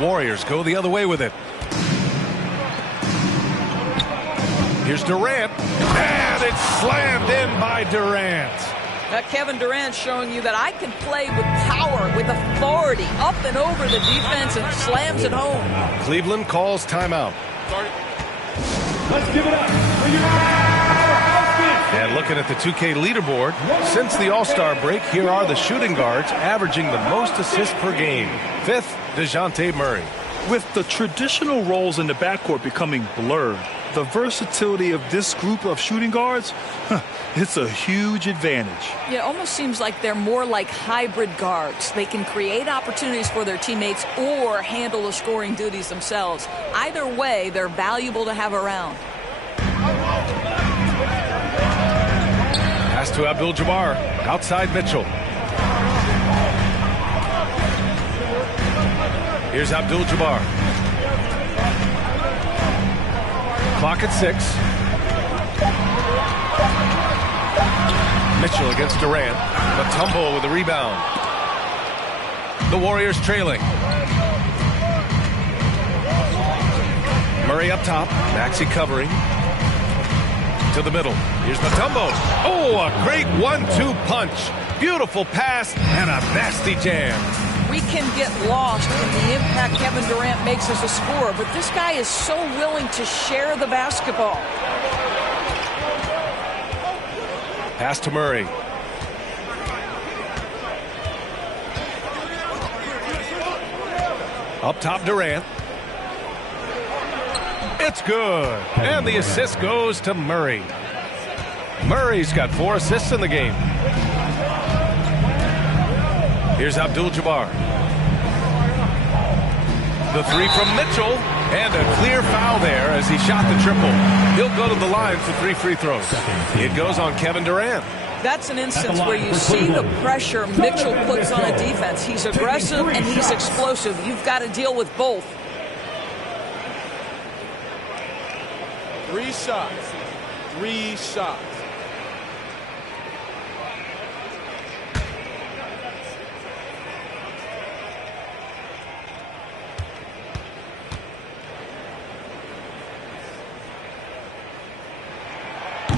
Warriors go the other way with it. Here's Durant, and it's slammed in by Durant. Kevin Durant showing you that I can play with power, with authority, up and over the defense, and slams it home. Cleveland calls timeout. Let's give it up for your offense. And looking at the 2K leaderboard, since the All-Star break, here are the shooting guards averaging the most assists per game. 5th, DeJounte Murray. With the traditional roles in the backcourt becoming blurred, the versatility of this group of shooting guards, it's a huge advantage. Yeah, it almost seems like they're more like hybrid guards. They can create opportunities for their teammates or handle the scoring duties themselves. Either way, they're valuable to have around. Pass to Abdul-Jabbar. Outside Mitchell. Here's Abdul-Jabbar. Clock at 6. Mitchell against Durant. Mutombo with the rebound. The Warriors trailing. Murray up top. Maxey covering. To the middle. Here's Mutombo. Oh, a great 1-2 punch. Beautiful pass and a nasty jam. We can get lost in the impact Kevin Durant makes as a scorer, but this guy is so willing to share the basketball. Pass to Murray. Up top, Durant. It's good. And the assist goes to Murray. Murray's got 4 assists in the game. Here's Abdul-Jabbar. The 3 from Mitchell. And a clear foul there as he shot the triple. He'll go to the line for 3 free throws. It goes on Kevin Durant. That's an instance where you see the pressure Mitchell puts on a defense. He's aggressive and he's explosive. You've got to deal with both. 3 shots. 3 shots.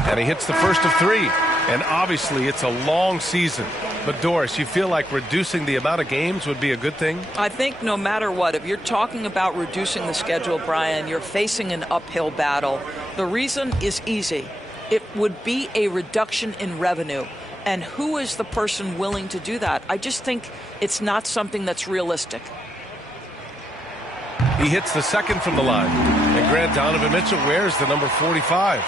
And he hits the first of 3. And obviously it's a long season. But Doris, you feel like reducing the amount of games would be a good thing? I think no matter what, if you're talking about reducing the schedule, Brian, you're facing an uphill battle. The reason is easy. It would be a reduction in revenue. And who is the person willing to do that? I just think it's not something that's realistic. He hits the second from the line. And Grant, Donovan Mitchell wears the number 45.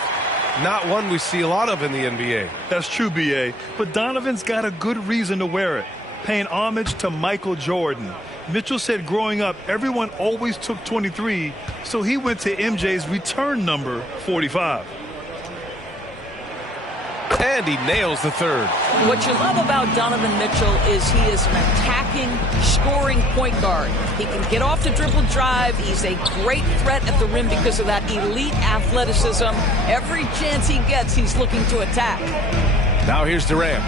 Not one we see a lot of in the NBA. That's true, B.A., but Donovan's got a good reason to wear it, paying homage to Michael Jordan. Mitchell said growing up, everyone always took 23, so he went to MJ's return number 45. And he nails the third. What you love about Donovan Mitchell is he is an attacking, scoring point guard. He can get off the dribble drive. He's a great threat at the rim because of that elite athleticism. Every chance he gets, he's looking to attack. Now here's Durant.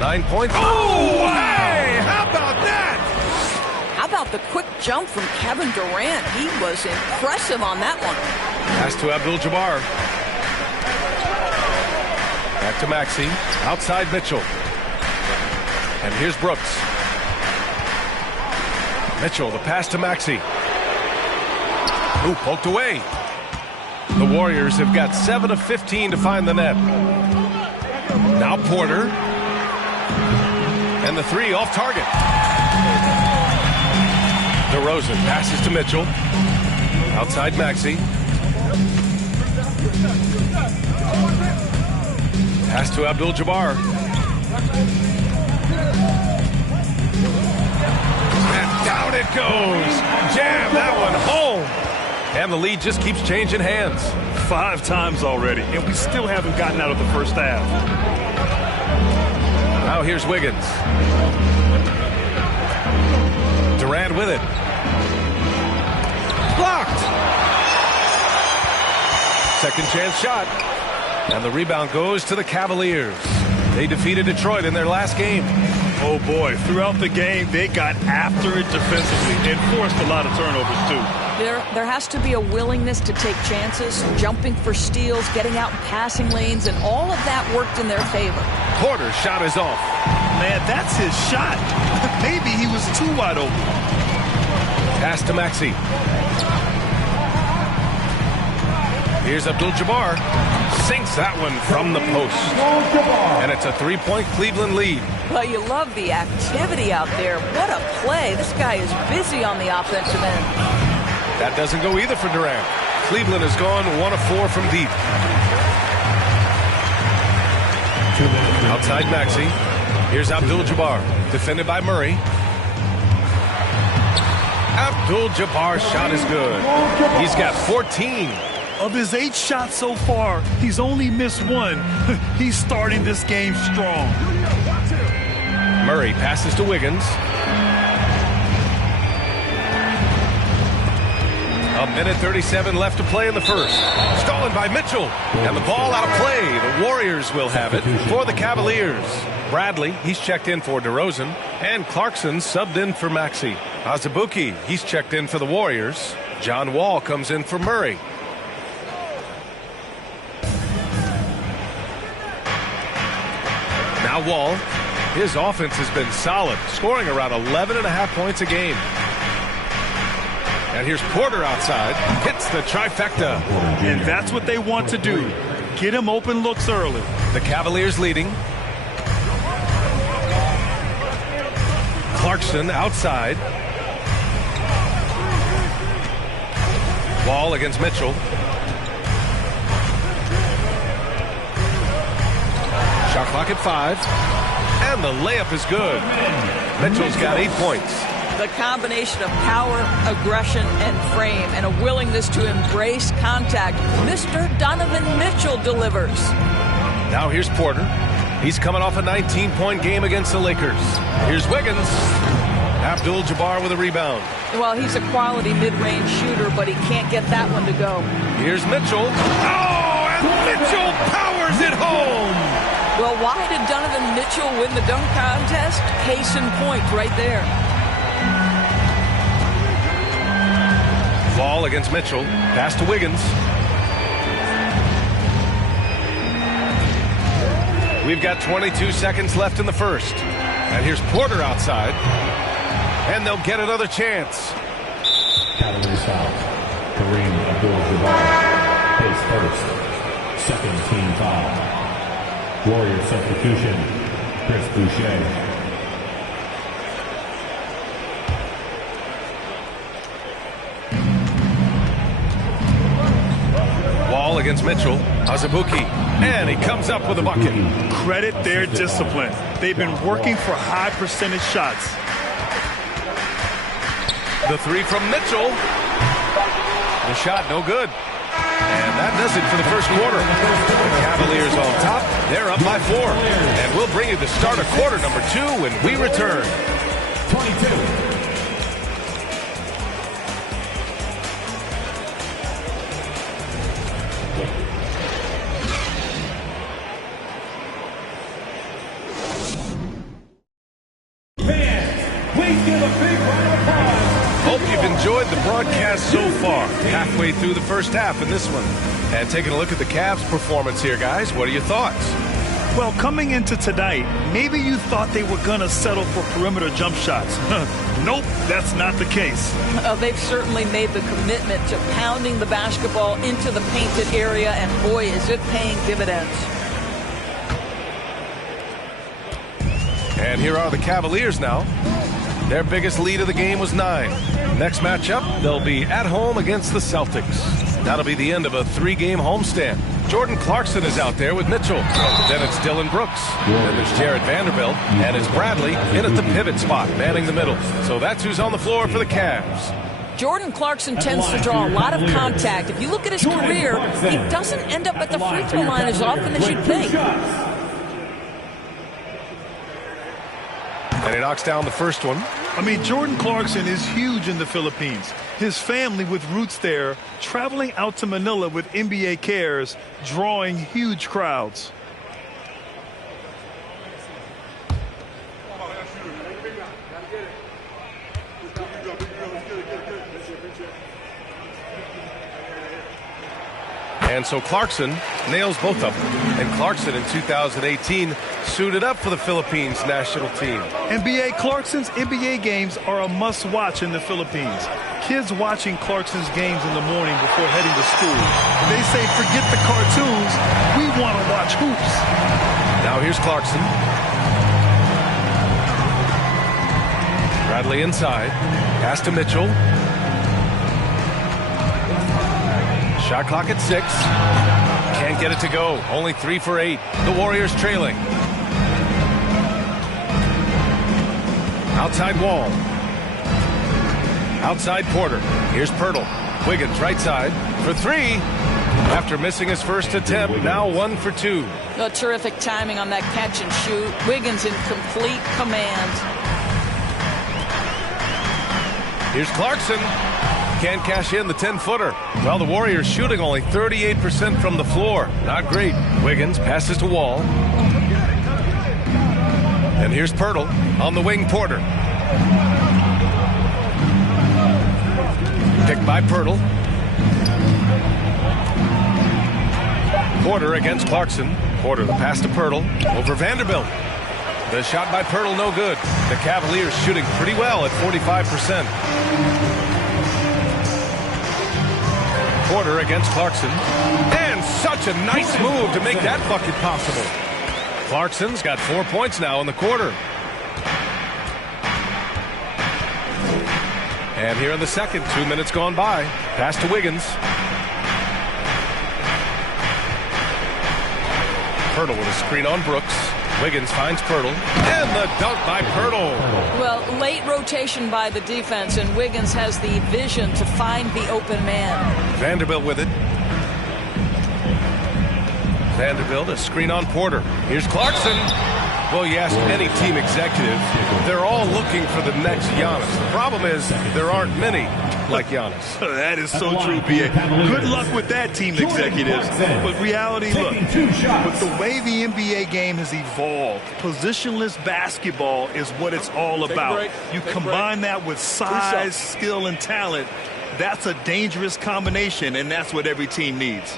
9 points. Oh, hey! How about that? How about the quick jump from Kevin Durant? He was impressive on that one. Pass to Abdul-Jabbar. Back to Maxey. Outside Mitchell. And here's Brooks. Mitchell, the pass to Maxey. Ooh, poked away. The Warriors have got 7 of 15 to find the net. Now Porter. And the 3 off target. DeRozan passes to Mitchell. Outside Maxey. Pass to Abdul-Jabbar. And down it goes. Jam that one home. And the lead just keeps changing hands. 5 times already, and we still haven't gotten out of the first half. Now here's Wiggins. Durant with it. Blocked. Second chance shot. And the rebound goes to the Cavaliers. They defeated Detroit in their last game. Oh, boy. Throughout the game, they got after it defensively and forced a lot of turnovers, too. There has to be a willingness to take chances, jumping for steals, getting out in passing lanes, and all of that worked in their favor. Porter's shot is off. Man, that's his shot. Maybe he was too wide open. Pass to Maxey. Here's Abdul-Jabbar. Sinks that one from the post. And it's a three-point Cleveland lead. Well, you love the activity out there. What a play. This guy is busy on the offensive end. That doesn't go either for Durant. Cleveland has gone 1 of 4 from deep. Outside Maxey. Here's Abdul-Jabbar. Defended by Murray. Abdul-Jabbar's shot is good. He's got 14. Of his 8 shots so far, he's only missed 1. He's starting this game strong. Murray passes to Wiggins. A minute 37 left to play in the first. Stolen by Mitchell. And the ball out of play. The Warriors will have it for the Cavaliers. Bradley, he's checked in for DeRozan. And Clarkson subbed in for Maxey. Azubuike, he's checked in for the Warriors. John Wall comes in for Murray. Now Wall, his offense has been solid, scoring around 11.5 points a game. And here's Porter outside, hits the trifecta. And that's what they want to do. Get him open looks early. The Cavaliers leading. Clarkson outside. Wall against Mitchell. Shot clock at 5. And the layup is good. Mitchell's got 8 points. The combination of power, aggression, and frame, and a willingness to embrace contact. Mr. Donovan Mitchell delivers. Now here's Porter. He's coming off a 19-point game against the Lakers. Here's Wiggins. Abdul-Jabbar with a rebound. Well, he's a quality mid-range shooter, but he can't get that one to go. Here's Mitchell. Oh, and Mitchell powers it home. Well, why did Donovan Mitchell win the dunk contest? Case in point right there. Ball against Mitchell. Pass to Wiggins. We've got 22 seconds left in the first. And here's Porter outside. And they'll get another chance. Cavaliers foul. Kareem Abdul-Jabbar. His first. Second team foul. Warriors substitution. Chris Boucher. Wall against Mitchell. Azubuike. And he comes up with a bucket. Credit their discipline. They've been working for high percentage shots. The three from Mitchell. The shot no good. And that does it for the first quarter. The Cavaliers on top. They're up by 4. And we'll bring you the start of quarter number 2 when we return. 22. Hope you've enjoyed the broadcast so far. Halfway through the first half in this one. And taking a look at the Cavs' performance here, guys. What are your thoughts? Well, coming into tonight, maybe you thought they were going to settle for perimeter jump shots. Nope, that's not the case. They've certainly made the commitment to pounding the basketball into the painted area, and boy, is it paying dividends. And here are the Cavaliers now. Their biggest lead of the game was 9. Next matchup, they'll be at home against the Celtics. That'll be the end of a 3-game homestand. Jordan Clarkson is out there with Mitchell. Then it's Dylan Brooks. Then there's Jared Vanderbilt. And it's Bradley in at the pivot spot, manning the middle. So that's who's on the floor for the Cavs. Jordan Clarkson tends to draw a lot of contact. If you look at his career, he doesn't end up at the free throw line as often as you'd think. And he knocks down the first one. I mean, Jordan Clarkson is huge in the Philippines. His family with roots there, traveling out to Manila with NBA Cares, drawing huge crowds. And so Clarkson nails both of them. And Clarkson in 2018 suited up for the Philippines national team. NBA Clarkson's NBA games are a must-watch in the Philippines. Kids watching Clarkson's games in the morning before heading to school. They say, forget the cartoons, we want to watch hoops. Now here's Clarkson. Bradley inside. Pass to Mitchell. Shot clock at 6. Can't get it to go. Only 3 for 8. The Warriors trailing. Outside Wall. Outside Porter. Here's Pirtle. Wiggins right side for 3. After missing his first attempt, now 1 for 2. Oh, terrific timing on that catch and shoot. Wiggins in complete command. Here's Clarkson. Can't cash in the 10-footer. Well, the Warriors shooting only 38% from the floor. Not great. Wiggins passes to Wall. And here's Pirtle on the wing. Porter. Picked by Pirtle. Porter against Clarkson. Porter the pass to Pirtle. Over Vanderbilt. The shot by Pirtle no good. The Cavaliers shooting pretty well at 45%. Porter against Clarkson. And such a nice move to make that bucket possible. Clarkson's got 4 points now in the quarter. And here in the second, 2 minutes gone by. Pass to Wiggins. Pirtle with a screen on Brooks. Wiggins finds Pirtle. And the dunk by Pirtle. Well, late rotation by the defense, and Wiggins has the vision to find the open man. Vanderbilt with it. Vanderbilt, a screen on Porter. Here's Clarkson. Well, you ask any team executive, they're all looking for the next Giannis. The problem is there aren't many like Giannis. That is so true, B.A. Good luck with that, team executives. But reality, look, with the way the NBA game has evolved, positionless basketball is what it's all about. You combine that with size, skill, and talent, that's a dangerous combination, and that's what every team needs.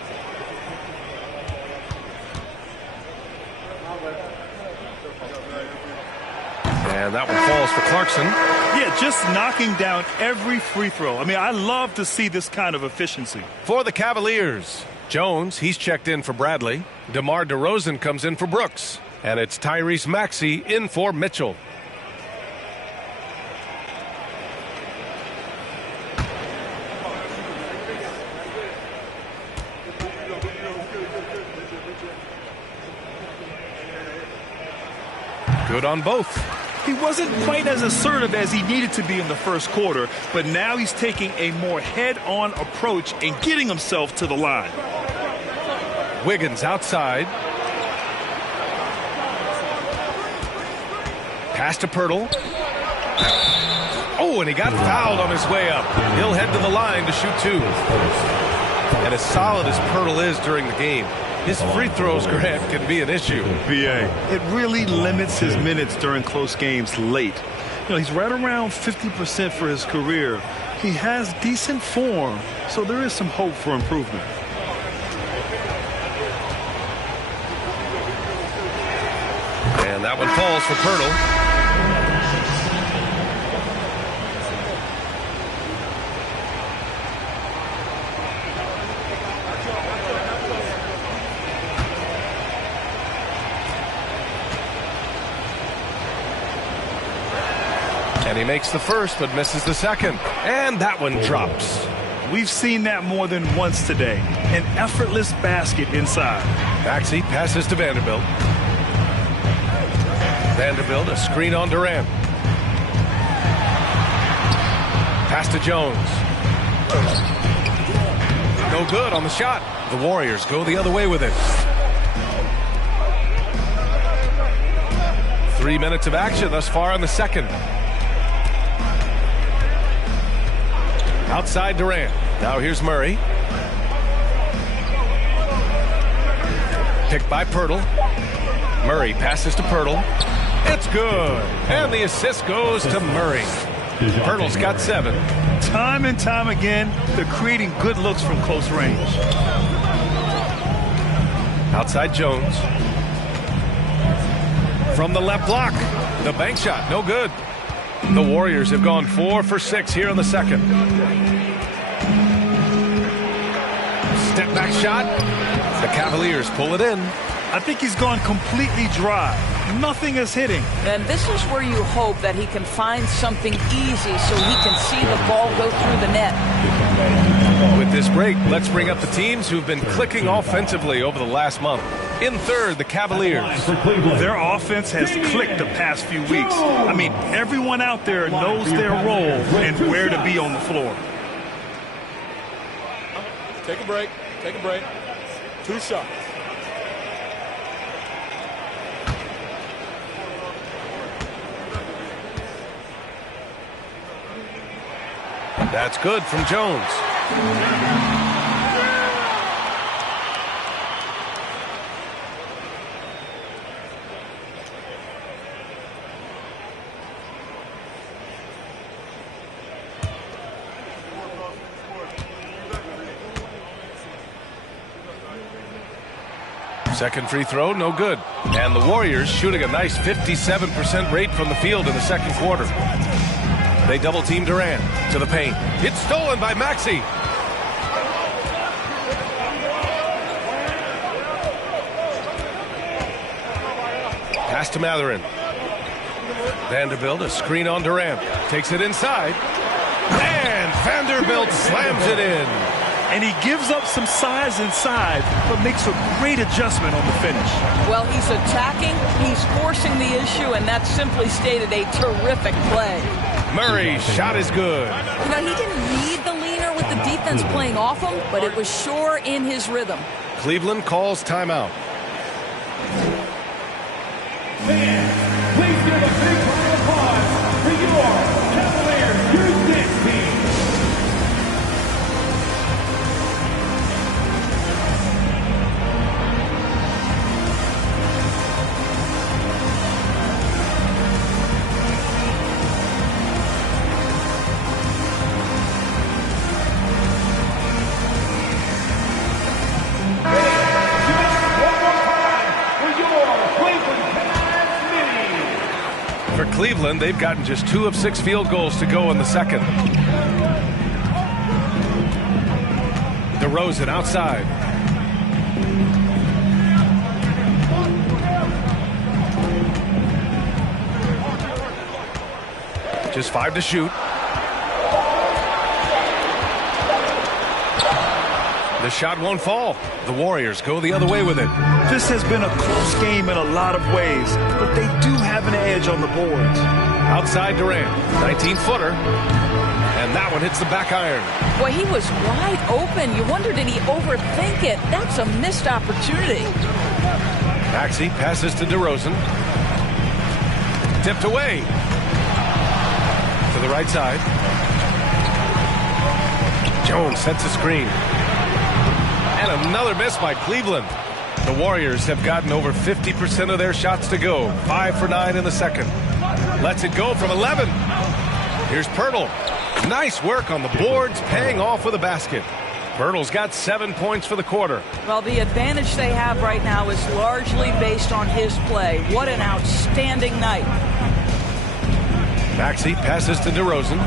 And that one falls for Clarkson. Yeah, just knocking down every free throw. I mean, I love to see this kind of efficiency. For the Cavaliers, Jones, he's checked in for Bradley. DeMar DeRozan comes in for Brooks. And it's Tyrese Maxey in for Mitchell. Good on both. He wasn't quite as assertive as he needed to be in the first quarter, but now he's taking a more head-on approach and getting himself to the line. Wiggins outside. Pass to Pirtle. Oh, and he got fouled on his way up. He'll head to the line to shoot 2. And as solid as Pirtle is during the game, his free throws, Grant, can be an issue. B.A. It really limits his minutes during close games late. You know, he's right around 50% for his career. He has decent form, so there is some hope for improvement. And that one falls for Pirtle. And he makes the first, but misses the second. And that one drops. We've seen that more than once today. An effortless basket inside. Maxey passes to Vanderbilt. Vanderbilt, a screen on Durant. Pass to Jones. No good on the shot. The Warriors go the other way with it. 3 minutes of action thus far in the second. Outside Durant. Now here's Murray. Picked by Pirtle. Murray passes to Pirtle. It's good. And the assist goes to Murray. Pirtle's got 7. Time and time again, they're creating good looks from close range. Outside Jones. From the left block. The bank shot, no good. The Warriors have gone 4 for 6 here in the second. Step back shot. The Cavaliers pull it in. I think he's gone completely dry. Nothing is hitting. And this is where you hope that he can find something easy so he can see the ball go through the net. With this break, let's bring up the teams who've been clicking offensively over the last month. In third, the Cavaliers. Their offense has clicked the past few weeks. I mean, everyone out there knows their role and where to be on the floor. Take a break. Take a break. 2 shots. That's good from Jones. Second free throw, no good. And the Warriors shooting a nice 57% rate from the field in the second quarter. They double team Durant to the paint. It's stolen by Maxey. Pass to Mathurin. Vanderbilt, a screen on Durant. Takes it inside. And Vanderbilt slams it in. And he gives up some size inside, but makes a great adjustment on the finish. Well, he's attacking, he's forcing the issue, and that simply stated a terrific play. Murray's shot is good. You know, he didn't need the leaner with the defense playing off him, but it was sure in his rhythm. Cleveland calls timeout. Fans, please give a big round of applause for your Cavaliers U6 team. For Cleveland, they've gotten just 2 of 6 field goals to go in the second. DeRozan outside. Just 5 to shoot. The shot won't fall. The Warriors go the other way with it. This has been a close game in a lot of ways, but they do have an edge on the boards. Outside Durant, 19-footer. And that one hits the back iron. Boy, he was wide open. You wonder, did he overthink it? That's a missed opportunity. Maxey passes to DeRozan. Tipped away. To the right side. Jones sets a screen. And another miss by Cleveland. The Warriors have gotten over 50% of their shots to go. 5 for 9 in the second. Lets it go from 11. Here's Poeltl. Nice work on the boards, paying off with a basket. Poeltl's got 7 points for the quarter. Well, the advantage they have right now is largely based on his play. What an outstanding night. Maxey passes to DeRozan.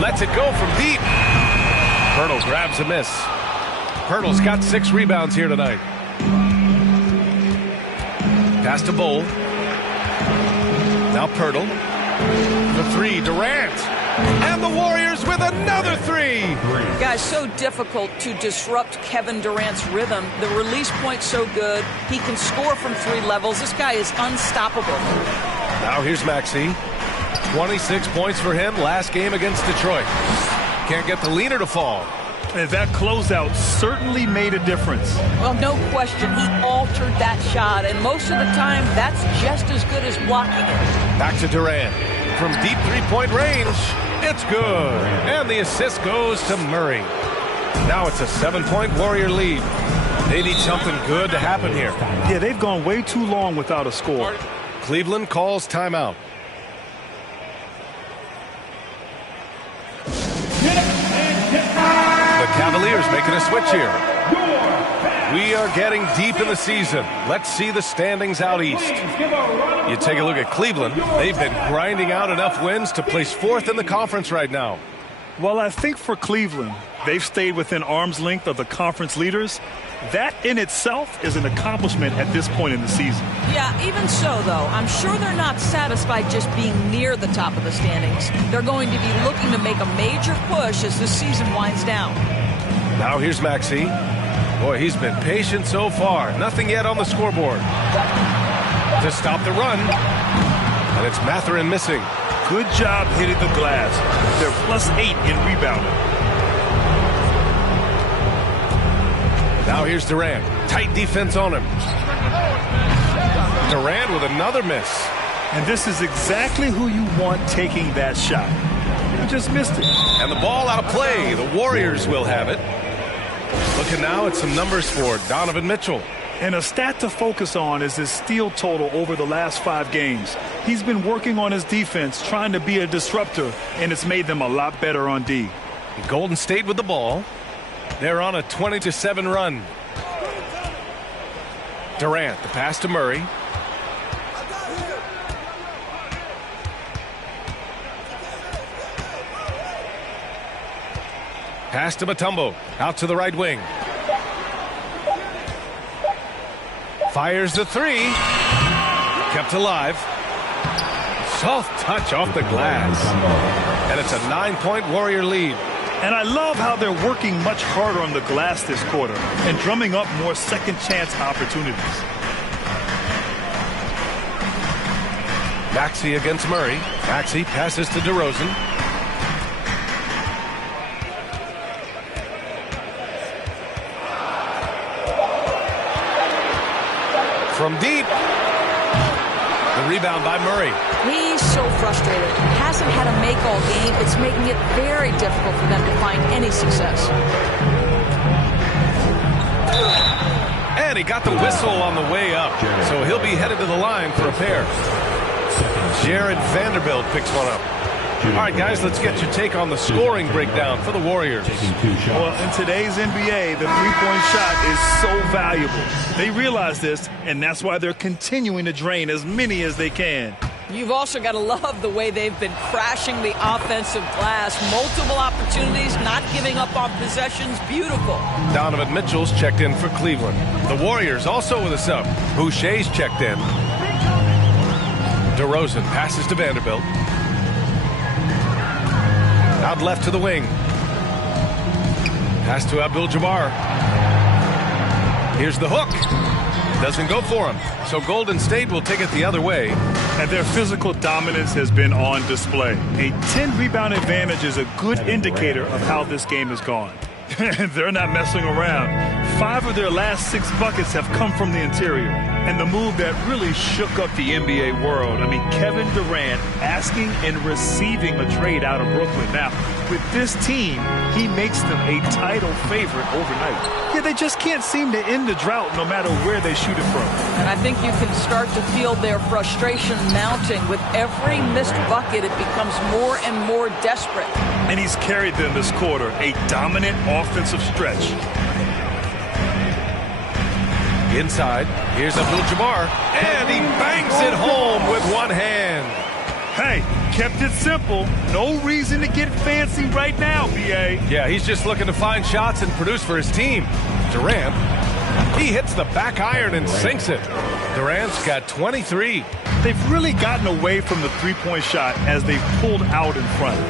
Lets it go from deep. Poeltl grabs a miss. Poeltl's got 6 rebounds here tonight. Pass to Bol. Now Poeltl. The 3, Durant. And the Warriors with another 3. Guys, so difficult to disrupt Kevin Durant's rhythm. The release point's so good. He can score from 3 levels. This guy is unstoppable. Now here's Maxey. 26 points for him last game against Detroit. Can't get the leaner to fall. And that closeout certainly made a difference. Well, no question, he altered that shot, and most of the time, that's just as good as blocking it. Back to Durant. From deep 3-point range, it's good. And the assist goes to Murray. Now it's a 7-point Warrior lead. They need something good to happen here. Yeah, they've gone way too long without a score. Cleveland calls timeout. The Cavaliers making a switch here. We are getting deep in the season. Let's see the standings out east. You take a look at Cleveland. They've been grinding out enough wins to place fourth in the conference right now. Well, I think for Cleveland, they've stayed within arm's length of the conference leaders. That in itself is an accomplishment at this point in the season. Yeah, even so, though, I'm sure they're not satisfied just being near the top of the standings. They're going to be looking to make a major push as the season winds down. Now here's Maxey. Boy, he's been patient so far. Nothing yet on the scoreboard. To stop the run. And it's Mathurin missing. Good job hitting the glass. They're +8 in rebounding. Now here's Durant. Tight defense on him. Durant with another miss. And this is exactly who you want taking that shot. He just missed it. And the ball out of play. The Warriors will have it. Looking now at some numbers for Donovan Mitchell. And a stat to focus on is his steal total over the last 5 games. He's been working on his defense, trying to be a disruptor, and it's made them a lot better on D. Golden State with the ball. They're on a 20-7 run. Durant, the pass to Murray. Pass to Mutombo. Out to the right wing. Fires the three. Kept alive. Soft touch off the glass. And it's a 9-point Warrior lead. And I love how they're working much harder on the glass this quarter and drumming up more second chance opportunities. Maxey against Murray. Maxey passes to DeRozan. From deep. The rebound by Murray. He's so frustrated. Hasn't had a make all game. It's making it very difficult for them to find any success. And he got the whistle on the way up. So he'll be headed to the line for a pair. Jared Vanderbilt picks one up. All right, guys, let's get your take on the scoring breakdown for the Warriors. Well, in today's NBA, the three-point shot is so valuable. They realize this, and that's why they're continuing to drain as many as they can. You've also got to love the way they've been crashing the offensive glass. Multiple opportunities, not giving up on possessions. Beautiful. Donovan Mitchell's checked in for Cleveland. The Warriors also with a sub. Boucher's checked in. DeRozan passes to Vanderbilt. Out left to the wing. Pass to Abdul-Jabbar. Here's the hook. Doesn't go for him. So Golden State will take it the other way. And their physical dominance has been on display. A 10-rebound advantage is a good indicator of how this game has gone. They're not messing around. 5 of their last 6 buckets have come from the interior. And the move that really shook up the NBA world. I mean, Kevin Durant asking and receiving a trade out of Brooklyn. Now, with this team, he makes them a title favorite overnight. Yeah, they just can't seem to end the drought no matter where they shoot it from. And I think you can start to feel their frustration mounting. With every missed bucket, it becomes more and more desperate. And he's carried them this quarter, a dominant offensive stretch. Inside, here's Abdul-Jabbar, and he bangs it home with one hand. Hey, kept it simple. No reason to get fancy right now, B.A. Yeah, he's just looking to find shots and produce for his team. Durant, he hits the back iron and sinks it. Durant's got 23. They've really gotten away from the three-point shot as they've pulled out in front.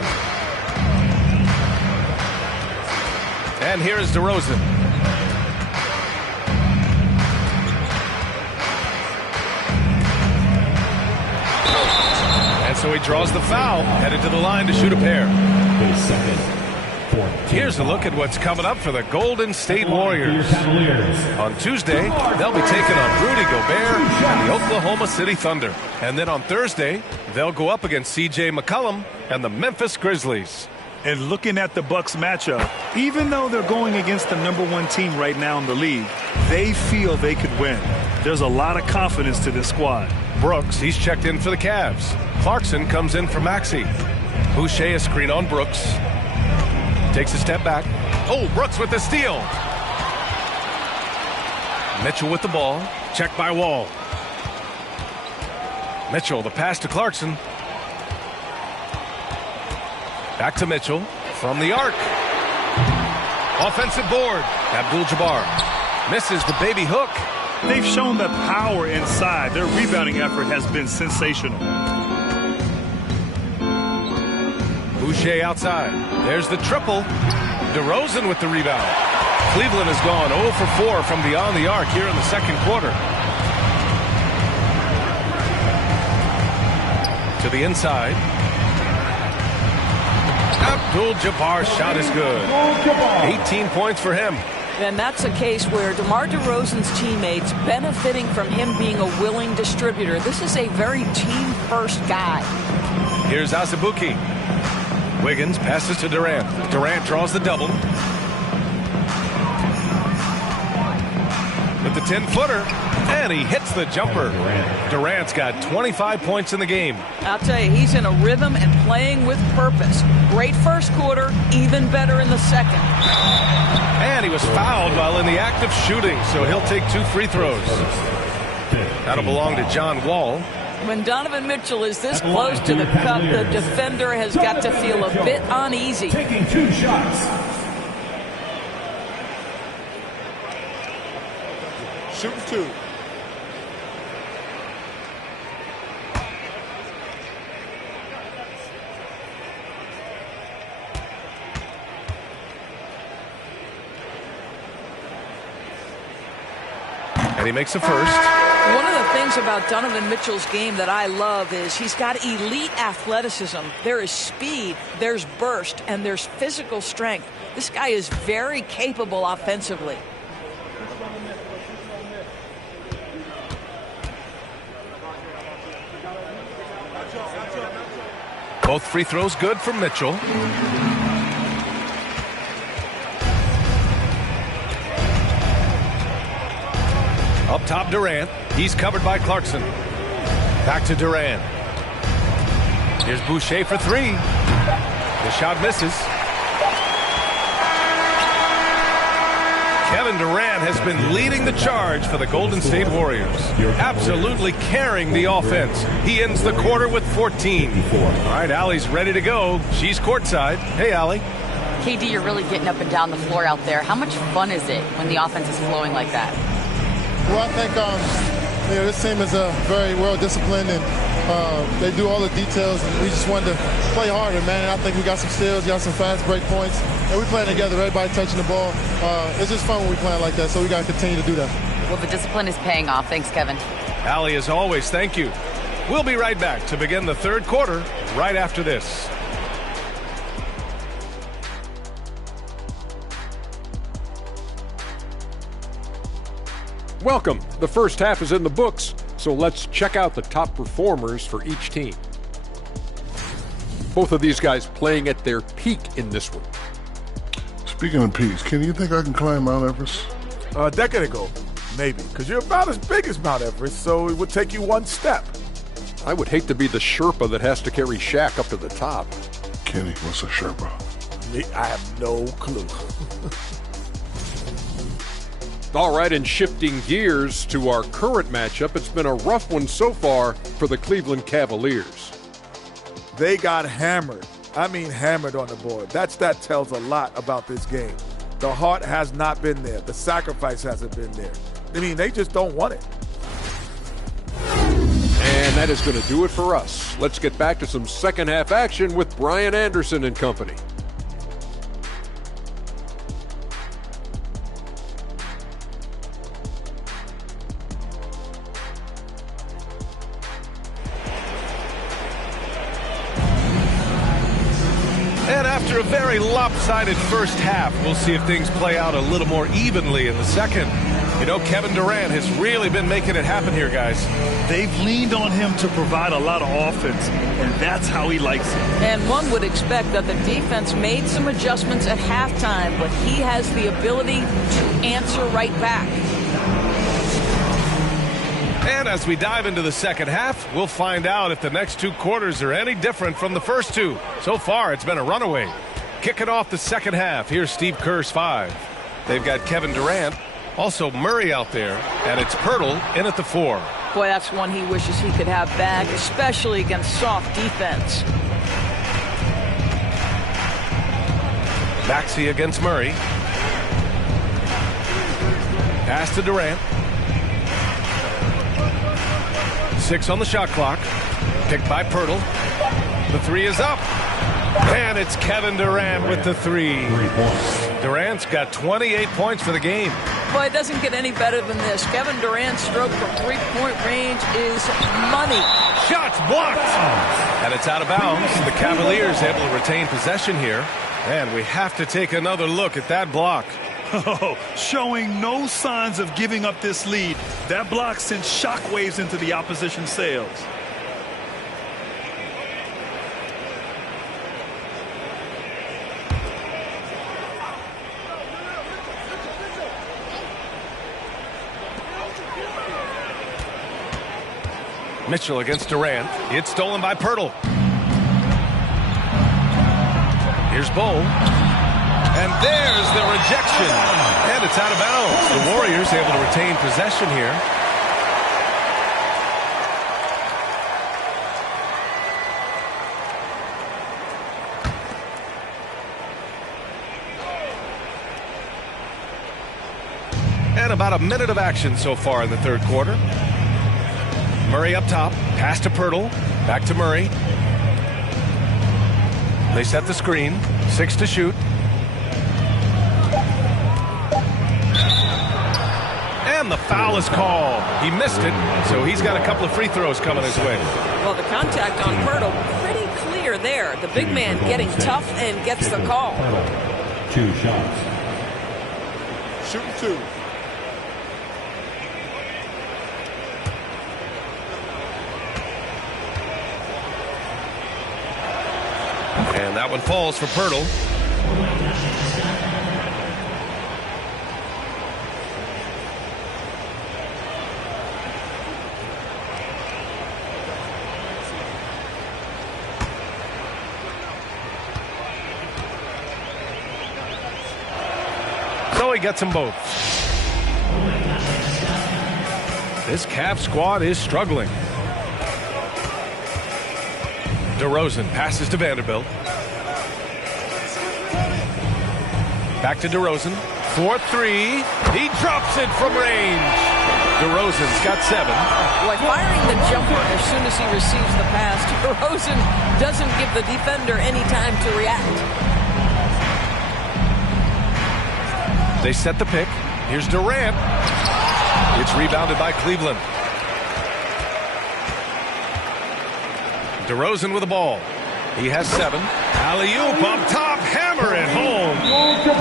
And here is DeRozan. So he draws the foul, headed to the line to shoot a pair. Here's a look at what's coming up for the Golden State Warriors. On Tuesday, they'll be taking on Rudy Gobert and the Oklahoma City Thunder. And then on Thursday, they'll go up against C.J. McCollum and the Memphis Grizzlies. And looking at the Bucks matchup, even though they're going against the #1 team right now in the league, they feel they could win. There's a lot of confidence to this squad. Brooks, he's checked in for the Cavs. Clarkson comes in for Maxey. Boucher a screen on Brooks. Takes a step back. Oh, Brooks with the steal. Mitchell with the ball. Checked by Wall. Mitchell, the pass to Clarkson. Back to Mitchell from the arc. Offensive board. Abdul-Jabbar misses the baby hook. They've shown the power inside. Their rebounding effort has been sensational. Boucher outside. There's the triple. DeRozan with the rebound. Cleveland has gone 0 for 4 from beyond the arc here in the second quarter. To the inside. Abdul-Jabbar's shot is good. 18 points for him. And that's a case where DeMar DeRozan's teammates benefiting from him being a willing distributor. This is a very team-first guy. Here's Azubuike. Wiggins passes to Durant. Durant draws the double. With the 10-footer. And he hits the jumper. Durant's got 25 points in the game. I'll tell you, he's in a rhythm and playing with purpose. Great first quarter, even better in the second. And he was fouled while in the act of shooting, so he'll take 2 free throws. That'll belong to John Wall. When Donovan Mitchell is this close to the cup, the defender has got to feel a bit uneasy. Taking 2 shots. Shooting 2. And he makes a first. One of the things about Donovan Mitchell's game that I love is he's got elite athleticism. There is speed, there's burst, and there's physical strength. This guy is very capable offensively. Both free throws good for Mitchell. Up top, Durant. He's covered by Clarkson. Back to Durant. Here's Boucher for 3. The shot misses. Kevin Durant has been leading the charge for the Golden State Warriors. Absolutely carrying the offense. He ends the quarter with 14. All right, Allie's ready to go. She's courtside. Hey, Allie. KD, you're really getting up and down the floor out there. How much fun is it when the offense is flowing like that? Well, I think this team is very well disciplined, and they do all the details. And we just wanted to play harder, man. And I think we got some steals, got some fast break points, and we're playing together. Everybody touching the ball. It's just fun when we playing like that. So we got to continue to do that. Well, the discipline is paying off. Thanks, Kevin. Allie, as always, thank you. We'll be right back to begin the third quarter right after this. Welcome. The first half is in the books, so let's check out the top performers for each team. Both of these guys playing at their peak in this one. Speaking of peaks, Ken, you think I can climb Mount Everest? A decade ago, maybe, because you're about as big as Mount Everest, so it would take you 1 step. I would hate to be the Sherpa that has to carry Shaq up to the top. Kenny, what's a Sherpa? I have no clue. All right, and shifting gears to our current matchup, it's been a rough one so far for the Cleveland Cavaliers. They got hammered. I mean hammered on the board. That tells a lot about this game. The heart has not been there. The sacrifice hasn't been there. I mean, they just don't want it. And that is going to do it for us. Let's get back to some second half action with Brian Anderson and company. And after a very lopsided first half, we'll see if things play out a little more evenly in the second. You know, Kevin Durant has really been making it happen here, guys. They've leaned on him to provide a lot of offense, and that's how he likes it. And one would expect that the defense made some adjustments at halftime, but he has the ability to answer right back. And as we dive into the second half, we'll find out if the next 2 quarters are any different from the first 2. So far, it's been a runaway. Kicking off the second half, here's Steve Kerr's 5. They've got Kevin Durant, also Murray out there, and it's Poeltl in at the 4. Boy, that's one he wishes he could have back, especially against soft defense. Maxey against Murray. Pass to Durant. 6 on the shot clock. Picked by Poeltl. The 3 is up. And it's Kevin Durant with the 3. Durant's got 28 points for the game. Boy, it doesn't get any better than this. Kevin Durant's stroke from three-point range is money. Shots blocked. And it's out of bounds. The Cavaliers able to retain possession here. And we have to take another look at that block. Oh, showing no signs of giving up this lead. That block sent shockwaves into the opposition sails. Mitchell against Durant. It's stolen by Poeltl. Here's Bull. And there's the rejection. And it's out of bounds. The Warriors able to retain possession here. And about a minute of action so far in the third quarter. Murray up top. Pass to Poeltl. Back to Murray. They set the screen. 6 to shoot. And the foul is called. He missed it, so he's got a couple of free throws coming his way. Well, the contact on Poeltl pretty clear there. The big man getting tough and gets the call. 2 shots. Shooting 2. And that one falls for Poeltl. So he gets them both. This Cavs squad is struggling. DeRozan passes to Vanderbilt. Back to DeRozan. 4-3. He drops it from range. DeRozan's got 7. Boy, firing the jumper as soon as he receives the pass. DeRozan doesn't give the defender any time to react. They set the pick. Here's Durant. It's rebounded by Cleveland. DeRozan with the ball. He has 7. Alley-oop up top. Hammer it home.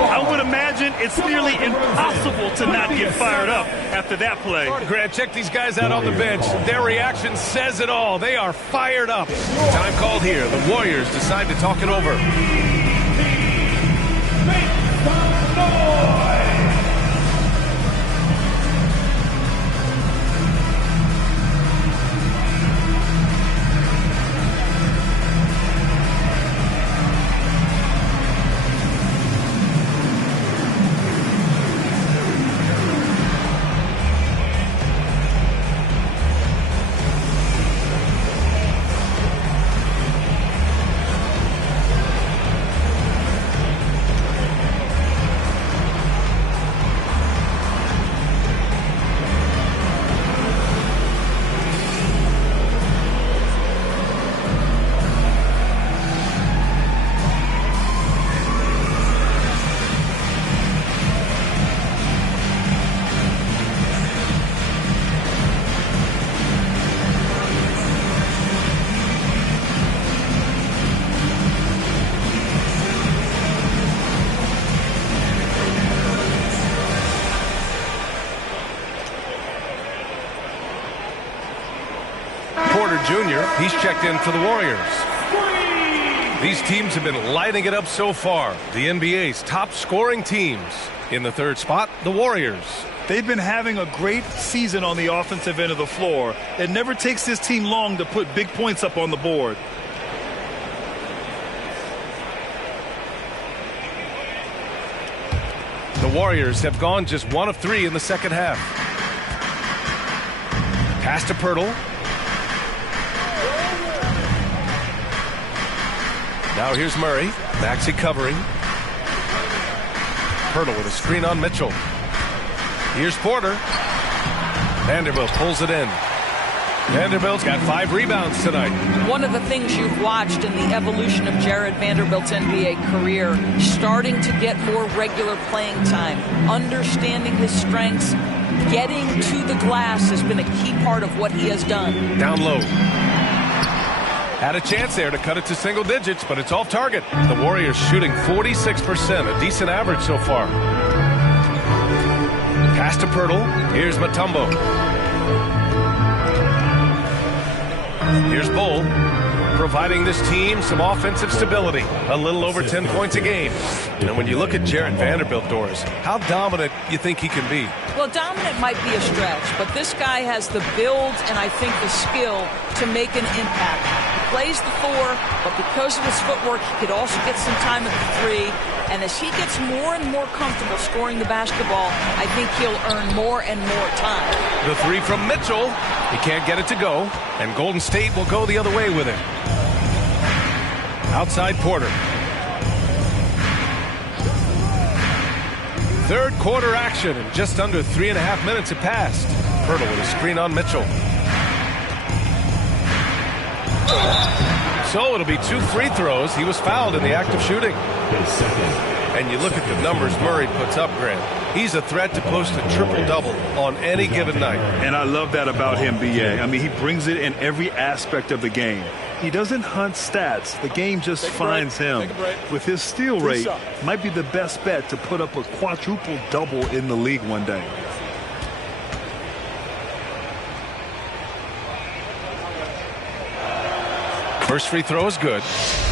I would imagine it's nearly impossible to not get fired up after that play. Grant, check these guys out on the bench. Their reaction says it all. They are fired up. Time called here. The Warriors decide to talk it over. Porter Jr. He's checked in for the Warriors. These teams have been lighting it up so far. The NBA's top scoring teams. In the third spot, the Warriors. They've been having a great season on the offensive end of the floor. It never takes this team long to put big points up on the board. The Warriors have gone just 1 of 3 in the second half. Pass to Poeltl. Now here's Murray. Maxey covering. Poeltl with a screen on Mitchell. Here's Porter. Vanderbilt pulls it in. Vanderbilt's got 5 rebounds tonight. One of the things you've watched in the evolution of Jared Vanderbilt's NBA career, starting to get more regular playing time, understanding his strengths, getting to the glass has been a key part of what he has done. Down low. Had a chance there to cut it to single digits, but it's off target. The Warriors shooting 46%, a decent average so far. Pass to Poeltl. Here's Mutombo. Here's Bull, providing this team some offensive stability. A little over 10 points a game. And when you look at Jared Vanderbilt, Doris, how dominant you think he can be? Well, dominant might be a stretch, but this guy has the build and I think the skill to make an impact. He plays the 4, but because of his footwork, he could also get some time at the 3. And as he gets more and more comfortable scoring the basketball, I think he'll earn more and more time. The 3 from Mitchell. He can't get it to go, and Golden State will go the other way with it. Outside Porter. Third quarter action, and just under 3.5 minutes have passed. Poeltl with a screen on Mitchell. So it'll be 2 free throws. He was fouled in the act of shooting. And you look at the numbers Murray puts up, Grant. He's a threat to post a triple-double on any given night. And I love that about him, B.A. I mean, he brings it in every aspect of the game. He doesn't hunt stats. The game just finds him. With his steal rate, might be the best bet to put up a quadruple-double in the league one day. First free throw is good.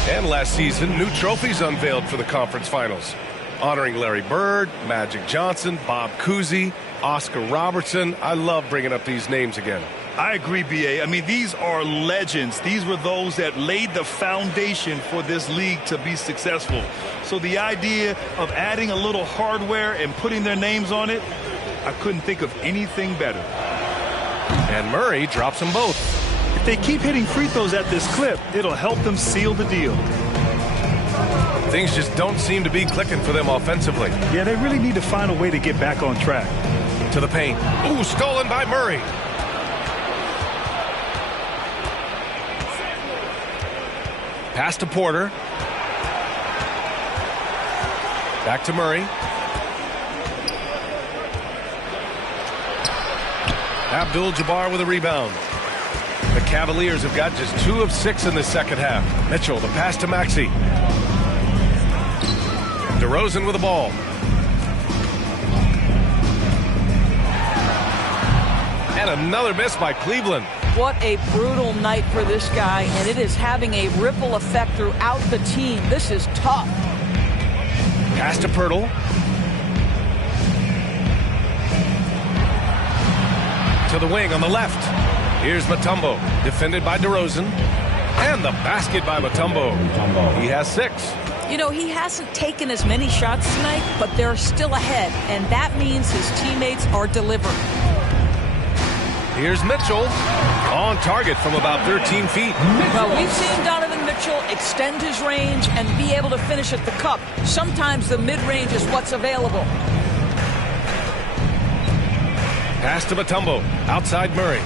And last season, new trophies unveiled for the conference finals. Honoring Larry Bird, Magic Johnson, Bob Cousy, Oscar Robertson. I love bringing up these names again. I agree, B.A. I mean, these are legends. These were those that laid the foundation for this league to be successful. So the idea of adding a little hardware and putting their names on it, I couldn't think of anything better. And Murray drops them both. If they keep hitting free throws at this clip, it'll help them seal the deal. Things just don't seem to be clicking for them offensively. Yeah, they really need to find a way to get back on track. To the paint. Ooh, stolen by Murray. Pass to Porter. Back to Murray. Abdul-Jabbar with a rebound. The Cavaliers have got just 2 of 6 in the second half. Mitchell, the pass to Maxey. DeRozan with the ball. And another miss by Cleveland. What a brutal night for this guy, and it is having a ripple effect throughout the team. This is tough. Pass to Poeltl. To the wing on the left. Here's Mutombo, defended by DeRozan. And the basket by Mutombo. He has 6. You know, he hasn't taken as many shots tonight, but they're still ahead, and that means his teammates are delivering. Here's Mitchell, on target from about 13 feet. Well, we've seen Donovan Mitchell extend his range and be able to finish at the cup. Sometimes the mid-range is what's available. Pass to Mutombo, outside Murray.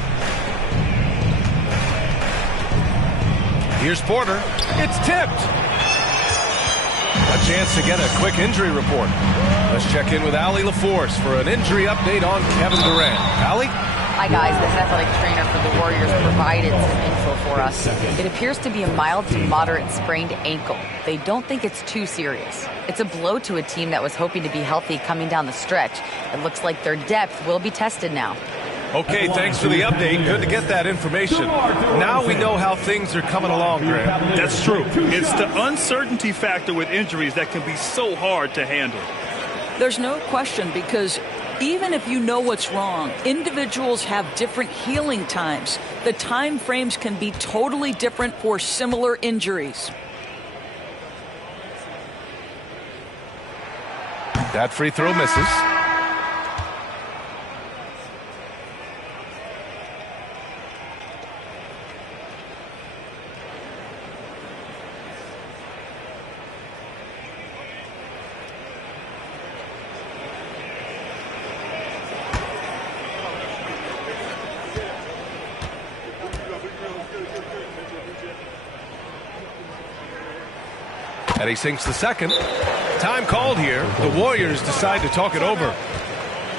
Here's Porter. It's tipped. A chance to get a quick injury report. Let's check in with Allie LaForce for an injury update on Kevin Durant. Allie? Hi, guys. The head athletic trainer for the Warriors provided some info for us. It appears to be a mild to moderate sprained ankle. They don't think it's too serious. It's a blow to a team that was hoping to be healthy coming down the stretch. It looks like their depth will be tested now. Okay, thanks for the update. Good to get that information. Now we know how things are coming along, Grant. That's true. It's the uncertainty factor with injuries that can be so hard to handle. There's no question, because even if you know what's wrong, individuals have different healing times. The time frames can be totally different for similar injuries. That free throw misses. And he sinks the second. Time called here. The Warriors decide to talk it over.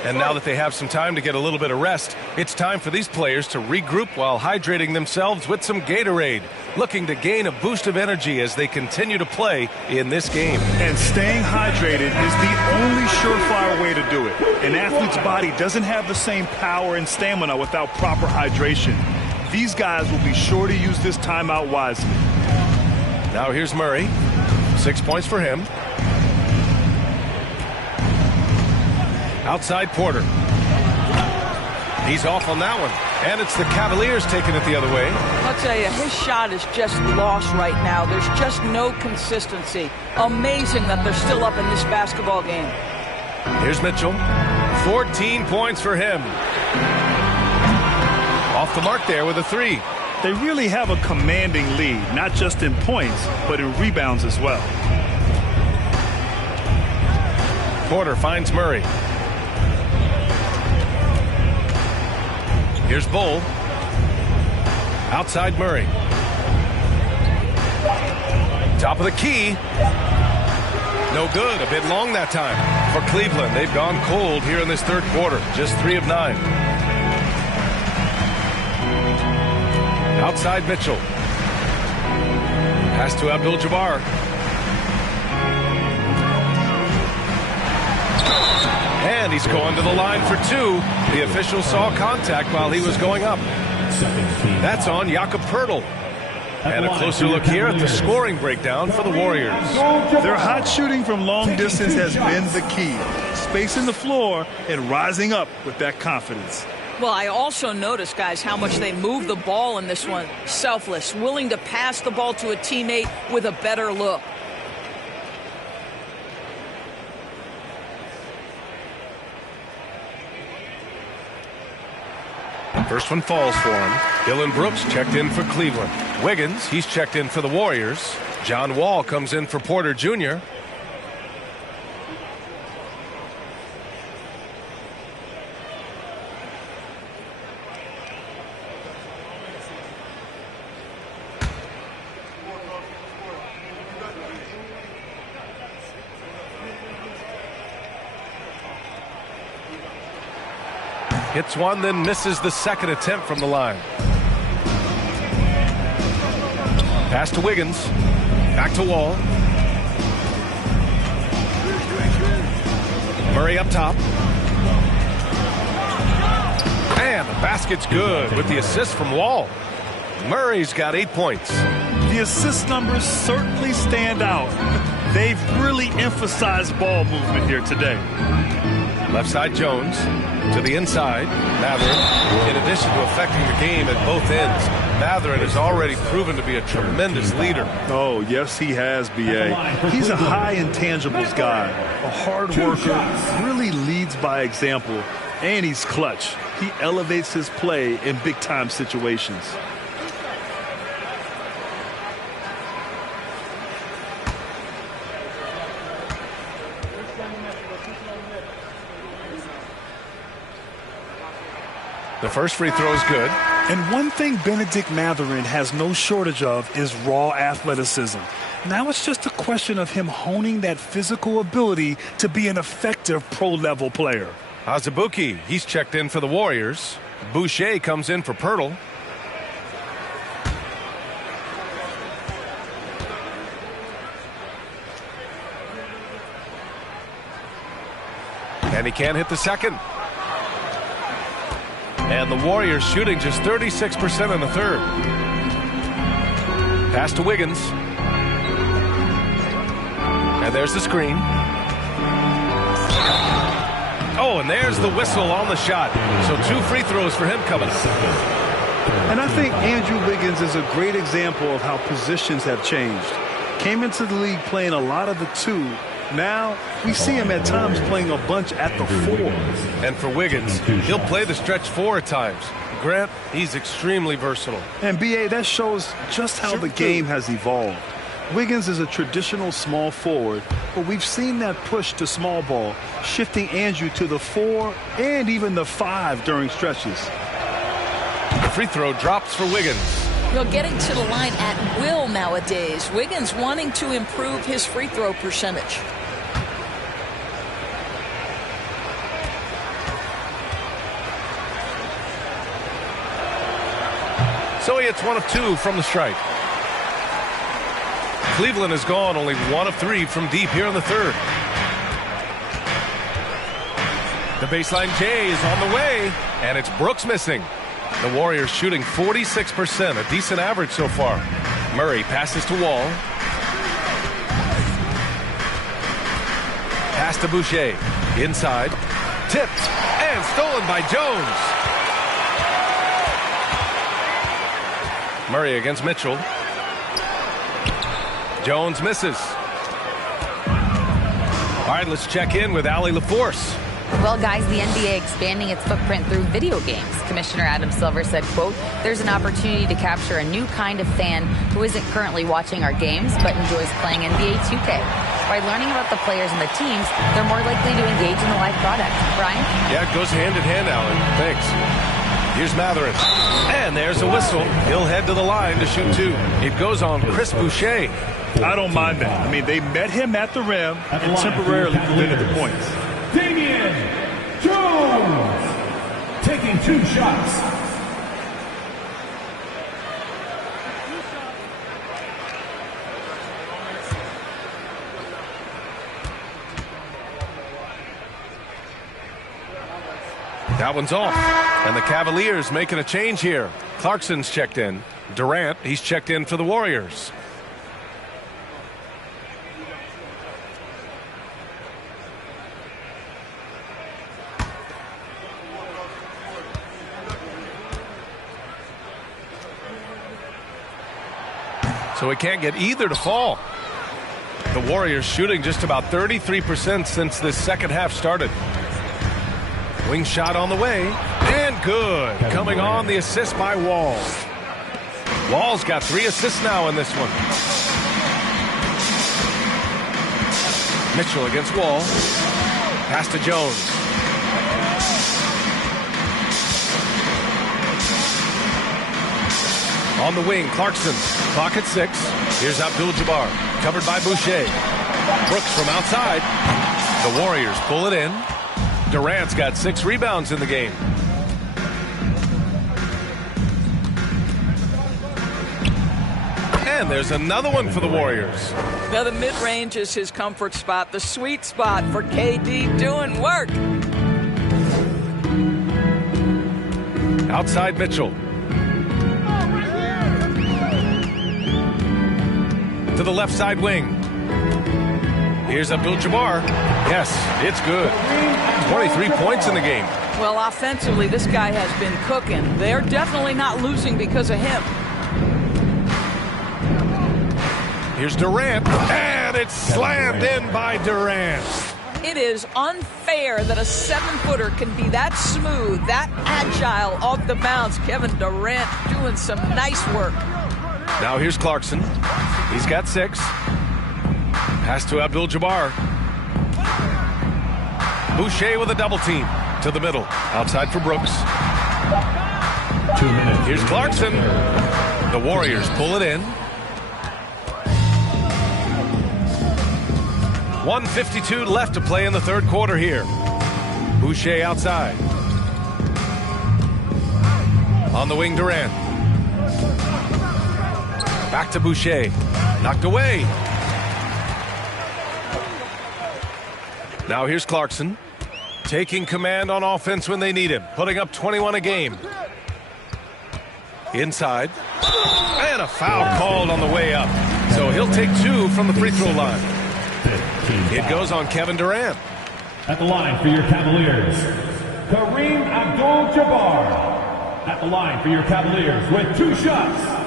And now that they have some time to get a little bit of rest, it's time for these players to regroup while hydrating themselves with some Gatorade, looking to gain a boost of energy as they continue to play in this game. And staying hydrated is the only surefire way to do it. An athlete's body doesn't have the same power and stamina without proper hydration. These guys will be sure to use this timeout wisely. Now here's Murray. 6 points for him. Outside Porter. He's off on that one. And it's the Cavaliers taking it the other way. I'll tell you, his shot is just lost right now. There's just no consistency. Amazing that they're still up in this basketball game. Here's Mitchell. 14 points for him. Off the mark there with a three. They really have a commanding lead, not just in points, but in rebounds as well. Porter finds Murray. Here's Bull. Outside Murray. Top of the key. No good. A bit long that time for Cleveland. They've gone cold here in this third quarter. Just 3 of 9. Outside Mitchell. Pass to Abdul-Jabbar. And he's going to the line for two. The official saw contact while he was going up. That's on Jakob Poeltl. And a closer look here at the scoring breakdown for the Warriors. Their hot shooting from long distance has been the key. Spacing the floor and rising up with that confidence. Well, I also noticed, guys, how much they move the ball in this one. Selfless, willing to pass the ball to a teammate with a better look. First one falls for him. Dillon Brooks checked in for Cleveland. Wiggins, he's checked in for the Warriors. John Wall comes in for Porter Jr. Hits one, then misses the second attempt from the line. Pass to Wiggins. Back to Wall. Murray up top. And the basket's good with the assist from Wall. Murray's got 8 points. The assist numbers certainly stand out. They've really emphasized ball movement here today. Left side Jones to the inside. Mathurin, in addition to affecting the game at both ends, Mathurin has already proven to be a tremendous leader. Oh, yes, he has, B.A. He's a high intangibles guy, a hard worker, really leads by example, and he's clutch. He elevates his play in big-time situations. The first free throw is good. And one thing Bennedict Mathurin has no shortage of is raw athleticism. Now it's just a question of him honing that physical ability to be an effective pro-level player. Azubuike, he's checked in for the Warriors. Boucher comes in for Poeltl. And he can't hit the second. And the Warriors shooting just 36% in the third. Pass to Wiggins. And there's the screen. Oh, and there's the whistle on the shot. So 2 free throws for him coming up. And I think Andrew Wiggins is a great example of how positions have changed. Came into the league playing a lot of the 2. Now we see him at times playing a bunch at the 4. And for Wiggins, he'll play the stretch 4 at times. Grant, he's extremely versatile. And B.A., that shows just how the game has evolved. Wiggins is a traditional small forward, but we've seen that push to small ball, shifting Andrew to the 4 and even the 5 during stretches. The free throw drops for Wiggins. Well, getting to the line at will nowadays. Wiggins wanting to improve his free throw percentage. So he hits 1 of 2 from the stripe. Cleveland has gone only 1 of 3 from deep here in the third. The baseline J is on the way, and it's Brooks missing. The Warriors shooting 46%, a decent average so far. Murray passes to Wall. Pass to Boucher. Inside. Tipped and stolen by Jones. Murray against Mitchell. Jones misses. All right, let's check in with Allie LaForce. Well, guys, the NBA expanding its footprint through video games. Commissioner Adam Silver said, quote, "There's an opportunity to capture a new kind of fan who isn't currently watching our games but enjoys playing NBA 2K. By learning about the players and the teams, they're more likely to engage in the live product." Brian? Yeah, it goes hand in hand, Alan. Thanks. Here's Mathurin. And there's a whistle. He'll head to the line to shoot 2. It goes on Chris Boucher. I don't mind that. I mean, they met him at the rim and temporarily prevented the points. Damian Jones taking 2 shots. That one's off. And the Cavaliers making a change here. Clarkson's checked in. Durant, he's checked in for the Warriors. So he can't get either to fall. The Warriors shooting just about 33% since this second half started. Wing shot on the way, and good. Coming on, the assist by Wall. Wall's got 3 assists now in this one. Mitchell against Wall. Pass to Jones. On the wing, Clarkson. Clock at 6. Here's Abdul-Jabbar. Covered by Boucher. Brooks from outside. The Warriors pull it in. Durant's got 6 rebounds in the game. And there's another one for the Warriors. Now the mid-range is his comfort spot, the sweet spot for KD doing work. Outside Mitchell. To the left side wing. Here's Abdul-Jabbar. Yes, it's good. 23 points in the game. Well, offensively, this guy has been cooking. They're definitely not losing because of him. Here's Durant, and it's slammed in by Durant. It is unfair that a 7-footer can be that smooth, that agile off the bounce. Kevin Durant doing some nice work. Now here's Clarkson. He's got 6. Pass to Abdul-Jabbar. Boucher with a double team to the middle. Outside for Brooks. 2 minutes. Here's Clarkson. The Warriors pull it in. 1:52 left to play in the third quarter here. Boucher outside. On the wing, Durant. Back to Boucher. Knocked away. Now here's Clarkson. taking command on offense when they need him, putting up 21 a game. Inside. And a foul called on the way up. So he'll take 2 from the free throw line. It goes on Kevin Durant. At the line for your Cavaliers, Kareem Abdul-Jabbar. At the line for your Cavaliers with 2 shots.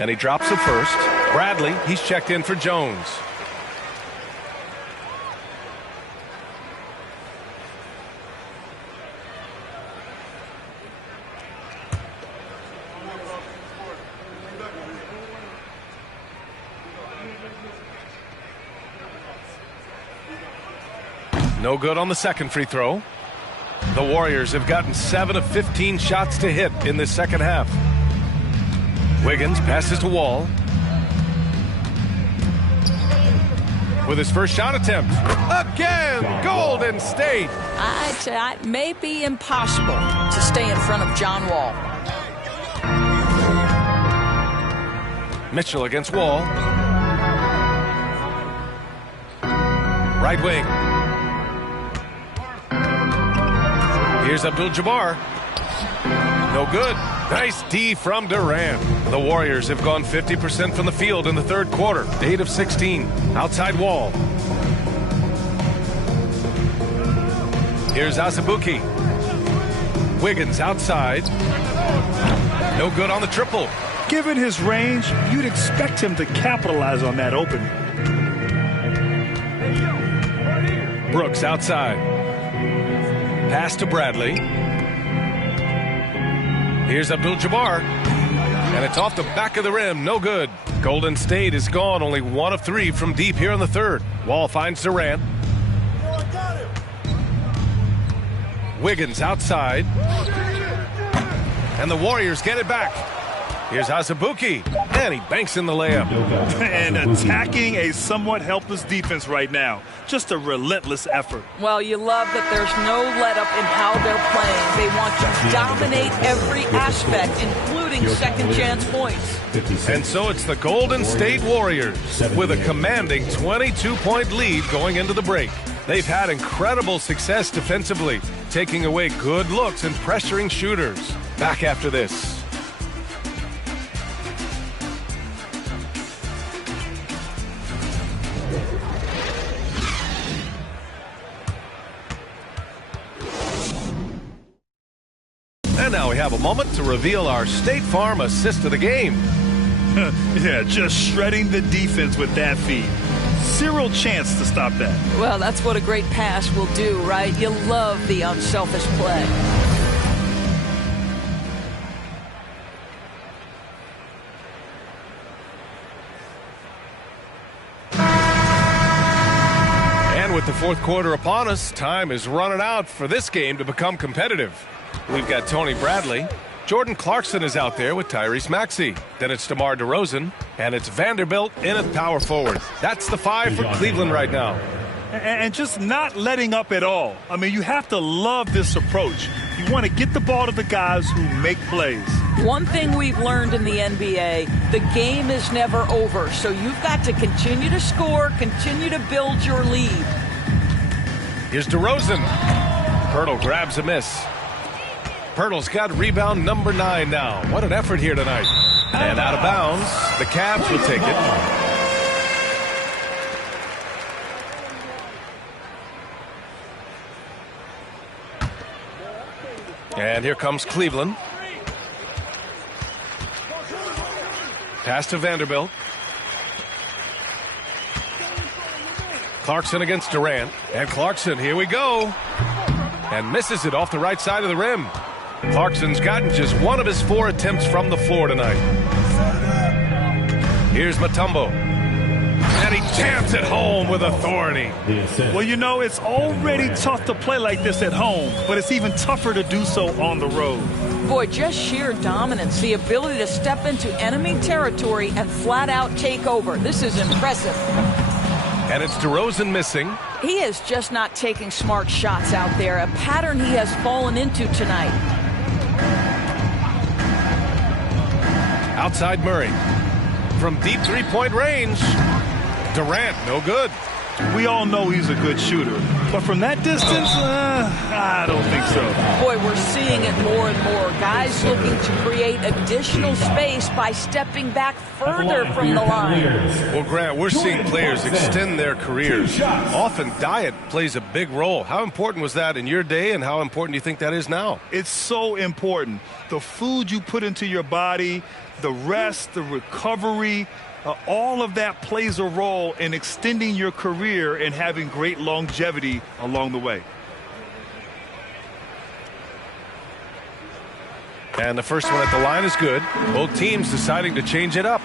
And he drops the first. Bradley, he's checked in for Jones. No good on the second free throw. The Warriors have gotten 7 of 15 shots to hit in this second half. Wiggins passes to Wall. With his first shot attempt. Again, Golden State. I'd say it may be impossible to stay in front of John Wall. Mitchell against Wall. Right wing. Here's Abdul-Jabbar. No good. Nice D from Durant. The Warriors have gone 50% from the field in the third quarter. 8 of 16. Outside Wall. Here's Azubuike. Wiggins outside. No good on the triple. Given his range, you'd expect him to capitalize on that opening. Brooks outside. Pass to Bradley. Here's Abdul-Jabbar. And it's off the back of the rim. No good. Golden State is gone. Only 1 of 3 from deep here in the third. Wall finds Durant. Wiggins outside. And the Warriors get it back. Here's Azubuike. And he banks in the layup. And attacking a somewhat helpless defense right now. Just a relentless effort. Well, you love that there's no let-up in how they're playing. They want to dominate every aspect, including second-chance points. And so it's the Golden State Warriors with a commanding 22-point lead going into the break. They've had incredible success defensively, taking away good looks and pressuring shooters. Back after this. And now we have a moment to reveal our State Farm assist of the game. Yeah, just shredding the defense with that feed. Zero chance to stop that. Well, that's what a great pass will do, right? You love the unselfish play. And with the fourth quarter upon us, time is running out for this game to become competitive. We've got Tony Bradley. Jordan Clarkson is out there with Tyrese Maxey. Then it's DeMar DeRozan. And it's Vanderbilt in at power forward. That's the 5 for Cleveland right now. And just not letting up at all. I mean, you have to love this approach. You want to get the ball to the guys who make plays. One thing we've learned in the NBA, the game is never over. So you've got to continue to score, continue to build your lead. Here's DeRozan. Pirtle grabs a miss. Pirtle's got rebound number 9 now. What an effort here tonight. And out of bounds. The Cavs will take it. And here comes Cleveland. Pass to Vanderbilt. Clarkson against Durant. And Clarkson, here we go. And misses it off the right side of the rim. Clarkson's gotten just 1 of his 4 attempts from the floor tonight. Here's Mutombo. And he jams it home with authority. Well, you know, it's already tough to play like this at home, but it's even tougher to do so on the road. Boy, just sheer dominance, the ability to step into enemy territory and flat out take over. This is impressive. And it's DeRozan missing. He is just not taking smart shots out there, a pattern he has fallen into tonight. Outside Murray. From deep three-point range. Durant, no good. We all know he's a good shooter, but from that distance, I don't think so. Boy, we're seeing it more and more. Guys looking to create additional space by stepping back further from the line. Well, Grant, we're seeing players extend their careers. Often diet plays a big role. How important was that in your day, and how important do you think that is now? It's so important. The food you put into your body, the rest, the recovery, all of that plays a role in extending your career and having great longevity along the way. And the first one at the line is good. Both teams deciding to change it up.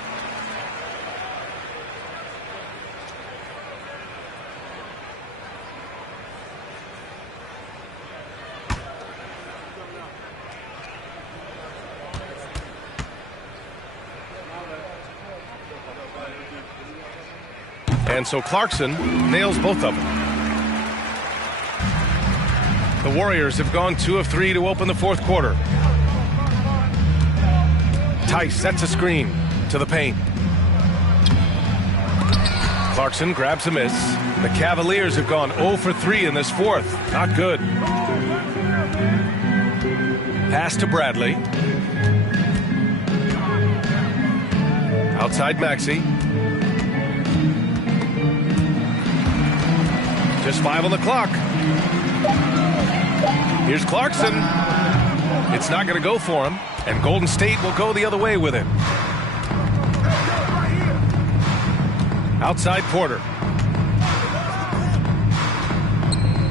And so Clarkson nails both of them. The Warriors have gone 2 of 3 to open the fourth quarter. Tice sets a screen to the paint. Clarkson grabs a miss. The Cavaliers have gone 0 for 3 in this fourth. Not good. Pass to Bradley. Outside Maxey. Just 5 on the clock. Here's Clarkson. It's not going to go for him, and Golden State will go the other way with it. Outside Porter.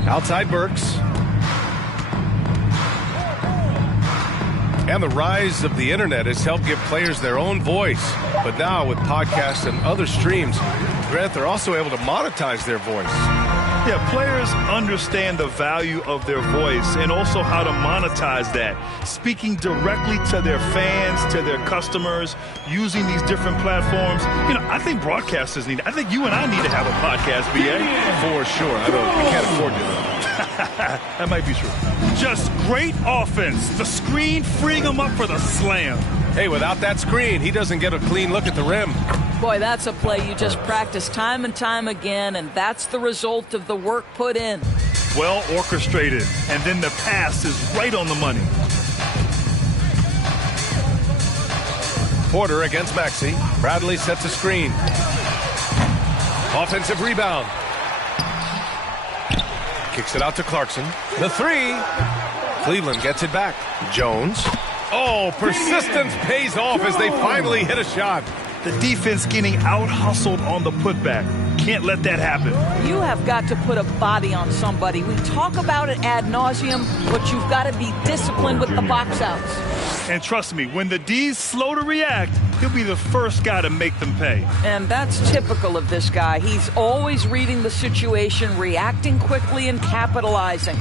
Outside Burks. And the rise of the internet has helped give players their own voice. But now with podcasts and other streams, Grant, they're also able to monetize their voice. Yeah, players understand the value of their voice and also how to monetize that. Speaking directly to their fans, to their customers, using these different platforms. You know, I think broadcasters need, I think you and I need to have a podcast, BA. For sure. I can't afford to. That might be true. Just great offense. The screen freeing him up for the slam. Hey, without that screen, he doesn't get a clean look at the rim. Boy, that's a play you just practice time and time again, and that's the result of the work put in. Well orchestrated, and then the pass is right on the money. Porter against Maxey. Bradley sets a screen. Offensive rebound. Kicks it out to Clarkson. The three. Cleveland gets it back. Jones. Oh, persistence pays off as they finally hit a shot. The defense getting out-hustled on the putback. Can't let that happen. You have got to put a body on somebody. We talk about it ad nauseum, but you've got to be disciplined with the box outs. And trust me, when the D's slow to react, he'll be the first guy to make them pay. And that's typical of this guy. He's always reading the situation, reacting quickly, and capitalizing.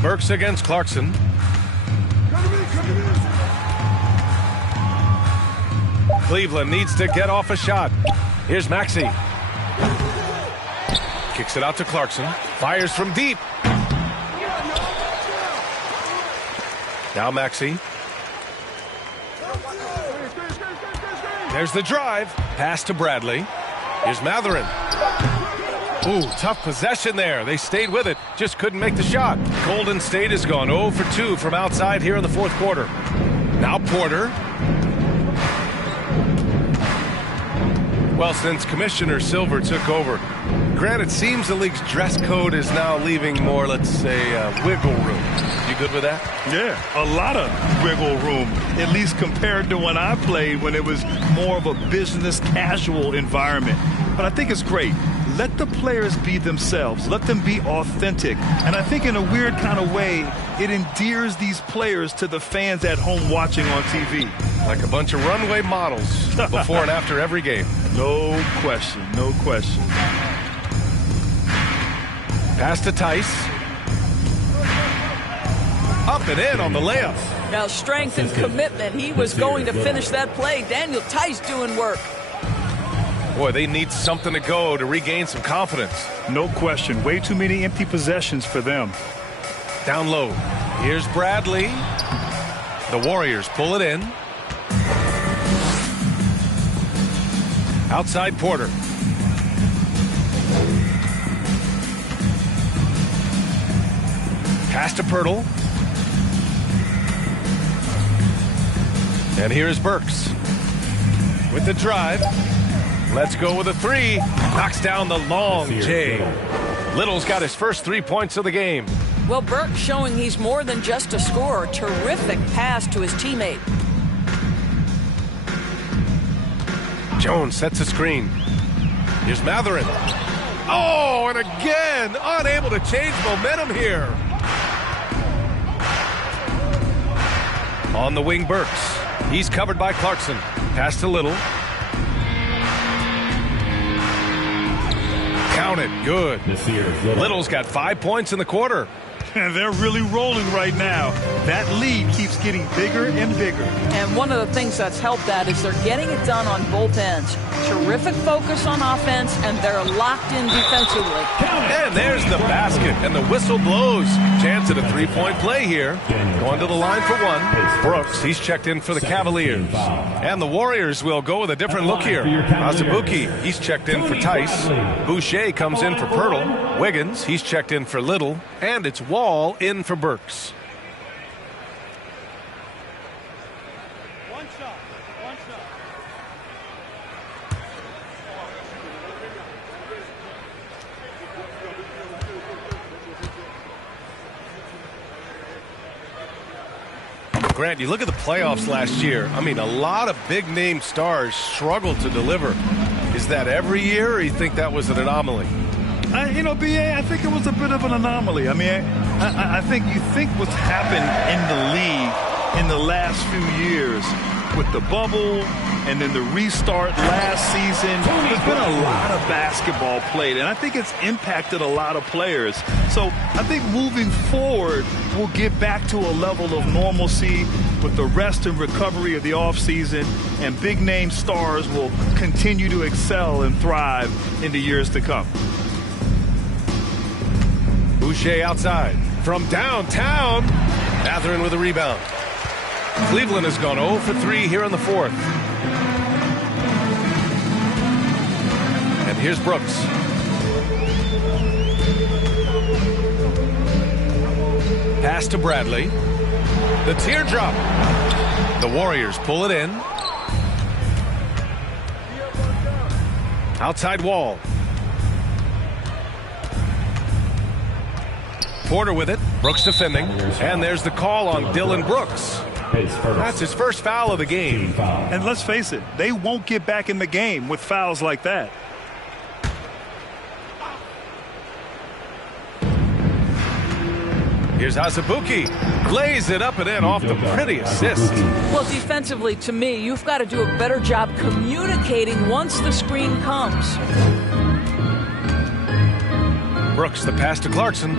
Burks against Clarkson. Cleveland needs to get off a shot. Here's Maxey. Kicks it out to Clarkson. Fires from deep. Now Maxey. There's the drive. Pass to Bradley. Here's Mathurin. Ooh, tough possession there. They stayed with it. Just couldn't make the shot. Golden State has gone 0 for 2 from outside here in the fourth quarter. Now Porter. Well, since Commissioner Silver took over, Grant, it seems the league's dress code is now leaving more, let's say, wiggle room. You good with that? Yeah, a lot of wiggle room, at least compared to when I played, when it was more of a business casual environment. But I think it's great. Let the players be themselves. Let them be authentic. And I think in a weird kind of way, it endears these players to the fans at home watching on TV. Like a bunch of runway models before and after every game. No question, no question. Pass to Tice. Up and in on the layup. Now strength and commitment. He was going to finish that play. Daniel Tice doing work. Boy, they need something to go to regain some confidence. No question. Way too many empty possessions for them. Down low. Here's Bradley. The Warriors pull it in. Outside Porter. Pass to Pirtle. And here's Burks. With the drive. Let's go with a three. Knocks down the long J. Little's got his first 3 points of the game. Well, Burke showing he's more than just a scorer. Terrific pass to his teammate. Jones sets a screen. Here's Matherin. Oh, and again, unable to change momentum here. On the wing, Burks. He's covered by Clarkson. Pass to Little. Count it. Good. Little's got 5 points in the quarter. And they're really rolling right now. That lead keeps getting bigger and bigger. And one of the things that's helped that is they're getting it done on both ends. Terrific focus on offense, and they're locked in defensively. And there's the basket, and the whistle blows. Chance at a three-point play here. Going to the line for one. Brooks, he's checked in for the Cavaliers. And the Warriors will go with a different look here. Azubuike, he's checked in for Tice. Boucher comes in for Pirtle. Wiggins, he's checked in for Little. And it's Wall in for Burks. Grant, you look at the playoffs last year. I mean, a lot of big-name stars struggled to deliver. Is that every year, or you think that was an anomaly? You know, B.A., I think it was a bit of an anomaly. I mean, I think you think what's happened in the league in the last few years with the bubble and then the restart last season, there's been a lot of basketball played, and I think it's impacted a lot of players. So I think moving forward, we'll get back to a level of normalcy with the rest and recovery of the offseason, and big-name stars will continue to excel and thrive in the years to come. Boucher outside. From downtown, Matherin with a rebound. Cleveland has gone 0 for 3 here in the fourth. And here's Brooks. Pass to Bradley. The teardrop. The Warriors pull it in. Outside Wall. Porter with it. Brooks defending. And there's the call on Dylan Brooks. That's his first foul of the game. And let's face it, they won't get back in the game with fouls like that. Here's Azubuike. Lays it up and in off the pretty assist. Well, defensively, to me, you've got to do a better job communicating once the screen comes. Brooks, the pass to Clarkson.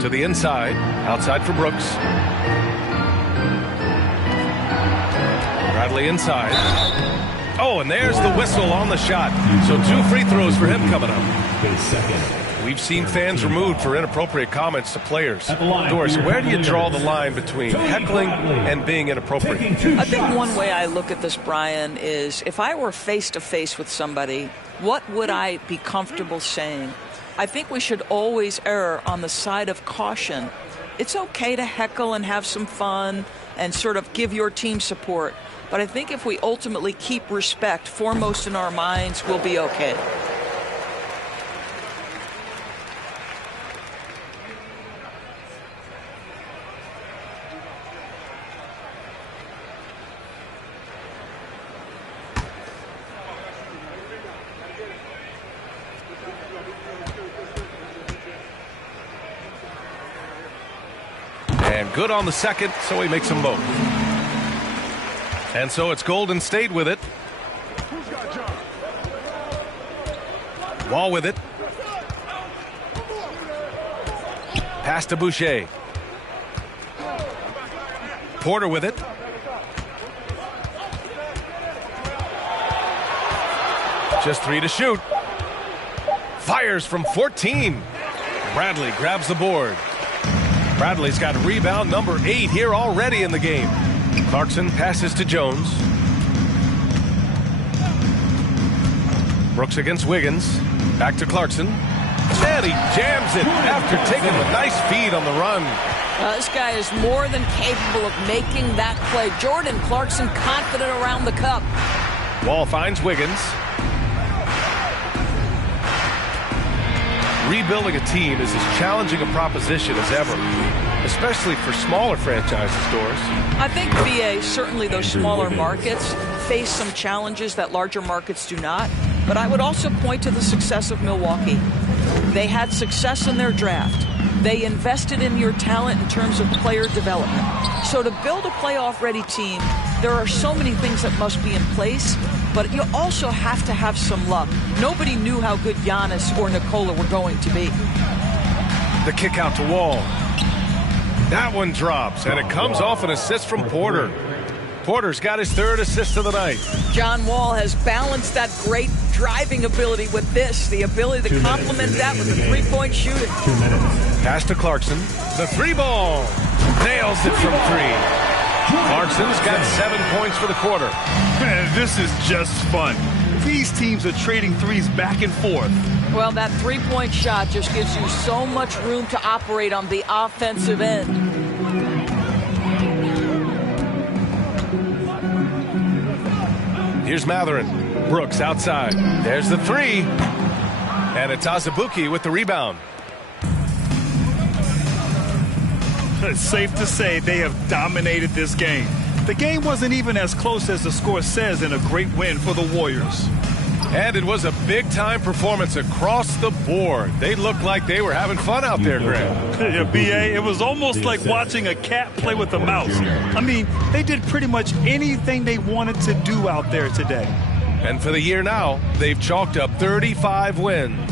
To the inside. Outside for Brooks. Bradley inside. Oh, and there's the whistle on the shot. So 2 free throws for him coming up. We've seen fans removed for inappropriate comments to players. Doris, where do you draw the line between heckling and being inappropriate? I think one way I look at this, Brian, is if I were face-to-face with somebody, what would I be comfortable saying? I think we should always err on the side of caution. It's okay to heckle and have some fun and sort of give your team support. But I think if we ultimately keep respect foremost in our minds, we'll be okay. And good on the second, so he makes them both. And so it's Golden State with it. Wall with it. Pass to Boucher. Porter with it. Just 3 to shoot. Fires from 14. Bradley grabs the board. Bradley's got rebound number 8 here already in the game. Clarkson passes to Jones. Brooks against Wiggins. Back to Clarkson. And he jams it after taking a nice feed on the run. This guy is more than capable of making that play. Jordan Clarkson confident around the cup. Wall finds Wiggins. Rebuilding a team is as challenging a proposition as ever, especially for smaller franchises, Doris. I think, VA, certainly those smaller markets face some challenges that larger markets do not. But I would also point to the success of Milwaukee. They had success in their draft. They invested in your talent in terms of player development. So to build a playoff-ready team, there are so many things that must be in place, but you also have to have some luck. Nobody knew how good Giannis or Nikola were going to be. The kick out to Wall. That one drops, and it comes off an assist from Porter. Porter's got his 3rd assist of the night. John Wall has balanced that great driving ability with this, the ability to complement that with the three-point shooting. Pass to Clarkson. The 3-ball. Nails it from 3. Clarkson's got 7 points for the quarter. Man, this is just fun. These teams are trading threes back and forth. Well, that three-point shot just gives you so much room to operate on the offensive end. Here's Mathurin. Brooks outside. There's the 3. And it's Azubuike with the rebound. It's safe to say they have dominated this game. The game wasn't even as close as the score says in a great win for the Warriors. And it was a big-time performance across the board. They looked like they were having fun out there, Graham. Yeah, B.A., it was almost like watching a cat play with a mouse. I mean, they did pretty much anything they wanted to do out there today. And for the year now, they've chalked up 35 wins.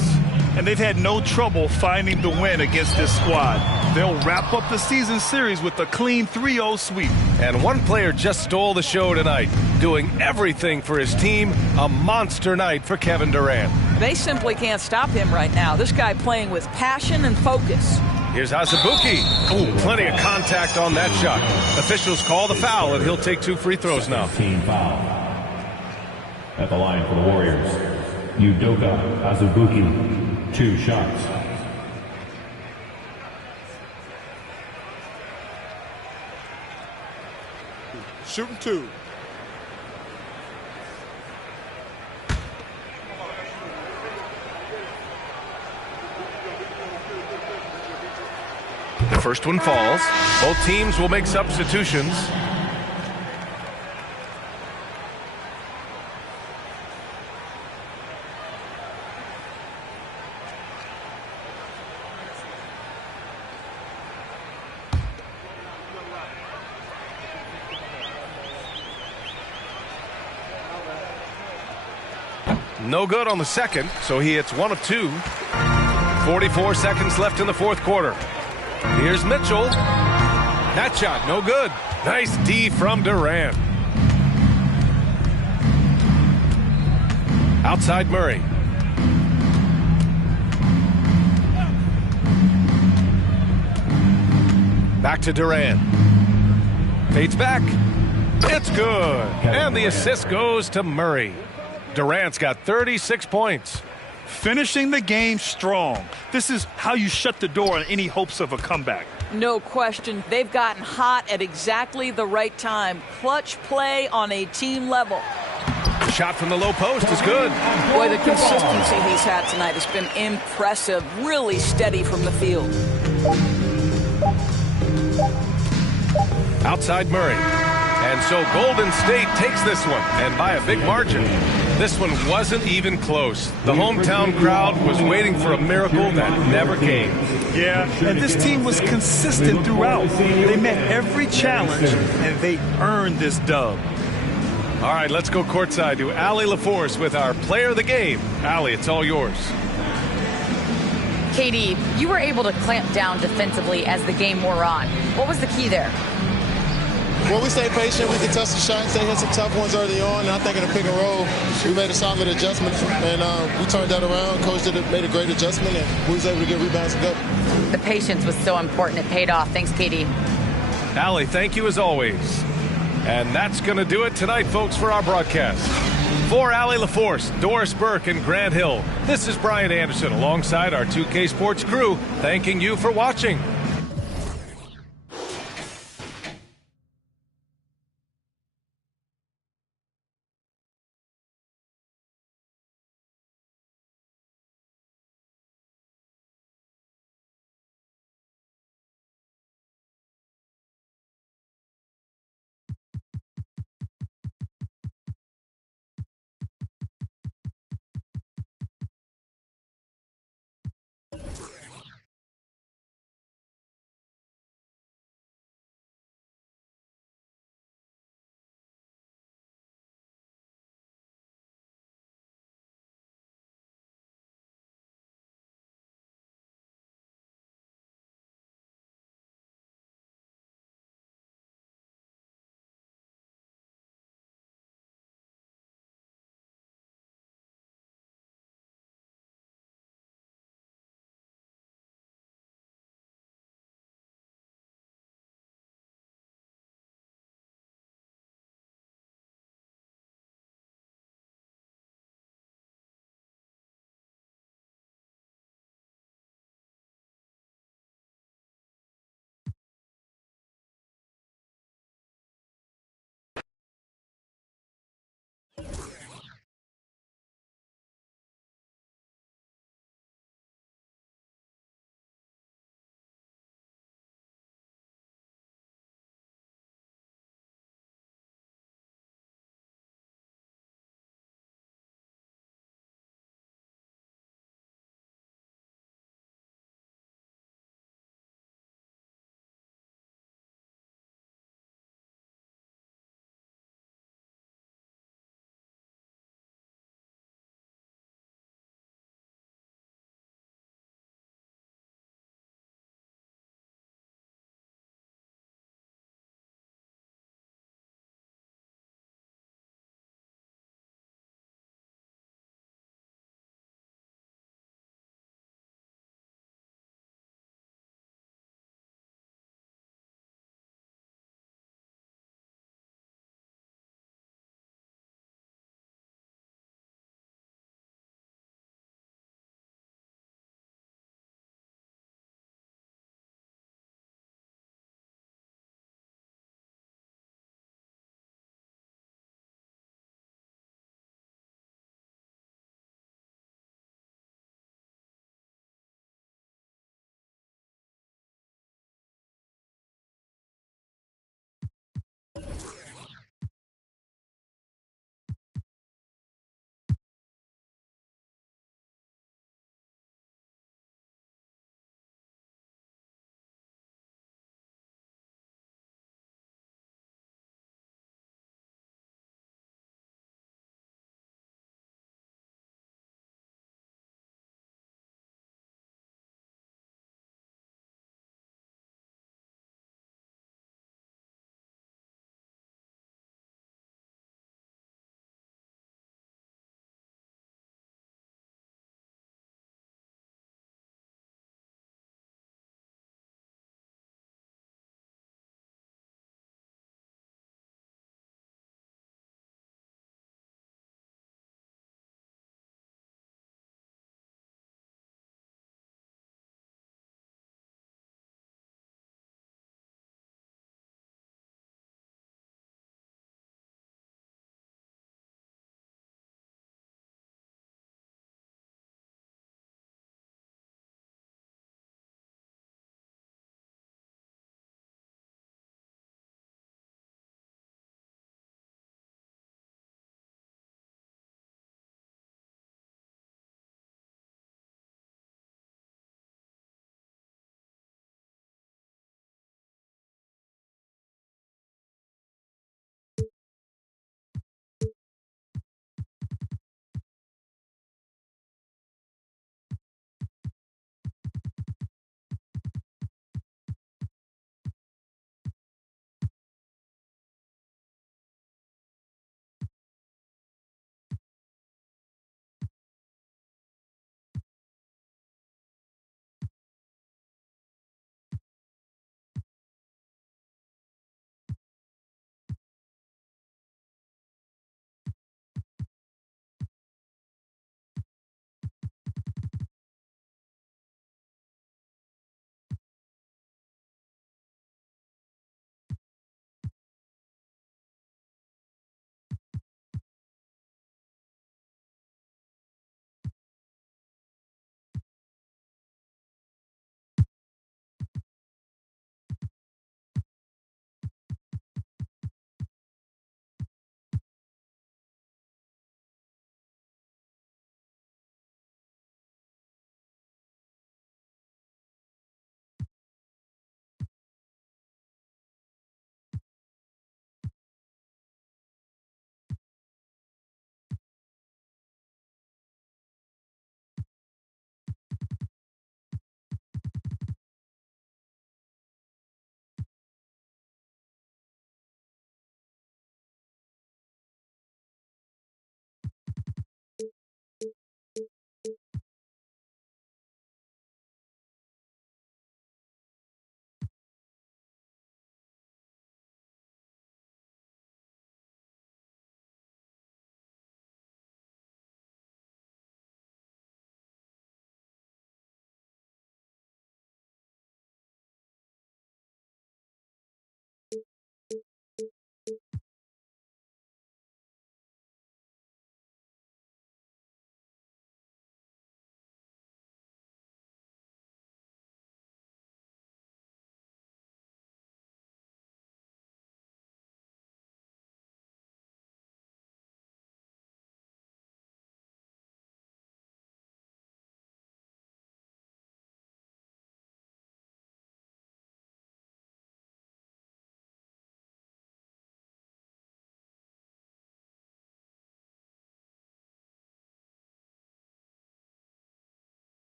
And they've had no trouble finding the win against this squad. They'll wrap up the season series with a clean 3-0 sweep. And one player just stole the show tonight, doing everything for his team. A monster night for Kevin Durant. They simply can't stop him right now. This guy playing with passion and focus. Here's Azubuike. Ooh, plenty of contact on that shot. Officials call the foul, and he'll take 2 free throws now. Team foul. At the line for the Warriors, Udoka Azubuike. 2 shots. Shooting 2. The first one falls. Both teams will make substitutions. No good on the second, so he hits 1 of 2. 44 seconds left in the 4th quarter. Here's Mitchell. That shot, no good. Nice D from Durant. Outside Murray. Back to Durant. Fades back. It's good. And the assist goes to Murray. Durant's got 36 points. Finishing the game strong. This is how you shut the door on any hopes of a comeback. No question. They've gotten hot at exactly the right time. Clutch play on a team level. The shot from the low post is good. Boy, the consistency he's had tonight has been impressive. Really steady from the field. Outside Murray. And so Golden State takes this one, and by a big margin. This one wasn't even close. The hometown crowd was waiting for a miracle that never came. Yeah, and this team was consistent throughout. They met every challenge, and they earned this dub. All right, let's go courtside to Allie LaForce with our player of the game. Allie, it's all yours. KD, you were able to clamp down defensively as the game wore on. What was the key there? Well, we stayed patient. We could test the shots. They hit some tough ones early on, and I think in the pick and roll, we made a solid adjustment, and we turned that around. Coach made a great adjustment, and we was able to get rebounds and go. The patience was so important. It paid off. Thanks, Katie. Allie, thank you as always. And that's going to do it tonight, folks, for our broadcast. For Allie LaForce, Doris Burke, and Grant Hill, this is Brian Anderson alongside our 2K Sports crew, thanking you for watching.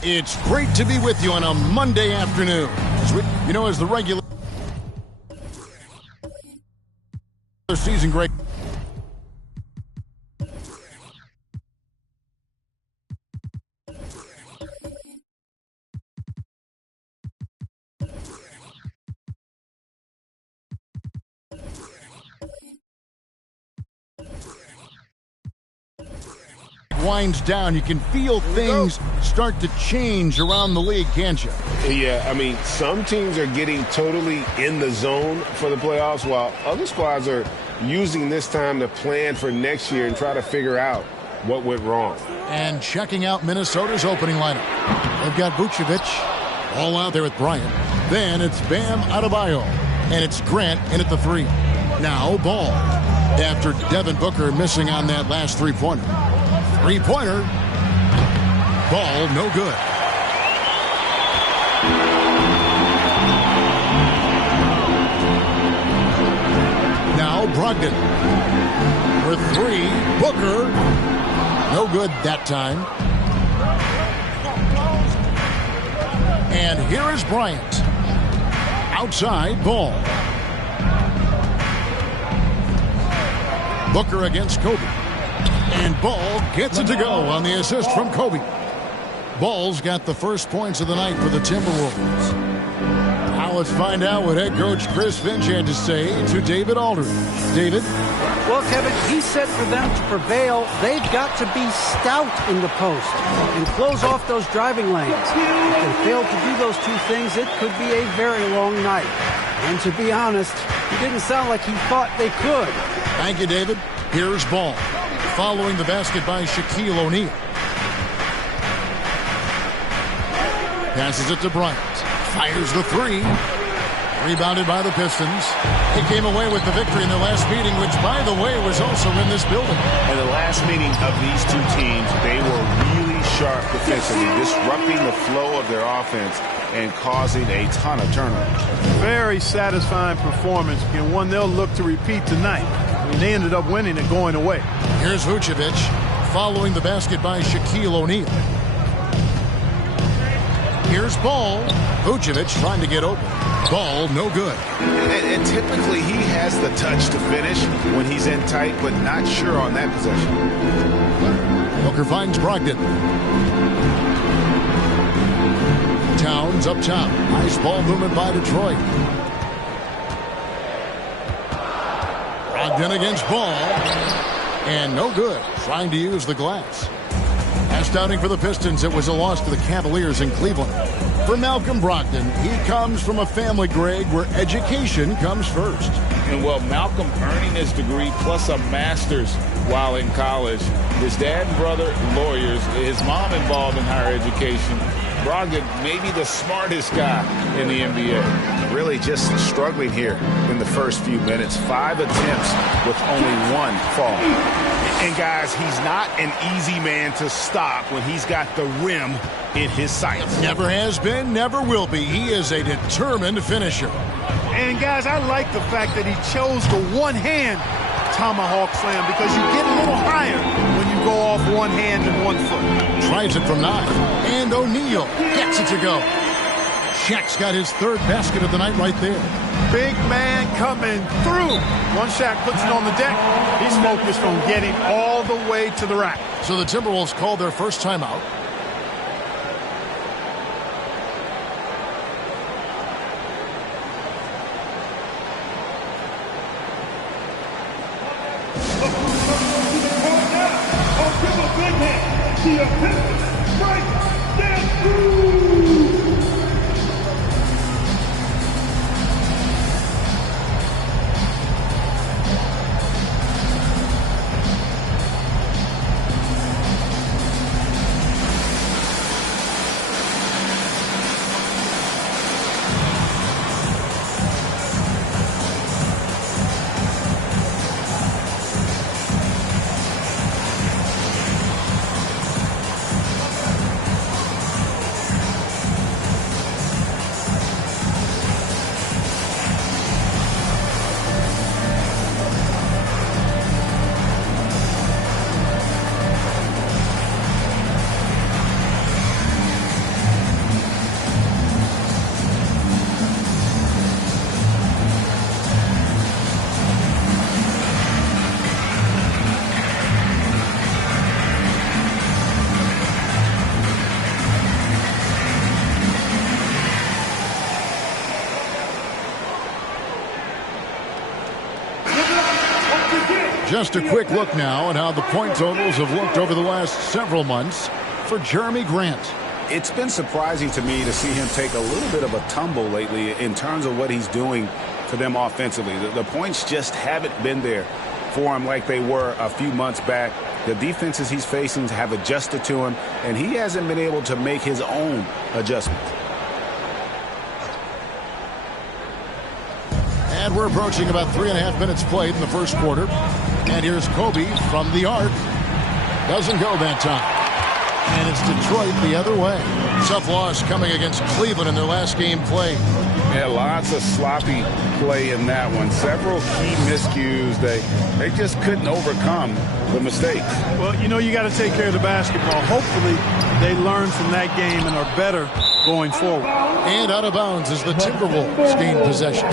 It's great to be with you on a Monday afternoon. As the regular season great. Winds down, you can feel things start to change around the league, can't you? Yeah, I mean, some teams are getting totally in the zone for the playoffs, while other squads are using this time to plan for next year and try to figure out what went wrong. And checking out Minnesota's opening lineup. They've got Vucevic all out there with Bryant. Then it's Bam Adebayo, and it's Grant in at the 3. Now Ball, after Devin Booker missing on that last three-pointer. Three-pointer. Ball, no good. Now Brogdon. For 3, Booker. No good that time. And here is Bryant. Outside, Ball. Booker against Kobe. And Ball gets it to go on the assist from Kobe. Ball's got the first points of the night for the Timberwolves. Now let's find out what head coach Chris Finch had to say to David Aldridge. David? Well, Kevin, he said for them to prevail, they've got to be stout in the post and close off those driving lanes. If they fail to do those two things, it could be a very long night. And to be honest, it didn't sound like he thought they could. Thank you, David. Here's Ball. Following the basket by Shaquille O'Neal. Passes it to Bryant. Fires the 3. Rebounded by the Pistons. They came away with the victory in their last meeting, which, by the way, was also in this building. In the last meeting of these two teams, they were really sharp defensively, disrupting the flow of their offense and causing a ton of turnovers. Very satisfying performance, and one they'll look to repeat tonight. They ended up winning and going away. Here's Vucevic following the basket by Shaquille O'Neal. Here's Ball. Vucevic trying to get open. Ball no good. And typically he has the touch to finish when he's in tight, but not sure on that possession. Booker finds Brogdon. Towns up top. Nice ball movement by Detroit. Brogdon against Ball. And no good. Trying to use the glass. Last outing for the Pistons, it was a loss to the Cavaliers in Cleveland. For Malcolm Brogdon, he comes from a family, Greg, where education comes first. And well, Malcolm earning his degree plus a master's while in college. His dad and brother, lawyers. His mom involved in higher education. Brogdon, maybe the smartest guy in the NBA. Really just struggling here in the first few minutes. 5 attempts with only 1 fall. And guys, he's not an easy man to stop when he's got the rim in his sights. Never has been, never will be. He is a determined finisher. And guys, I like the fact that he chose the one-hand tomahawk slam because you get a little higher when you go off one hand and 1 foot. Tries it from 9. And O'Neal gets it to go. Shaq's got his 3rd basket of the night right there. Big man coming through. Once Shaq puts it on the deck, he's focused on getting all the way to the rack. So the Timberwolves called their first timeout. Just a quick look now at how the point totals have looked over the last several months for Jeremy Grant. It's been surprising to me to see him take a little bit of a tumble lately in terms of what he's doing for them offensively. The points just haven't been there for him like they were a few months back. The defenses he's facing have adjusted to him, and he hasn't been able to make his own adjustments. And we're approaching about 3.5 minutes played in the first quarter. And here's Kobe from the arc. Doesn't go that time. And it's Detroit the other way. Tough loss coming against Cleveland in their last game played. Yeah, lots of sloppy play in that one. Several key miscues. They just couldn't overcome the mistakes. Well, you know, you got to take care of the basketball. Hopefully they learn from that game and are better going forward. And out of bounds as the Timberwolves gain possession.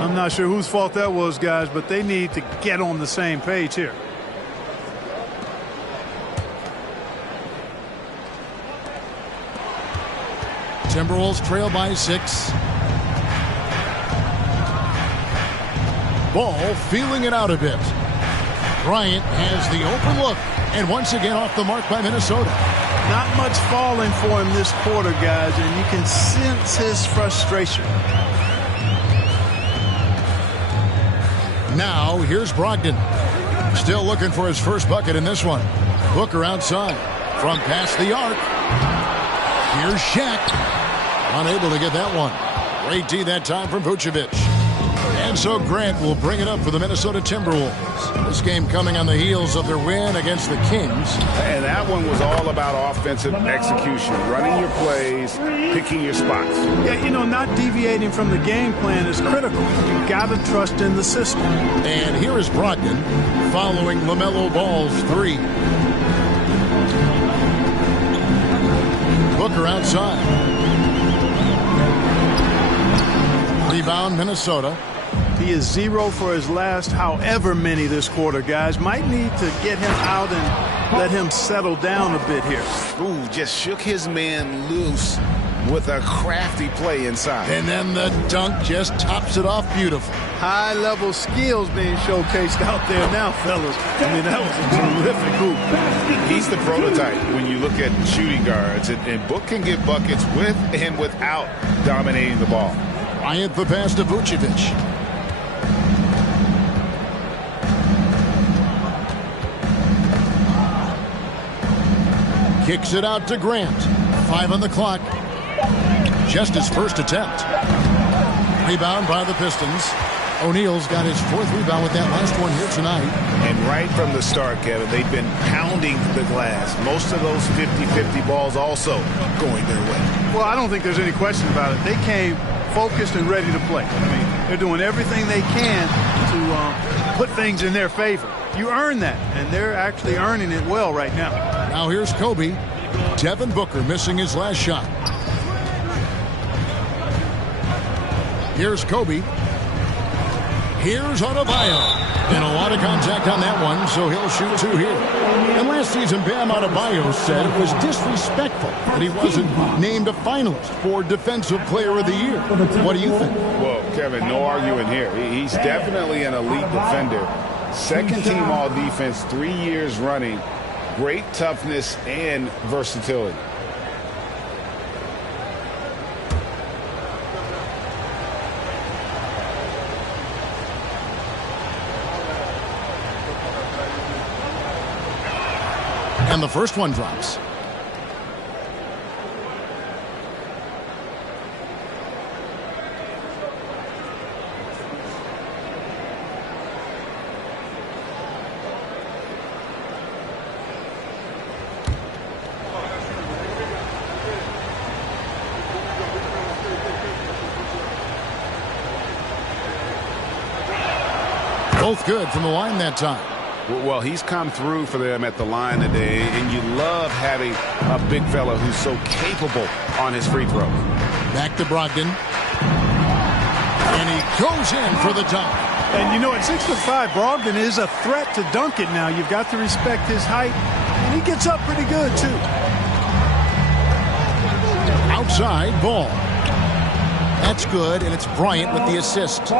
I'm not sure whose fault that was, guys, but they need to get on the same page here. Timberwolves trail by 6. Ball feeling it out a bit. Bryant has the open look, and once again off the mark by Minnesota. Not much falling for him this quarter, guys, and you can sense his frustration. Now here's Brogdon. Still looking for his first bucket in this one. Booker outside from past the arc. Here's Shaq. Unable to get that one. Great D that time from Vucevic. And so Grant will bring it up for the Minnesota Timberwolves. This game coming on the heels of their win against the Kings. And that one was all about offensive execution, running your plays, picking your spots. Yeah, you know, not deviating from the game plan is critical. You got to trust in the system. And here is Brogdon following LaMelo Ball's 3. Booker outside. Rebound Minnesota. He is 0 for his last however many this quarter, guys. Might need to get him out and let him settle down a bit here. Ooh, just shook his man loose with a crafty play inside. And then the dunk just tops it off beautiful. High-level skills being showcased out there now, fellas. I mean, that was a terrific hoop. He's the prototype when you look at shooting guards. And Book can get buckets with and without dominating the ball. Bryant the pass to Vucevic. Kicks it out to Grant. 5 on the clock. Just his first attempt. Rebound by the Pistons. O'Neal's got his 4th rebound with that last one here tonight. And right from the start, Kevin, they've been pounding the glass. Most of those 50-50 balls also going their way. Well, I don't think there's any question about it. They came focused and ready to play. I mean, they're doing everything they can to put things in their favor. You earn that, and they're actually earning it well right now. Now here's Kobe. Devin Booker missing his last shot. Here's Kobe. Here's Adebayo. And a lot of contact on that one, so he'll shoot 2 here. And last season, Bam Adebayo said it was disrespectful that he wasn't named a finalist for Defensive Player of the Year. What do you think? Well, Kevin, no arguing here. He's definitely an elite defender. Second team all defense 3 years running. Great toughness and versatility. And the first one drops. Both good from the line that time. Well, he's come through for them at the line today, and you love having a big fella who's so capable on his free throw. Back to Brogdon. And he goes in for the dunk. And you know, at 6'5", Brogdon is a threat to dunk it now. You've got to respect his height, and he gets up pretty good, too. Outside ball. That's good, and it's Bryant with the assist.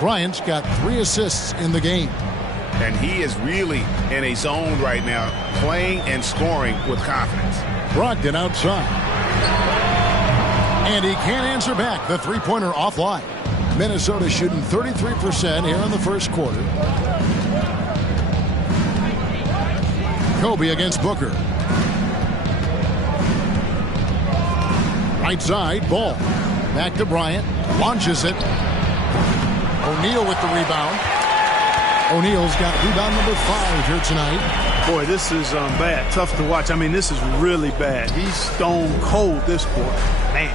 Bryant's got 3 assists in the game. And he is really in a zone right now, playing and scoring with confidence. Brogdon outside. And he can't answer back. The three-pointer offline. Minnesota shooting 33% here in the first quarter. Kobe against Booker. Right side, Ball. Back to Bryant. Launches it. O'Neal with the rebound. O'Neal's got rebound number 5 here tonight. Boy, this is bad. Tough to watch. I mean, this is really bad. He's stone cold this quarter. Man.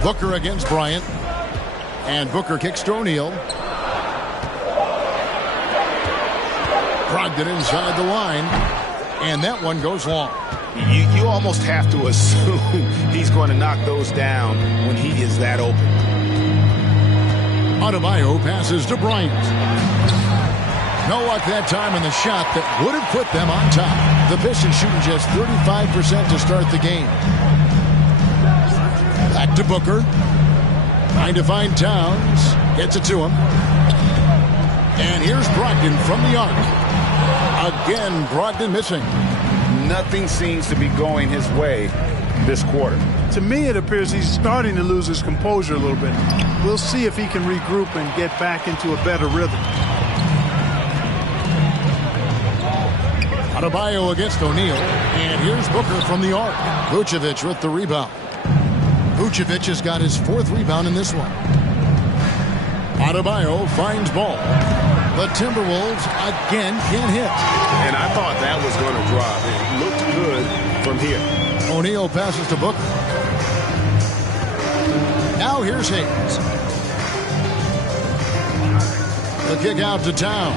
Booker against Bryant. And Booker kicks to O'Neal. Brogdon inside the line. And that one goes long. You almost have to assume he's going to knock those down when he is that open. Adebayo passes to Bryant. No luck that time in the shot that would have put them on top. The Pistons shooting just 35% to start the game. Back to Booker. Trying to find Towns. Gets it to him. And here's Brogdon from the arc. Again, Brogdon missing. Nothing seems to be going his way this quarter. To me, it appears he's starting to lose his composure a little bit. We'll see if he can regroup and get back into a better rhythm. Adebayo against O'Neal. And here's Booker from the arc. Vucevic with the rebound. Vucevic has got his 4th rebound in this one. Adebayo finds Ball. The Timberwolves again can't hit. And I thought that was going to drop. It looked good from here. O'Neal passes to Booker. Now here's Hayes. The kick out to Towns.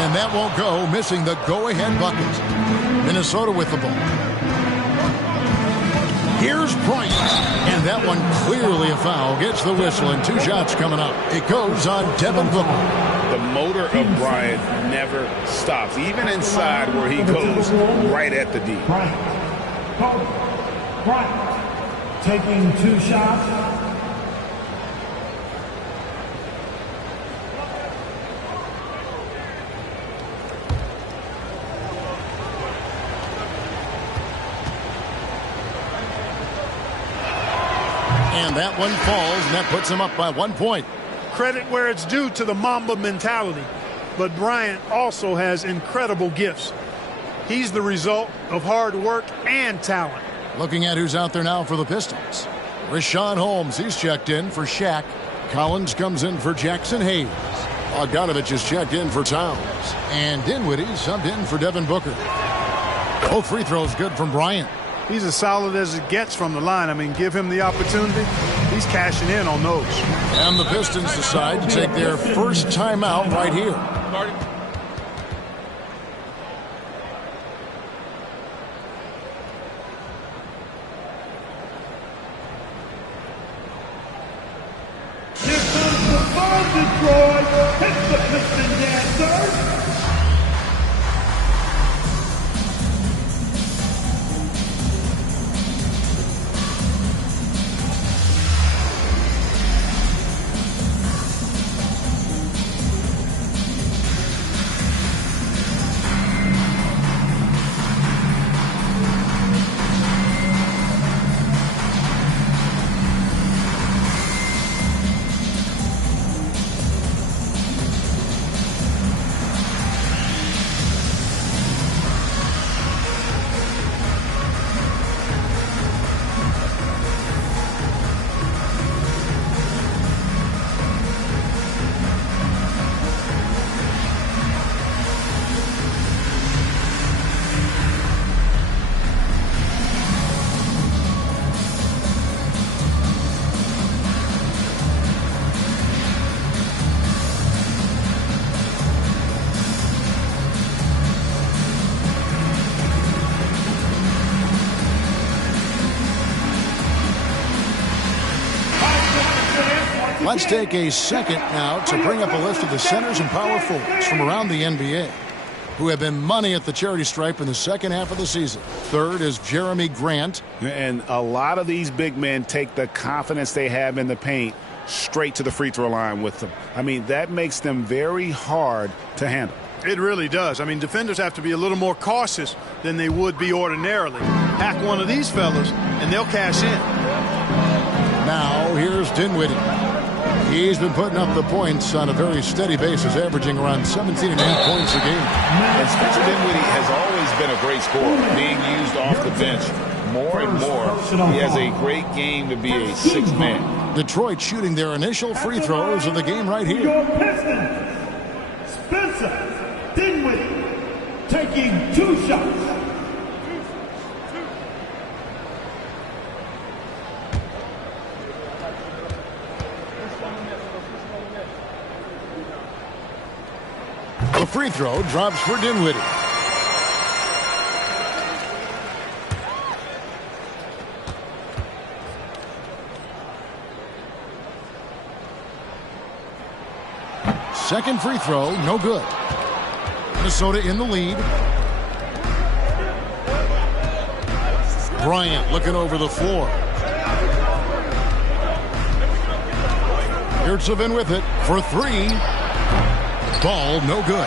And that won't go, missing the go-ahead bucket. Minnesota with the ball. Here's Bryant. And that one clearly a foul. Gets the whistle and 2 shots coming up. It goes on Devin Booker. The motor of Bryant never stops, even inside where he goes right at the D. Bryant taking 2 shots. And that one falls, and that puts him up by 1 point. Credit where it's due to the Mamba mentality. But Bryant also has incredible gifts. He's the result of hard work and talent. Looking at who's out there now for the Pistons. Richaun Holmes, he's checked in for Shaq. Collins comes in for Jackson Hayes. Bogdanovich is checked in for Towns. And Dinwiddie subbed in for Devin Booker. Both free throws good from Bryant. He's as solid as it gets from the line. I mean, give him the opportunity. He's cashing in on those. And the Pistons decide to take their first timeout right here. Here comes the ball, Detroit. Hits the Piston dancer. Let's take a second now to bring up a list of the centers and power forwards from around the NBA who have been money at the charity stripe in the second half of the season. Third is Jeremy Grant. And a lot of these big men take the confidence they have in the paint straight to the free throw line with them. I mean, that makes them very hard to handle. It really does. I mean, defenders have to be a little more cautious than they would be ordinarily. Hack one of these fellas, and they'll cash in. Now, here's Dinwiddie. He's been putting up the points on a very steady basis, averaging around 17.5 points a game. And Spencer Dinwiddie has always been a great scorer, being used off the bench more and more. He has a great game to be a sixth man. Detroit shooting their initial free throws of the game right here. Your Pistons, Spencer Dinwiddie, taking 2 shots. The free throw drops for Dinwiddie. Second free throw, no good. Minnesota in the lead. Bryant looking over the floor. Yurtseven with it for 3. Ball no good.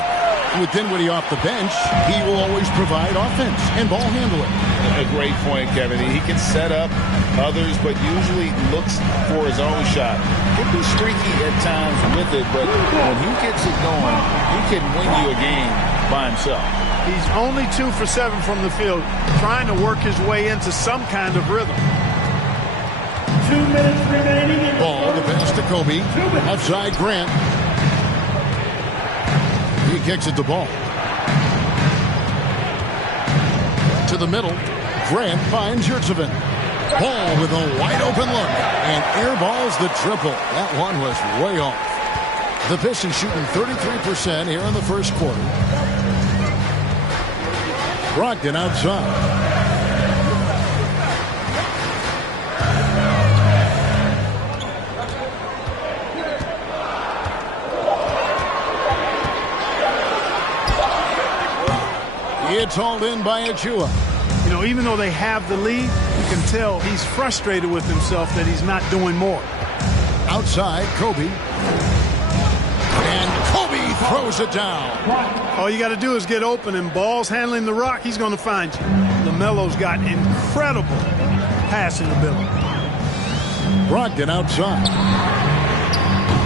With Dinwiddie off the bench, he will always provide offense and ball handling. A great point, Kevin. He can set up others, but usually looks for his own shot. Can be streaky at times with it, but when he gets it going, he can win you a game by himself. He's only 2 for 7 from the field, trying to work his way into some kind of rhythm. 2 minutes remaining. Ball, the pass to Kobe. Outside Grant. He kicks it to Ball. To the middle. Grant finds Yurtseven. Ball with a wide open look. And airballs the triple. That one was way off. The Pistons shooting 33% here in the first quarter. Brogdon outside. It's hauled in by Achua. You know, even though they have the lead, you can tell he's frustrated with himself that he's not doing more. Outside, Kobe. And Kobe throws it down. All you got to do is get open, and Ball's handling the rock. He's going to find you. LaMelo's got incredible passing ability. Brogdon outside.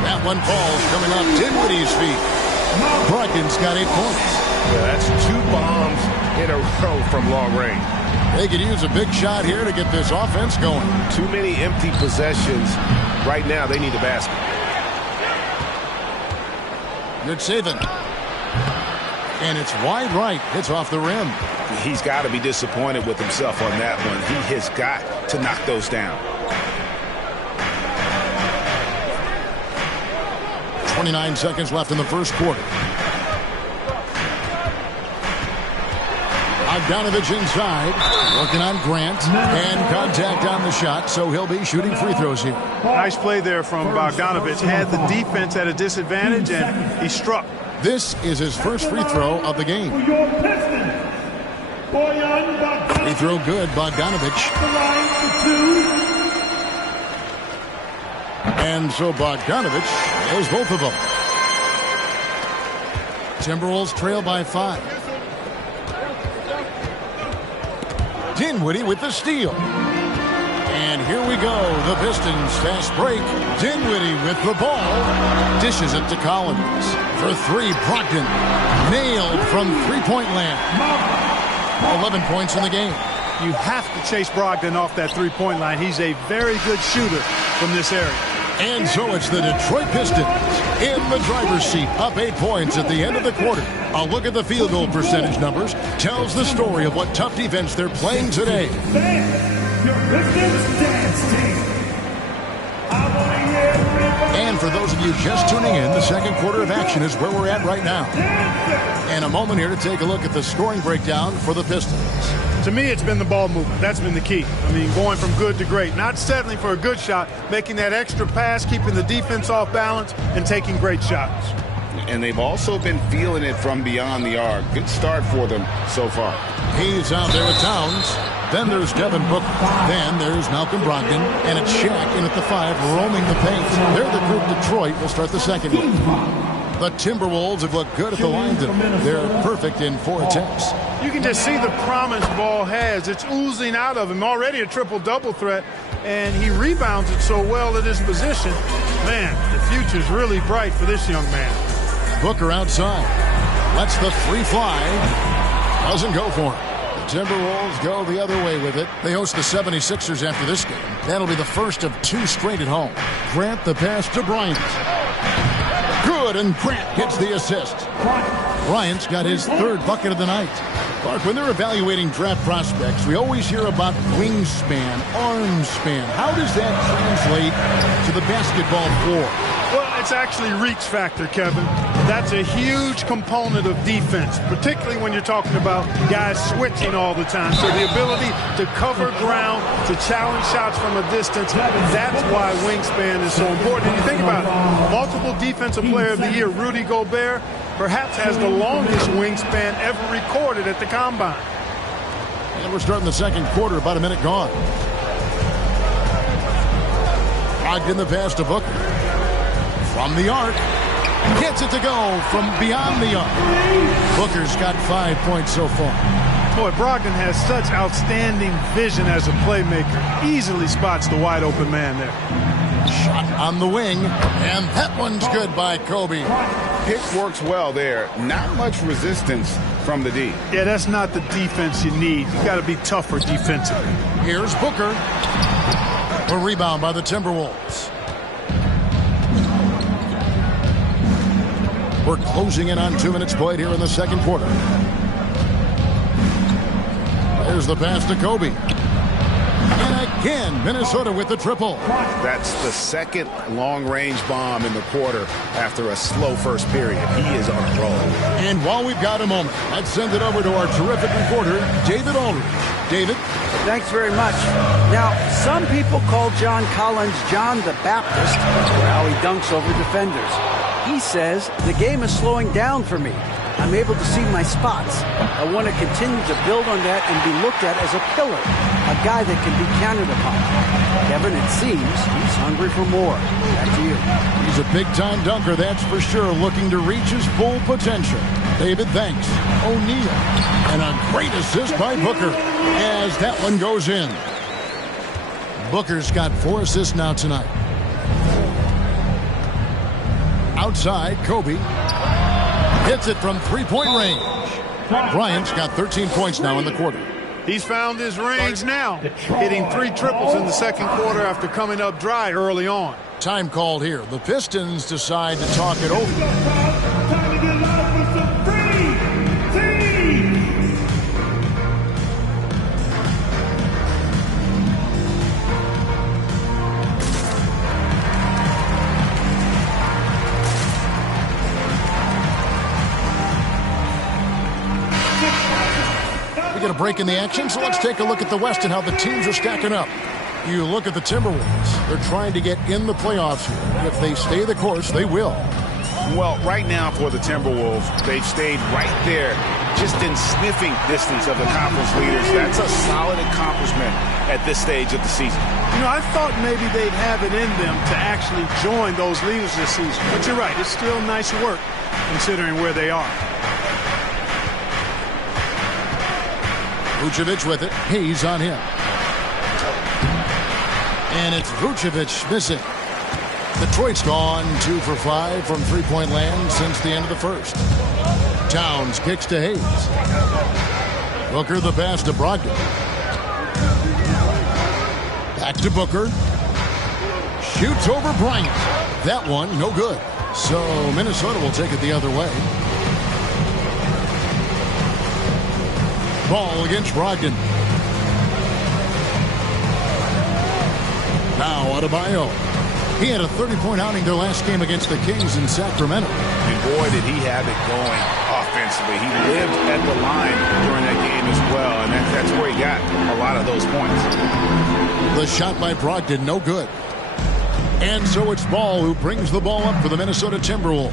That one falls coming off Dinwiddie's feet. Brogdon's got 8 points. Yeah, that's 2 bombs in a row from long range. They could use a big shot here to get this offense going. Too many empty possessions. Right now, they need a basket. Yurtseven. And it's wide right. It's off the rim. He's got to be disappointed with himself on that one. He has got to knock those down. 29 seconds left in the first quarter. Bogdanovich inside, working on Grant, and contact on the shot, so he'll be shooting free throws here. Nice play there from Bogdanovich. Had the defense at a disadvantage, and he struck. This is his first free throw of the game. Free throw good, Bogdanovich. And so Bogdanovich has both of them. Timberwolves trail by 5. Dinwiddie with the steal. And here we go. The Pistons fast break. Dinwiddie with the ball. Dishes it to Collins. For 3, Brogdon. Nailed from three-point land. 11 points in the game. You have to chase Brogdon off that three-point line. He's a very good shooter from this area. And so it's the Detroit Pistons in the driver's seat, up 8 points at the end of the quarter. A look at the field goal percentage numbers tells the story of what tough defense they're playing today. Your Pistons dance team. And for those of you just tuning in, the second quarter of action is where we're at right now. And a moment here to take a look at the scoring breakdown for the Pistons. To me, it's been the ball movement. That's been the key. I mean, going from good to great. Not settling for a good shot, making that extra pass, keeping the defense off balance, and taking great shots. And they've also been feeling it from beyond the arc. Good start for them so far. He's out there with Towns. Then there's Devin Booker. Then there's Malcolm Brogdon. And it's Shaq in at the 5, roaming the paint. They're the group Detroit will start the second one. The Timberwolves have looked good at the line tonight. They're perfect in 4 attempts. You can just see the promise Ball has. It's oozing out of him. Already a triple-double threat, and he rebounds it so well at his position. Man, the future's really bright for this young man. Booker outside. Lets the 3 fly. Doesn't go for it. The Timberwolves go the other way with it. They host the 76ers after this game. That'll be the first of 2 straight at home. Grant the pass to Bryant. Good, and Grant gets the assist. Bryant's got his 3rd bucket of the night. Clark, when they're evaluating draft prospects, we always hear about wingspan, arm span. How does that translate to the basketball floor? Well, it's actually reach factor, Kevin. That's a huge component of defense, particularly when you're talking about guys switching all the time. So the ability to cover ground, to challenge shots from a distance, that's why wingspan is so important. And you think about it, multiple defensive player of the year, Rudy Gobert, perhaps has the longest wingspan ever recorded at the Combine. And we're starting the second quarter, about a minute gone. Brogdon the pass to Booker. From the arc. Gets it to go from beyond the arc. Booker's got 5 points so far. Boy, Brogdon has such outstanding vision as a playmaker. Easily spots the wide open man there. Shot on the wing. And that one's good by Kobe. Pick works well there. Not much resistance from the D. Yeah, that's not the defense you need. You got to be tougher defensively. Here's Booker. A rebound by the Timberwolves. We're closing in on 2 minutes played here in the second quarter. There's the pass to Kobe. And again, Minnesota with the triple. That's the second long-range bomb in the quarter after a slow first period. He is on a roll. And while we've got a moment, let's send it over to our terrific reporter, David Aldridge. David? Thanks very much. Now, some people call John Collins John the Baptist for how he dunks over defenders. He says, the game is slowing down for me. I'm able to see my spots. I want to continue to build on that and be looked at as a pillar, a guy that can be counted upon. Kevin, it seems he's hungry for more. Back to you. He's a big-time dunker, that's for sure, looking to reach his full potential. David, thanks. O'Neal. And a great assist by Booker as that one goes in. Booker's got 4 assists now tonight. Outside, Kobe hits it from 3-point range. Bryant's got 13 points now in the quarter. He's found his range now, hitting 3 triples in the second quarter after coming up dry early on. Time called here. The Pistons decide to talk it over. A break in the action, so let's take a look at the West and how the teams are stacking up. You look at the Timberwolves. They're trying to get in the playoffs here. If they stay the course, they will. Well, right now for the Timberwolves, they've stayed right there, just in sniffing distance of the conference leaders. That's a solid accomplishment at this stage of the season. You know, I thought maybe they'd have it in them to actually join those leaders this season. But you're right, it's still nice work considering where they are. Vucevic with it. Hayes on him. And it's Vucevic missing. Detroit's gone 2 for 5 from 3-point land since the end of the first. Towns kicks to Hayes. Booker the pass to Brogdon. Back to Booker. Shoots over Bryant. That one no good. So Minnesota will take it the other way. Ball against Brogdon. Now Adebayo. He had a 30-point outing their last game against the Kings in Sacramento. And boy, did he have it going offensively. He lived at the line during that game as well, and that's where he got a lot of those points. The shot by Brogdon, no good. And so it's Ball who brings the ball up for the Minnesota Timberwolves.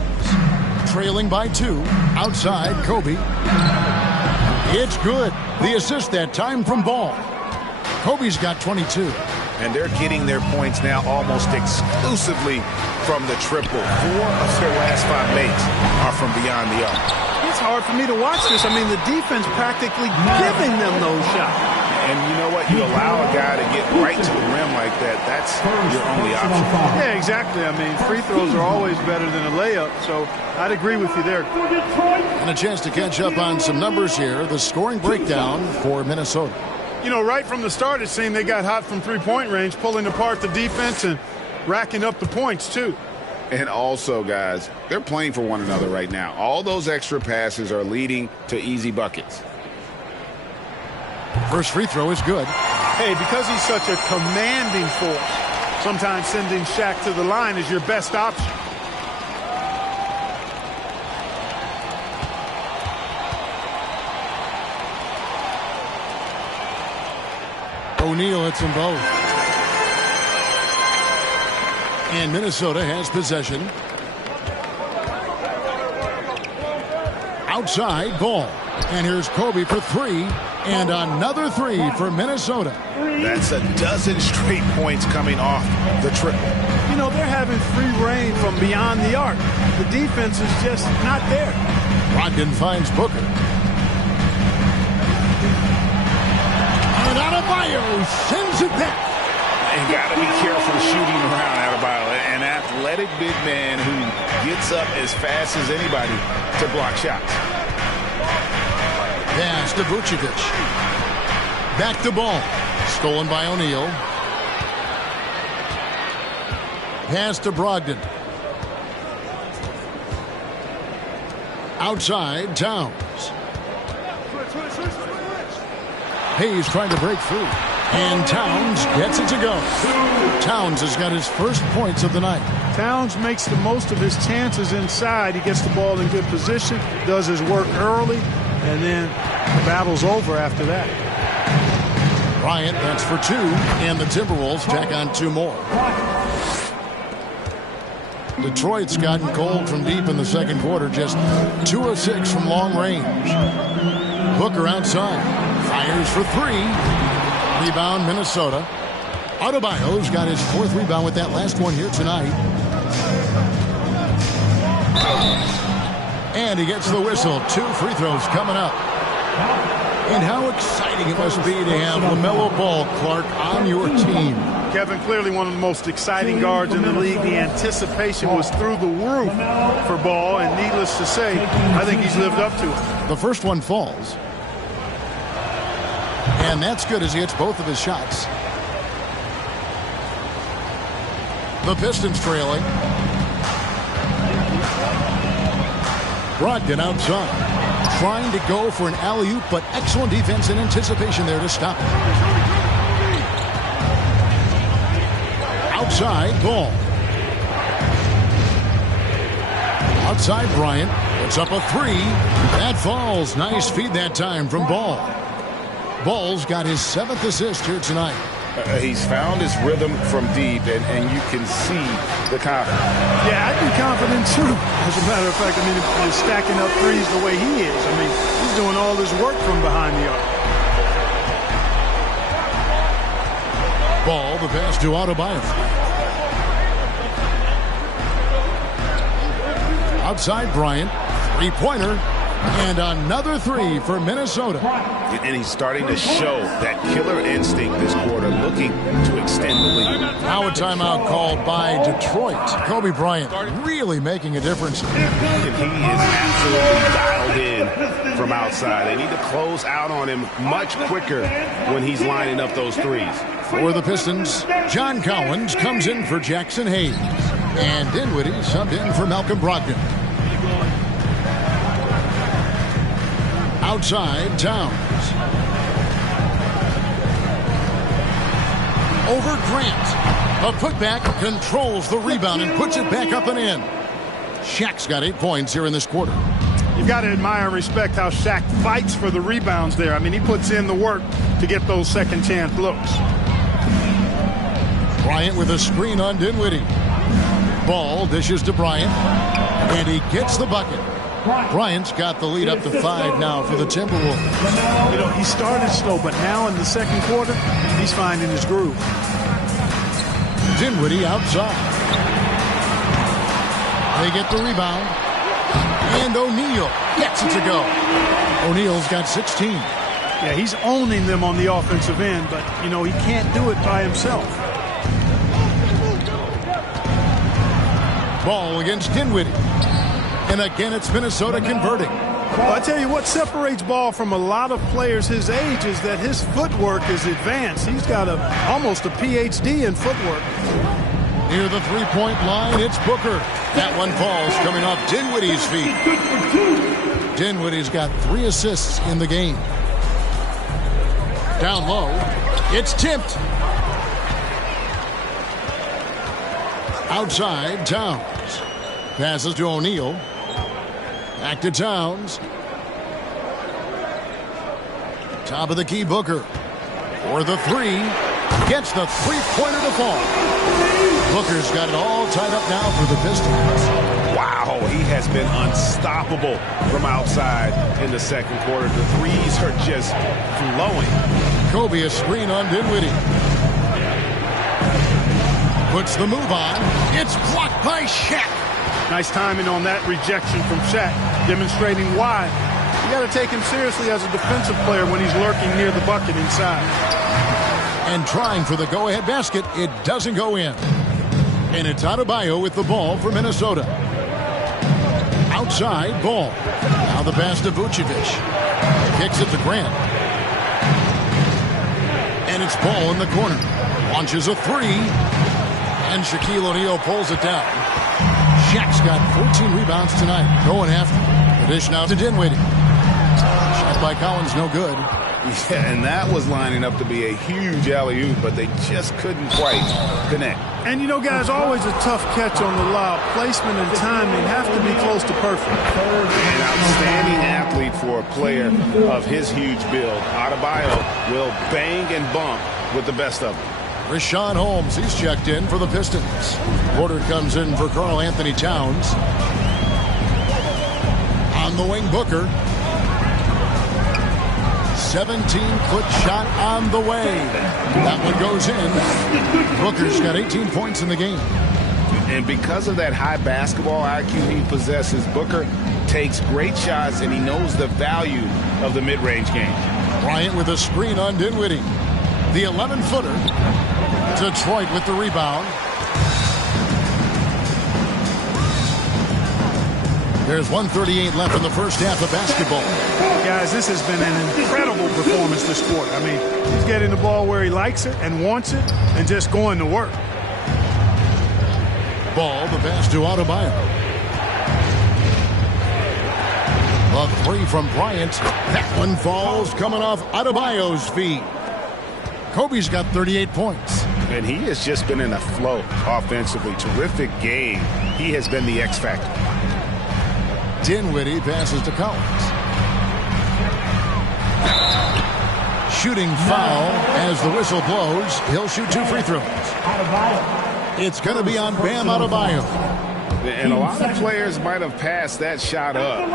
Trailing by 2. Outside, Kobe. It's good. The assist that time from Ball. Kobe's got 22. And they're getting their points now almost exclusively from the triple. 4 of their last 5 makes are from beyond the arc. It's hard for me to watch this. I mean, the defense practically giving them those shots. And you know what? You allow a guy to get right to the rim like that, that's your only option. Yeah, exactly. I mean, free throws are always better than a layup, so I'd agree with you there. And a chance to catch up on some numbers here. The scoring breakdown for Minnesota. You know, right from the start, it seemed they got hot from three-point range, pulling apart the defense and racking up the points, too. And also, guys, they're playing for one another right now. All those extra passes are leading to easy buckets. First free throw is good. Hey, because he's such a commanding force, sometimes sending Shaq to the line is your best option. O'Neal hits them both. And Minnesota has possession. Outside ball. And here's Kobe for 3. And another 3 for Minnesota. That's a dozen straight points coming off the triple. You know, they're having free reign from beyond the arc. The defense is just not there. Brogdon finds Booker. And Adebayo sends it back. And got to be careful shooting around Adebayo. An athletic big man who gets up as fast as anybody to block shots. Pass to Vucevic. Back to ball. Stolen by O'Neal. Pass to Brogdon. Outside, Towns. Hayes trying to break through. And Towns gets it to go. Towns has got his first points of the night. Towns makes the most of his chances inside. He gets the ball in good position, does his work early, and then the battle's over after that. Bryant, that's for 2, and the Timberwolves tack on 2 more. Detroit's gotten cold from deep in the second quarter, just 2 of 6 from long range. Booker outside, fires for 3. Rebound, Minnesota. Adebayo's got his 4th rebound with that last one here tonight. And he gets the whistle. 2 free throws coming up. And how exciting it must be to have LaMelo Ball, Clark, on your team. Kevin, clearly one of the most exciting guards in the league. The anticipation was through the roof for Ball, and needless to say, I think he's lived up to it. The first one falls. And that's good as he hits both of his shots. The Pistons trailing. Brogdon outside. Trying to go for an alley-oop, but excellent defense and anticipation there to stop it. Outside, Ball. Outside, Bryant. Puts up a 3. That falls. Nice feed that time from Ball. Ball's got his 7th assist here tonight. He's found his rhythm from deep, and you can see the confidence. Yeah, I'd be confident, too. As a matter of fact, I mean, if he's stacking up threes the way he is. I mean, he's doing all this work from behind the arc. Ball, the pass to Adebayo. Outside, Bryant. 3-pointer. And another 3 for Minnesota. And he's starting to show that killer instinct this quarter, looking to extend the lead. Now a timeout called by Detroit. Kobe Bryant really making a difference. And he is absolutely dialed in from outside. They need to close out on him much quicker when he's lining up those threes. For the Pistons, John Collins comes in for Jackson Hayes. And Dinwiddie subbed in for Malcolm Brogdon. Outside, Towns. Over Grant. A putback, controls the rebound and puts it back up and in. Shaq's got 8 points here in this quarter. You've got to admire and respect how Shaq fights for the rebounds there. I mean, he puts in the work to get those second chance looks. Bryant with a screen on Dinwiddie. Ball dishes to Bryant. And he gets the bucket. Bryant's got the lead up to 5 now for the Timberwolves. You know, he started slow, but now in the second quarter, he's finding his groove. Dinwiddie outside. They get the rebound. And O'Neal gets it to go. O'Neal's got 16. Yeah, he's owning them on the offensive end, but, you know, he can't do it by himself. Ball against Dinwiddie. And again, it's Minnesota converting. Well, I tell you what separates Ball from a lot of players his age is that his footwork is advanced. He's got almost a PhD in footwork. Near the three-point line, it's Booker. That one falls coming off Dinwiddie's feet. Dinwiddie's got 3 assists in the game. Down low, it's tipped. Outside, Towns. Passes to O'Neal. Back to Towns. Top of the key, Booker. For the 3. Gets the three-pointer to fall. Booker's got it all tied up now for the Pistons. Wow, he has been unstoppable from outside in the second quarter. The threes are just flowing. Kobe a screen on Dinwiddie. Puts the move on. It's blocked by Shaq. Nice timing on that rejection from Shaq, demonstrating why. You got to take him seriously as a defensive player when he's lurking near the bucket inside. And trying for the go-ahead basket, it doesn't go in. And it's Adebayo with the ball for Minnesota. Outside, Ball. Now the pass to Vucevic. Kicks it to Grant. And it's Ball in the corner. Launches a 3. And Shaquille O'Neal pulls it down. Shaq's got 14 rebounds tonight. Going after. The dish now to Dinwiddie. Shot by Collins, no good. Yeah, and that was lining up to be a huge alley-oop, but they just couldn't quite connect. And, you know, guys, always a tough catch on the lob. Placement and timing have to be close to perfect. An outstanding athlete for a player of his huge build. Adebayo will bang and bump with the best of them. Richaun Holmes, he's checked in for the Pistons. Porter comes in for Karl Anthony Towns. On the wing, Booker. 17-foot shot on the way. That one goes in. Booker's got 18 points in the game. And because of that high basketball IQ he possesses, Booker takes great shots, and he knows the value of the mid-range game. Bryant with a screen on Dinwiddie. The 11-footer. Detroit with the rebound. There's 1:38 left in the first half of basketball. Guys, this has been an incredible performance this quarter. I mean, he's getting the ball where he likes it and wants it and just going to work. Ball, the pass to Adebayo. A 3 from Bryant. That one falls coming off Adebayo's feet. Kobe's got 38 points. And he has just been in a flow offensively. Terrific game. He has been the X factor. Dinwiddie passes to Collins. Shooting foul as the whistle blows. He'll shoot 2 free throws. It's going to be on Bam Adebayo. And a lot of players might have passed that shot up.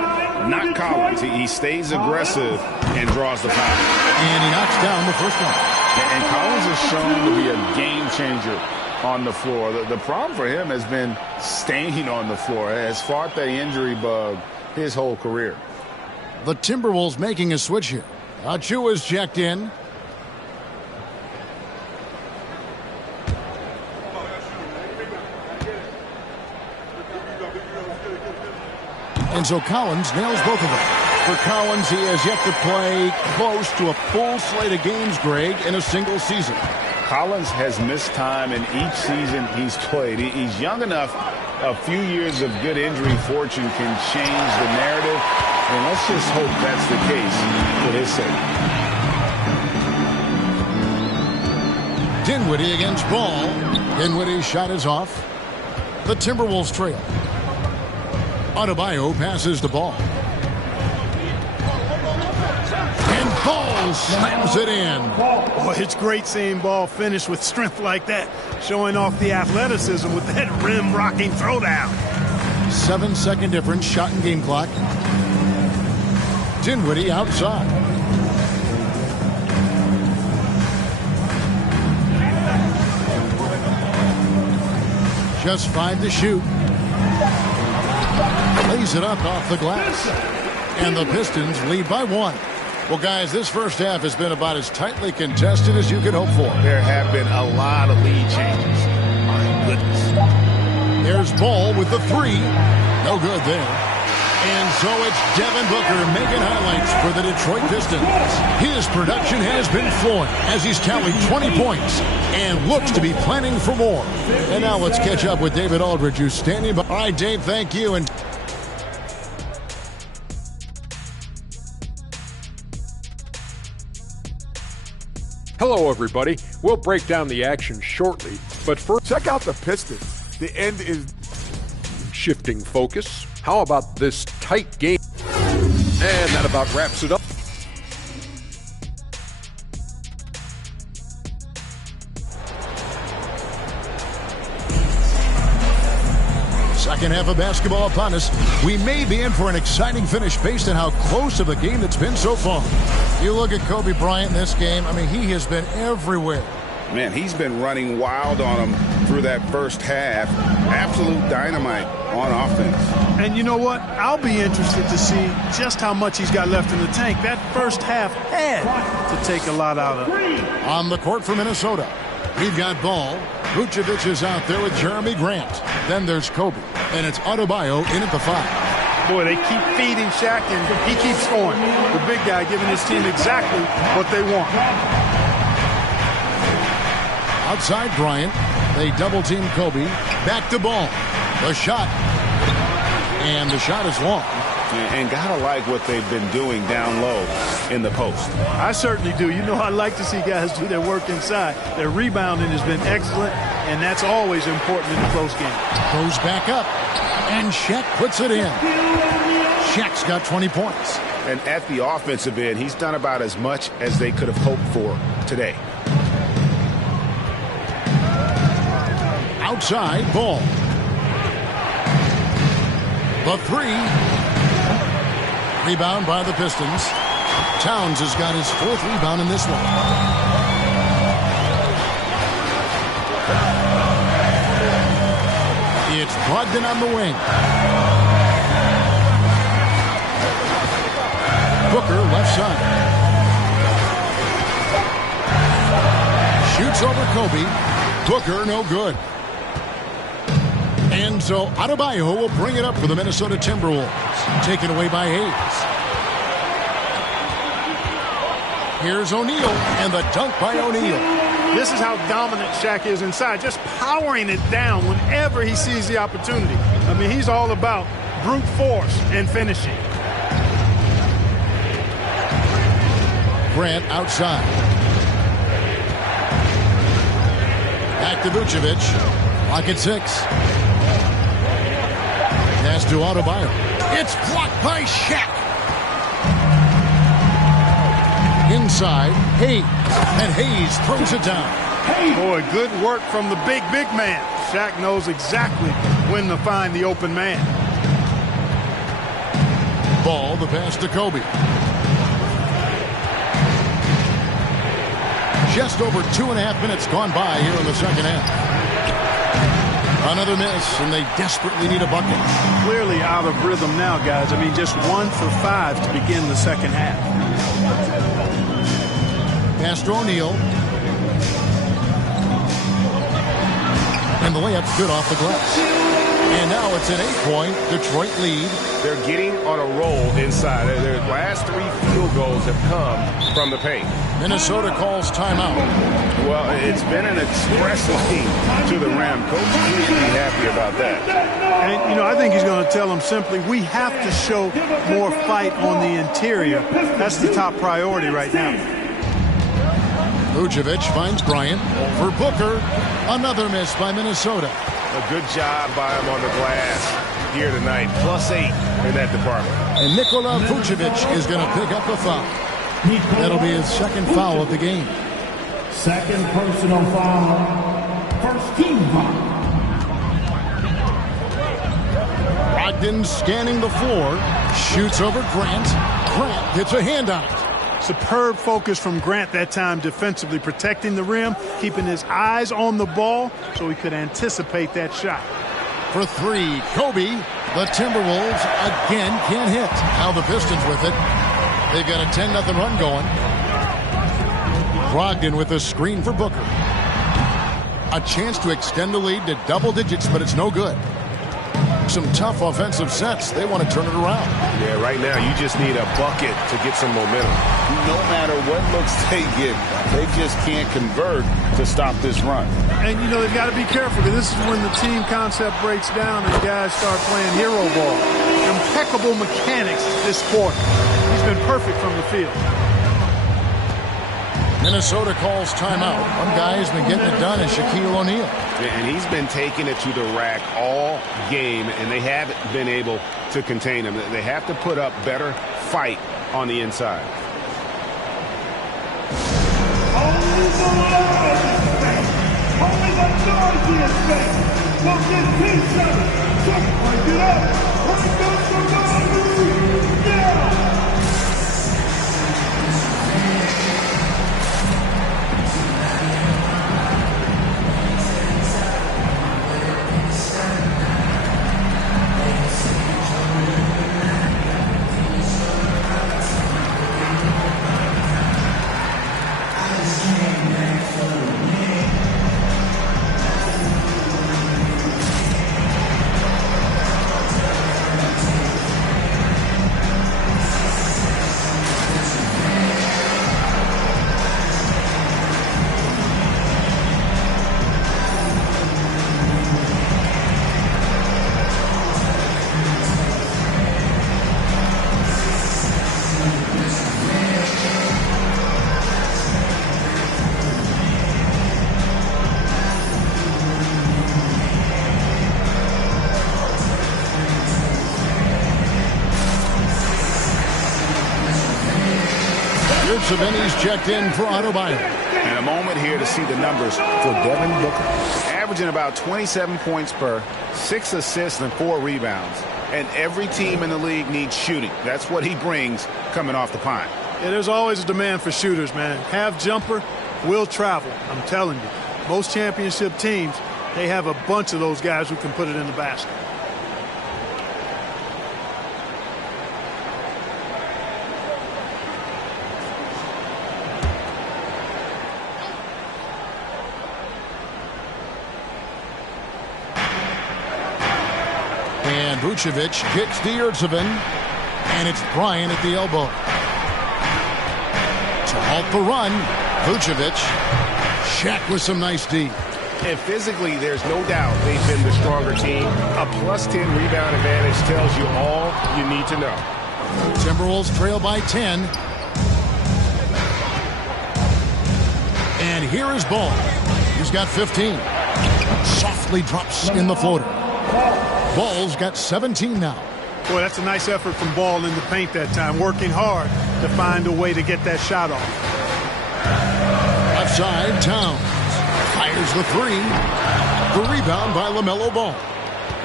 Not Collins. He stays aggressive and draws the foul. And he knocks down the first one. And Collins is shown to be a game changer on the floor. The problem for him has been staying on the floor. Has fought the injury bug his whole career. The Timberwolves making a switch here. Achua's checked in. And so Collins nails both of them. For Collins, he has yet to play close to a full slate of games, Greg, in a single season. Collins has missed time in each season he's played. He's young enough. A few years of good injury fortune can change the narrative. And let's just hope that's the case for his sake. Dinwiddie against Ball. Dinwiddie's shot is off. The Timberwolves trail. Adebayo passes the ball. And Ball slams it in. Oh, it's great seeing Ball finish with strength like that, showing off the athleticism with that rim-rocking throwdown. 7-second difference, shot and game clock. Dinwiddie outside. Just 5 to shoot. Lays it up off the glass. And the Pistons lead by 1. Well, guys, this first half has been about as tightly contested as you could hope for. There have been a lot of lead changes. My goodness. There's Ball with the 3. No good there. And so it's Devin Booker making highlights for the Detroit Pistons. His production has been flowing as he's tallied 20 points and looks to be planning for more. And now let's catch up with David Aldridge, who's standing by. All right, Dave, thank you. And hello, everybody. We'll break down the action shortly, but first, check out the Pistons. The end is shifting focus. How about this tight game? And that about wraps it up. Second half of basketball upon us. We may be in for an exciting finish based on how close of a game that's been so far. You look at Kobe Bryant in this game, I mean, he has been everywhere. Man, he's been running wild on him through that first half. Absolute dynamite on offense. And you know what? I'll be interested to see just how much he's got left in the tank. That first half had to take a lot out of him. On the court for Minnesota, we've got Ball. Vucevic is out there with Jeremy Grant. Then there's Kobe. And it's Adebayo in at the 5. Boy, they keep feeding Shaq, and he keeps scoring. The big guy giving his team exactly what they want. Outside Bryant. They double-team Kobe. Back to Ball. The shot. And the shot is long. And gotta like what they've been doing down low in the post. I certainly do. You know, I like to see guys do their work inside. Their rebounding has been excellent, and that's always important in a close game. Goes back up, and Shaq puts it in. Shaq's got 20 points. And at the offensive end, he's done about as much as they could have hoped for today. Outside, Ball. The 3. Rebound by the Pistons. Towns has got his 4th rebound in this one. It's Brogdon on the wing. Booker left side. Shoots over Kobe. Booker no good. And so Adebayo will bring it up for the Minnesota Timberwolves. Taken away by Hayes. Here's O'Neal, and the dunk by O'Neal. This is how dominant Shaq is inside, just powering it down whenever he sees the opportunity. I mean, he's all about brute force and finishing. Grant outside. Back to Vucevic. Clock at 6. Pass to Adebayo. It's blocked by Shaq. Inside, Hayes. And Hayes throws it down. Boy, good work from the big man. Shaq knows exactly when to find the open man. Ball, the pass to Kobe. Just over 2.5 minutes gone by here in the second half. Another miss, and they desperately need a bucket. Clearly out of rhythm now, guys. I mean, just 1 for 5 to begin the second half. Pass to O'Neal. And the layup's good off the glass. And now it's an 8-point Detroit lead. They're getting on a roll inside. Their last 3 field goals have come from the paint. Minnesota calls timeout. Well, it's been an express lane to the rim. Coach Lee will be happy about that. And, you know, I think he's going to tell them simply, we have to show more fight on the interior. That's the top priority right now. Vucevic finds Bryant for Booker. Another miss by Minnesota. A good job by him on the glass here tonight. +8 in that department. And Nikola Vucevic is going to pick up the foul. That'll be his second foul of the game. Second personal foul. First team foul. Brogdon scanning the floor, shoots over Grant. Grant gets a hand on it. Superb focus from Grant that time defensively, protecting the rim, keeping his eyes on the ball so he could anticipate that shot. For three, Kobe. The Timberwolves again can't hit. Now the Pistons with it. They've got a 10-0 run going. Brogdon with a screen for Booker. A chance to extend the lead to double digits, but it's no good. Some tough offensive sets. They want to turn it around. Yeah, right now you just need a bucket to get some momentum. No matter what looks they get, they just can't convert to stop this run. And, you know, they've got to be careful because this is when the team concept breaks down and guys start playing hero ball. Impeccable mechanics this quarter. He's been perfect from the field. Minnesota calls timeout. One guy has been getting it done is Shaquille O'Neal. Yeah, and he's been taking it to the rack all game, and they haven't been able to contain him. They have to put up better fight on the inside. Savini's checked in for Adebayo. And a moment here to see the numbers for Devin Booker. Averaging about 27 points per, 6 assists and 4 rebounds. And every team in the league needs shooting. That's what he brings coming off the pine. Yeah, there's always a demand for shooters, man. Have jumper, will travel. I'm telling you. Most championship teams, they have a bunch of those guys who can put it in the basket. And Vucevic kicks to Yurtseven, and it's Bryant at the elbow. To halt the run, Vucevic. Shaq with some nice D. And physically, there's no doubt they've been the stronger team. A +10 rebound advantage tells you all you need to know. Timberwolves trail by 10. And here is Ball. He's got 15. Softly drops in the floater. Ball's got 17 now. Boy, that's a nice effort from Ball in the paint that time, working hard to find a way to get that shot off. Left side, Towns fires the three. The rebound by LaMelo Ball.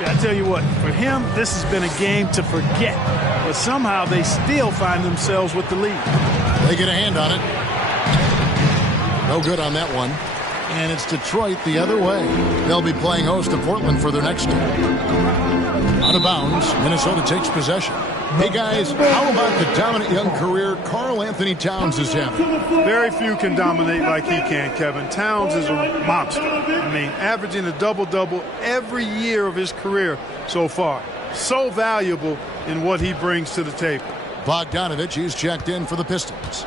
Yeah, I tell you what, for him, this has been a game to forget. But somehow they still find themselves with the lead. They get a hand on it. No good on that one. And it's Detroit the other way. They'll be playing host to Portland for their next game. Out of bounds, Minnesota takes possession. Hey guys, how about the dominant young career Karl Anthony Towns is having? Very few can dominate like he can, Kevin. Towns is a monster. I mean, averaging a double-double every year of his career so far. So valuable in what he brings to the table. Bogdanovich is checked in for the Pistons.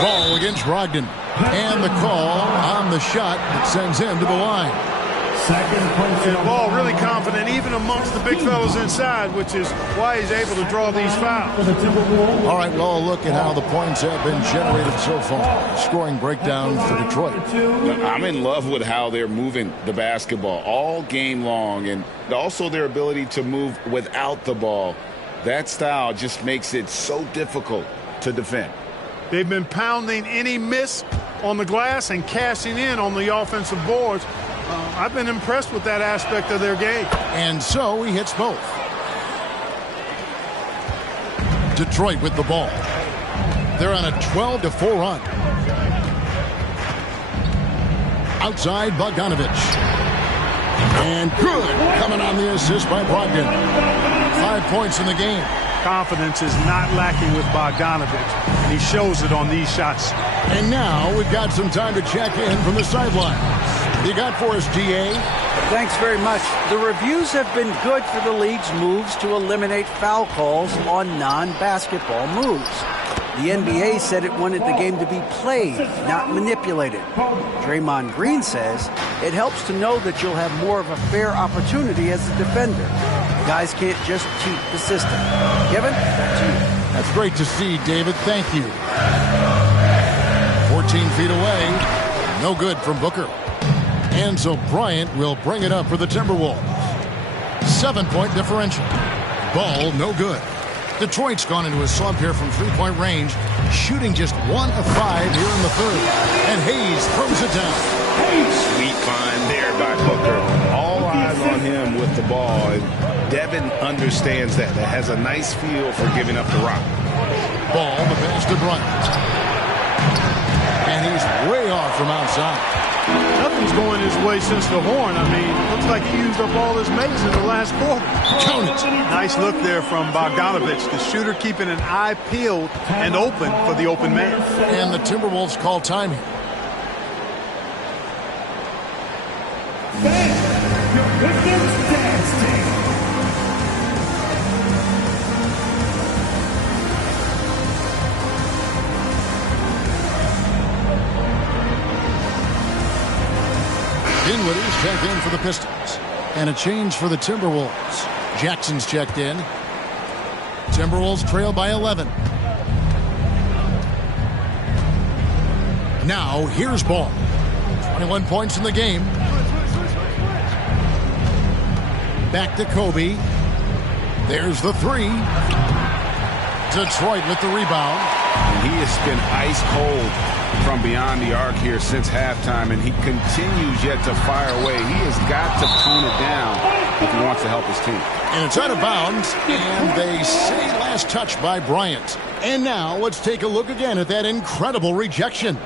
Ball against Brogdon. And the call on the shot that sends him to the line. And Ball really confident even amongst the big fellas inside, which is why he's able to draw these fouls. All right, well, look at how the points have been generated so far. Scoring breakdown for Detroit. I'm in love with how they're moving the basketball all game long, and also their ability to move without the ball. That style just makes it so difficult to defend. They've been pounding any miss on the glass and cashing in on the offensive boards. I've been impressed with that aspect of their game. And so he hits both. Detroit with the ball. They're on a 12-4 run. Outside Bogdanovich. And good. Coming on the assist by Brogdon. 5 points in the game. Confidence is not lacking with Bogdanovich, and he shows it on these shots. And now we've got some time to check in from the sideline. What you got for us, GA? Thanks very much. The reviews have been good for the league's moves to eliminate foul calls on non-basketball moves. The NBA said it wanted the game to be played, not manipulated. Draymond Green says it helps to know that you'll have more of a fair opportunity as a defender. Guys can't just cheat the system. Kevin, back to you. That's great to see, David. Thank you. 14 feet away. No good from Booker. And so Bryant will bring it up for the Timberwolves. 7-point differential. Ball no good. Detroit's gone into a slump here from three-point range, shooting just 1 of 5 here in the third. And Hayes throws it down. Sweet find there by Booker. All eyes on him with the ball. And Devin understands that. That has a nice feel for giving up the rock. Ball, the pass to Bryant. And he's way off from outside. Nothing's going his way since the horn. I mean, looks like he used up all his mates in the last quarter. Count it. Nice look there from Bogdanovich, the shooter keeping an eye peeled and open for the open man. And the Timberwolves call time here. Dinwiddie's checked in for the Pistons. And a change for the Timberwolves. Jackson's checked in. Timberwolves trail by 11. Now here's Ball. 21 points in the game. Back to Kobe. There's the three. Detroit with the rebound. And he has been ice cold from beyond the arc here since halftime, and he continues yet to fire away. He has got to tone it down if he wants to help his team. And it's out of bounds, and they say last touch by Bryant. And now let's take a look again at that incredible rejection.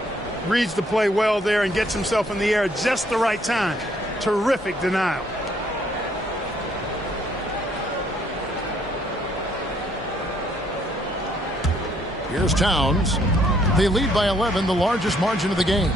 Reads the play well there and gets himself in the air at just the right time. Terrific denial. Here's Towns. They lead by 11, the largest margin of the game. In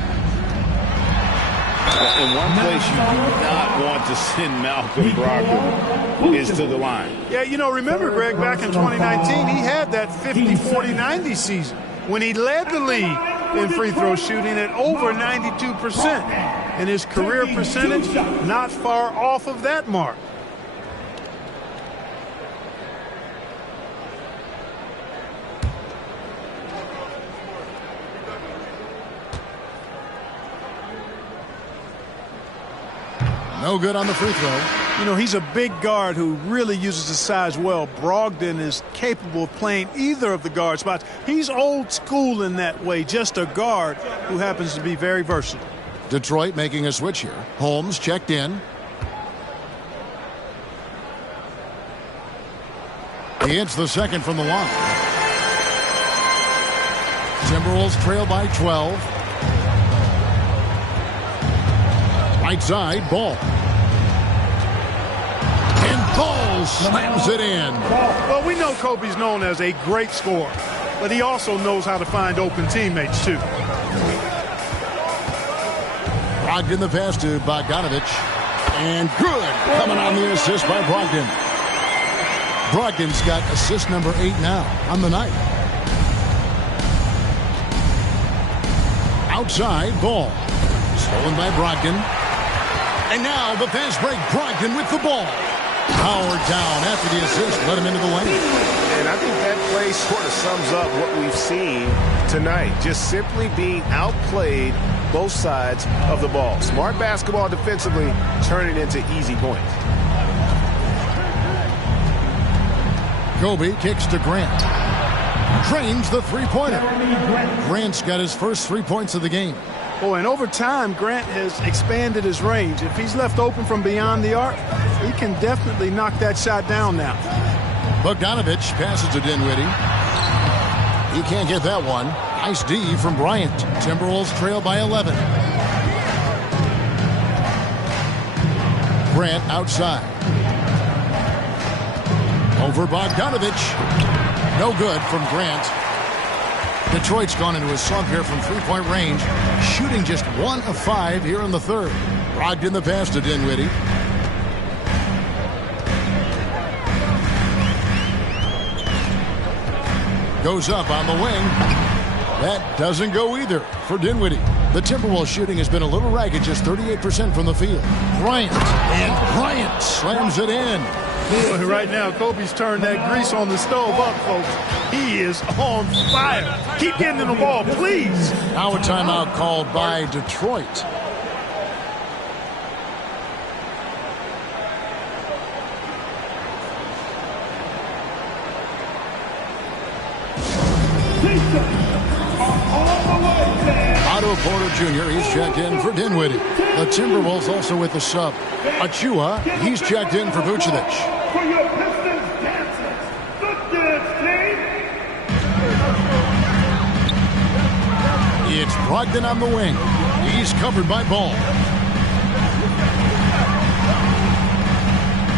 one place you do not want to send Malcolm Brogdon is to the line. Yeah, you know, remember, Greg, back in 2019, he had that 50-40-90 season when he led the league in free throw shooting at over 92%. And his career percentage not far off of that mark. No good on the free throw. You know, he's a big guard who really uses his size well. Brogdon is capable of playing either of the guard spots. He's old school in that way, just a guard who happens to be very versatile. Detroit making a switch here. Holmes checked in. He hits the second from the line. Timberwolves trail by 12. Right side, Ball. And Ball slams it in. Well, we know Kobe's known as a great scorer, but he also knows how to find open teammates, too. Brogdon the pass to Bogdanovich. And good. Coming on the assist by Brogdon. Brogdon's got assist number 8 now on the night. Outside, Ball. Stolen by Brogdon. And now the fast break. Brogdon with the ball. Powered down after the assist. Let him into the lane. And I think that play sort of sums up what we've seen tonight. Just simply being outplayed both sides of the ball. Smart basketball defensively, turning into easy points. Kobe kicks to Grant. Drains the three-pointer. Grant's got his first 3 points of the game. Oh, and over time, Grant has expanded his range. If he's left open from beyond the arc, he can definitely knock that shot down now. Bogdanovich passes to Dinwiddie. He can't get that one. Nice D from Bryant. Timberwolves trail by 11. Grant outside. Over Bogdanovich. No good from Grant. Detroit's gone into a slump here from three-point range, shooting just 1 of 5 here in the third. Brogdon the pass to Dinwiddie. Goes up on the wing. That doesn't go either for Dinwiddie. The Timberwolves shooting has been a little ragged, just 38% from the field. Bryant, and Bryant slams it in. Right now, Kobe's turned that grease on the stove up, folks. He is on fire. Keep getting in the ball, please. Now a timeout called by Detroit. Otto Porter Jr., he's checked in for Dinwiddie. The Timberwolves also with the sub. Achua, he's checked in for Vucevic. For your Pistons dancers, the dance team. It's Brogdon on the wing. He's covered by Ball.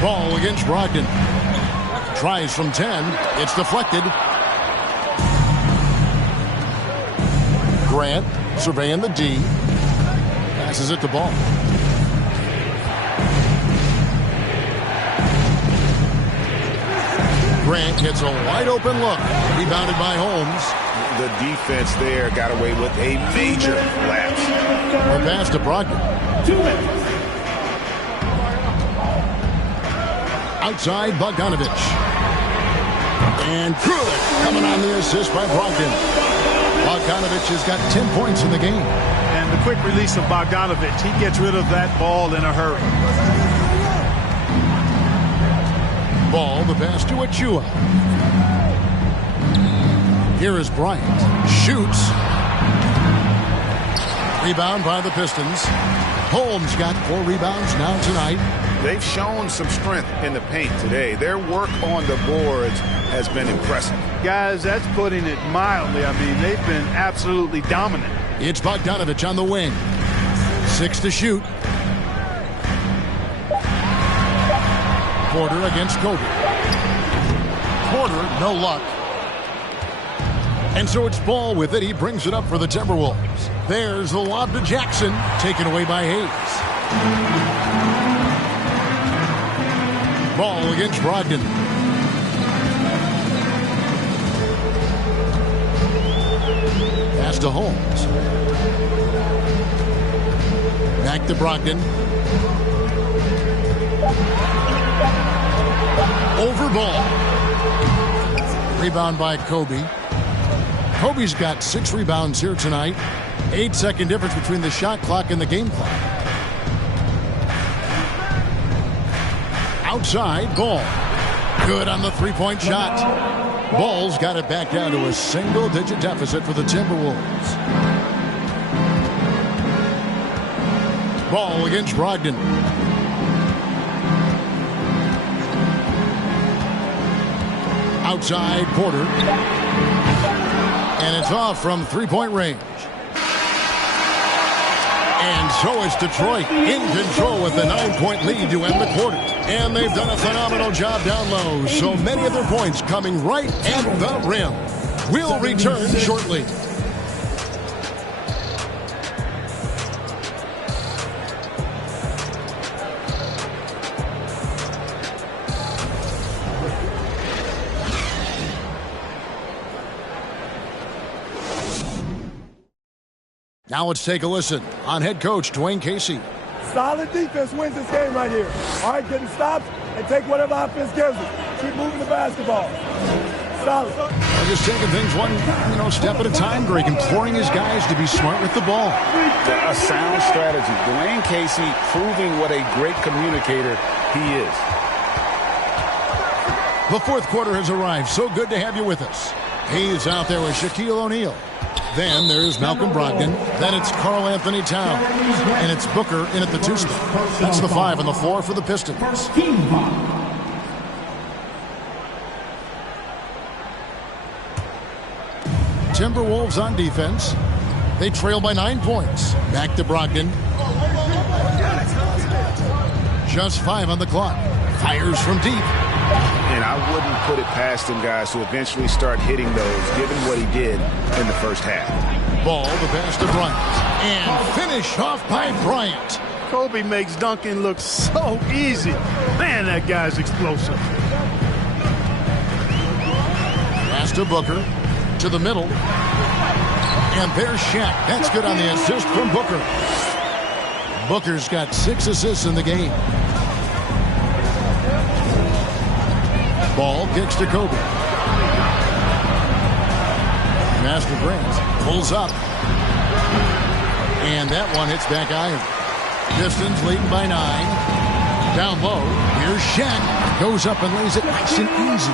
Ball against Brogdon. Tries from 10. It's deflected. Grant surveying the D. Passes it to Ball. Grant gets a wide open look. Rebounded by Holmes. The defense there got away with a major lapse. A pass to Brogdon. Outside Bogdanovich. And good. Coming on the assist by Brogdon. Bogdanovich has got 10 points in the game. And the quick release of Bogdanovich, he gets rid of that ball in a hurry. Ball, the pass to Achua. Here is Bryant. Shoots. Rebound by the Pistons. Holmes got 4 rebounds now tonight. They've shown some strength in the paint today. Their work on the boards has been impressive. Guys, that's putting it mildly. I mean, they've been absolutely dominant. It's Bogdanovich on the wing. 6 to shoot. Porter against Kobe. Porter, no luck. And so it's Ball with it. He brings it up for the Timberwolves. There's the lob to Jackson, taken away by Hayes. Ball against Brogdon. Pass to Holmes. Back to Brogdon. Over Ball. Rebound by Kobe. Kobe's got 6 rebounds here tonight. 8-second difference between the shot clock and the game clock. Outside, Ball. Good on the three-point shot. Ball's got it back down to a single-digit deficit for the Timberwolves. Ball against Brogdon. Outside, Porter. And it's off from three-point range. And so it's Detroit in control with the 9-point lead to end the quarter. And they've done a phenomenal job down low. So many of their points coming right at the rim. We'll return shortly. Now let's take a listen on head coach Dwayne Casey. Solid defense wins this game right here. All right, getting stops and take whatever offense gives us. Keep moving the basketball. Solid. They're just taking things one, step at a time, Greg, imploring his guys to be smart with the ball. A sound strategy. Dwayne Casey proving what a great communicator he is. The fourth quarter has arrived. So good to have you with us. He's out there with Shaquille O'Neal. Then there's Malcolm Brogdon. Then it's Karl Anthony Towns. And it's Booker in at the 2 spot. That's the 5 on the floor for the Pistons. Timberwolves on defense. They trail by 9 points. Back to Brogdon. Just 5 on the clock. Fires from deep. And I wouldn't put it past him, guys, to eventually start hitting those, given what he did in the first half. Ball, the pass to Bryant. And finish off by Bryant. Kobe makes Duncan look so easy. Man, that guy's explosive. Pass to Booker. To the middle. And there's Shaq. That's good on the assist from Booker. Booker's got 6 assists in the game. Ball kicks to Kobe. Master Grant pulls up. And that one hits back iron. Pistons leading by 9. Down low. Here's Shaq. Goes up and lays it nice and easy.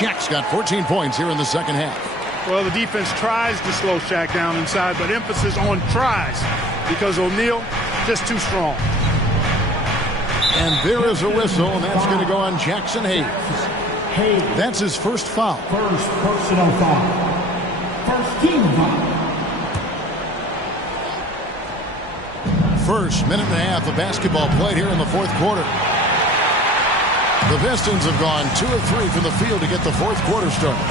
Shaq's got 14 points here in the second half. Well, the defense tries to slow Shaq down inside, but emphasis on tries because O'Neal just too strong. And there is a whistle, and that's going to go on Jackson Hayes. That's his first foul. First personal foul. First team foul. First minute and a half of basketball played here in the fourth quarter. The Pistons have gone 2 of 3 from the field to get the fourth quarter started.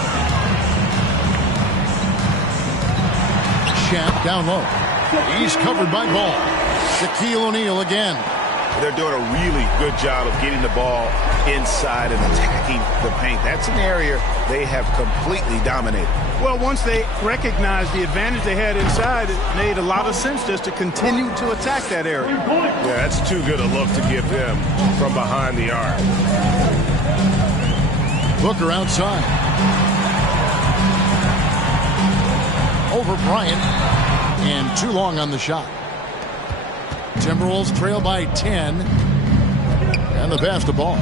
Shaq down low. He's covered by Ball. Shaquille O'Neal again. They're doing a really good job of getting the ball inside and attacking the paint. That's an area they have completely dominated. Well, once they recognized the advantage they had inside, it made a lot of sense just to continue to attack that area. Yeah, that's too good a look to give them from behind the arc. Booker outside. Over Bryant. And too long on the shot. Timberwolves trail by 10. And the pass to Ball.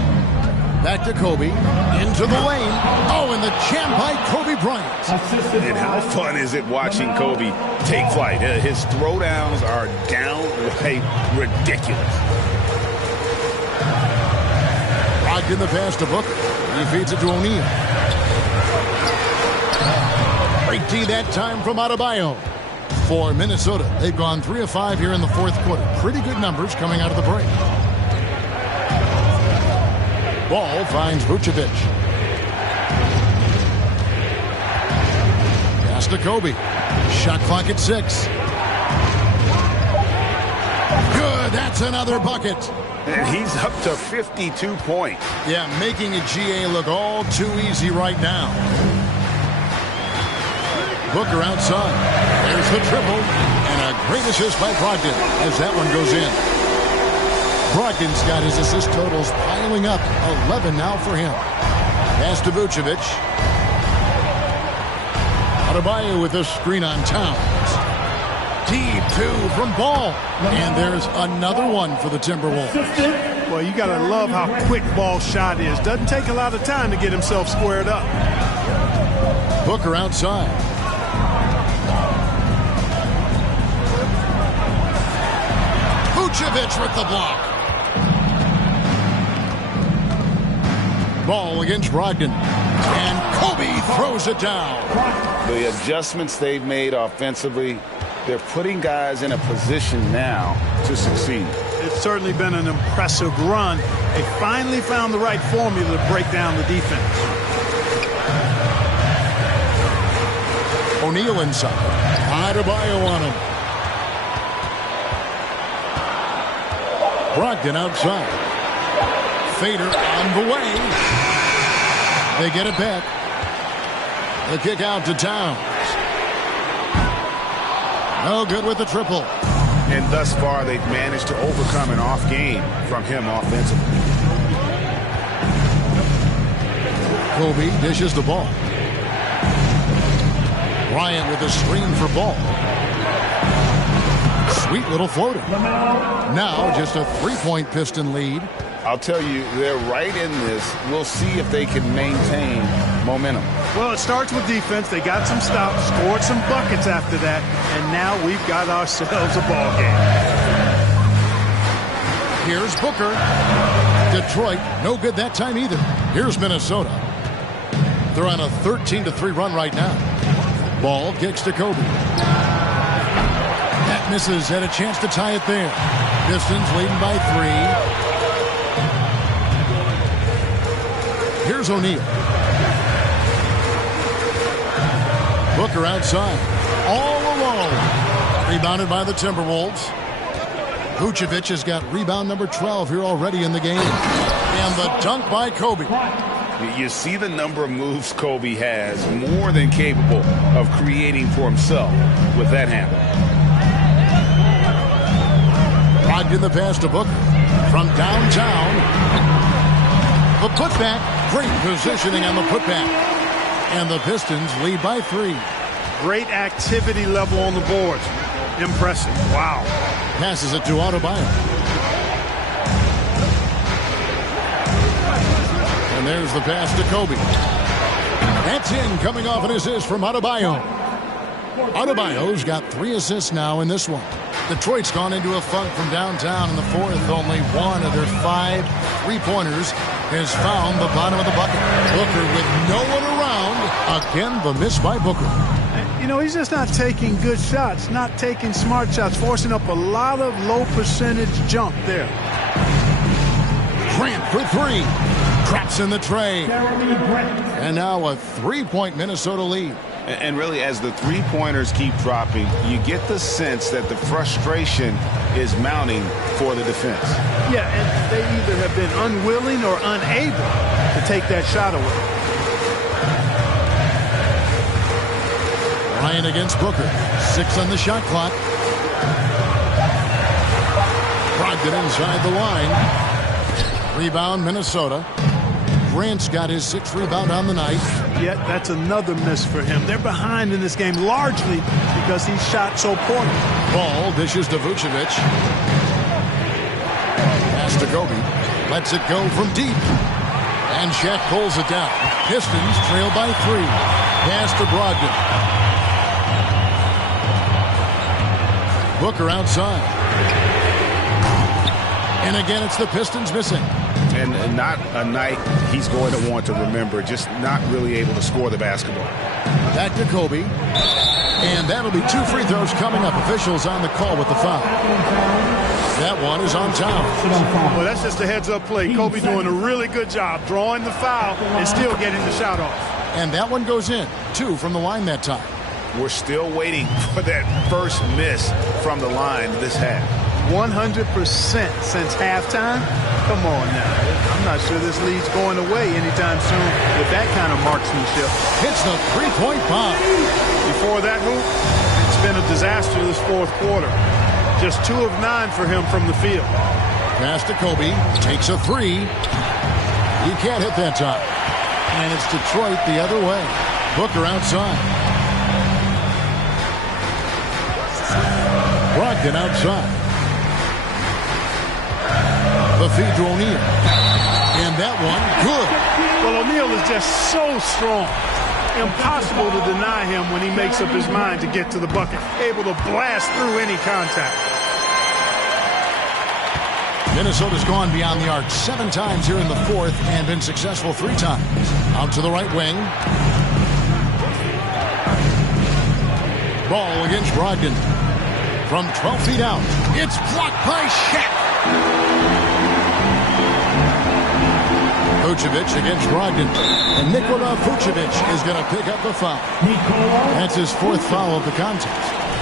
Back to Kobe. Into the lane. Oh, and the jam by Kobe Bryant. And how fun is it watching Kobe take flight? His throwdowns are downright ridiculous. Brogdon the pass to Booker. He feeds it to O'Neal. Great D that time from Adebayo. For Minnesota, they've gone 3 of 5 here in the fourth quarter. Pretty good numbers coming out of the break. Ball finds Vucevic. Pass to Kobe. Shot clock at 6. Good, that's another bucket. And he's up to 52 points. Yeah, making a GA look all too easy right now. Booker outside. There's the triple. And a great assist by Brogdon as that one goes in. Brogdon's got his assist totals piling up. 11 now for him. Pass to Vucevic. Adebayo with a screen on Towns. Deep 2 from Ball. And there's another one for the Timberwolves. Well, you got to love how quick Ball's shot is. Doesn't take a lot of time to get himself squared up. Booker outside. Vucevic with the block. Ball against Brogdon. And Kobe throws it down. The adjustments they've made offensively, they're putting guys in a position now to succeed. It's certainly been an impressive run. They finally found the right formula to break down the defense. O'Neal inside. Adebayo on him. Brogdon outside. Fader on the way. They get it back. The kick out to Towns. No good with the triple. And thus far, they've managed to overcome an off game from him offensively. Kobe dishes the ball. Bryant with a screen for Ball. Sweet little floater. Now just a 3-point Piston lead. I'll tell you, they're right in this. We'll see if they can maintain momentum? Well, it starts with defense. They got some stops, scored some buckets after that, and now we've got ourselves a ball game. Here's Booker. Detroit, no good that time either. Here's Minnesota. They're on a 13-3 run right now. Ball kicks to Kobe. That misses. Had a chance to tie it there. Pistons leading by 3. Here's O'Neal. Booker outside. All alone. Rebounded by the Timberwolves. Vucevic has got rebound number 12 here already in the game. And the dunk by Kobe. You see the number of moves Kobe has, more than capable of creating for himself with that handle. Brogdon the pass to Booker. From downtown. The putback. Great positioning on the putback. And the Pistons lead by 3. Great activity level on the boards. Impressive. Wow. Passes it to Adebayo. And there's the pass to Kobe. That's in, coming off an assist from Adebayo. Adebayo's got 3 assists now in this one. Detroit's gone into a funk from downtown in the fourth. Only one of their 5 3-pointers has found the bottom of the bucket. Booker with no one around. Again, the miss by Booker. You know, he's just not taking good shots, not taking smart shots, forcing up a lot of low percentage jump there. Grant for 3. Traps in the tray. And now a 3-point Minnesota lead. And really, as the three-pointers keep dropping, you get the sense that the frustration is mounting for the defense. Yeah, and they either have been unwilling or unable to take that shot away. Bryant against Booker. 6 on the shot clock. Brogdon inside the line. Rebound, Minnesota. Grant's got his 6th rebound on the night. Yet that's another miss for him. They're behind in this game largely because he shot so poorly. Ball dishes to Vucevic. Pass to Kobe. Lets it go from deep. And Shaq pulls it down. Pistons trail by 3. Pass to Brogdon. Booker outside. And again, it's the Pistons missing. And not a night he's going to want to remember, just not really able to score the basketball. Back to Kobe. And that'll be 2 free throws coming up. Officials on the call with the foul. That one is on Towns. Well, that's just a heads-up play. Kobe doing a really good job drawing the foul and still getting the shot off. And that one goes in. 2 from the line that time. We're still waiting for that first miss from the line this half. 100% since halftime? Come on now. I'm not sure this lead's going away anytime soon with that kind of marksmanship. Hits the 3-point bomb. Before that hoop, it's been a disaster this fourth quarter. Just 2 of 9 for him from the field. Pass to Kobe. Takes a 3. He can't hit that time. And it's Detroit the other way. Booker outside. Brogdon outside. The feed to O'Neal. And that one, good. Well, O'Neal is just so strong. Impossible to deny him when he makes up his mind to get to the bucket. Able to blast through any contact. Minnesota's gone beyond the arc 7 times here in the fourth and been successful 3 times. Out to the right wing. Ball against Brogdon. From 12 feet out. It's blocked by Shaq. Vucevic against Brogdon. And Nikola Vucevic is going to pick up the foul. That's his 4th foul of the contest.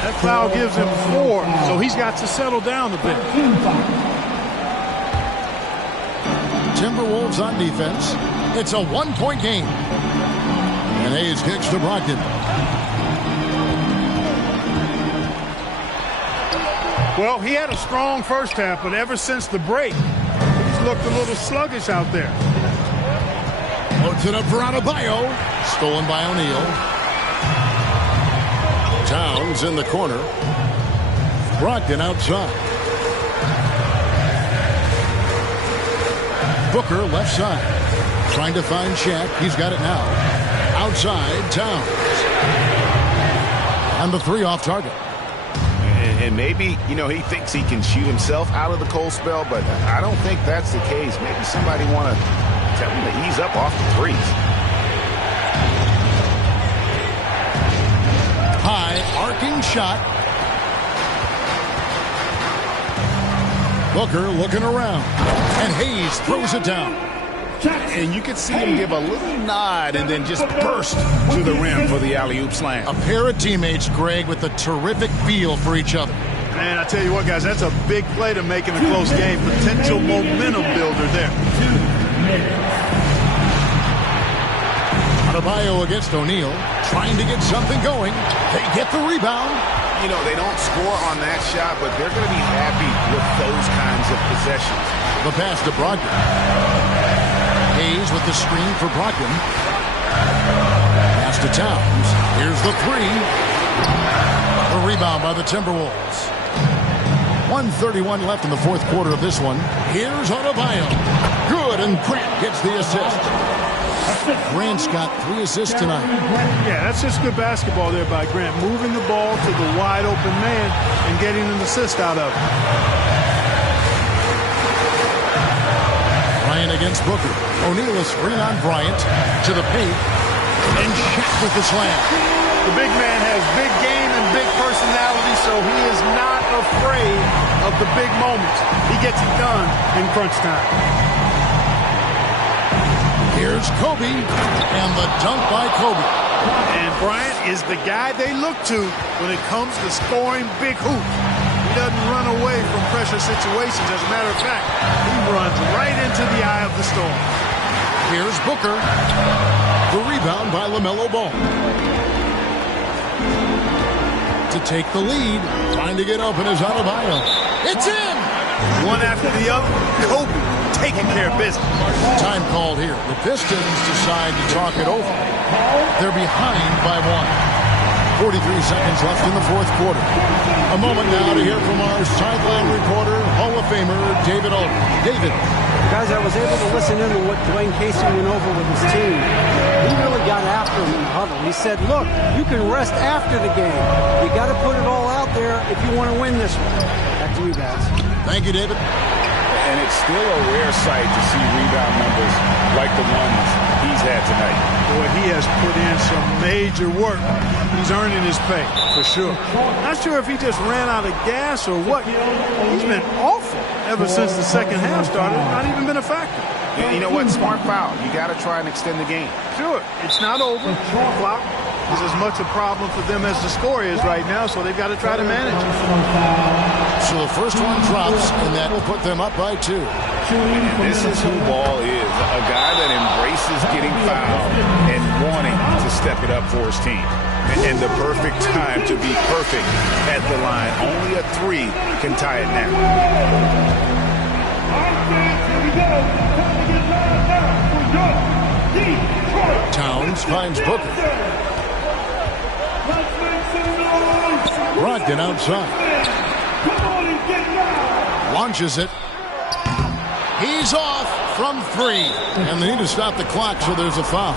That foul gives him 4, so he's got to settle down a bit. Timberwolves on defense. It's a 1-point game. And Hayes kicks to Brogdon. Well, he had a strong first half, but ever since the break, he's looked a little sluggish out there. Puts it up for Adebayo. Stolen by O'Neal. Towns in the corner. Brogdon outside. Booker left side. Trying to find Shaq. He's got it now. Outside, Towns. And the 3 off target. And maybe, he thinks he can shoot himself out of the cold spell, but I don't think that's the case. Maybe somebody want to tell him to ease up off the threes. High arcing shot. Booker looking around. And Hayes throws it down. And you could see him give a little nod and then just burst to the rim for the alley-oop slam. A pair of teammates, Greg, with a terrific feel for each other. Man, I tell you what, guys, that's a big play to make in a close game. Potential momentum builder there. 2 minutes. Adebayo against O'Neal, trying to get something going. They get the rebound. They don't score on that shot, but they're going to be happy with those kinds of possessions. The pass to Brogdon. Hayes with the screen for Brogdon. Pass to Towns. Here's the 3. The rebound by the Timberwolves. 1:31 left in the fourth quarter of this one. Here's Adebayo. Good, and Grant gets the assist. Grant's got 3 assists tonight. Yeah, that's just good basketball there by Grant. Moving the ball to the wide open man and getting an assist out of it. Bryant against Booker. O'Neal is screen on Bryant to the paint. And Shaq with the slam. The big man has big game and big personality, so he is not afraid of the big moments. He gets it done in crunch time. Here's Kobe, and the dunk by Kobe. And Bryant is the guy they look to when it comes to scoring big hoops. He doesn't run away from pressure situations. As a matter of fact, he runs right into the eye of the storm. Here's Booker. The rebound by LaMelo Ball. To take the lead, trying to get open is Adebayo. It's in! One after the other, Kobe taking care of business. Time called here. The Pistons decide to talk it over. They're behind by 1. 43 seconds left in the fourth quarter. A moment now to hear from our sideline reporter, Hall of Famer David Aldridge. David. Guys, I was able to listen in to what Dwayne Casey went over with his team. He really got after him in the huddle. He said, look, you can rest after the game. You got to put it all out there if you want to win this one. Back to you guys. Thank you, David. And it's still a rare sight to see rebound numbers like the ones he's had tonight. Boy, he has put in some major work. He's earning his pay, for sure. Not sure if he just ran out of gas or what. He's been awful ever since the second half started. Not even been a factor. And you know what? Smart foul. You got to try and extend the game. Sure. It's not over. Clock is as much a problem for them as the score is right now, so they've got to try to manage it. So the first one drops, and that will put them up by 2. And this is who Ball is, a guy that embraces getting fouled and wanting to step it up for his team. And the perfect time to be perfect at the line. Only a 3 can tie it now. Towns finds Booker. Brogdon outside. Launches it. He's off from 3. And they need to stop the clock, so there's a foul.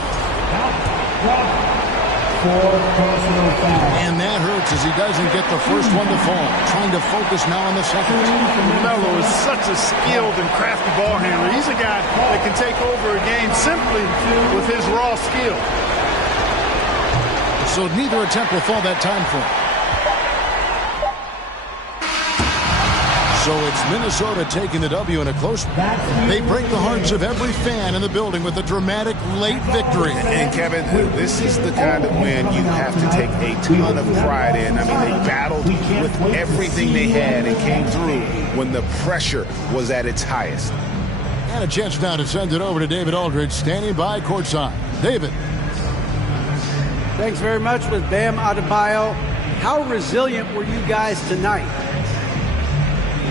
And that hurts as he doesn't get the first one to fall. Trying to focus now on the second. LaMelo is such a skilled and crafty ball handler. He's a guy that can take over a game simply with his raw skill. So neither attempt will fall that time for him. So it's Minnesota taking the W in a close one. They break the hearts of every fan in the building with a dramatic late victory. And Kevin, this is the kind of win you have to take a ton of pride in. I mean, they battled with everything they had and came through when the pressure was at its highest. And a chance now to send it over to David Aldridge, standing by courtside. David. Thanks very much with Bam Adebayo. How resilient were you guys tonight?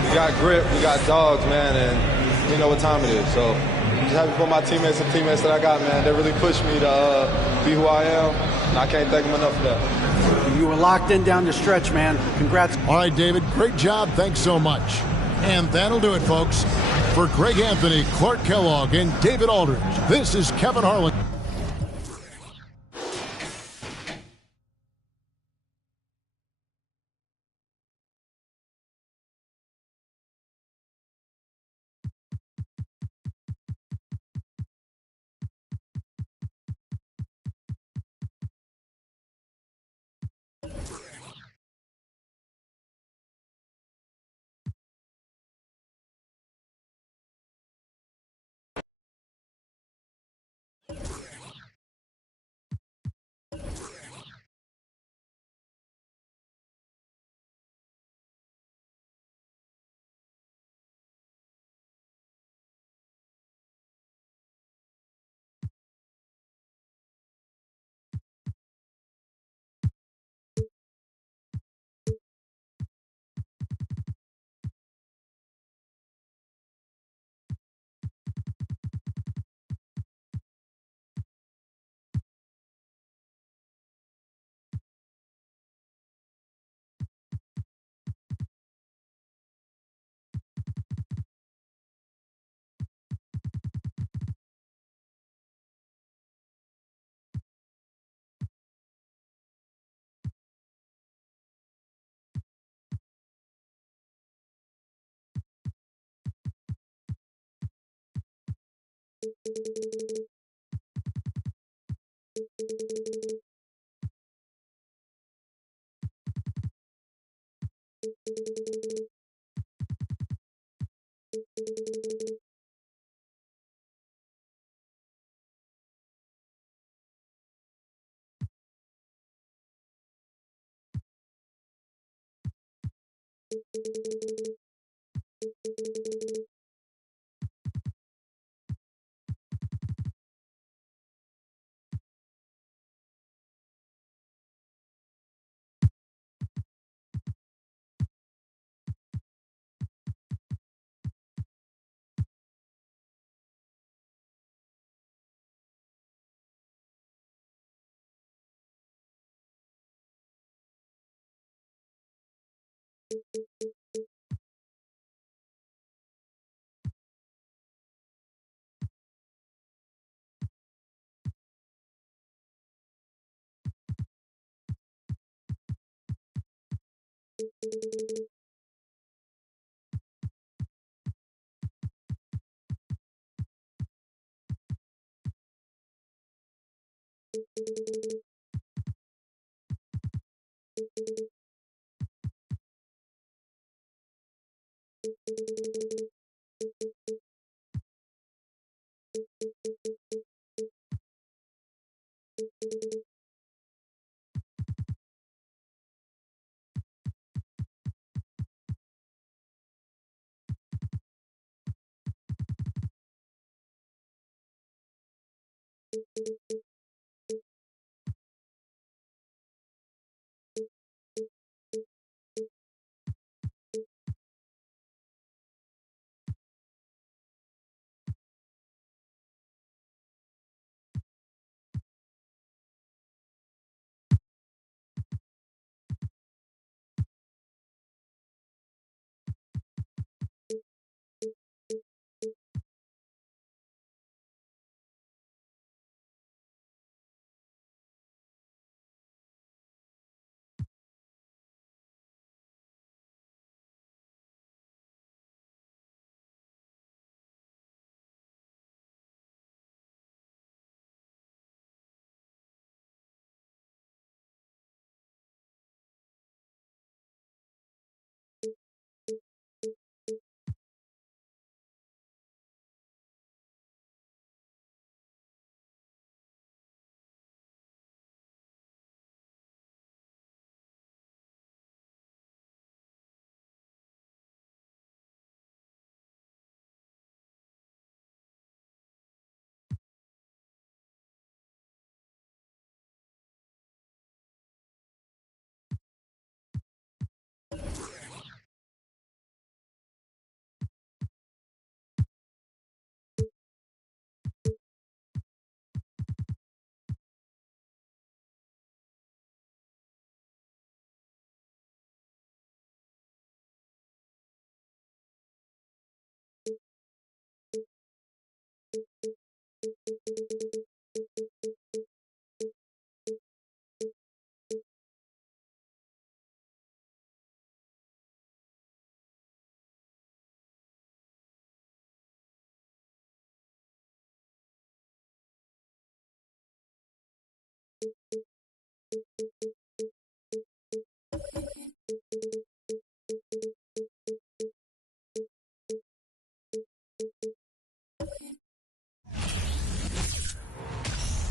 We got grit, we got dogs, man, and we know what time it is. So I'm just happy for my teammates and teammates that I got, man. They really pushed me to be who I am, and I can't thank them enough for that. You were locked in down the stretch, man. Congrats. All right, David, great job. Thanks so much. And that'll do it, folks. For Greg Anthony, Clark Kellogg, and David Aldridge, this is Kevin Harlan.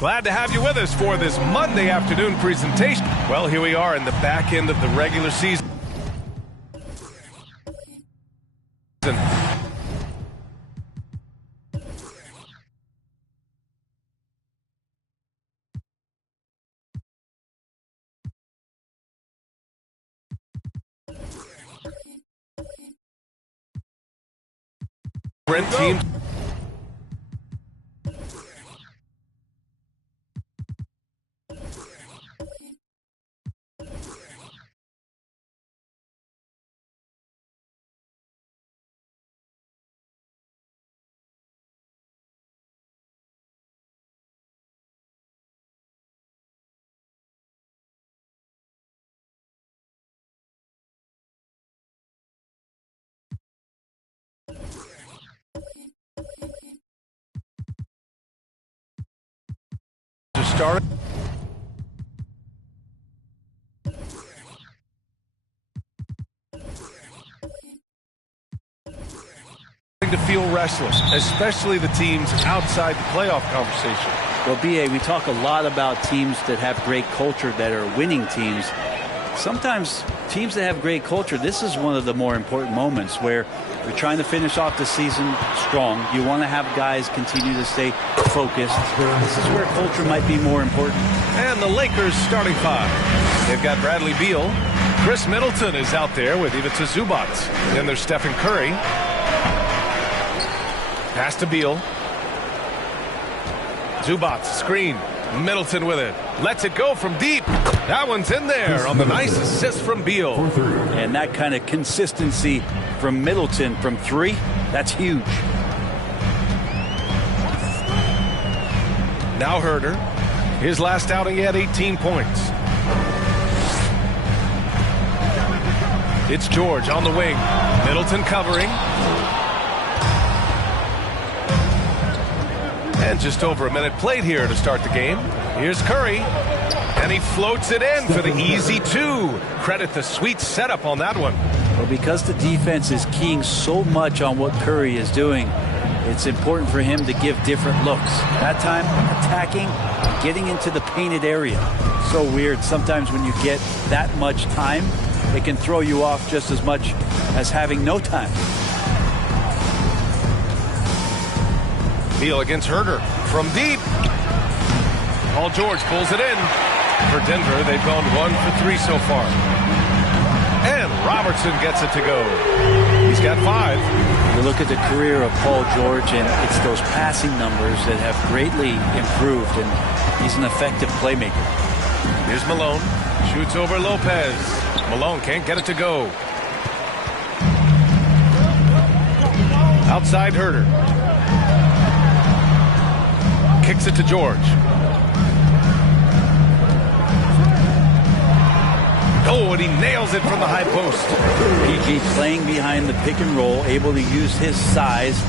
Glad to have you with us for this Monday afternoon presentation. Well, here we are in the back end of the regular season. Team. starting to feel restless, especially the teams outside the playoff conversation. Well, B.A., we talk a lot about teams that have great culture, that are winning teams. Sometimes teams that have great culture, this is one of the more important moments where you're trying to finish off the season strong. You want to have guys continue to stay focused. This is where culture might be more important. And the Lakers starting five. They've got Bradley Beal. Chris Middleton is out there with Ivica Zubac. Then there's Stephen Curry. Pass to Beal. Zubac, screen. Middleton with it. Lets it go from deep. That one's in there on the nice assist from Beal. And that kind of consistency from Middleton from three, that's huge. Now Herder. His last outing, he had 18 points. It's George on the wing. Middleton covering. And just over a minute played here to start the game. Here's Curry. And he floats it in for the easy two. Credit the sweet setup on that one. Well, because the defense is keying so much on what Curry is doing, it's important for him to give different looks. That time, attacking, getting into the painted area. So weird. Sometimes when you get that much time, it can throw you off just as much as having no time. Beal against Herder from deep. Paul George pulls it in. For Denver, they've gone 1 for 3 so far. And Robertson gets it to go. He's got 5. You look at the career of Paul George, and it's those passing numbers that have greatly improved, and he's an effective playmaker. Here's Malone. Shoots over Lopez. Malone can't get it to go. Outside Herder. Kicks it to George. Oh, and he nails it from the high post. PG playing behind the pick and roll, able to use his size.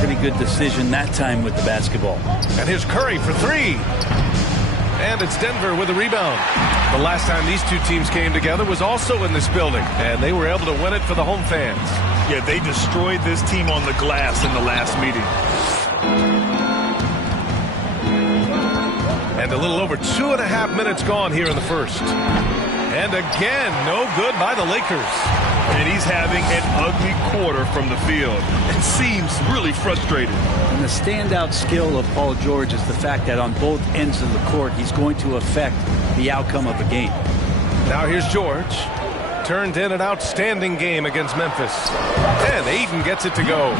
Pretty good decision that time with the basketball. And here's Curry for 3. And it's Denver with a rebound. The last time these two teams came together was also in this building, and they were able to win it for the home fans. Yeah, they destroyed this team on the glass in the last meeting. And a little over 2.5 minutes gone here in the first. And again, no good by the Lakers. And he's having an ugly quarter from the field. It seems really frustrated. And the standout skill of Paul George is the fact that on both ends of the court, he's going to affect the outcome of the game. Now here's George. Turned in an outstanding game against Memphis. And Ayton gets it to go.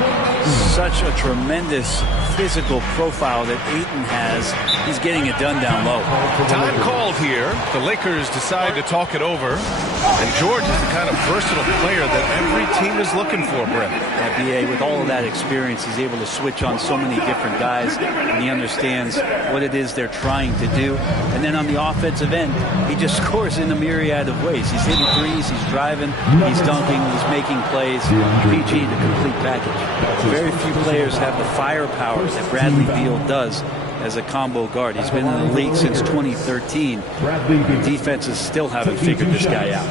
Such a tremendous physical profile that Ayton has. He's getting it done down low. Time called here. The Lakers decide to talk it over. And George is the kind of versatile player that every team is looking for, Brett. Yeah, B.A., with all of that experience, he's able to switch on so many different guys, and he understands what it is they're trying to do. And then on the offensive end, he just scores in a myriad of ways. He's hitting threes, he's driving, he's dunking, he's making plays. PG, the complete package. Very few players have the firepower that Bradley Beal does as a combo guard. He's been in the league since 2013. Defenses still haven't figured this guy out.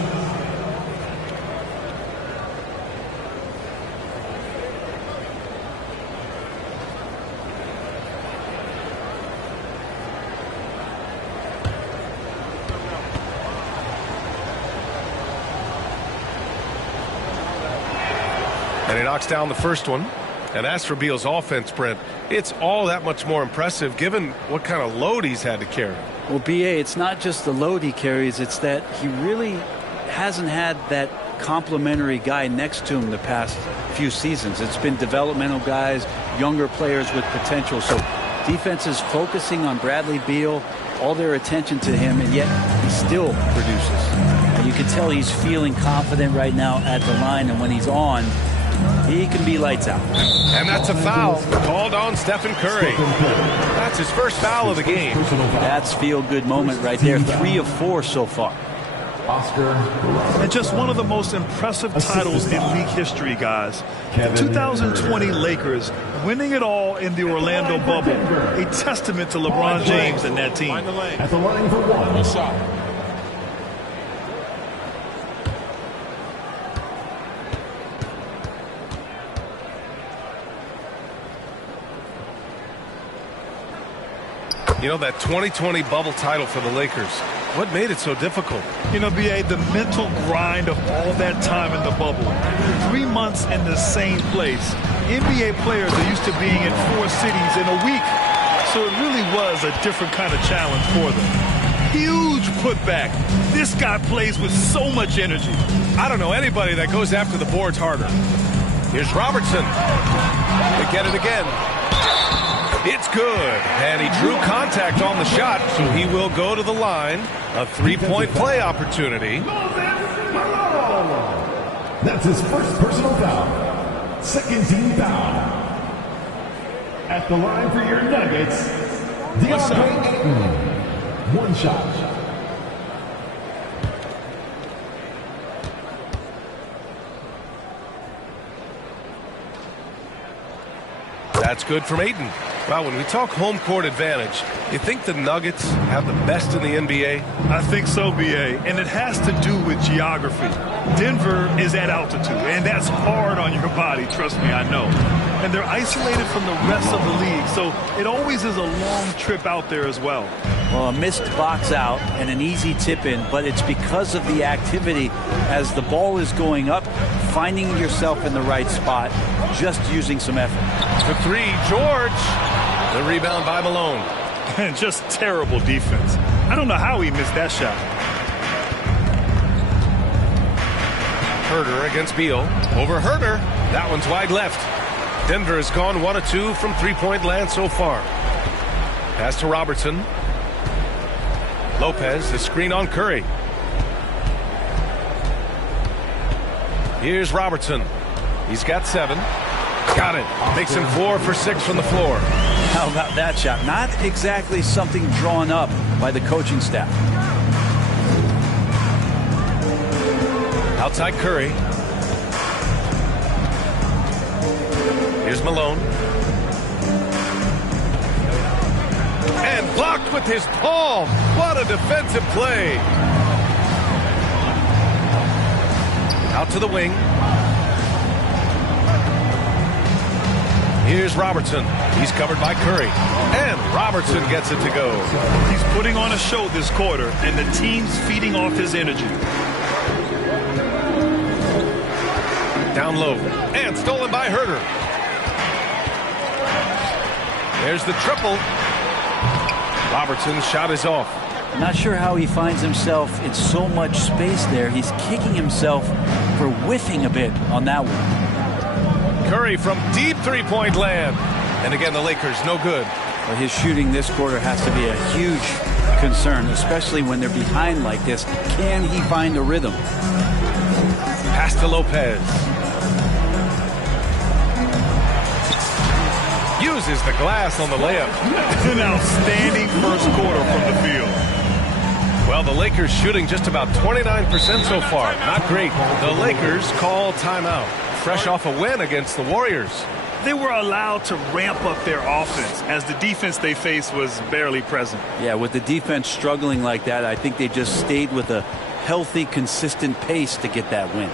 And he knocks down the first one. And as for Beal's offense, Brent, it's all that much more impressive given what kind of load he's had to carry. Well, B.A., it's not just the load he carries, it's that he really hasn't had that complimentary guy next to him the past few seasons. It's been developmental guys, younger players with potential. So defense is focusing on Bradley Beal, all their attention to him, and yet he still produces. And you can tell he's feeling confident right now at the line, and when he's on, he can be lights out. And that's a foul called on Stephen Curry. That's his first foul of the game. That's feel-good moment right there. 3 of 4 so far. And just one of the most impressive titles in league history, guys. The 2020 Lakers winning it all in the Orlando bubble. A testament to LeBron James and that team. At the line for one. Good shot. You know, that 2020 bubble title for the Lakers, what made it so difficult? You know, B.A., the mental grind of all that time in the bubble. 3 months in the same place. NBA players are used to being in 4 cities in a week. So it really was a different kind of challenge for them. Huge putback. This guy plays with so much energy. I don't know anybody that goes after the boards harder. Here's Robertson. They get it again. It's good, and he drew contact on the shot, so he will go to the line. A 3-point play opportunity. That's his first personal foul. Second team foul. At the line for your Nuggets, DeAndre Ayton. One shot. That's good from Ayton. Wow, when we talk home court advantage, you think the Nuggets have the best in the NBA? I think so, B.A., and it has to do with geography. Denver is at altitude, and that's hard on your body, trust me, I know. And they're isolated from the rest of the league, so it always is a long trip out there as well. Well, a missed box out and an easy tip in, but it's because of the activity as the ball is going up, finding yourself in the right spot, just using some effort. For 3, George. The rebound by Malone. And just terrible defense. I don't know how he missed that shot. Herter against Beal. Over Herter. That one's wide left. Denver has gone 1 of 2 from 3-point land so far. Pass to Robertson. Lopez, the screen on Curry. Here's Robertson. He's got 7. Got it. Makes him 4 for 6 from the floor. How about that shot? Not exactly something drawn up by the coaching staff. Outside Curry. Here's Malone. And blocked with his palm. What a defensive play. Out to the wing. Here's Robertson. He's covered by Curry. And Robertson gets it to go. He's putting on a show this quarter, and the team's feeding off his energy. Down low. And stolen by Herter. There's the triple. Robertson's shot is off. Not sure how he finds himself in so much space there. He's kicking himself for whiffing a bit on that one. Curry from deep 3-point land. And again, the Lakers no good. Well, his shooting this quarter has to be a huge concern, especially when they're behind like this. Can he find a rhythm? Pass to Lopez. Uses the glass on the layup. An outstanding first quarter from the field. Well, the Lakers shooting just about 29% so far. Not great. The Lakers call timeout. Fresh off a win against the Warriors. They were allowed to ramp up their offense as the defense they faced was barely present. Yeah, with the defense struggling like that, I think they just stayed with a healthy, consistent pace to get that win.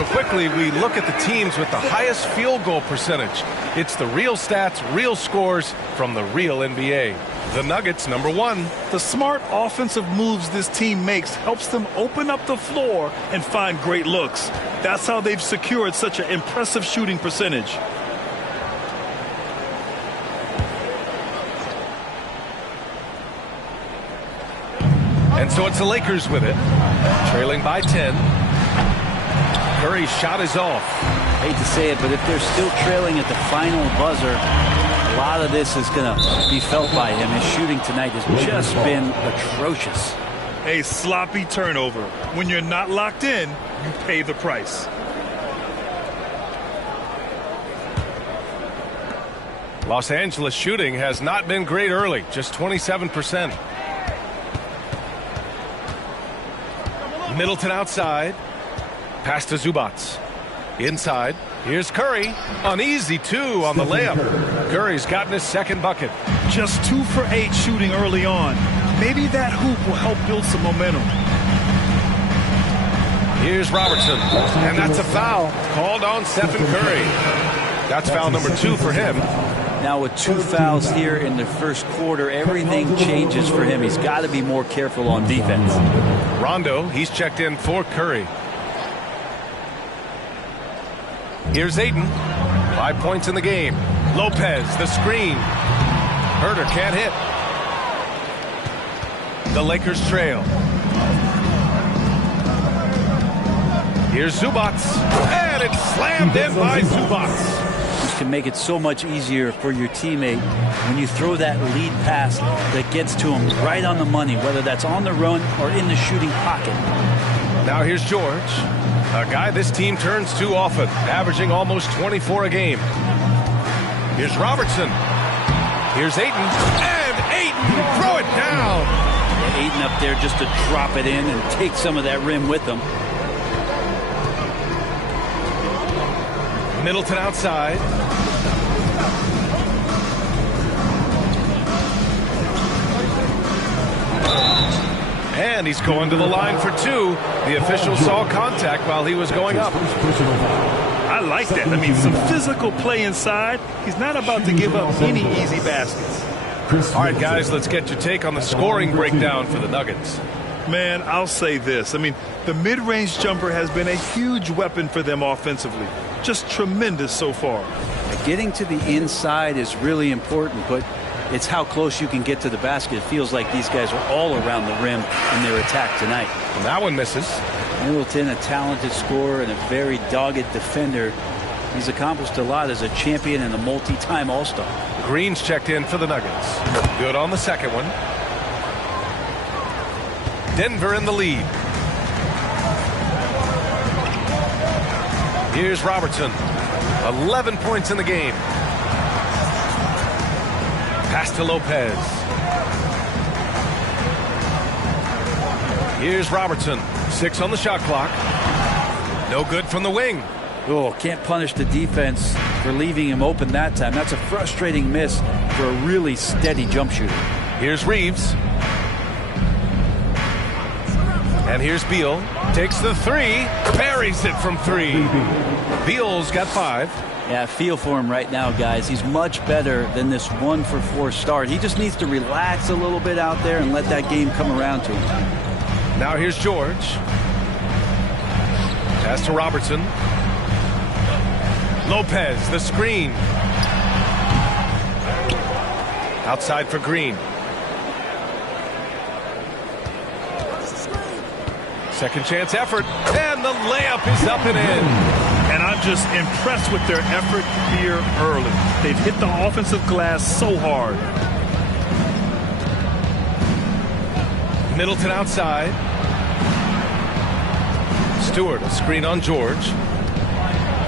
So quickly, we look at the teams with the highest field goal percentage. It's the real stats, real scores from the real NBA. The Nuggets, number 1. The smart offensive moves this team makes helps them open up the floor and find great looks. That's how they've secured such an impressive shooting percentage. And so it's the Lakers with it, trailing by 10. Curry's shot is off. Hate to say it, but if they're still trailing at the final buzzer, a lot of this is going to be felt by him. His shooting tonight has just been atrocious. A sloppy turnover. When you're not locked in, you pay the price. Los Angeles shooting has not been great early, just 27%. Middleton outside. Pass to Zubats. Inside. Here's Curry. An easy 2 on the layup. Curry's gotten his second bucket. Just 2 for 8 shooting early on. Maybe that hoop will help build some momentum. Here's Robertson. And that's a foul called on Stephen Curry. That's foul number 2 for him. Now with 2 fouls here in the first quarter, everything changes for him. He's got to be more careful on defense. Rondo, he's checked in for Curry. Here's Ayton. 5 points in the game. Lopez, the screen. Herter can't hit. The Lakers trail. Here's Zubats. And it's slammed in by Zubats. Can make it so much easier for your teammate when you throw that lead pass that gets to him right on the money, whether that's on the run or in the shooting pocket. Now here's George, a guy this team turns to often, averaging almost 24 a game. Here's Robertson. Here's Ayton. And Ayton, throw it down. Yeah, Ayton up there just to drop it in and take some of that rim with him. Middleton outside. And he's going to the line for 2. The official saw contact while he was going up. I like that. I mean, some physical play inside. He's not about to give up any easy baskets. All right, guys, let's get your take on the scoring breakdown for the Nuggets. Man, I'll say this. I mean, the mid-range jumper has been a huge weapon for them offensively. Just tremendous so far. Getting to the inside is really important, but it's how close you can get to the basket. It feels like these guys are all around the rim in their attack tonight. And that one misses. Middleton, a talented scorer and a very dogged defender. He's accomplished a lot as a champion and a multi-time All-Star. Green's checked in for the Nuggets. Good on the second one. Denver in the lead. Here's Robertson. 11 points in the game. Pass to Lopez. Here's Robertson. 6 on the shot clock. No good from the wing. Oh, can't punish the defense for leaving him open that time. That's a frustrating miss for a really steady jump shooter. Here's Reeves. And here's Beal. Takes the 3. Buries it from 3. Beal's got 5. Yeah, I feel for him right now, guys. He's much better than this 1-for-4 start. He just needs to relax a little bit out there and let that game come around to him. Now here's George. Pass to Robertson. Lopez, the screen. Outside for Green. Second chance effort. And the layup is up and in. And I'm just impressed with their effort here early. They've hit the offensive glass so hard. Middleton outside. Stewart, a screen on George.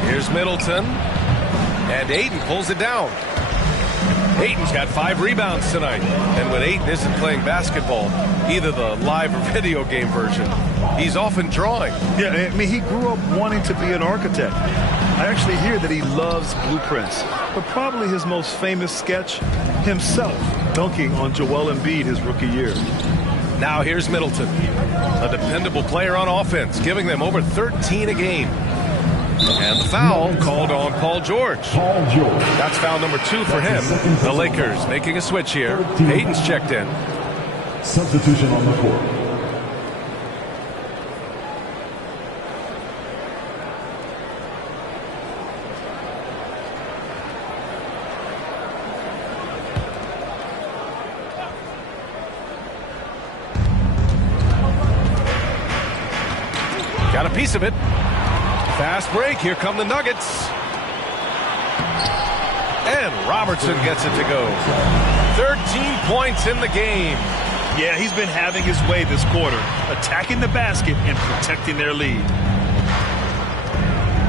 Here's Middleton. And Ayton pulls it down. Ayton's got 5 rebounds tonight. And when Ayton isn't playing basketball, either the live or video game version, he's often drawing. Yeah, I mean, he grew up wanting to be an architect. I actually hear that he loves blueprints. But probably his most famous sketch, himself dunking on Joel Embiid his rookie year. Now here's Middleton, a dependable player on offense, giving them over 13 a game. And the foul called on Paul George. Paul George. That's foul number 2 for him. The Lakers making a switch here. Payton's checked in. Substitution on the court. Got a piece of it. Fast break. Here come the Nuggets. And Robertson gets it to go. 13 points in the game. Yeah, he's been having his way this quarter, attacking the basket and protecting their lead.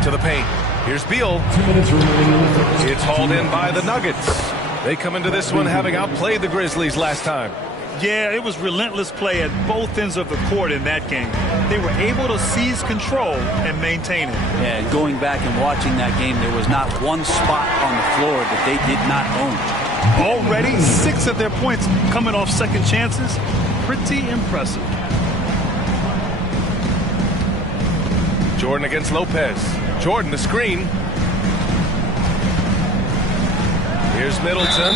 To the paint. Here's Beal. 2 minutes remaining in the first. It's hauled in by the Nuggets. They come into this one having outplayed the Grizzlies last time. Yeah, it was relentless play at both ends of the court in that game. They were able to seize control and maintain it. Yeah, and going back and watching that game, there was not one spot on the floor that they did not own. Already 6 of their points coming off second chances. Pretty impressive. Jordan against Lopez. Jordan, the screen. Here's Middleton.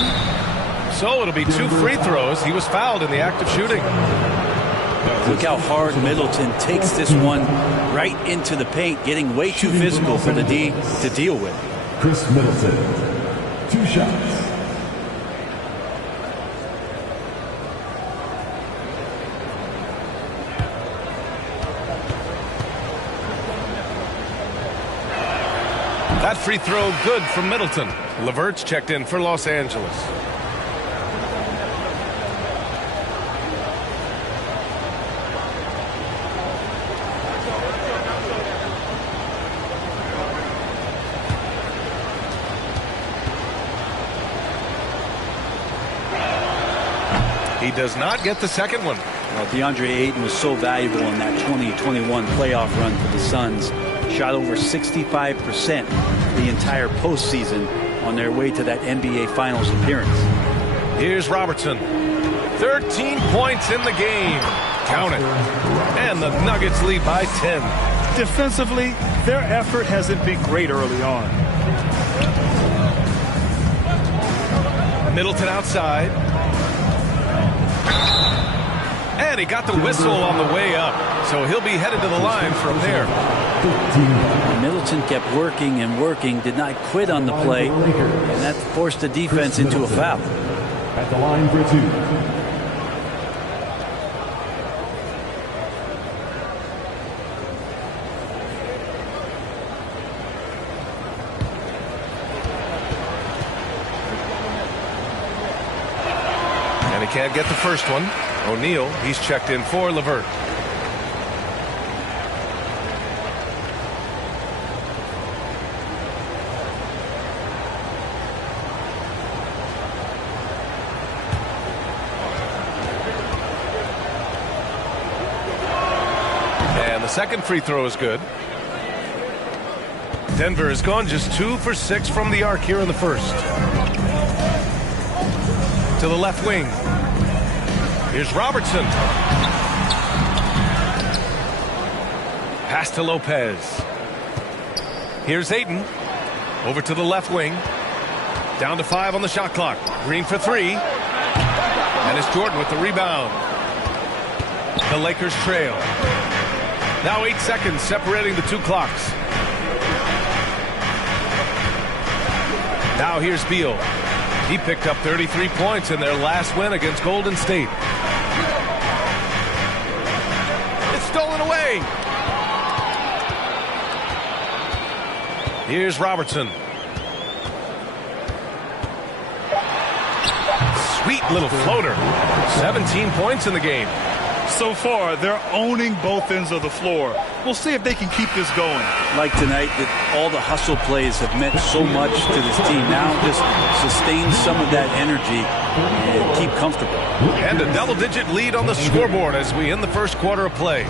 So it'll be 2 free throws. He was fouled in the act of shooting. Look how hard Middleton takes this one right into the paint, getting way too physical for the D to deal with. Chris Middleton. 2 shots. That free throw good from Middleton. LeVert's checked in for Los Angeles. He does not get the second one. Well, DeAndre Ayton was so valuable in that 2021 playoff run for the Suns. Shot over 65% the entire postseason on their way to that NBA Finals appearance. Here's Robertson. 13 points in the game. Count it. And the Nuggets lead by 10. Defensively, their effort hasn't been great early on. Middleton outside. And he got the whistle on the way up. So he'll be headed to the line from there. Middleton kept working and working, did not quit on the play, and that forced the defense into a foul. At the line for 2. And he can't get the first one. O'Neal, he's checked in for LeVert. And the second free throw is good. Denver has gone just 2 for 6 from the arc here in the first. To the left wing. Here's Robertson. Pass to Lopez. Here's Ayton. Over to the left wing. Down to 5 on the shot clock. Green for 3. And it's Jordan with the rebound. The Lakers trail. Now 8 seconds separating the 2 clocks. Now here's Beal. He picked up 33 points in their last win against Golden State. It's stolen away. Here's Robertson. Sweet little floater. 17 points in the game. So far, they're owning both ends of the floor. We'll see if they can keep this going. Like tonight, that all the hustle plays have meant so much to this team. Now just sustain some of that energy and keep comfortable. And a double-digit lead on the scoreboard as we end the first quarter of play.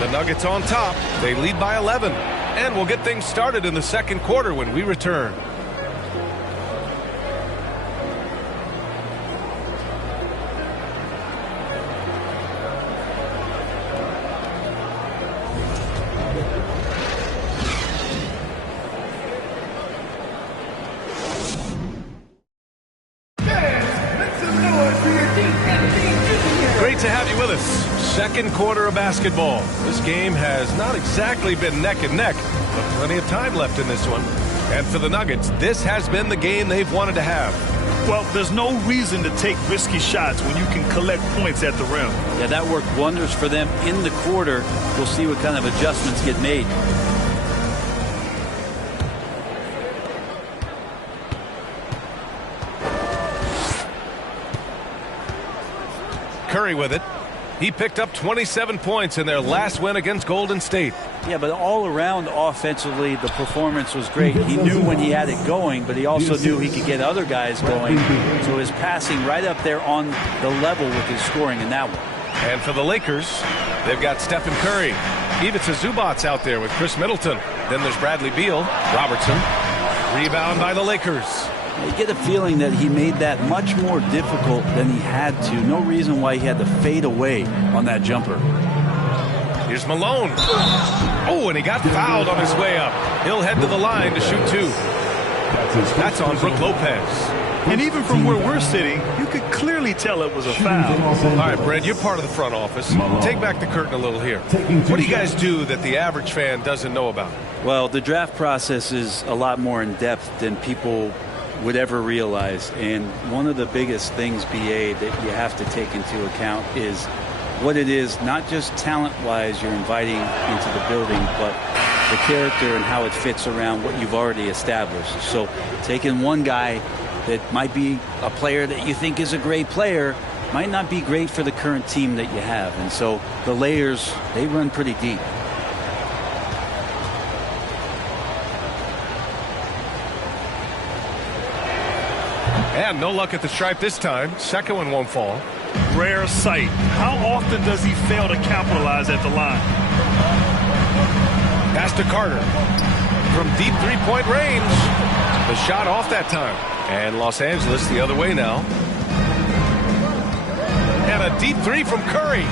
The Nuggets on top. They lead by 11. And we'll get things started in the second quarter when we return. Second quarter of basketball. This game has not exactly been neck and neck, but plenty of time left in this one. And for the Nuggets, this has been the game they've wanted to have. Well, there's no reason to take risky shots when you can collect points at the rim. Yeah, that worked wonders for them in the quarter. We'll see what kind of adjustments get made. Curry with it. He picked up 27 points in their last win against Golden State. Yeah, but all around offensively, the performance was great. He knew when he had it going, but he also knew he could get other guys going. So his passing right up there on the level with his scoring in that one. And for the Lakers, they've got Stephen Curry. Ivica Zubac's out there with Chris Middleton. Then there's Bradley Beal, Robertson. Rebound by the Lakers. You get a feeling that he made that much more difficult than he had to. No reason why he had to fade away on that jumper. Here's Malone. Oh, and he got fouled on his way up. He'll head to the line to shoot two. That's on Brook Lopez. And even from where we're sitting, you could clearly tell it was a foul. All right, Brent, you're part of the front office. Take back the curtain a little here. What do you guys do that the average fan doesn't know about? Well, the draft process is a lot more in depth than people would ever realize. And one of the biggest things, BA, that you have to take into account is what it is, not just talent-wise you're inviting into the building, but the character and how it fits around what you've already established. So taking one guy that might be a player that you think is a great player might not be great for the current team that you have. And so the layers, they run pretty deep. And no luck at the stripe this time. Second one won't fall. Rare sight. How often does he fail to capitalize at the line? Pass to Carter. From deep three-point range. The shot off that time. And Los Angeles the other way now. And a deep three from Curry.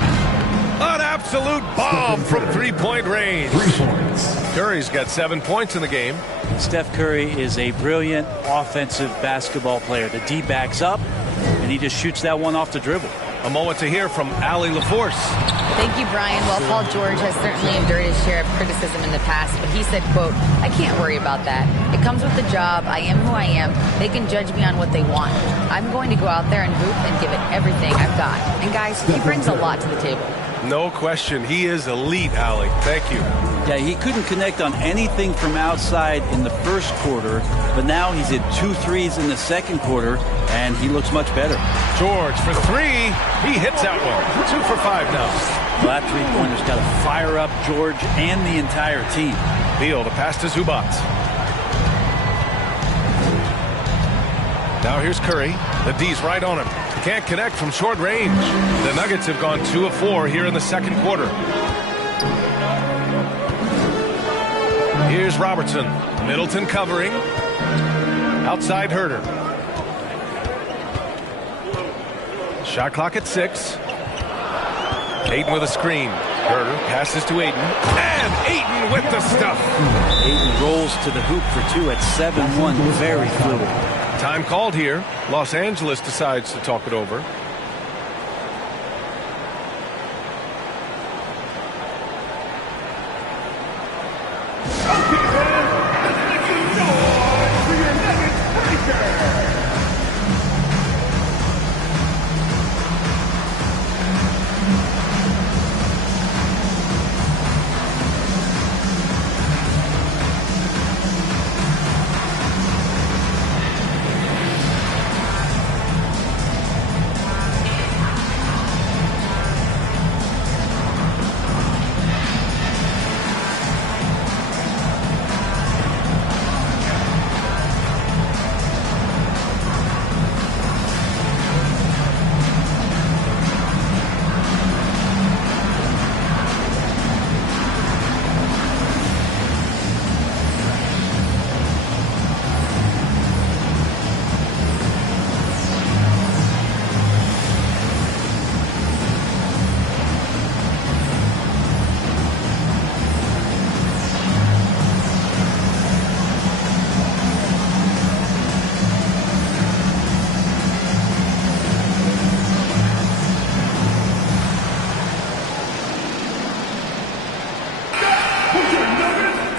An absolute bomb from three-point range. 3 points. Curry's got 7 points in the game. Steph Curry is a brilliant offensive basketball player. The D backs up, and he just shoots that one off the dribble. A moment to hear from Allie LaForce. Thank you, Brian. Well, Paul George has certainly endured his share of criticism in the past, but he said, quote, "I can't worry about that. It comes with the job. I am who I am. They can judge me on what they want. I'm going to go out there and hoop and give it everything I've got." And guys, he brings a lot to the table. No question. He is elite, Allie. Thank you. Yeah, he couldn't connect on anything from outside in the first quarter, but now he's hit 2 threes in the second quarter, and he looks much better. George for three. He hits that one. 2 for 5 now. Well, that three-pointer's got to fire up George and the entire team. Beal to pass to Zubac. Now here's Curry. The D's right on him. Can't connect from short range. The Nuggets have gone 2 of 4 here in the second quarter. Here's Robertson. Middleton covering. Outside Herter. Shot clock at 6. Ayton with a screen. Herter passes to Ayton. And Ayton with the stuff. Ayton rolls to the hoop for 2 at 7-1. Very fluid. Time called here. Los Angeles decides to talk it over.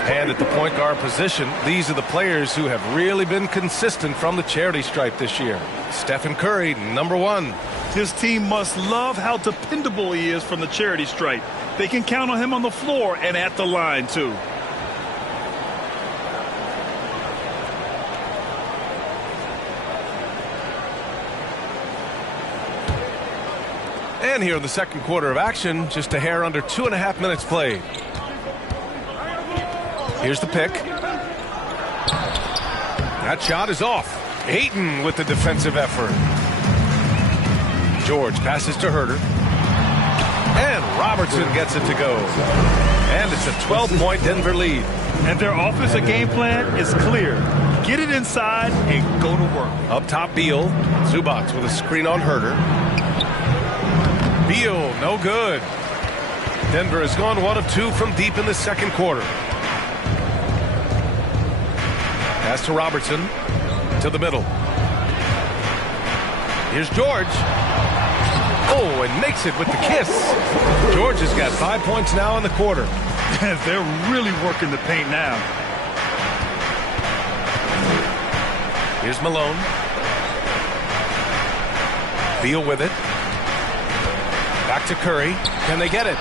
And at the point guard position, these are the players who have really been consistent from the charity stripe this year. Stephen Curry, number 1. This team must love how dependable he is from the charity stripe. They can count on him on the floor and at the line, too. And here in the second quarter of action, just a hair under 2.5 minutes played. Here's the pick. That shot is off. Ayton with the defensive effort. George passes to Herter. And Robertson gets it to go. And it's a 12-point Denver lead. And their offensive game plan is clear. Get it inside and go to work. Up top, Beal. Zubac with a screen on Herter. Beal, no good. Denver has gone 1 of 2 from deep in the second quarter. Pass to Robertson. To the middle. Here's George. Oh, and makes it with the kiss. George has got 5 points now in the quarter. They're really working the paint now. Here's Malone. Beal with it. Back to Curry. Can they get it?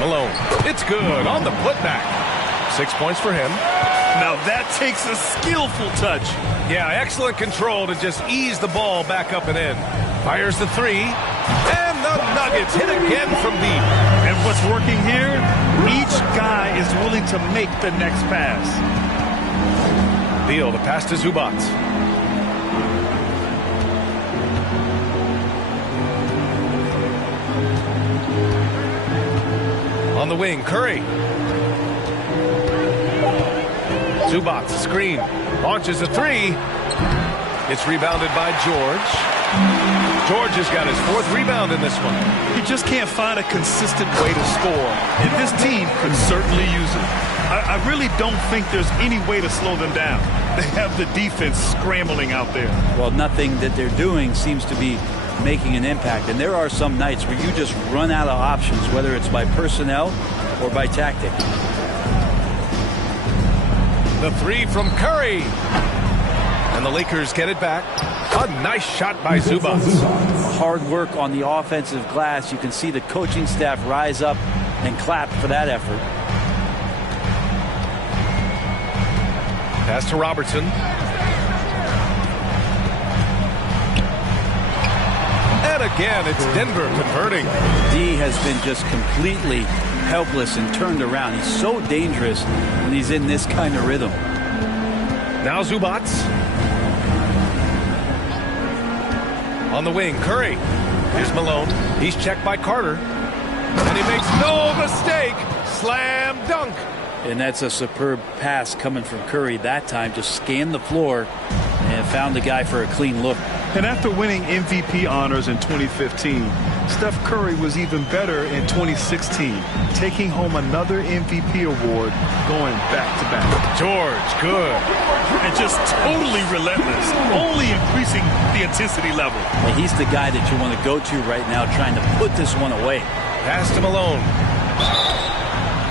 Malone. It's good on the putback. 6 points for him. Now that takes a skillful touch. Yeah, excellent control to just ease the ball back up and in. Fires the 3. And the Nuggets hit again from deep. And what's working here? Each guy is willing to make the next pass. Beal, the pass to Zubac. On the wing, Curry. Zubac, screen, launches a 3. It's rebounded by George. George has got his 4th rebound in this one. He just can't find a consistent way to score, and this team could certainly use it. I really don't think there's any way to slow them down. They have the defense scrambling out there. Well, nothing that they're doing seems to be making an impact, and there are some nights where you just run out of options, whether it's by personnel or by tactic. The 3 from Curry. And the Lakers get it back. A nice shot by Zubac. Hard work on the offensive glass. You can see the coaching staff rise up and clap for that effort. Pass to Robertson. And again, it's Denver converting. D has been just completely helpless and turned around. He's so dangerous when he's in this kind of rhythm. Now Zubac. On the wing, Curry. Here's Malone. He's checked by Carter. And he makes no mistake. Slam dunk. And that's a superb pass coming from Curry that time. Just scanned the floor and found the guy for a clean look. And after winning MVP honors in 2015, Steph Curry was even better in 2016, taking home another MVP award, going back-to-back. George, good. And just totally relentless, only increasing the intensity level. And he's the guy that you want to go to right now, trying to put this one away. Pass to Malone.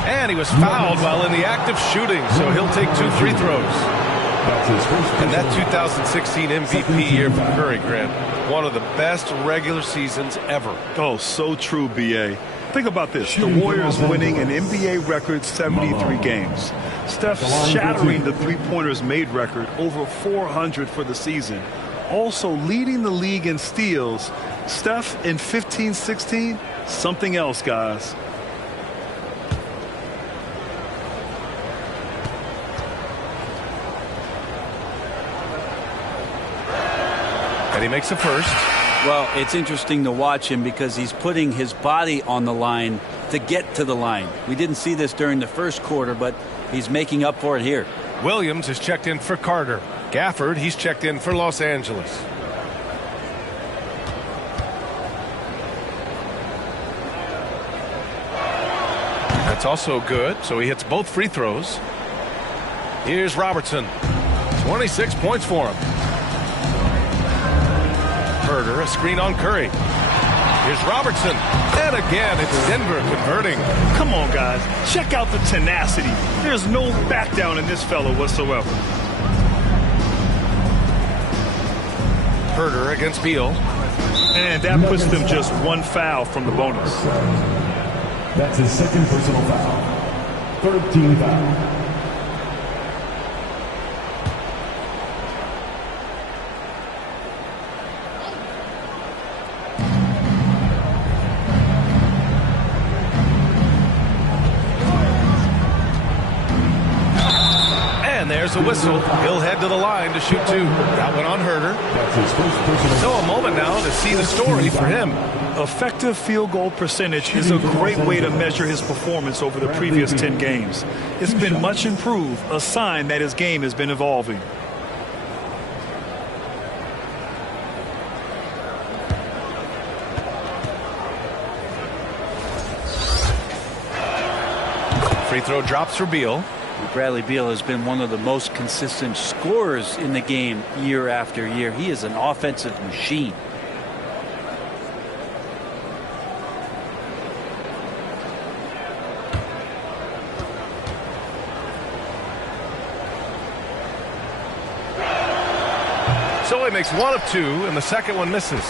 And he was fouled while in the act of shooting, so he'll take 2 free throws. And that 2016 MVP year for Curry, Grant, one of the best regular seasons ever. Oh, so true, B.A. Think about this. The Warriors winning an NBA record 73 games. Steph shattering the three-pointers made record, over 400 for the season. Also leading the league in steals. Steph in 15-16, something else, guys. And he makes a first. Well, it's interesting to watch him because he's putting his body on the line to get to the line. We didn't see this during the first quarter, but he's making up for it here. Williams has checked in for Carter. Gafford, he's checked in for Los Angeles. That's also good, so he hits both free throws. Here's Robertson. 26 points for him. Herter, a screen on Curry. Here's Robertson. And again, it's Denver converting. Come on, guys. Check out the tenacity. There's no back down in this fellow whatsoever. Herder against Beal. And that puts them just one foul from the bonus. That's his second personal foul. 13 foul. There's a whistle. He'll head to the line to shoot 2. That one on Herder. So a moment now to see the story for him. Effective field goal percentage is a great way to measure his performance over the previous 10 games. It's been much improved, a sign that his game has been evolving. Free throw drops for Beal. Bradley Beal has been one of the most consistent scorers in the game year after year. He is an offensive machine. So he makes 1 of 2, and the second one misses.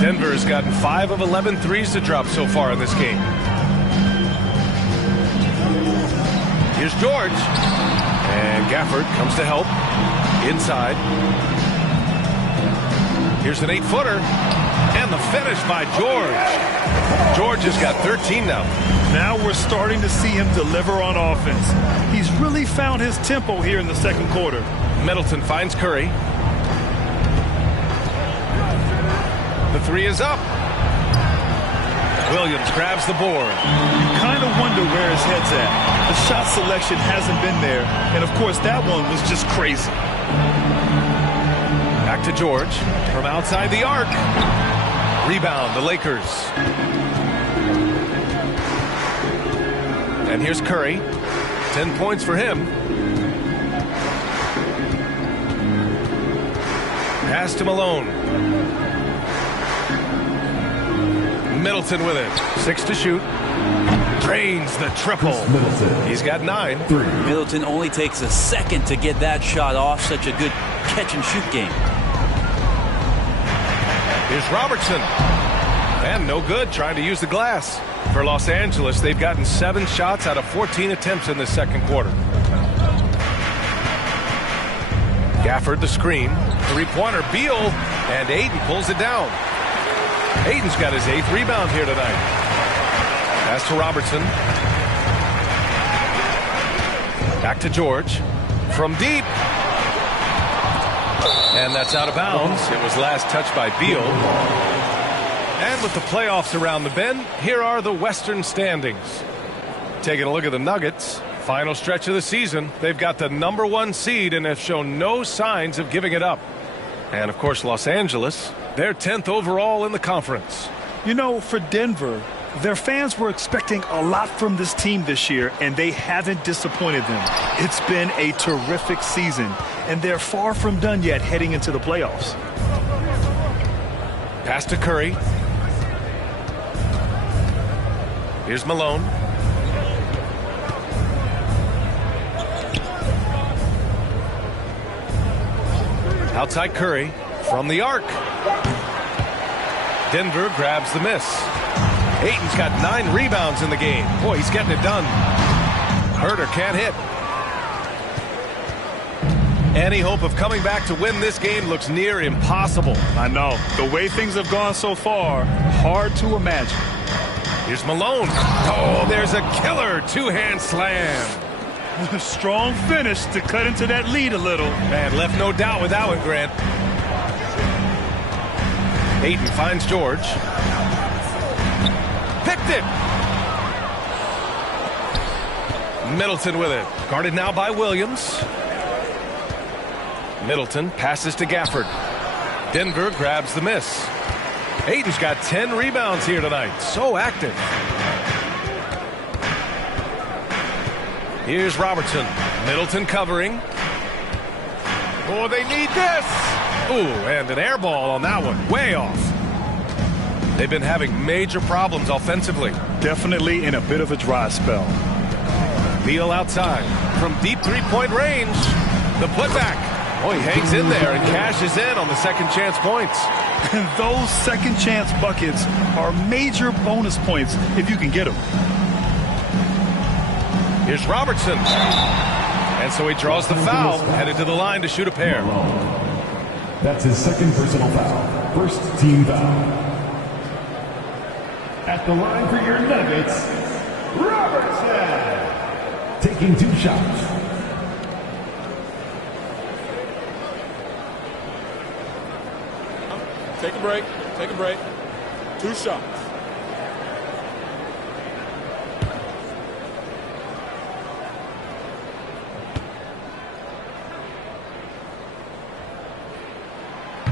Denver has gotten 5 of 11 threes to drop so far in this game. Here's George. And Gafford comes to help. Inside. Here's an 8-footer. And the finish by George. George has got 13 now. Now we're starting to see him deliver on offense. He's really found his tempo here in the second quarter. Middleton finds Curry. The 3 is up. Williams grabs the board. You kind of wonder where his head's at. The shot selection hasn't been there. And, of course, that one was just crazy. Back to George from outside the arc. Rebound, the Lakers. And here's Curry. 10 points for him. Pass to Malone. Middleton with it. 6 to shoot. Drains the triple. He's got 9. Middleton only takes a second to get that shot off. Such a good catch and shoot game. Here's Robertson. And no good, trying to use the glass. For Los Angeles, they've gotten 7 shots out of 14 attempts in the second quarter. Gafford the screen. 3-pointer, Beal. And Ayton pulls it down. Ayton's got his 8th rebound here tonight. Pass to Robertson. Back to George. From deep. And that's out of bounds. It was last touched by Beal. And with the playoffs around the bend, here are the Western standings. Taking a look at the Nuggets. Final stretch of the season. They've got the #1 seed and have shown no signs of giving it up. And, of course, Los Angeles, they're 10th overall in the conference. You know, for Denver, their fans were expecting a lot from this team this year, and they haven't disappointed them. It's been a terrific season, and they're far from done yet heading into the playoffs. Pass to Curry. Here's Malone. Outside Curry from the arc. Denver grabs the miss. Ayton's got 9 rebounds in the game. Boy, he's getting it done. Herder can't hit. Any hope of coming back to win this game looks near impossible. I know. The way things have gone so far, hard to imagine. Here's Malone. Oh, there's a killer 2-hand slam. Strong finish to cut into that lead a little. Man, left no doubt with that one, Grant. Ayton finds George. Picked it. Middleton with it. Guarded now by Williams. Middleton passes to Gafford. Denver grabs the miss. Ayton's got 10 rebounds here tonight. So active. Here's Robertson. Middleton covering. Oh, they need this. Ooh, and an air ball on that one. Way off. They've been having major problems offensively. Definitely in a bit of a dry spell. Beal outside from deep three-point range. The putback. Oh, he hangs in there and cashes in on the second chance points. And those second chance buckets are major bonus points if you can get them. Here's Robertson. And so he draws the foul, headed to the line to shoot a pair. That's his second personal foul. First team foul. At the line for your Nuggets, Robertson. Taking 2 shots. Take a break. Take a break. 2 shots.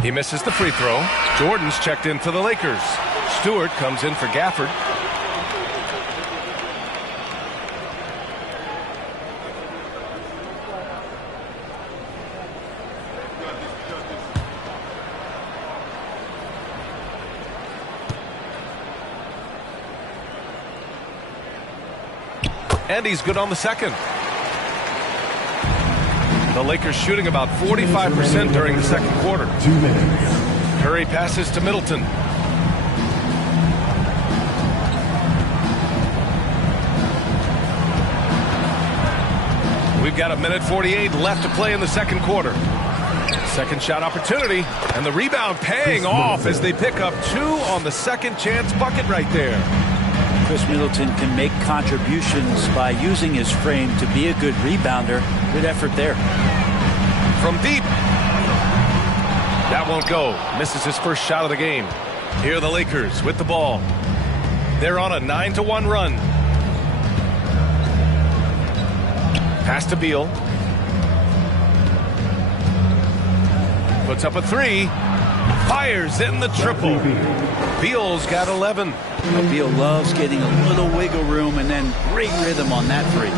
He misses the free throw. Jordan's checked in for the Lakers. Stewart comes in for Gafford. And he's good on the second. The Lakers shooting about 45% during the second quarter. 2 minutes. Curry passes to Middleton. We've got 1:48 left to play in the second quarter. Second shot opportunity, and the rebound paying off as they pick up 2 on the second chance bucket right there. Chris Middleton can make contributions by using his frame to be a good rebounder. Good effort there. From deep. That won't go. Misses his first shot of the game. Here are the Lakers with the ball. They're on a 9-1 run. Pass to Beal. Puts up a 3. Fires in the triple. Beal's got 11. Beal loves getting a little wiggle room and then great rhythm on that 3.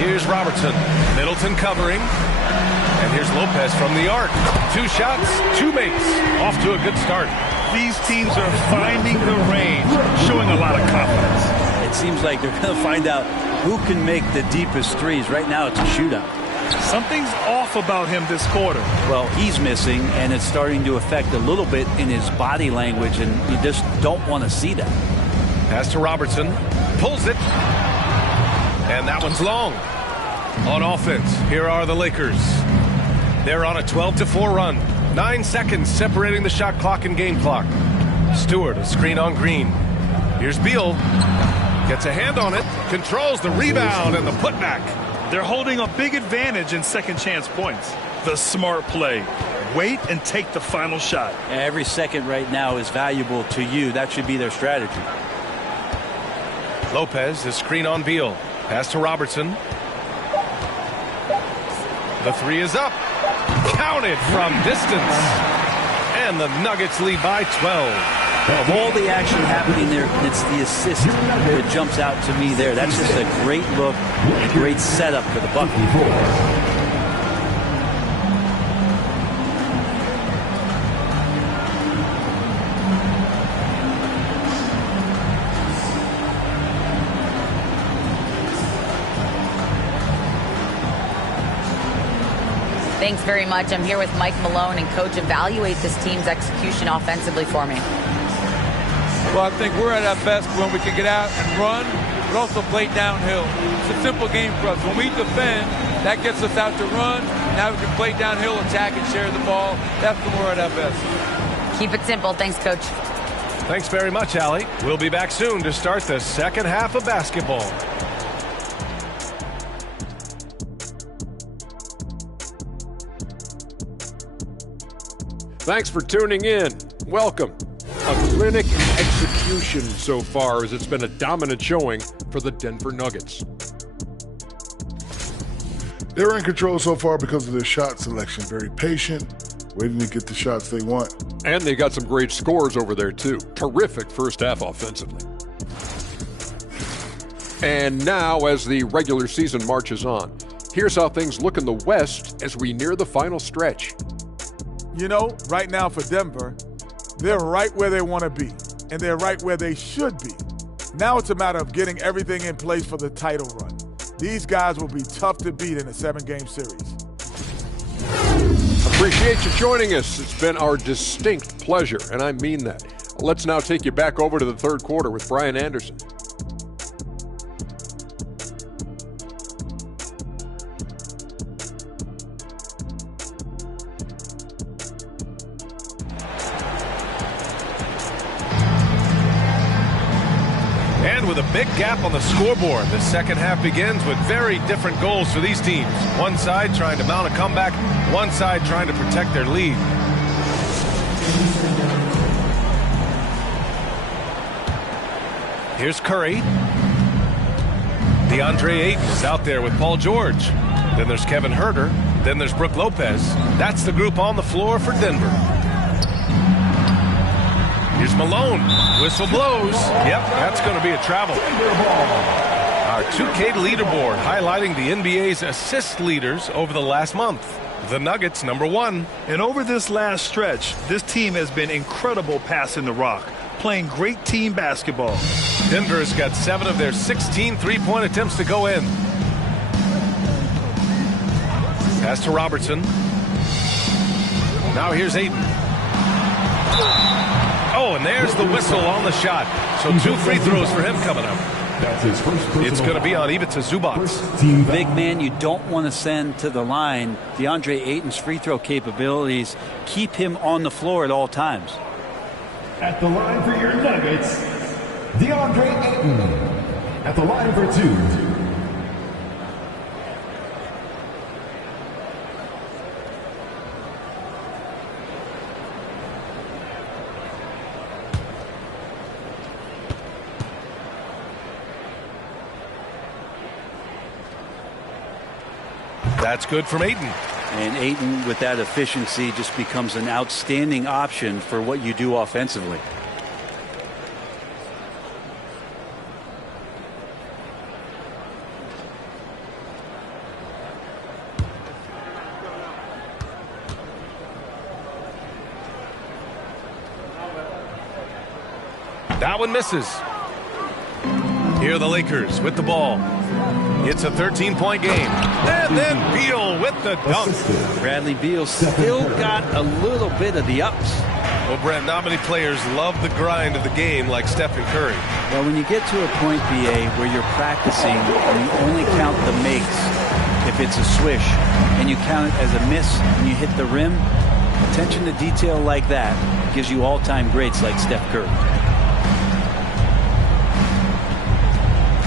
Here's Robertson. Middleton covering. And here's Lopez from the arc. 2 shots, 2 makes. Off to a good start. These teams are finding the range, showing a lot of confidence. It seems like they're going to find out who can make the deepest threes. Right now it's a shootout. Something's off about him this quarter. Well, he's missing, and it's starting to affect a little bit in his body language, and you just don't want to see that. Pass to Robertson. Pulls it. And that one's long. On offense, here are the Lakers. They're on a 12-4 run. 9 seconds separating the shot clock and game clock. Stewart, a screen on Green. Here's Beal. Gets a hand on it. Controls the rebound and the putback. They're holding a big advantage in second chance points. The smart play. Wait and take the final shot. Every second right now is valuable to you. That should be their strategy. Lopez, the screen on Beal. Pass to Robertson. The 3 is up. Counted from distance. And the Nuggets lead by 12. Of all the action happening there, it's the assist that jumps out to me there. That's just a great look, a great setup for the bucket. Thanks very much. I'm here with Mike Malone, and Coach, evaluate this team's execution offensively for me. Well, I think we're at our best when we can get out and run, but also play downhill. It's a simple game for us. When we defend, that gets us out to run. Now we can play downhill, attack, and share the ball. That's when we're at our best. Keep it simple. Thanks, Coach. Thanks very much, Allie. We'll be back soon to start the second half of basketball. Thanks for tuning in. Welcome. A clinic in execution so far, as it's been a dominant showing for the Denver Nuggets. They're in control so far because of their shot selection. Very patient, waiting to get the shots they want. And they got some great scores over there, too. Terrific first half offensively. And now, as the regular season marches on, here's how things look in the West as we near the final stretch. You know, right now for Denver, They're right where they want to be, and they're right where they should be. Now it's a matter of getting everything in place for the title run. These guys will be tough to beat in a 7-game series. Appreciate you joining us. It's been our distinct pleasure, and I mean that. Let's now take you back over to the third quarter with Brian Anderson. And with a big gap on the scoreboard, the second half begins with very different goals for these teams. One side trying to mount a comeback, one side trying to protect their lead. Here's Curry. DeAndre Ayton is out there with Paul George. Then there's Kevin Huerter. Then there's Brook Lopez. That's the group on the floor for Denver. Here's Malone. Whistle blows. Yep, that's going to be a travel. Our 2K leaderboard highlighting the NBA's assist leaders over the last month. The Nuggets, number 1. And over this last stretch, this team has been incredible passing the rock, playing great team basketball. Denver has got 7 of their 16 three-point attempts to go in. Pass to Robertson. Now here's Ayton. Oh, and there's the whistle on the shot. So 2 free throws for him coming up. That's his first. It's going to be on Ivica Zubac. Big man, you don't want to send to the line. DeAndre Ayton's free throw capabilities keep him on the floor at all times. At the line for your Nuggets, DeAndre Ayton. At the line for 2. That's good from Ayton. And Ayton, with that efficiency, just becomes an outstanding option for what you do offensively. That one misses. Here are the Lakers with the ball. It's a 13-point game. And then Beal with the dunk. Bradley Beal still got a little bit of the ups. Well, Brent, not many players love the grind of the game like Stephen Curry. Well, when you get to a point, BA, where you're practicing and you only count the makes if it's a swish, and you count it as a miss when you hit the rim, attention to detail like that gives you all-time greats like Steph Curry.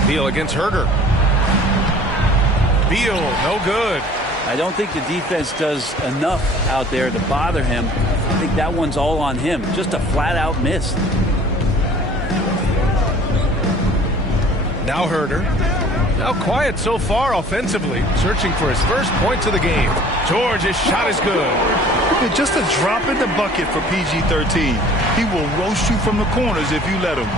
Beal against Huerter. Beal, no good. I don't think the defense does enough out there to bother him. I think that one's all on him. Just a flat-out miss. Now Huerter. Now quiet so far offensively. Searching for his first points of the game. George's shot is good. Just a drop in the bucket for PG-13. He will roast you from the corners if you let him.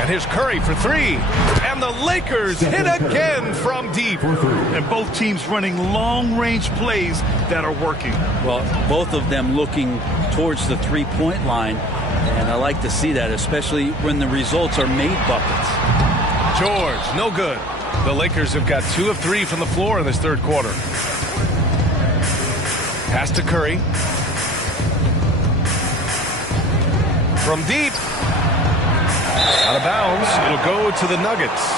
And here's Curry for 3. And the Lakers hit again from deep. And both teams running long-range plays that are working. Well, both of them looking towards the three-point line. And I like to see that, especially when the results are made buckets. George, no good. The Lakers have got 2 of 3 from the floor in this third quarter. Pass to Curry. From deep. Out of bounds. It'll go to the Nuggets.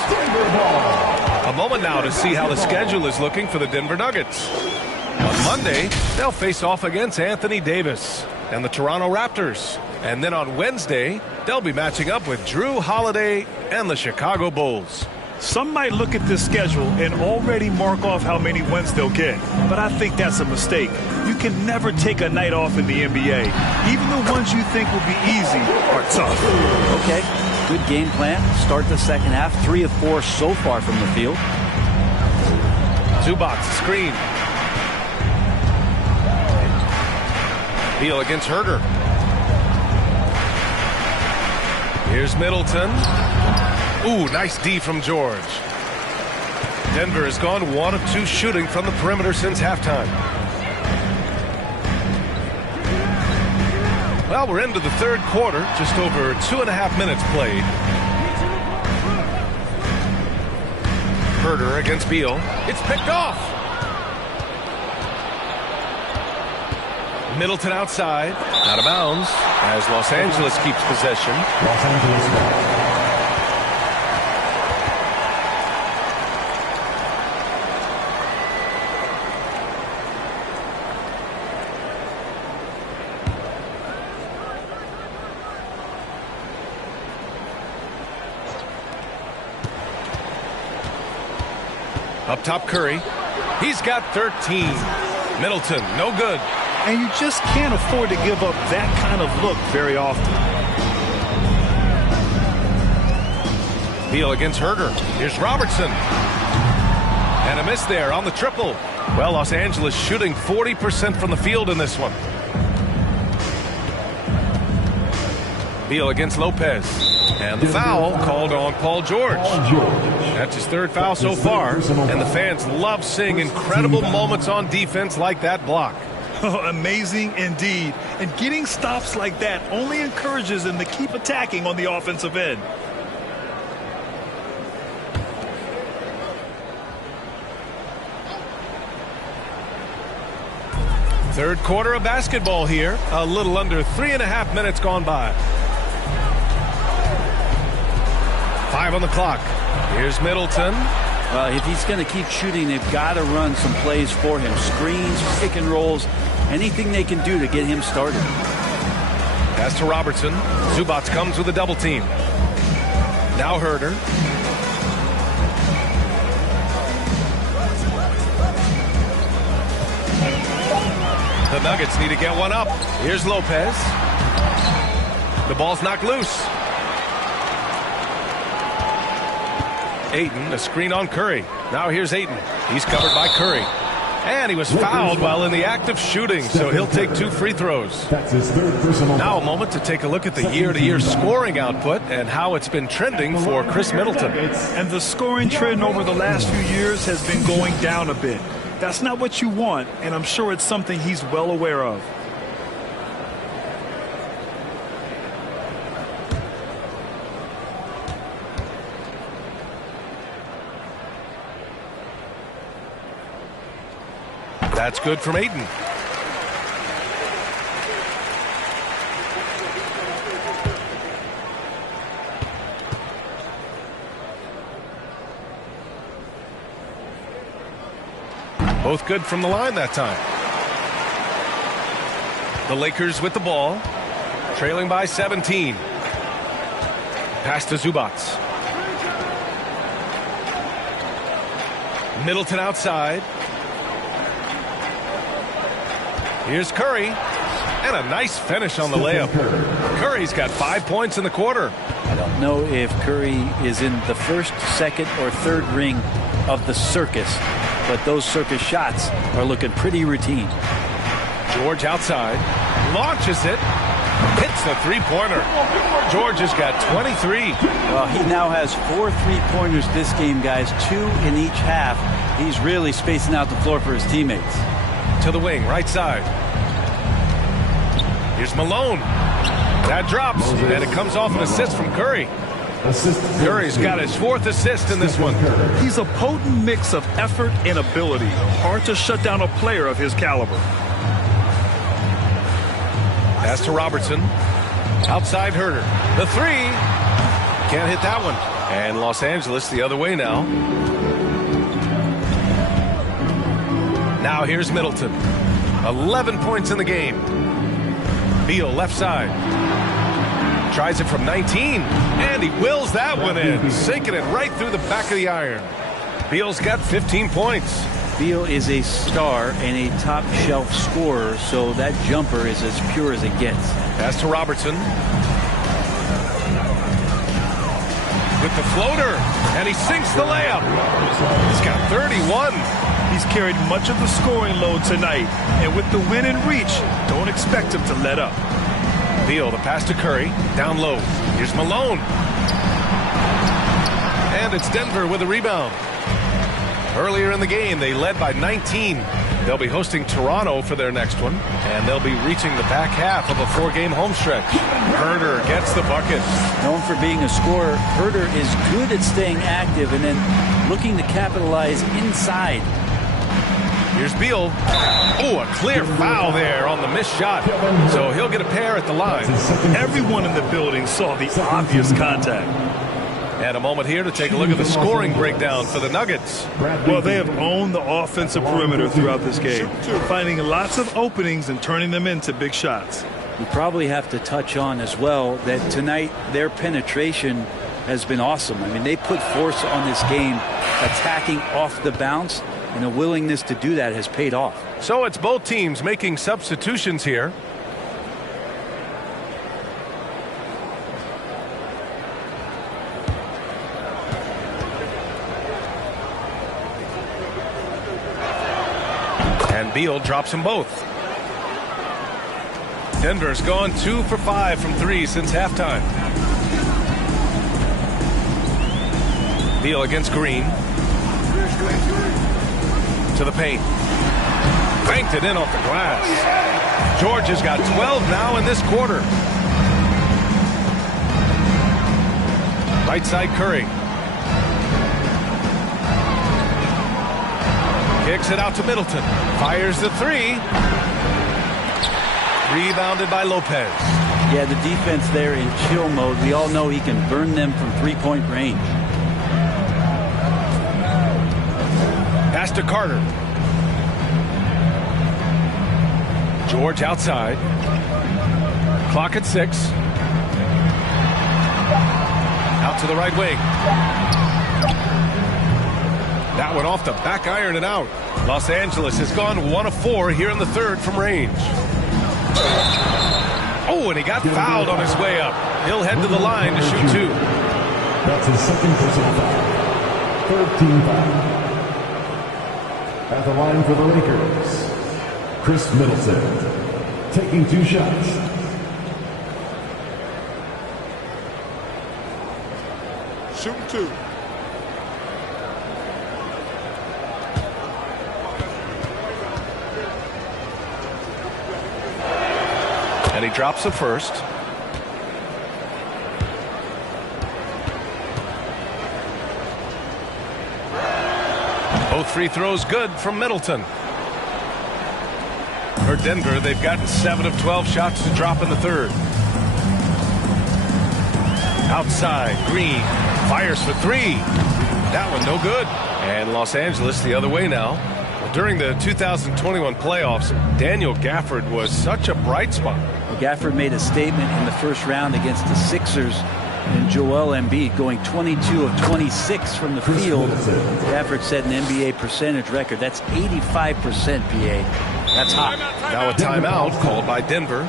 A moment now to see how the schedule is looking for the Denver Nuggets. On Monday, they'll face off against Anthony Davis and the Toronto Raptors. And then on Wednesday, they'll be matching up with Drew Holiday and the Chicago Bulls. Some might look at this schedule and already mark off how many wins they'll get, but I think that's a mistake. You can never take a night off in the NBA. Even the ones you think will be easy are tough. Okay, good game plan. Start the second half. 3 of 4 so far from the field. Zubac screen. Beal against Huerter. Here's Middleton. Ooh, nice D from George. Denver has gone 1 of 2 shooting from the perimeter since halftime. Well, we're into the third quarter, just over 2.5 minutes played. Herder against Beal. It's picked off. Middleton outside, out of bounds, as Los Angeles keeps possession. Los Angeles. Up top, Curry. He's got 13. Middleton, no good. And you just can't afford to give up that kind of look very often. Beal against Herder. Here's Robertson. And a miss there on the triple. Well, Los Angeles shooting 40% from the field in this one. Beal against Lopez. And the foul called on Paul George. That's his third foul so far. And the fans love seeing incredible moments on defense like that block. Amazing indeed. And getting stops like that only encourages them to keep attacking on the offensive end. Third quarter of basketball here. A little under 3.5 minutes gone by. 5 on the clock. Here's Middleton. If he's going to keep shooting, they've got to run some plays for him. Screens, pick and rolls, anything they can do to get him started. Pass to Robertson. Zubac comes with a double team. Now Herder. The Nuggets need to get one up. Here's Lopez. The ball's knocked loose. Ayton, a screen on Curry. Now here's Ayton. He's covered by Curry. And he was fouled while in the act of shooting, so he'll take 2 free throws. That's his third personal. Now a moment to take a look at the year-to-year scoring output and how it's been trending for Chris Middleton. And the scoring trend over the last few years has been going down a bit. That's not what you want, and I'm sure it's something he's well aware of. That's good from Ayton. Both good from the line that time. The Lakers with the ball, trailing by 17. Pass to Zubac. Middleton outside. Here's Curry. And a nice finish on the layup. Curry's got 5 points in the quarter. I don't know if Curry is in the first, second, or third ring of the circus, but those circus shots are looking pretty routine. George outside. Launches it. Hits the three-pointer. George has got 23. Well, he now has 4 3-pointers this game, guys. 2 in each half. He's really spacing out the floor for his teammates. To the wing, right side. Here's Malone. That drops, and it comes off an assist from Curry. Curry's got his 4th assist in this one. He's a potent mix of effort and ability. Hard to shut down a player of his caliber. Pass to Robertson. Outside Herder. The 3. Can't hit that one. And Los Angeles the other way now. Now here's Middleton. 11 points in the game. Beal left side. Tries it from 19. And he wills that one in. Sinking it right through the back of the iron. Beal's got 15 points. Beal is a star and a top-shelf scorer, so that jumper is as pure as it gets. Pass to Robertson. With the floater. And he sinks the layup. He's got 31. He's carried much of the scoring load tonight. And with the win in reach, don't expect him to let up. Beal, the pass to Curry. Down low. Here's Malone. And it's Denver with a rebound. Earlier in the game, they led by 19. They'll be hosting Toronto for their next one, and they'll be reaching the back half of a 4-game home stretch. Herder gets the bucket. Known for being a scorer, Herder is good at staying active and then looking to capitalize inside. Here's Beal. Oh, a clear foul there on the missed shot. So he'll get a pair at the line. Everyone in the building saw the obvious contact. And a moment here to take a look at the scoring breakdown for the Nuggets. Well, they have owned the offensive perimeter throughout this game, finding lots of openings and turning them into big shots. We probably have to touch on as well that tonight their penetration has been awesome. I mean, they put force on this game, attacking off the bounce, and a willingness to do that has paid off. So it's both teams making substitutions here. And Beal drops them both. Denver's gone 2 for 5 from 3 since halftime. Beal against Green. To the paint. Banked it in off the glass. George has got 12 now in this quarter. Right side Curry. Kicks it out to Middleton. Fires the 3. Rebounded by Lopez. Yeah, the defense there in chill mode. We all know he can burn them from three-point range. Pass to Carter. George outside. Clock at 6. Out to the right wing. That one off the back iron and out. Los Angeles has gone 1 of 4 here in the third from range. Oh, and he got fouled on his way up. He'll head to the line to shoot 2. That's his second personal foul. Third team foul. At the line for the Lakers, Chris Middleton, taking 2 shots. Shooting 2. And he drops the first. Both free throws good from Middleton. For Denver, they've gotten 7 of 12 shots to drop in the third. Outside, Green fires for 3. That one no good. And Los Angeles the other way now. Well, during the 2021 playoffs, Daniel Gafford was such a bright spot. Well, Gafford made a statement in the first round against the Sixers. And Joel Embiid going 22 of 26 from the field. Gafford set an NBA percentage record. That's 85%, PA. That's hot. Now a timeout called by Denver.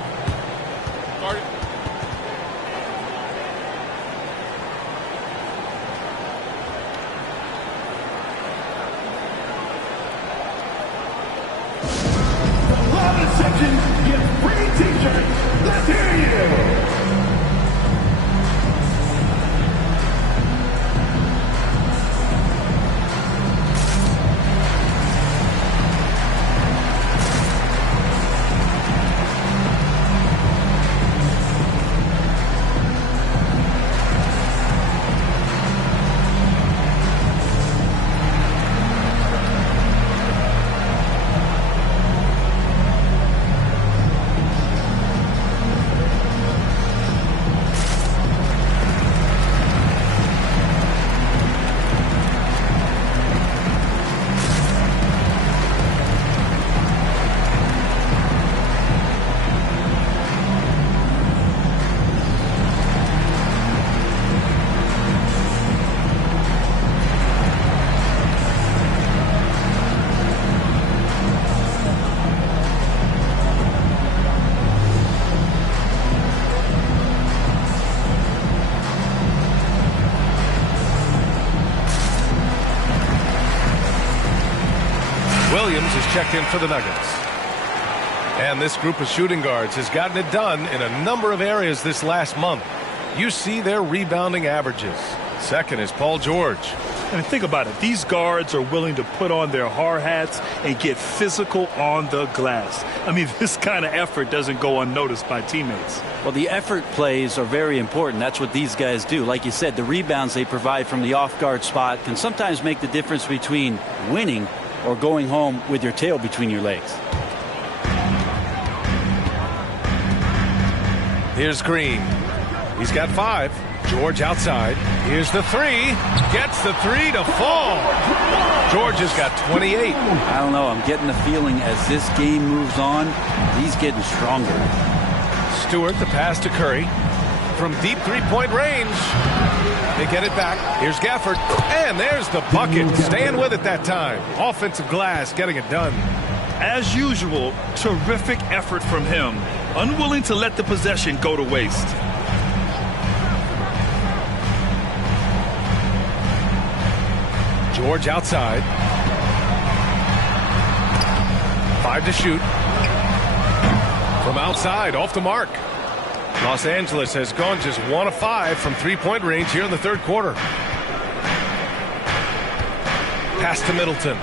Lava section gets free t-shirts. Let's hear you. Williams is checked in for the Nuggets. And this group of shooting guards has gotten it done in a number of areas this last month. You see their rebounding averages. Second is Paul George. And think about it. These guards are willing to put on their hard hats and get physical on the glass. I mean, this kind of effort doesn't go unnoticed by teammates. Well, the effort plays are very important. That's what these guys do. Like you said, the rebounds they provide from the off-guard spot can sometimes make the difference between winning or going home with your tail between your legs. Here's Green. He's got 5. George outside. Here's the 3. Gets the 3 to fall. George has got 28. I don't know. I'm getting the feeling as this game moves on, he's getting stronger. Stewart, the pass to Curry. From deep three-point range. They get it back. Here's Gafford. And there's the bucket. Staying with it that time. Offensive glass getting it done. As usual, terrific effort from him. Unwilling to let the possession go to waste. George outside. 5 to shoot. From outside, off the mark. Los Angeles has gone just 1 of 5 from three-point range here in the third quarter. Pass to Middleton.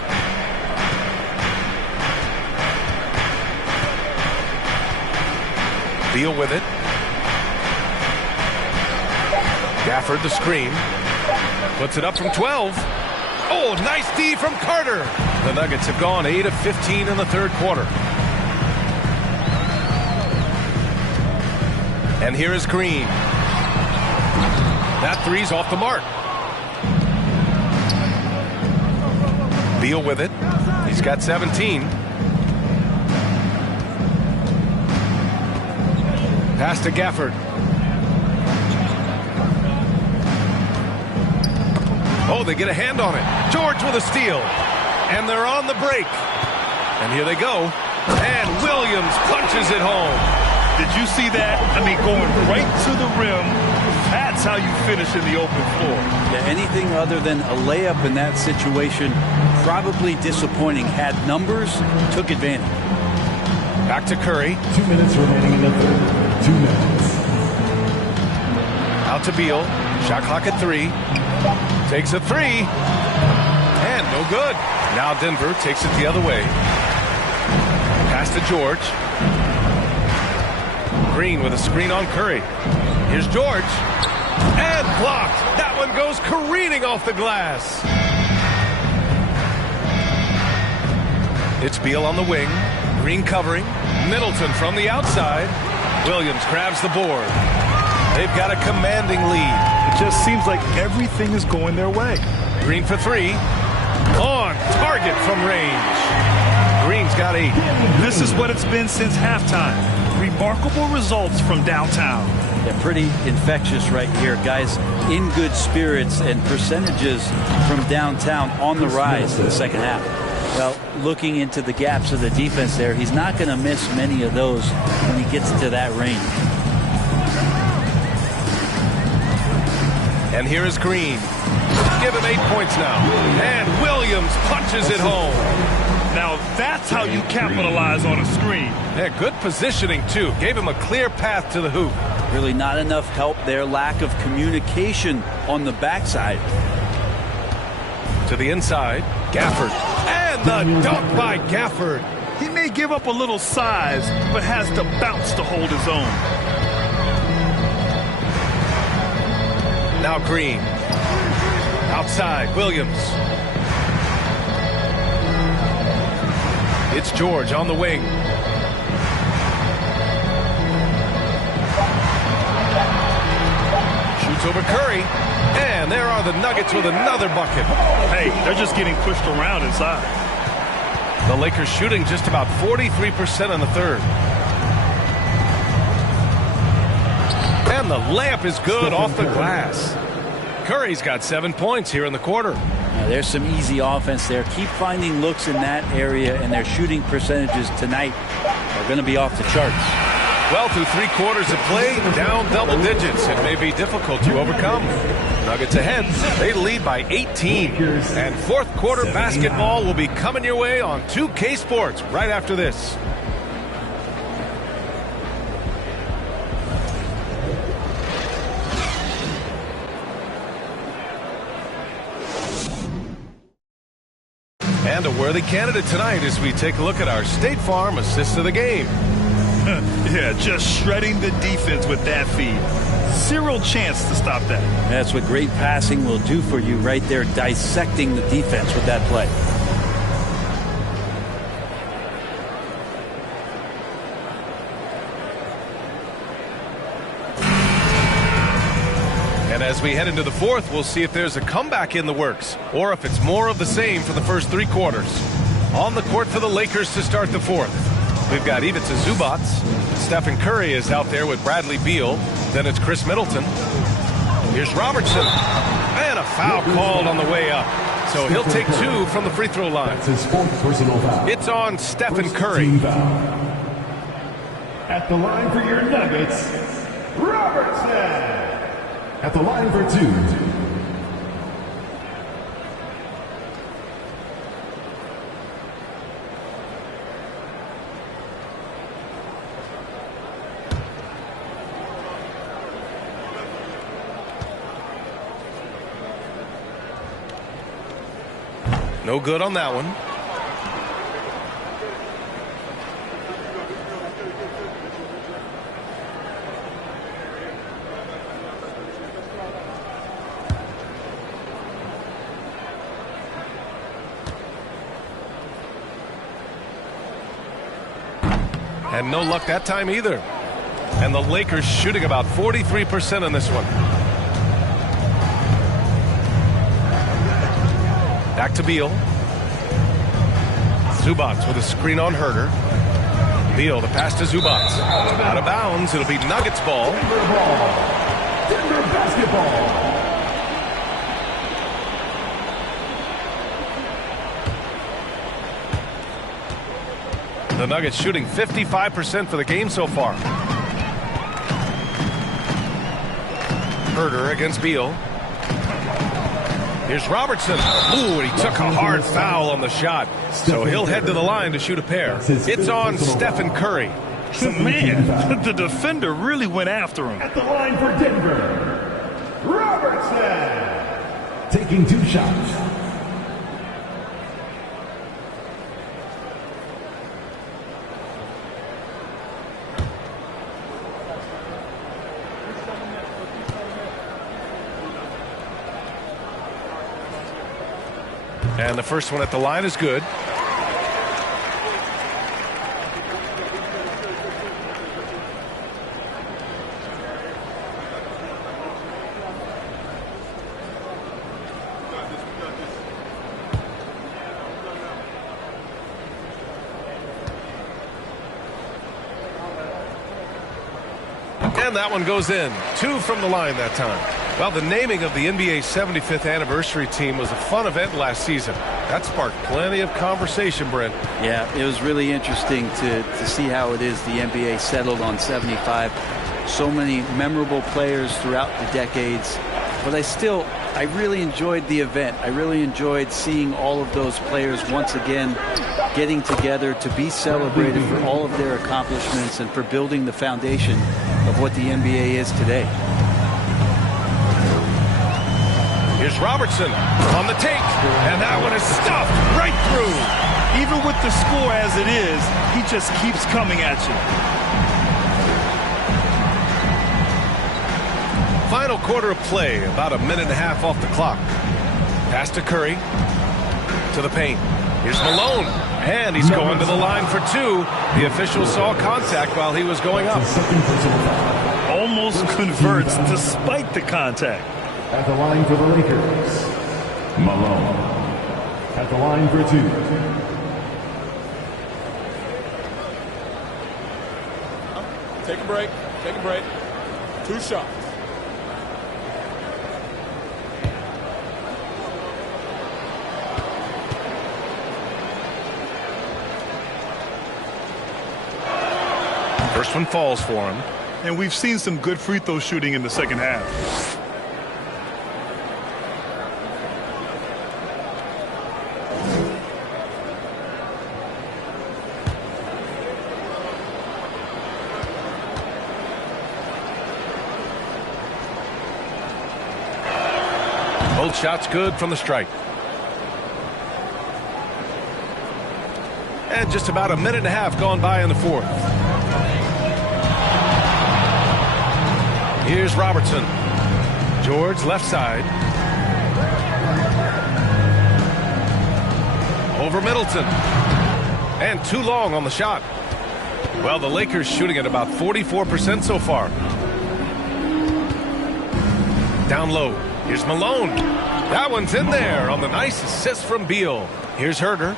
Beal with it. Gafford the screen. Puts it up from 12. Oh, nice D from Carter. The Nuggets have gone 8 of 15 in the third quarter. And here is Green. That three's off the mark. Beal with it. He's got 17. Pass to Gafford. Oh, they get a hand on it. George with a steal. And they're on the break. And here they go. And Williams punches it home. Did you see that? I mean, going right to the rim. That's how you finish in the open floor. Yeah, anything other than a layup in that situation, probably disappointing. Had numbers, took advantage. Back to Curry. 2 minutes remaining in the third. 2 minutes. Out to Beal. Shot clock at 3. Takes a 3. And no good. Now Denver takes it the other way. Pass to George. Green with a screen on Curry. Here's George. And blocked. That one goes careening off the glass. It's Beal on the wing. Green covering. Middleton from the outside. Williams grabs the board. They've got a commanding lead. It just seems like everything is going their way. Green for 3. On target from range. Green's got 8. This is what it's been since halftime. Remarkable results from downtown. They're pretty infectious right here. Guys in good spirits and percentages from downtown on the rise in the second half. Well, looking into the gaps of the defense there, he's not going to miss many of those when he gets to that range. And here is Green. Give him 8 points now. And Williams punches it home. Now that's how you capitalize on a screen. Yeah, good positioning, too. Gave him a clear path to the hoop. Really not enough help there. Lack of communication on the backside. To the inside. Gafford. And the dunk by Gafford. He may give up a little size, but has the bounce to hold his own. Now Green. Outside, Williams. It's George on the wing. Shoots over Curry. And there are the Nuggets with another bucket. Hey, they're just getting pushed around inside. The Lakers shooting just about 43% in the third. And the layup is good off the glass. Curry's got 7 points here in the quarter. Now, there's some easy offense there. Keep finding looks in that area, and their shooting percentages tonight are going to be off the charts. Well, through 3 quarters of play, down double digits. It may be difficult to overcome. Nuggets ahead. They lead by 18. And fourth quarter basketball will be coming your way on 2K Sports right after this. And a worthy candidate tonight as we take a look at our State Farm assist of the game. Yeah, just shredding the defense with that feed. Zero chance to stop that. That's what great passing will do for you right there, dissecting the defense with that play. And as we head into the fourth, we'll see if there's a comeback in the works or if it's more of the same for the first 3 quarters. On the court for the Lakers to start the fourth. We've got Ivica Zubac. Stephen Curry is out there with Bradley Beal. Then it's Chris Middleton. Here's Robertson. And a foul called on the way up. So he'll take 2 from the free throw line. That's his 4th personal foul. It's on Stephen Curry. At the line for your Nuggets, Robertson. At the line for 2. No good on that one. And no luck that time either. And the Lakers shooting about 43% on this one. Back to Beal. Zubac with a screen on Herter. Beal, the pass to Zubac. Out of bounds. It'll be Nuggets ball. Denver basketball. The Nuggets shooting 55% for the game so far. Herter against Beal. Here's Robertson. Ooh, and he took a hard foul on the shot. So he'll head to the line to shoot a pair. It's on Stephen Curry. Man, the defender really went after him. At the line for Denver, Robertson. Taking 2 shots. And the first one at the line is good. And that one goes in. 2 from the line that time. Well, the naming of the NBA's 75th anniversary team was a fun event last season. That sparked plenty of conversation, Brent. Yeah, it was really interesting to see how it is the NBA settled on 75. So many memorable players throughout the decades. But I really enjoyed the event. I really enjoyed seeing all of those players once again getting together to be celebrated for all of their accomplishments and for building the foundation of what the NBA is today. Here's Robertson on the take, and that one is stuffed right through. Even with the score as it is, he just keeps coming at you. Final quarter of play, about a minute and a half off the clock. Pass to Curry, to the paint. Here's Malone, and he's going to the line for 2. The official saw contact while he was going up. Almost converts despite the contact. At the line for the Lakers, Malone. At the line for 2. Take a break. Take a break. 2 shots. First one falls for him. And we've seen some good free throw shooting in the second half. Both shots good from the strike. And just about a minute and a half gone by in the fourth. Here's Robertson. George left side. Over Middleton. And too long on the shot. Well, the Lakers shooting at about 44% so far. Down low. Here's Malone. That one's in there on the nice assist from Beal. Here's Herter.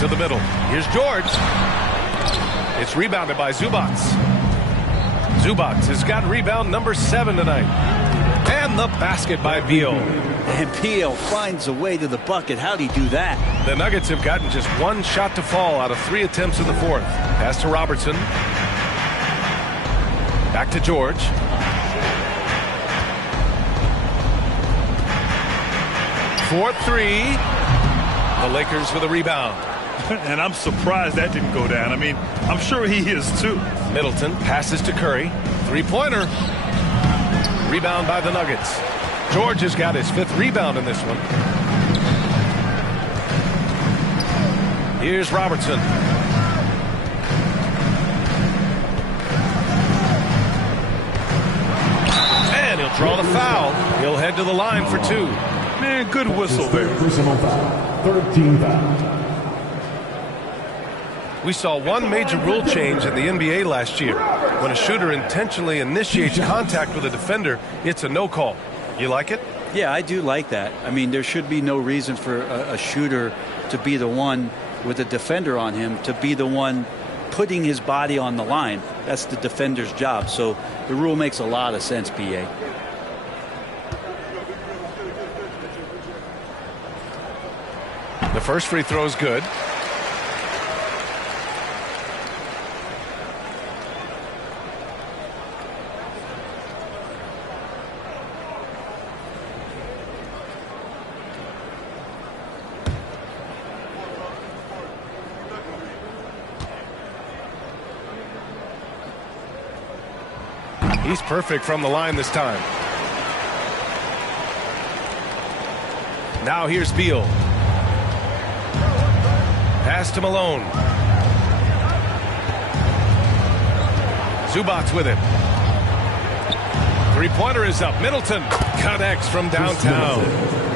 To the middle. Here's George. It's rebounded by Zubac. Zubac has got rebound number 7 tonight. And the basket by Beal. And Beal finds a way to the bucket. How'd he do that? The Nuggets have gotten just one shot to fall out of 3 attempts in the fourth. Pass to Robertson. Back to George. Fourth three. The Lakers with a rebound. And I'm surprised that didn't go down. I mean, I'm sure he is too. Middleton passes to Curry. Three-pointer. Rebound by the Nuggets. George has got his 5th rebound in this one. Here's Robertson. And he'll draw the foul. He'll head to the line for 2. Man, good whistle there. Personal foul. 3rd team foul. We saw one major rule change in the NBA last year. When a shooter intentionally initiates contact with a defender, it's a no call. You like it? Yeah, I do like that. I mean, there should be no reason for a shooter to be the one with a defender on him, to be the one putting his body on the line. That's the defender's job. So the rule makes a lot of sense, BA. The first free throw is good. He's perfect from the line this time. Now here's Beal. Pass to Malone. Zubac with it. Three-pointer is up. Middleton connects from downtown.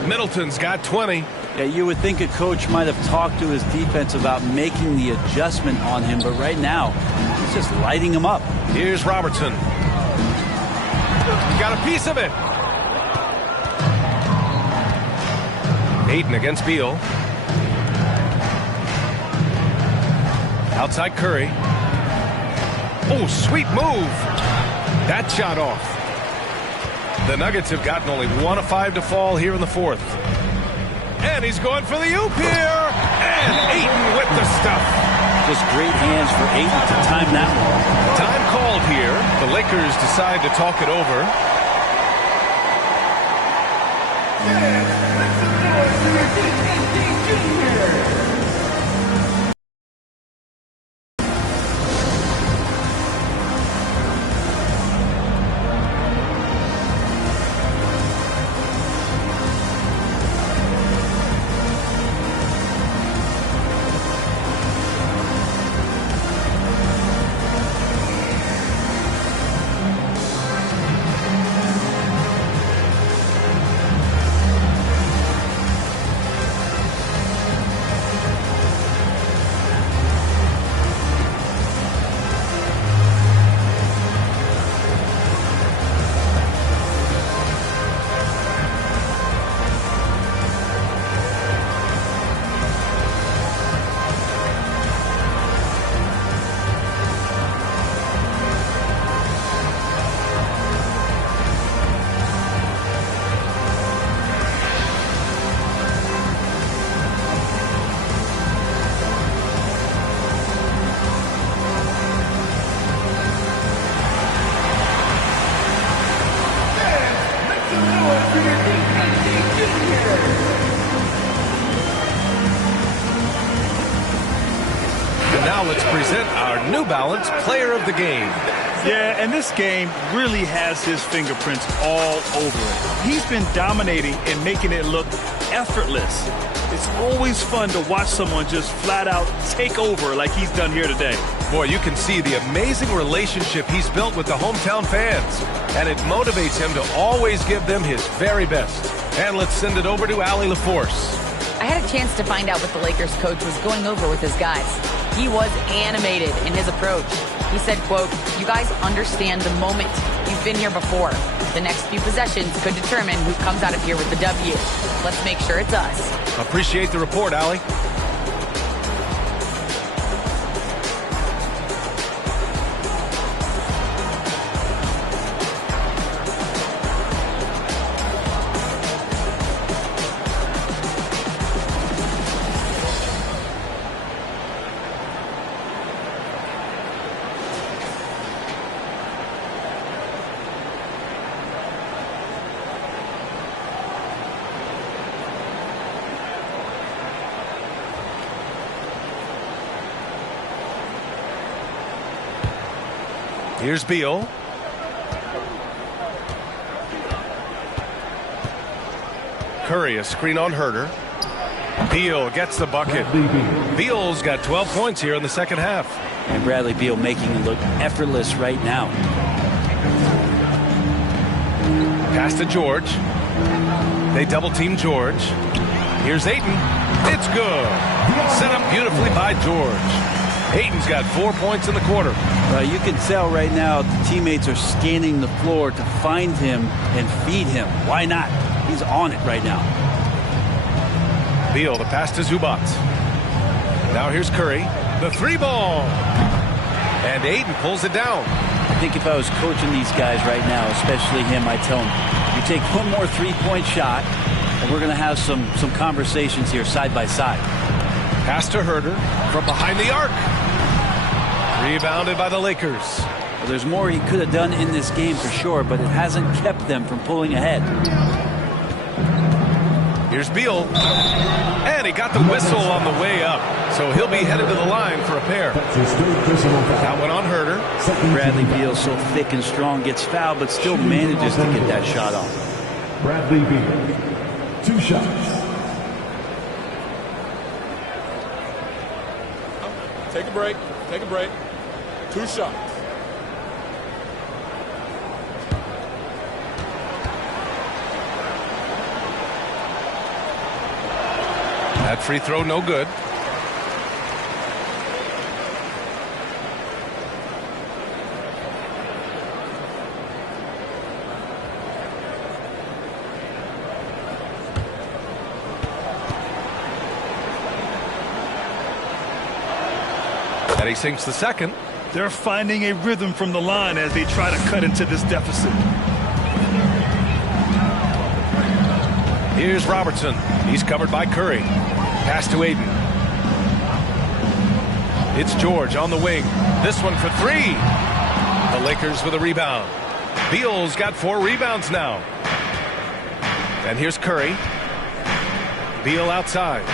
Middleton's got 20. Yeah, you would think a coach might have talked to his defense about making the adjustment on him, but right now he's just lighting him up. Here's Robertson. Got a piece of it. Ayton against Beal. Outside Curry. Oh, sweet move. That shot off. The Nuggets have gotten only 1 of 5 to fall here in the fourth. And he's going for the oop here. And Ayton with the stuff. Just great hands for Ayton to time that one. Time called here. The Lakers decide to talk it over. Now let's present our New Balance Player of the Game. Yeah, and this game really has his fingerprints all over it. He's been dominating and making it look effortless. It's always fun to watch someone just flat out take over like he's done here today. Boy, you can see the amazing relationship he's built with the hometown fans, and it motivates him to always give them his very best. And let's send it over to Allie LaForce. I had a chance to find out what the Lakers coach was going over with his guys. He was animated in his approach. He said, quote, "You guys understand the moment. You've been here before. The next few possessions could determine who comes out of here with the W. Let's make sure it's us." Appreciate the report, Allie. Here's Beal. Curry, a screen on Herter. Beal gets the bucket. Beal's got 12 points here in the second half. And Bradley Beal making it look effortless right now. Pass to George. They double team George. Here's Ayton. It's good. Set up beautifully by George. Ayton's got 4 points in the quarter. You can tell right now the teammates are scanning the floor to find him and feed him. Why not? He's on it right now. Beal, the pass to Zubac. Now here's Curry. The three ball. And Ayton pulls it down. I think if I was coaching these guys right now, especially him, I'd tell him, you take one more three-point shot, and we're going to have some conversations here side by side. Pass to Herter from behind the arc. Rebounded by the Lakers. Well, there's more he could have done in this game for sure, but it hasn't kept them from pulling ahead. Here's Beal. And he got the whistle on the way up. So he'll be headed to the line for a pair. That one on Herter. Bradley Beal, so thick and strong, gets fouled, but still manages to get that shot off. Bradley Beal, 2 shots. Take a break. Take a break. 2 shots. That free throw no good. And he sinks the second. They're finding a rhythm from the line as they try to cut into this deficit. Here's Robertson. He's covered by Curry. Pass to Ayton. It's George on the wing. This one for 3. The Lakers with a rebound. Beal's got 4 rebounds now. And here's Curry. Beal outside.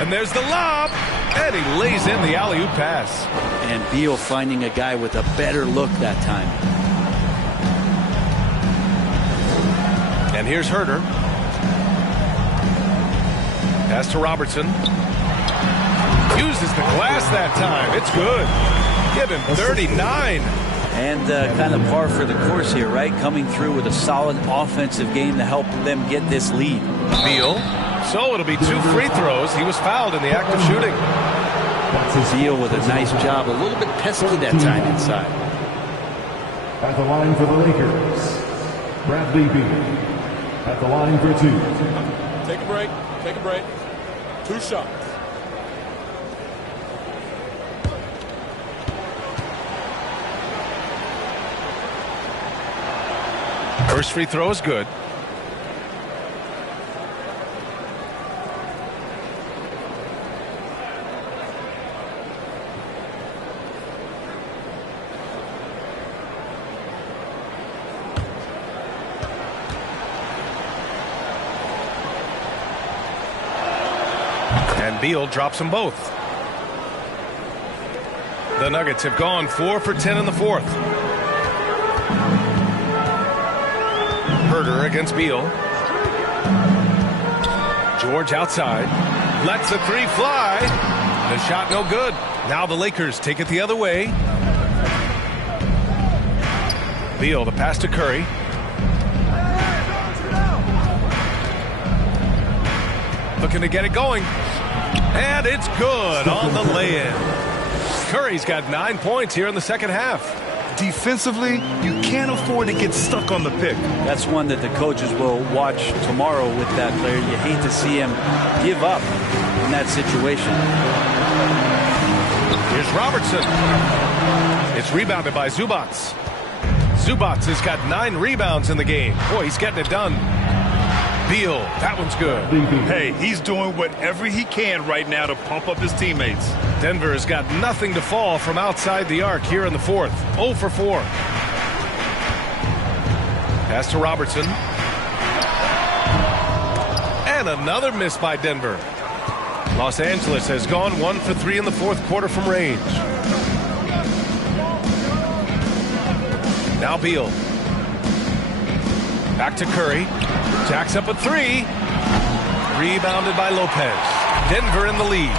And there's the lob. And he lays in the alley-oop pass. And Beal finding a guy with a better look that time. And here's Herter. Pass to Robertson. Uses the glass that time. It's good. Give him 39. And kind of par for the course here, right? Coming through with a solid offensive game to help them get this lead. Beal. So it'll be 2 free throws. He was fouled in the act of shooting. Beal with a nice job. A little bit pesky that time inside. At the line for the Lakers, Bradley Beal. At the line for 2. Take a break. Take a break. 2 shots. First free throw is good. And Beal drops them both. The Nuggets have gone 4 for 10 in the fourth. Herder against Beal. George outside. Lets a three fly. The shot no good. Now the Lakers take it the other way. Beal, the pass to Curry. Looking to get it going. And it's good on the lay-in. Curry's got 9 points here in the second half. Defensively, you can't afford to get stuck on the pick. That's one that the coaches will watch tomorrow with that player. You hate to see him give up in that situation. Here's Robertson. It's rebounded by Zubats. Zubats has got 9 rebounds in the game. Boy, he's getting it done. Beal, that one's good. Hey, he's doing whatever he can right now to pump up his teammates. Denver has got nothing to fall from outside the arc here in the fourth. 0 for 4. Pass to Robertson. And another miss by Denver. Los Angeles has gone 1 for 3 in the fourth quarter from range. Now Beal. Back to Curry. Jacks up a 3. Rebounded by Lopez. Denver in the lead.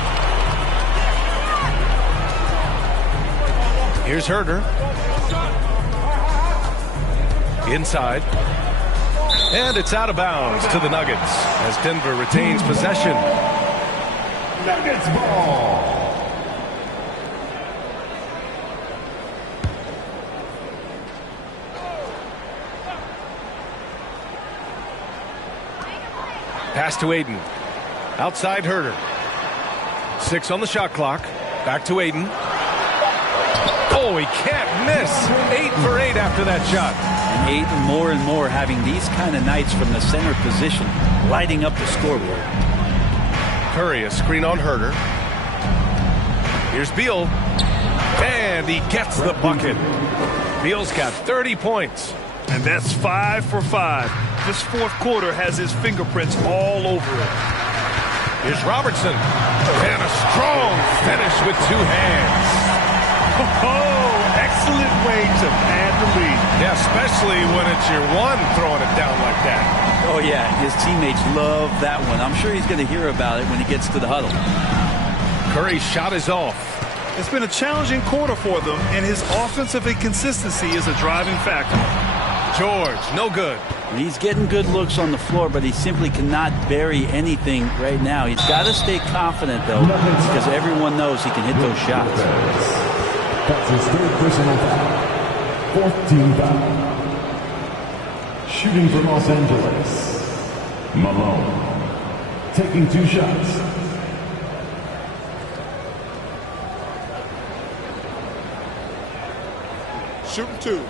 Here's Herder. Inside. And it's out of bounds to the Nuggets as Denver retains possession. Nuggets ball. Pass to Aiden. Outside Herder. 6 on the shot clock. Back to Aiden. Oh, he can't miss. 8 for 8 after that shot. And Aiden more and more having these kind of nights from the center position, lighting up the scoreboard. Curry, a screen on Herder. Here's Beal. And he gets the bucket. Beal's got 30 points. And that's 5 for 5. This fourth quarter has his fingerprints all over it. Here's Robertson. And a strong finish with 2 hands. Oh, excellent way to pad the lead. Yeah, especially when it's your one throwing it down like that. Oh, yeah, his teammates love that one. I'm sure he's going to hear about it when he gets to the huddle. Curry's shot is off. It's been a challenging quarter for them, and his offensive inconsistency is a driving factor. George, no good. He's getting good looks on the floor, but he simply cannot bury anything right now. He's got to stay confident, though, because everyone knows he can hit those shots. That's his 3rd personal foul. 4th team foul. Shooting for Los Angeles. Malone. Taking 2 shots. Shooting 2.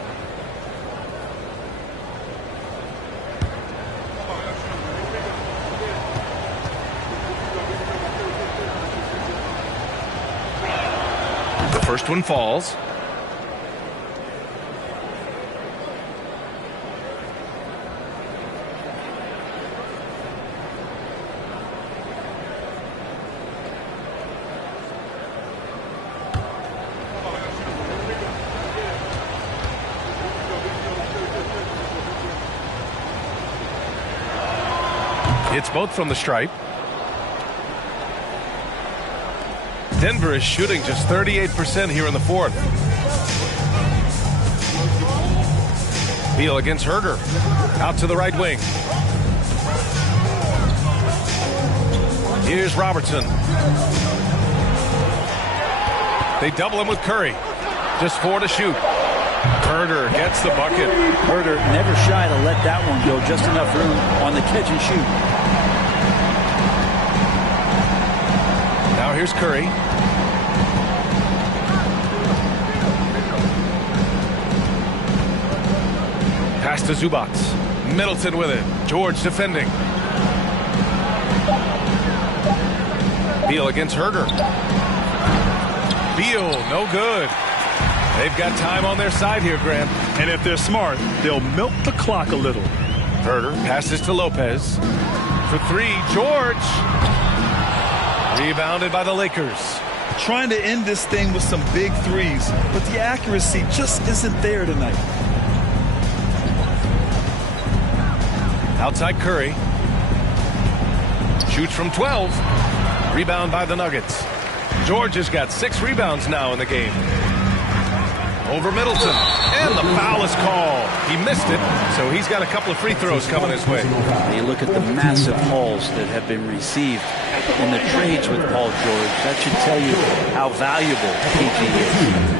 The first one falls. It's both from the stripe. Denver is shooting just 38% here in the fourth. Beal against Herder. Out to the right wing. Here's Robertson. They double him with Curry. Just 4 to shoot. Herder gets the bucket. Herder never shy to let that one go. Just enough room on the catch and shoot. Now here's Curry. Pass to Zubats. Middleton with it. George defending. Beal against Herder. Beal, no good. They've got time on their side here, Grant. And if they're smart, they'll milk the clock a little. Herder passes to Lopez. For 3, George. Rebounded by the Lakers. trying to end this thing with some big threes, but the accuracy just isn't there tonight. Outside Curry. Shoots from 12. Rebound by the Nuggets. George has got 6 rebounds now in the game. Over Middleton. And the foul is called. He missed it, so he's got a couple of free throws coming his way. You look at the massive hauls that have been received in the trades with Paul George. That should tell you how valuable PG is.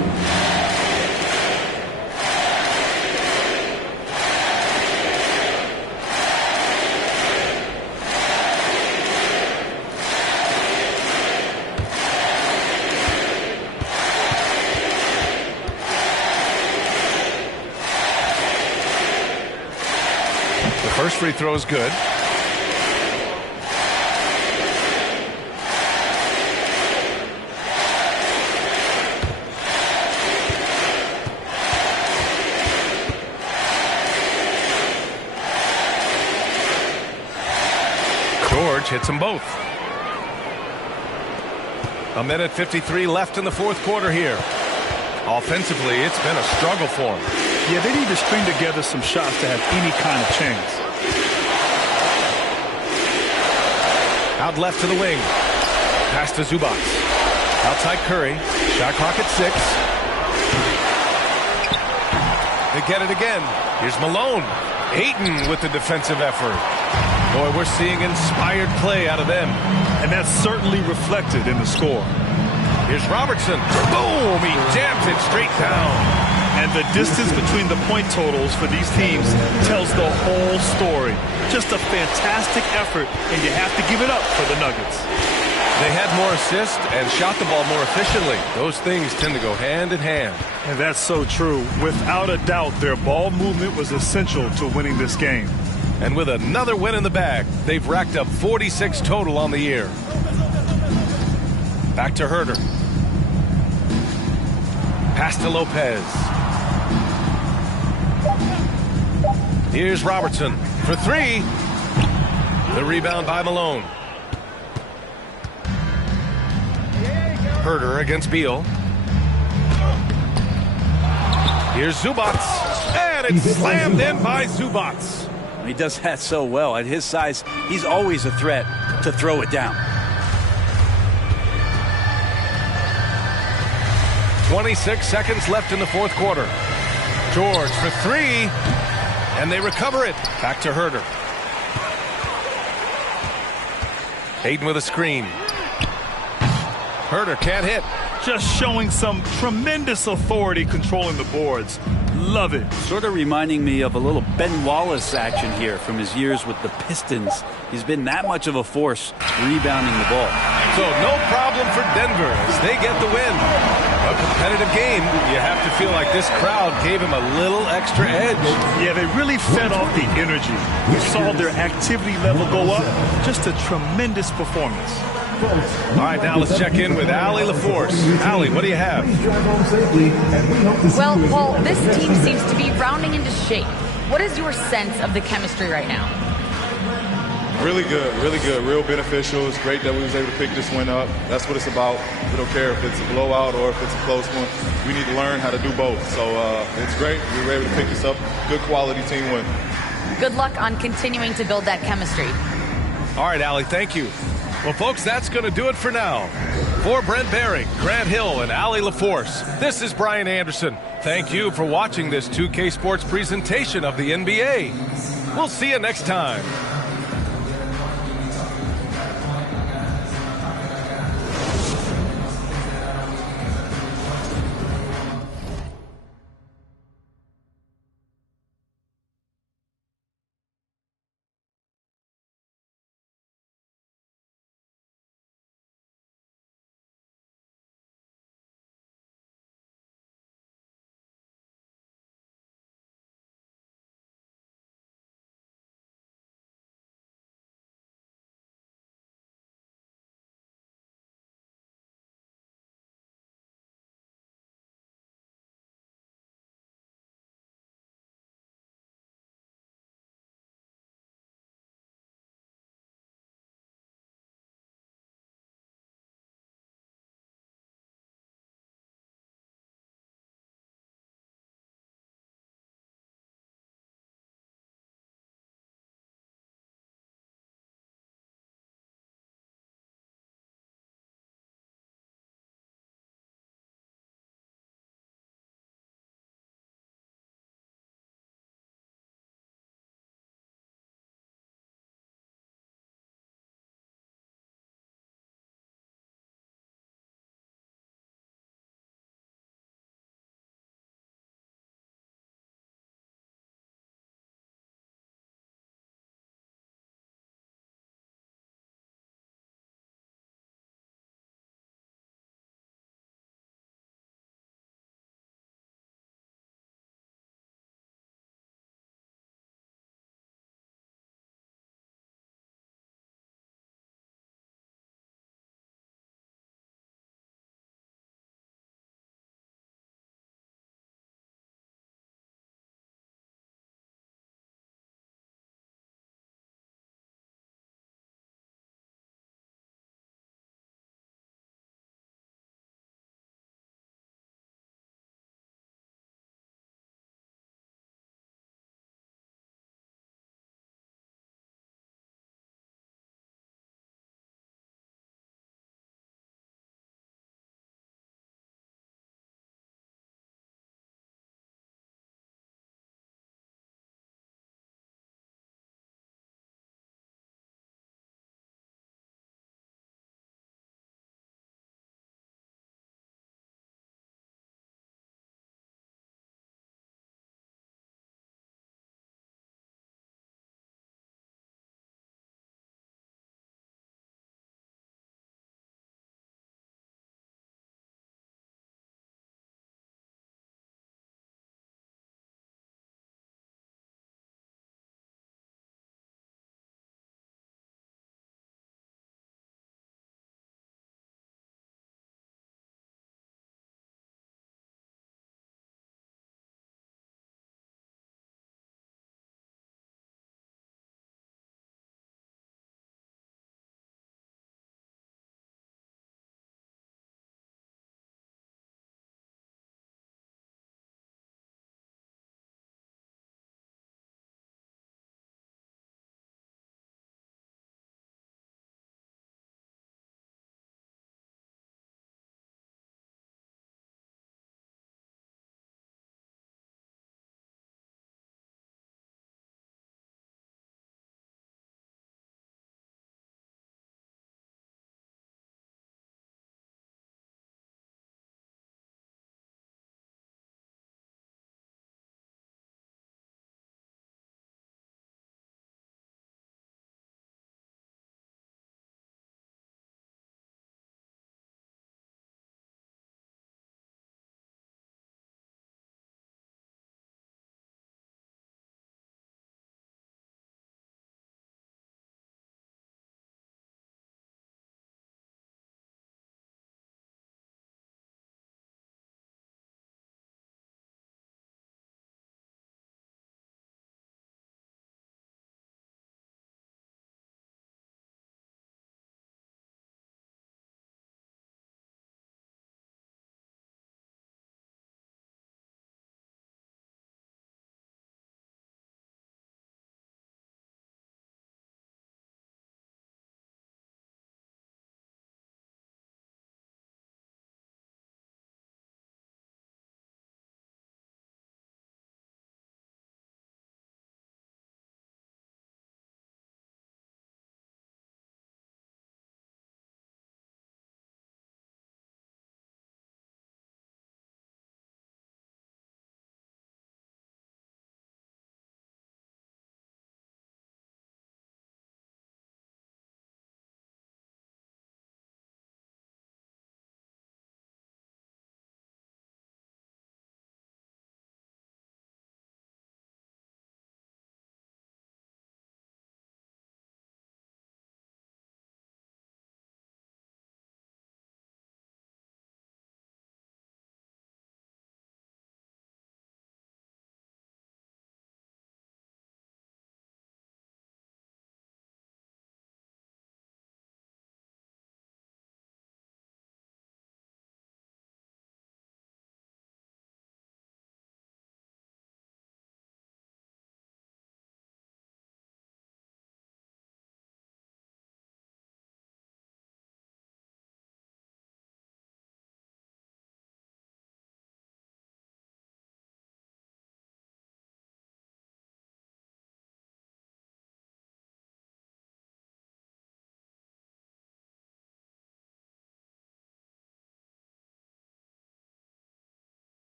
First free throw is good. George hits them both. 1:53 left in the fourth quarter here. Offensively, it's been a struggle for him. Yeah, they need to string together some shots to have any kind of chance. Out left to the wing. Pass to Zubac. Outside Curry. Shot clock at 6. They get it again. Here's Malone. Ayton with the defensive effort. Boy, we're seeing inspired play out of them. And that's certainly reflected in the score. Here's Robertson. Boom! He jams it straight down. And the distance between the point totals for these teams tells the whole story. Just a fantastic effort, and you have to give it up for the Nuggets. They had more assists and shot the ball more efficiently. Those things tend to go hand in hand. And that's so true. Without a doubt, their ball movement was essential to winning this game. And with another win in the bag, they've racked up 46 total on the year. Back to Herter. Pass to Lopez. Here's Robertson for 3. The rebound by Malone. Herter against Beal. Here's Zubac. And it's slammed in by Zubac. He does that so well. At his size, he's always a threat to throw it down. 26 seconds left in the fourth quarter. George for 3. And they recover it. Back to Herter. Ayton with a screen. Herter can't hit. Just showing some tremendous authority controlling the boards. Love it. Sort of reminding me of a little Ben Wallace action here from his years with the Pistons. He's been that much of a force rebounding the ball. So no problem for Denver as they get the win. A competitive game. You have to feel like this crowd gave him a little extra edge. Yeah, they really fed off the energy. We saw their activity level go up. Just a tremendous performance. All right, now let's check in with Allie LaForce. Allie, what do you have? Well, Paul, this team seems to be rounding into shape. What is your sense of the chemistry right now? Really good, real beneficial. It's great that we was able to pick this one up. That's what it's about. We don't care if it's a blowout or if it's a close one. We need to learn how to do both. So it's great. We were able to pick this up. Good quality team win. Good luck on continuing to build that chemistry. All right, Allie, thank you. Well, folks, that's going to do it for now. For Brent Behring, Grant Hill, and Allie LaForce, this is Brian Anderson. Thank you for watching this 2K Sports presentation of the NBA. We'll see you next time.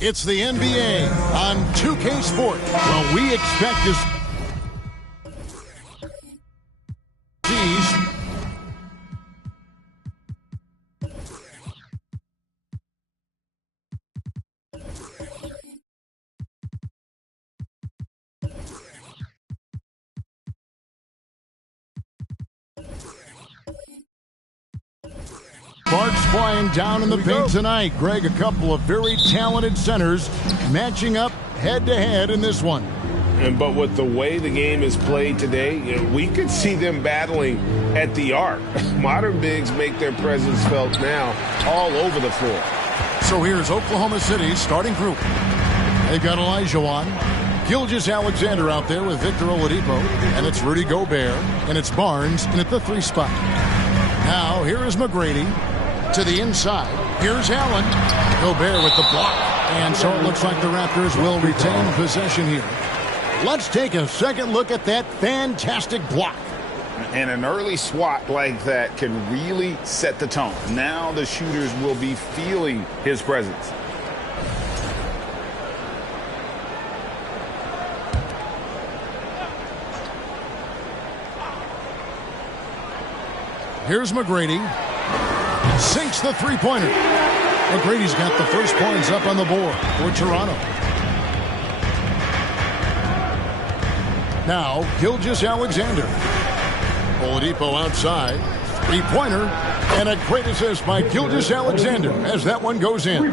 It's the NBA on 2K Sport. Well, we expect to see Sparks flying down in the paint tonight. Greg, a couple of very talented centers matching up head-to-head in this one. But with the way the game is played today, we could see them battling at the arc. Modern bigs make their presence felt now all over the floor. So here's Oklahoma City's starting group. They've got Olajuwon, Gilgeous-Alexander out there with Victor Oladipo, and it's Rudy Gobert, and it's Barnes in at the 3 spot. Now here is McGrady to the inside. Here's Allen. Gobert with the block. And so it looks like the Raptors will retain possession here. Let's take a second look at that fantastic block. And an early swat like that can really set the tone. Now the shooters will be feeling his presence. Here's McGrady. Sinks the three-pointer. McGrady's got the first points up on the board for Toronto. Now, Gilgeous-Alexander. Oladipo outside. Three-pointer. And a great assist by Gilgeous-Alexander as that one goes in.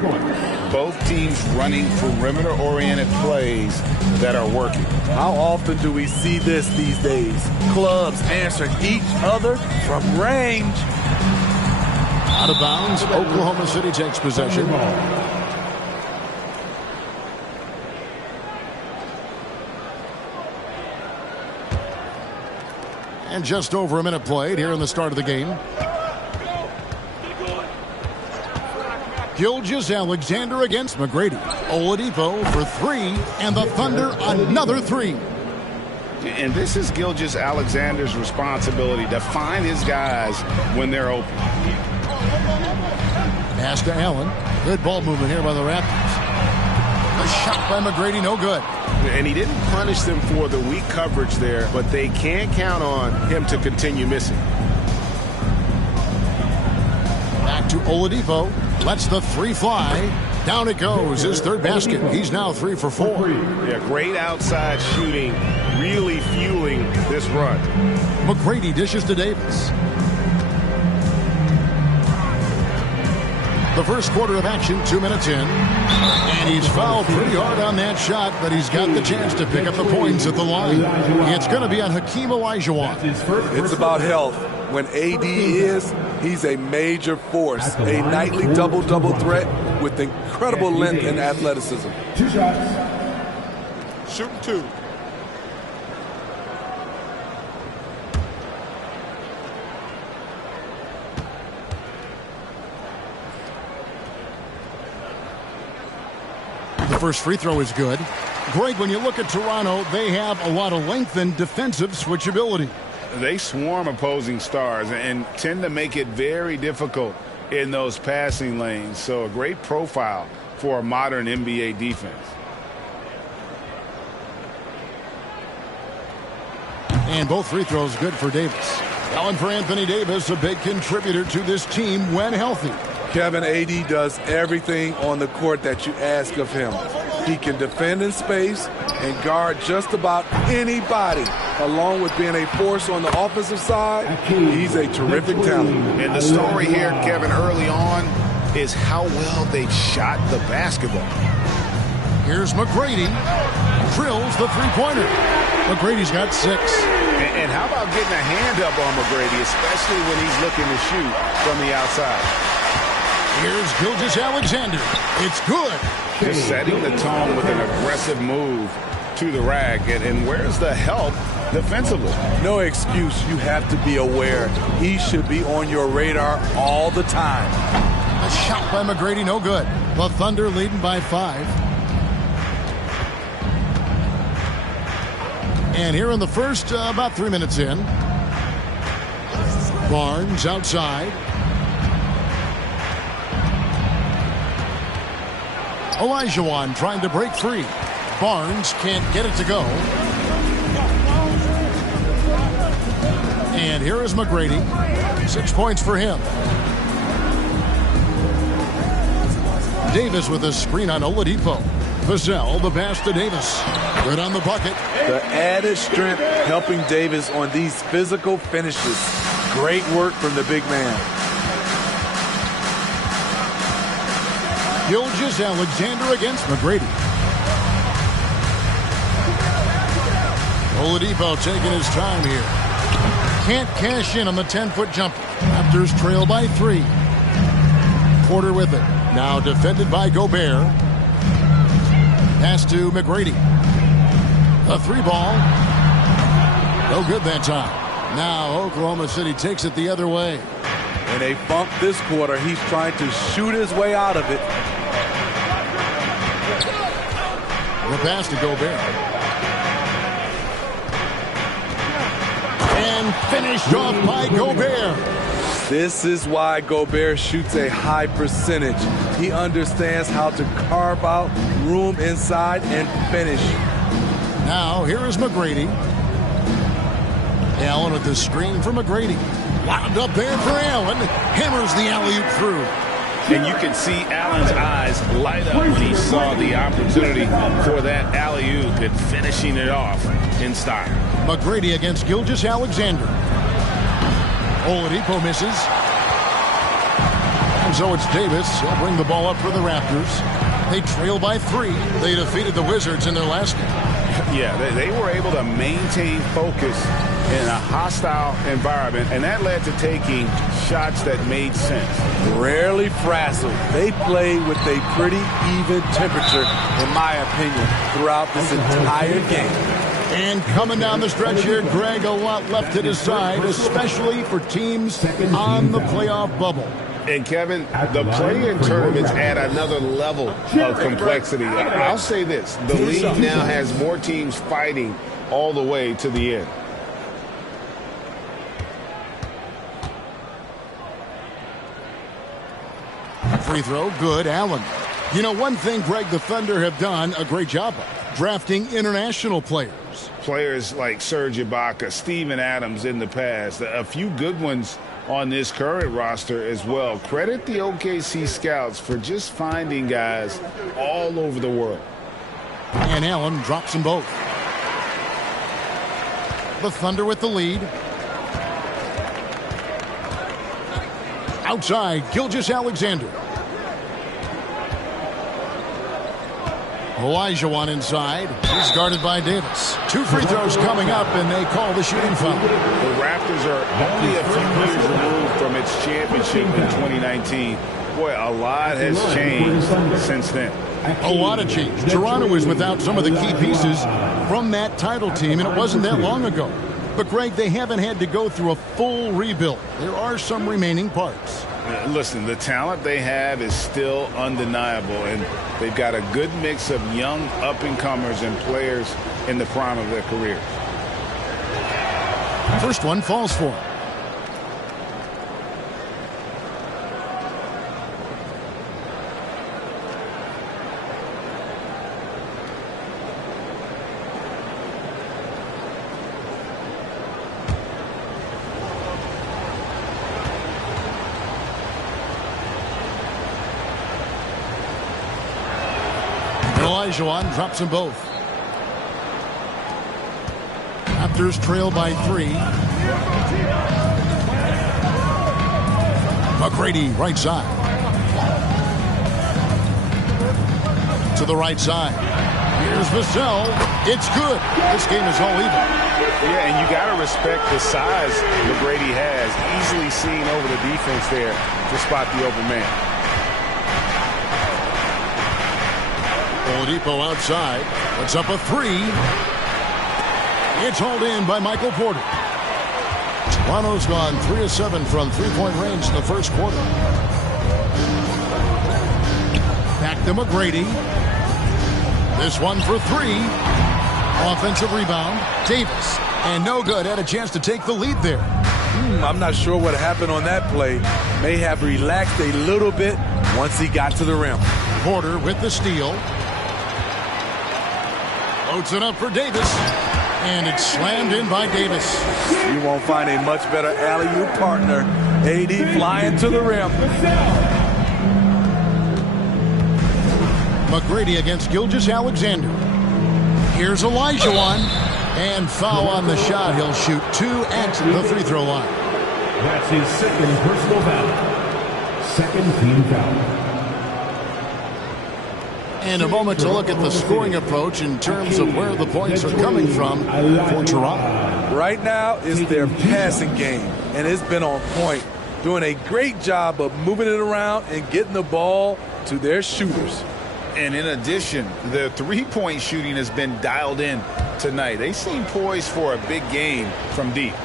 Both teams running perimeter-oriented plays that are working. How often do we see this these days? Clubs answering each other from range. Out of bounds, Oklahoma City takes possession. And just over a minute played here in the start of the game. Gilgeous-Alexander against McGrady. Oladipo for 3, and the Thunder another 3. And this is Gilgeous-Alexander's responsibility to find his guys when they're open. Pass to Allen. Good ball movement here by the Raptors. A shot by McGrady, no good. And he didn't punish them for the weak coverage there, but they can't count on him to continue missing. Back to Oladipo. Lets the 3 fly. Down it goes. His third basket. He's now 3 for 4. Yeah, great outside shooting, really fueling this run. McGrady dishes to Davis. The first quarter of action, 2 minutes in. And he's fouled pretty hard on that shot, but he's got the chance to pick up the points at the line. It's going to be on Hakeem Olajuwon. It's about health. When AD is, He's a major force, a nightly double-double threat with incredible length and athleticism. 2 shots. Shooting 2. The first free throw is good. Greg, when you look at Toronto, they have a lot of length and defensive switchability. They swarm opposing stars and tend to make it very difficult in those passing lanes. So a great profile for a modern NBA defense. And both free throws good for Davis. Allen for Anthony Davis, a big contributor to this team when healthy. Kevin, AD does everything on the court that you ask of him. He can defend in space and guard just about anybody. Along with being a force on the offensive side, he's a terrific talent. And the story here, Kevin, early on is how well they've shot the basketball. Here's McGrady. Drills the three-pointer. McGrady's got 6. And how about getting a hand up on McGrady, especially when he's looking to shoot from the outside? Here's Gilgeous-Alexander. It's good. Just setting the tone with an aggressive move to the rack. And where's the help defensively? No excuse. You have to be aware. He should be on your radar all the time. A shot by McGrady, no good. The Thunder leading by 5. And here in the first, about 3 minutes in. Barnes outside. Olajuwon trying to break free. Barnes can't get it to go. And here is McGrady. 6 points for him. Davis with a screen on Oladipo. Vassell, the pass to Davis. Good on the bucket. The added strength helping Davis on these physical finishes. Great work from the big man. Gilgeous-Alexander against McGrady. Oladipo taking his time here. Can't cash in on the 10-foot jumper. Raptors trail by 3. Porter with it. Now defended by Gobert. Pass to McGrady. A 3-ball. No good that time. Now Oklahoma City takes it the other way. In a funk this quarter, he's trying to shoot his way out of it. The pass to Gobert. And finished off by Gobert. This is why Gobert shoots a high percentage. He understands how to carve out room inside and finish. Now here is McGrady. Allen with the screen for McGrady. Wound up there for Allen. Hammers the alley-oop through. And you can see Allen's eyes light up when he saw the opportunity for that alley-oop and finishing it off in style. McGrady against Gilgeous-Alexander. Oladipo misses. And so it's Davis. He'll bring the ball up for the Raptors. They trail by 3. They defeated the Wizards in their last game. Yeah, they were able to maintain focus in a hostile environment, and that led to taking shots that made sense. Rarely frazzled. They play with a pretty even temperature, in my opinion, throughout this entire game. And coming down the stretch here, Greg, a lot left to decide, especially for teams on the playoff bubble. And Kevin, the play-in tournaments add another level of complexity. I'll say this, the league now has more teams fighting all the way to the end. Free throw, good, Allen. You know, one thing, Greg, the Thunder have done a great job of, drafting international players. Players like Serge Ibaka, Steven Adams in the past, a few good ones on this current roster as well. Credit the OKC scouts for just finding guys all over the world. And Allen drops them both. The Thunder with the lead. Outside, Gilgeous-Alexander. Olajuwon inside. He's guarded by Davis. 2 free throws coming up, and they call the shooting foul. The Raptors are only a few years removed from its championship in 2019. Boy, a lot has changed since then. A lot of change. Toronto is without some of the key pieces from that title team, and it wasn't that long ago. But, Greg, they haven't had to go through a full rebuild. There are some remaining parts. Listen, the talent they have is still undeniable, and they've got a good mix of young up-and-comers and players in the prime of their career. First one falls for him. Olajuwon drops them both. Raptors trail by 3. McGrady right side. To the right side. Here's Vassell. It's good. This game is all even. Yeah, and you got to respect the size McGrady has. Easily seen over the defense there to spot the open man. Oladipo outside. Puts up a 3. It's hauled in by Michael Porter. Toronto's gone 3 of 7 from three-point range in the first quarter. Back to McGrady. This one for 3. Offensive rebound. Davis. And no good. Had a chance to take the lead there. I'm not sure what happened on that play. May have relaxed a little bit once he got to the rim. Porter with the steal. Loads it up for Davis. And it's slammed in by Davis. You won't find a much better alley-oop partner. AD flying to the rim. McGrady against Gilgeous-Alexander. Here's Olajuwon. And foul on the shot. He'll shoot 2 at the free throw line. That's his second personal foul. Second team foul. And a moment to look at the scoring approach in terms of where the points are coming from for Toronto. Right now is their passing game, and it's been on point. Doing a great job of moving it around and getting the ball to their shooters. And in addition, their three-point shooting has been dialed in tonight. They seem poised for a big game from deep.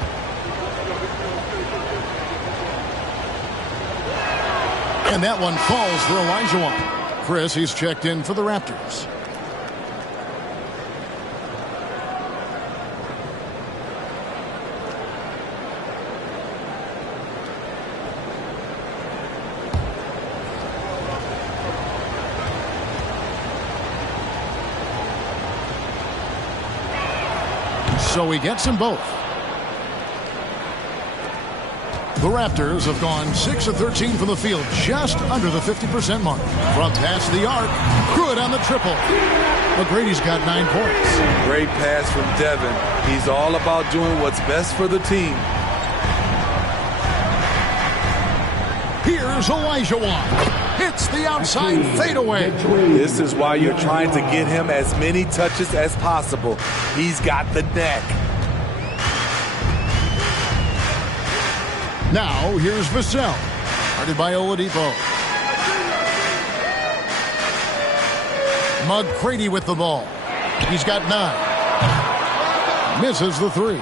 And that one falls for Olajuwon. Chris, he's checked in for the Raptors. So he gets them both. The Raptors have gone 6 of 13 from the field, just under the 50% mark. From past the arc, good on the triple. McGrady's got 9 points. Great pass from Devin. He's all about doing what's best for the team. Here's Olajuwon. Hits the outside fadeaway. This is why you're trying to get him as many touches as possible. He's got the neck. Now, here's Vassell. Guarded by Oladipo. McGrady with the ball. He's got 9. Misses the 3.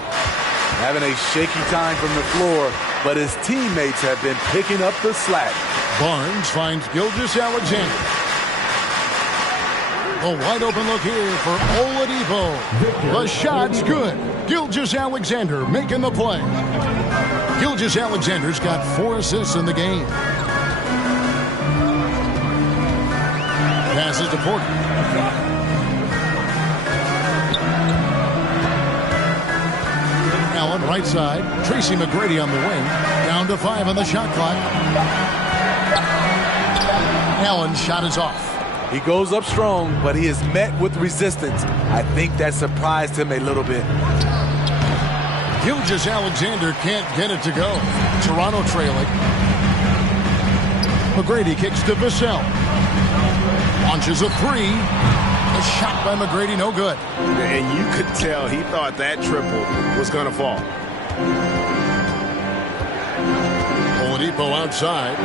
Having a shaky time from the floor, but his teammates have been picking up the slack. Barnes finds Gilgeous-Alexander. A wide open look here for Oladipo. The shot's good. Gilgeous-Alexander making the play. Gilgeous-Alexander's got 4 assists in the game. Passes to Porter. Allen right side. Tracy McGrady on the wing. Down to 5 on the shot clock. Allen's shot is off. He goes up strong, but he is met with resistance. I think that surprised him a little bit. Gilgeous-Alexander can't get it to go. Toronto trailing. McGrady kicks to Vassell. Launches a 3. A shot by McGrady, no good. And you could tell he thought that triple was going to fall. Oladipo outside.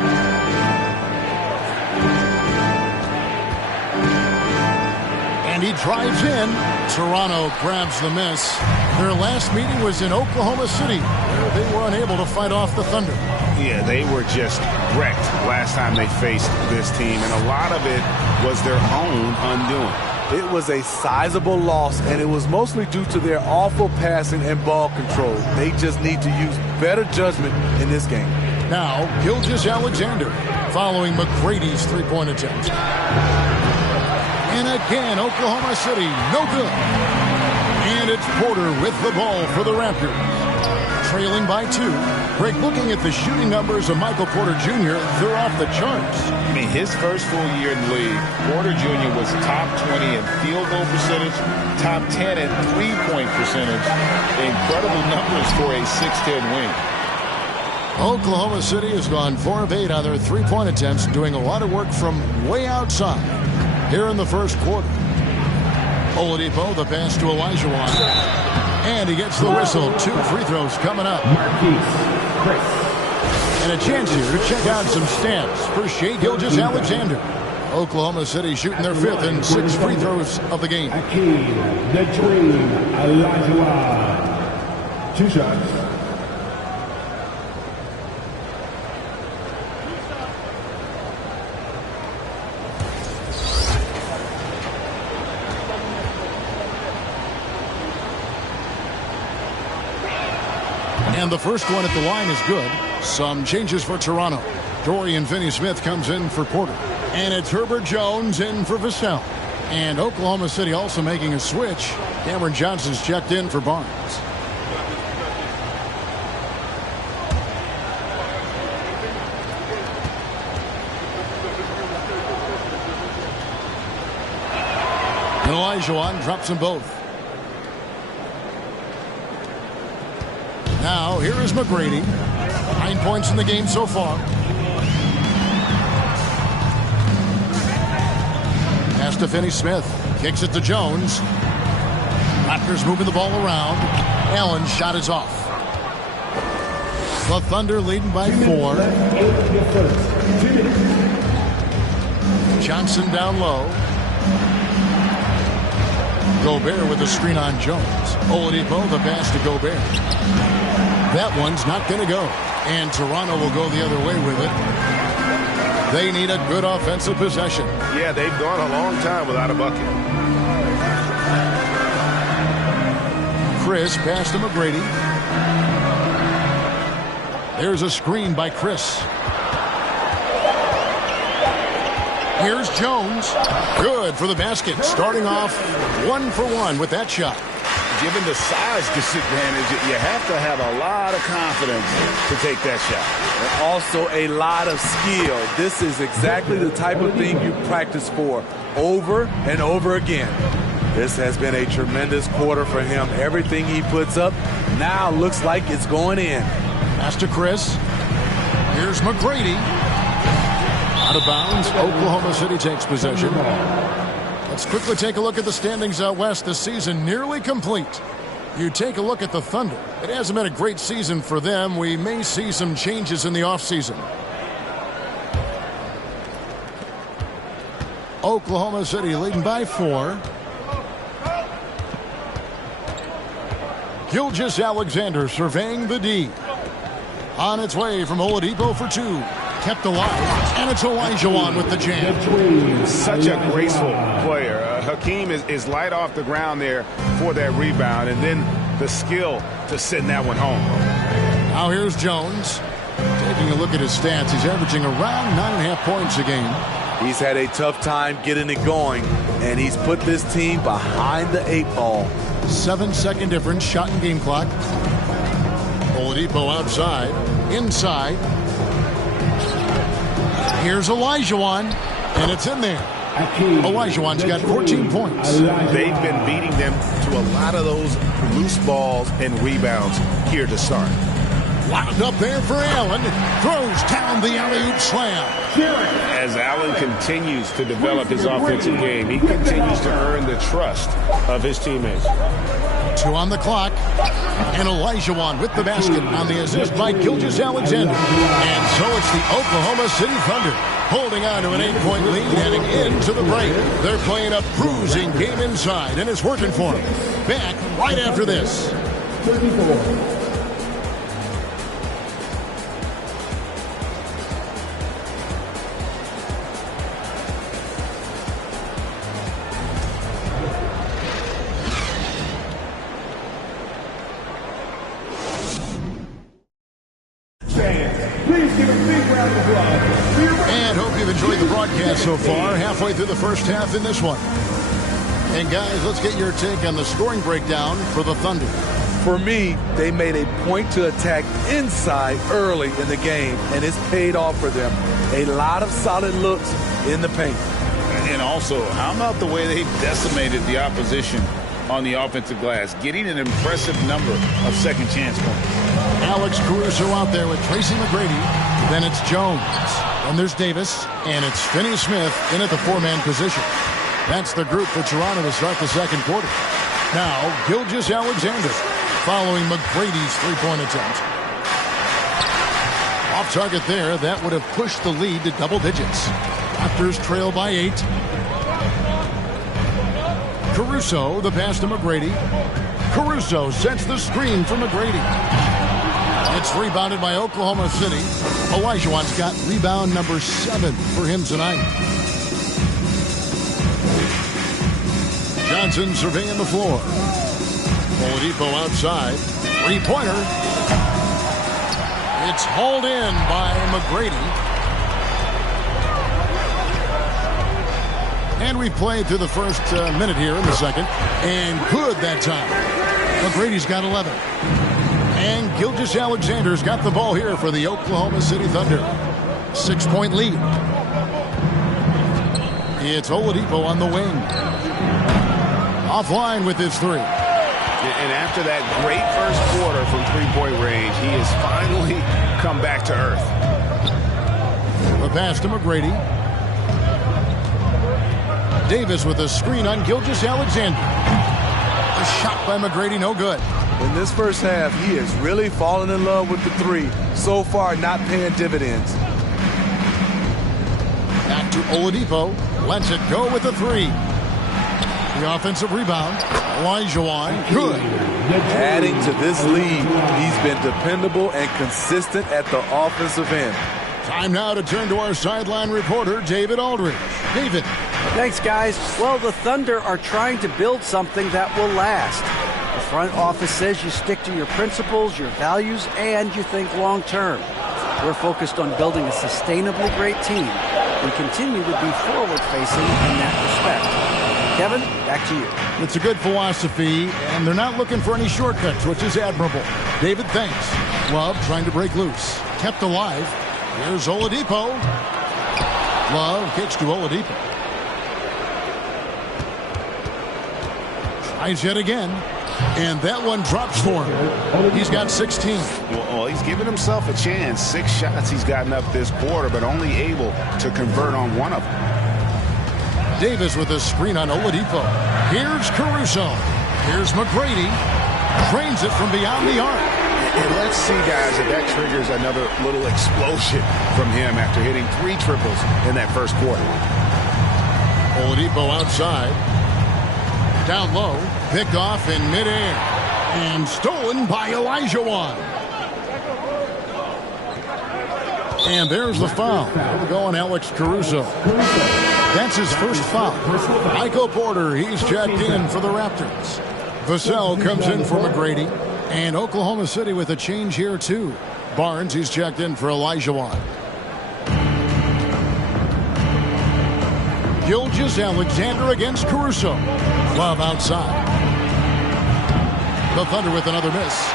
And he drives in. Toronto grabs the miss. Their last meeting was in Oklahoma City, where they were unable to fight off the Thunder. Yeah, they were just wrecked last time they faced this team, and a lot of it was their own undoing. It was a sizable loss, and it was mostly due to their awful passing and ball control. They just need to use better judgment in this game. Now, Gilgeous-Alexander following McGrady's three-point attempt. And again, Oklahoma City, no good. And it's Porter with the ball for the Raptors. Trailing by 2. Greg, looking at the shooting numbers of Michael Porter Jr., they're off the charts. I mean, his first full year in the league, Porter Jr. was top 20 in field goal percentage, top 10 in three-point percentage. Incredible numbers for a 6'10 wing. Oklahoma City has gone 4 of 8 on their three-point attempts, doing a lot of work from way outside here in the first quarter. Oladipo, the pass to Olajuwon. And he gets the whistle. 2 free throws coming up. And a chance here to check out some stats for Shai Gilgeous-Alexander. Oklahoma City shooting their 5th and 6th free throws of the game. The Dream, Olajuwon. 2 shots. And the first one at the line is good. Some changes for Toronto. Dorian Finney-Smith comes in for Porter. And it's Herbert Jones in for Vassell. And Oklahoma City also making a switch. Cameron Johnson's checked in for Barnes. And Olajuwon drops them both. Now, here is McGrady. 9 points in the game so far. Pass to Finney-Smith. Kicks it to Jones. Raptors moving the ball around. Allen's shot is off. The Thunder leading by 4. Johnson down low. Gobert with a screen on Jones. Oladipo, the pass to Gobert. That one's not going to go. And Toronto will go the other way with it. They need a good offensive possession. Yeah, they've gone a long time without a bucket. Chris pass to McGrady. There's a screen by Chris. Here's Jones. Good for the basket. Starting off 1 for 1 with that shot. Given the size disadvantage, you have to have a lot of confidence to take that shot. And also a lot of skill. This is exactly the type of thing you practice for over and over again. This has been a tremendous quarter for him. Everything he puts up now looks like it's going in. Pass to Chris. Here's McGrady. Out of bounds. Oklahoma City takes possession. Let's quickly take a look at the standings out west. This season nearly complete. You take a look at the Thunder. It hasn't been a great season for them. We may see some changes in the offseason. Oklahoma City leading by 4. Gilgeous-Alexander surveying the D. On its way from Oladipo for 2. Kept alive, and it's Olajuwon with the jam. Such a graceful player. Hakeem is light off the ground there for that rebound, and then the skill to send that one home. Now here's Jones. Taking a look at his stats, he's averaging around 9.5 points a game. He's had a tough time getting it going, and he's put this team behind the 8 ball. 7-second difference, shot and game clock. Oladipo outside, inside. Here's Olajuwon, and it's in there. Olajuwon's got 14 points. They've been beating them to a lot of those loose balls and rebounds here to start. Wound up there for Allen. Throws down the alley-oop slam. As Allen continues to develop his offensive game, he continues to earn the trust of his teammates. 2 on the clock. And Olajuwon with the basket on the assist by Gilgeous-Alexander. And so it's the Oklahoma City Thunder holding on to an 8-point lead heading into the break. They're playing a bruising game inside, and it's working for them. Back right after this. 34. And hope you've enjoyed the broadcast so far. Halfway through the first half in this one. And guys, let's get your take on the scoring breakdown for the Thunder. For me, they made a point to attack inside early in the game, and it's paid off for them. A lot of solid looks in the paint. And also, how about the way they decimated the opposition on the offensive glass, getting an impressive number of second chance points. Alex Caruso out there with Tracy McGrady. Then it's Jones. And there's Davis. And it's Finney-Smith in at the 4-man position. That's the group for Toronto to start the second quarter. Now, Gilgeous-Alexander following McGrady's 3-point attempt. Off target there. That would have pushed the lead to double digits. Raptors trail by 8. Caruso, the pass to McGrady. Caruso sets the screen for McGrady. It's rebounded by Oklahoma City. Olajuwon's got rebound number 7 for him tonight. Johnson surveying the floor. Oladipo outside. 3-pointer. It's hauled in by McGrady. And we played through the first minute here in the second. And good that time. McGrady's got 11. And Gilgeous-Alexander's got the ball here for the Oklahoma City Thunder. 6-point lead. It's Oladipo on the wing. Offline with his 3. And after that great first quarter from 3-point range, he has finally come back to earth. The pass to McGrady. Davis with a screen on Gilgeous-Alexander. A shot by McGrady, no good. In this first half, he has really fallen in love with the 3. So far, not paying dividends. Back to Oladipo. Lets it go with the 3. The offensive rebound. Olajuwon, good. Adding to this lead, he's been dependable and consistent at the offensive end. Time now to turn to our sideline reporter, David Aldridge. David. Thanks, guys. Well, the Thunder are trying to build something that will last. The front office says you stick to your principles, your values, and you think long term. We're focused on building a sustainably great team. We continue to be forward-facing in that respect. Kevin, back to you. It's a good philosophy, and they're not looking for any shortcuts, which is admirable. David, thanks. Love trying to break loose. Kept alive. Here's Oladipo. Love kicks to Oladipo. Tries yet again. And that one drops for him. He's got 16. Well, he's given himself a chance. 6 shots he's gotten up this quarter, but only able to convert on one of them. Davis with a screen on Oladipo. Here's Caruso. Here's McGrady. Drains it from beyond the arc. And let's see, guys, if that triggers another little explosion from him after hitting 3 triples in that first quarter. Oladipo outside. Down low. Picked off in midair. And stolen by Olajuwon. And there's the foul. We're going Alex Caruso. That's his first foul. Michael Porter, he's checked in for the Raptors. Vassell comes in for McGrady. And Oklahoma City with a change here, too. Barnes, he's checked in for Olajuwon. Gilgeous-Alexander against Caruso. Love outside. The Thunder with another miss.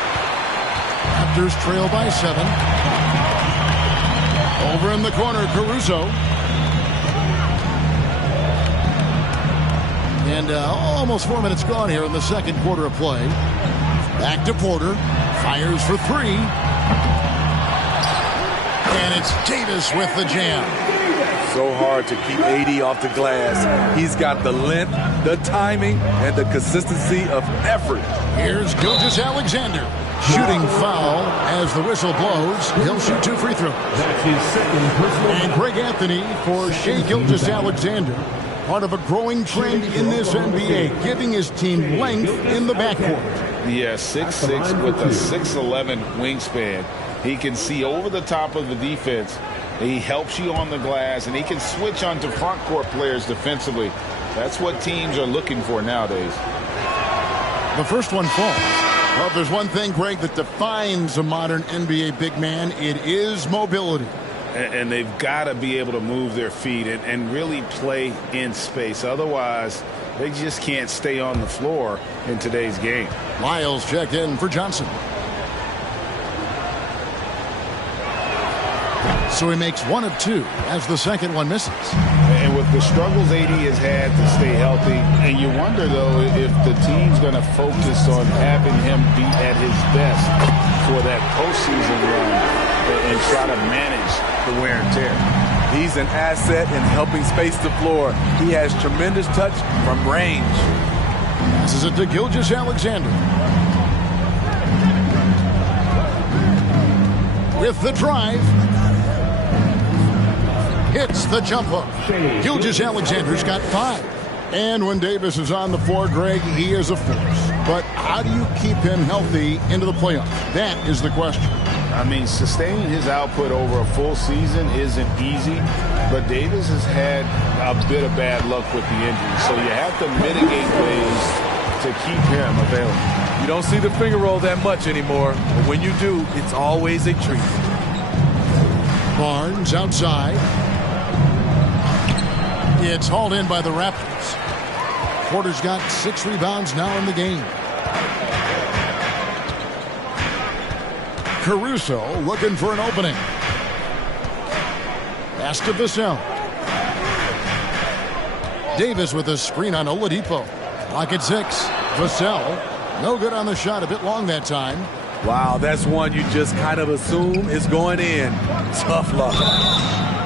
Raptors trail by 7. Over in the corner, Caruso. And almost 4 minutes gone here in the second quarter of play. Back to Porter. Fires for three. And it's Davis with the jam. So hard to keep AD off the glass. He's got the length, the timing, and the consistency of effort. Here's Gilgeous-Alexander. Shooting foul as the whistle blows. He'll shoot 2 free throws. That's his second personal. And Greg Anthony for Shai Gilgeous-Alexander. Part of a growing trend in this NBA, giving his team length in the backcourt. Yeah, 6'6" with a 6'11" wingspan. He can see over the top of the defense. He helps you on the glass, and he can switch onto front court players defensively. That's what teams are looking for nowadays. The first one falls. Well, if there's one thing, Greg, that defines a modern NBA big man, it is mobility. And they've got to be able to move their feet and really play in space. Otherwise, they just can't stay on the floor in today's game. Lyles checked in for Johnson. So he makes 1 of 2 as the second one misses. And with the struggles AD has had to stay healthy, and you wonder, though, if the team's going to focus on having him be at his best for that postseason run and try to manage the wear and tear. He's an asset in helping space the floor. He has tremendous touch from range. Passes it to Gilgeous-Alexander. With the drive. Hits the jump hook. Gilgeous-Alexander's got 5. And when Davis is on the floor, Greg, he is a force. But how do you keep him healthy into the playoffs? That is the question. I mean, sustaining his output over a full season isn't easy, but Davis has had a bit of bad luck with the injury. So you have to mitigate ways to keep him available. You don't see the finger roll that much anymore, but when you do, it's always a treat. Barnes outside. It's hauled in by the Raptors. Porter's got 6 rebounds now in the game. Caruso looking for an opening. Pass to Vassell. Davis with a screen on Oladipo. Clock at 6. Vassell, no good on the shot. A bit long that time. Wow, that's one you just kind of assume is going in. Tough luck.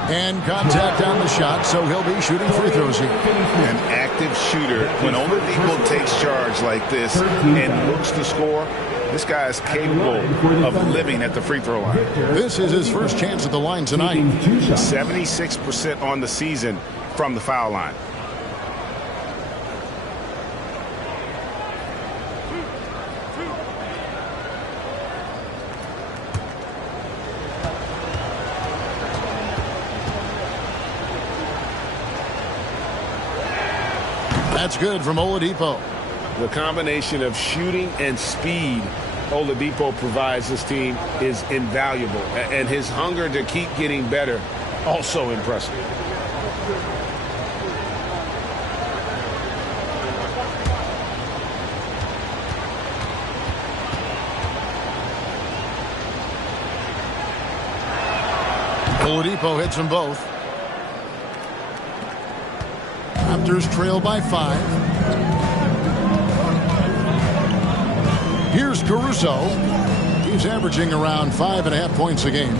And contact on the shot, so he'll be shooting free throws here. An active shooter, when Oladipo takes charge like this and looks to score, this guy is capable of living at the free throw line. This is his first chance at the line tonight. 76% on the season from the foul line. That's good from Oladipo. The combination of shooting and speed Oladipo provides this team is invaluable. And his hunger to keep getting better, also impressive. Oladipo hits them both. Raptors trail by 5. Here's Caruso. He's averaging around 5.5 points a game.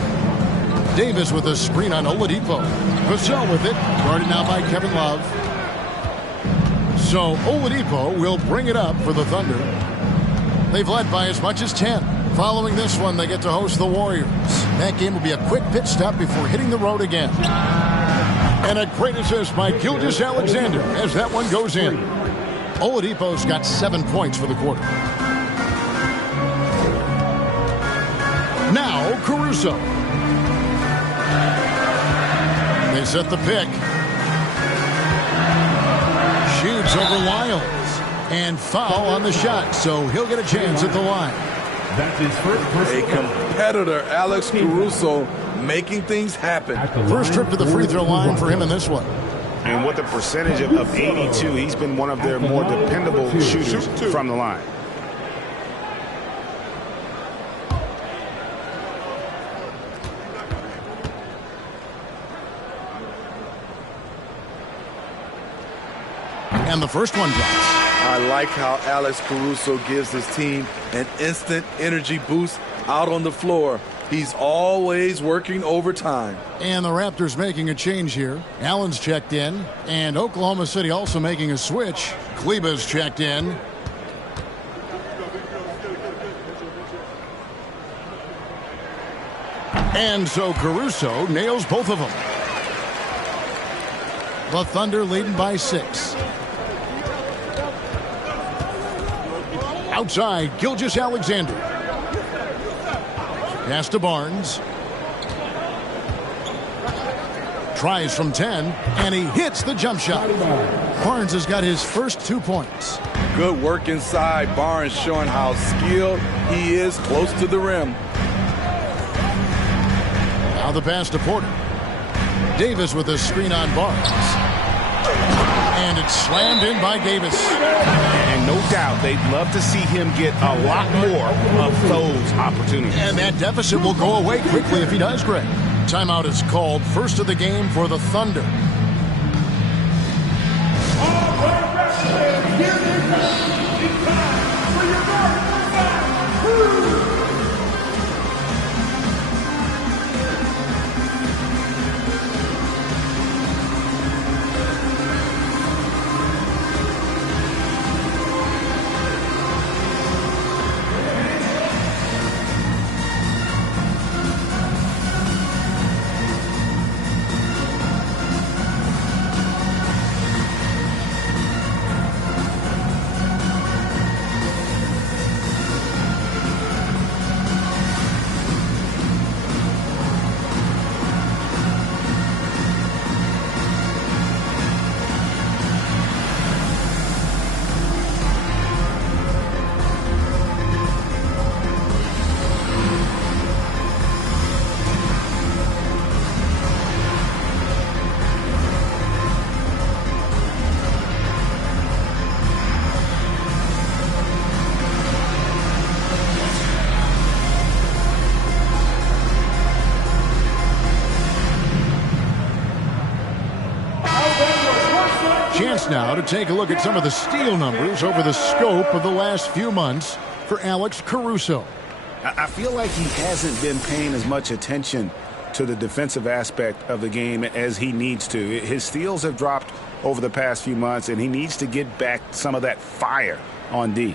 Davis with a screen on Oladipo. Vassell with it. Guarded now by Kevin Love. So Oladipo will bring it up for the Thunder. They've led by as much as 10. Following this one, they get to host the Warriors. That game will be a quick pit stop before hitting the road again. And a great assist by Gilgeous-Alexander as that one goes in. Oladipo's got 7 points for the quarter. Now Caruso. They set the pick. Shoots over Lyles. And foul on the shot, so he'll get a chance at the line. That's his first. A competitor, Alex Caruso, making things happen. First trip to the free throw line for him in this one. And with a percentage of 82, he's been one of their more dependable shooters from the line. And the first one drops. I like how Alex Caruso gives his team an instant energy boost out on the floor. He's always working overtime. And the Raptors making a change here. Allen's checked in. And Oklahoma City also making a switch. Kleba's checked in. And so Caruso nails both of them. The Thunder leading by 6. Outside, Gilgeous-Alexander. Pass to Barnes. Tries from 10, and he hits the jump shot. Barnes has got his first 2 points. Good work inside. Barnes showing how skilled he is close to the rim. Now the pass to Porter. Davis with a screen on Barnes. And it's slammed in by Davis. And no doubt they'd love to see him get a lot more of those opportunities. And that deficit will go away quickly if he does, Greg. Timeout is called. First of the game for the Thunder. Chance now to take a look at some of the steal numbers over the scope of the last few months for Alex Caruso. I feel like he hasn't been paying as much attention to the defensive aspect of the game as he needs to. His steals have dropped over the past few months, and he needs to get back some of that fire on D.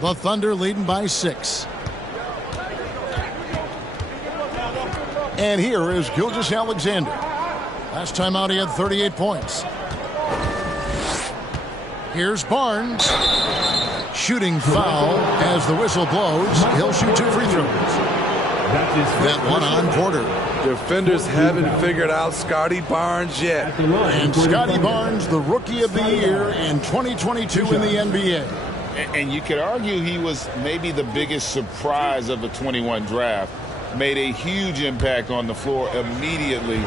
The Thunder leading by 6. And here is Gilgeous-Alexander. Last time out he had 38 points. Here's Barnes. Shooting foul as the whistle blows. He'll shoot 2 free throws. That one on Porter. Defenders haven't figured out Scotty Barnes yet. And Scotty Barnes, the Rookie of the Year in 2022 in the NBA. And you could argue he was maybe the biggest surprise of the 21 draft. Made a huge impact on the floor immediately.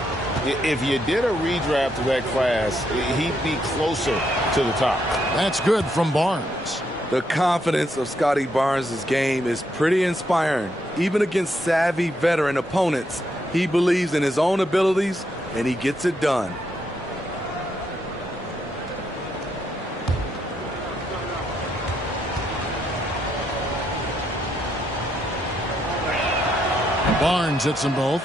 If you did a redraft of that class, he'd be closer to the top. That's good from Barnes. The confidence of Scotty Barnes' game is pretty inspiring. Even against savvy veteran opponents, he believes in his own abilities, and he gets it done. Barnes hits them both.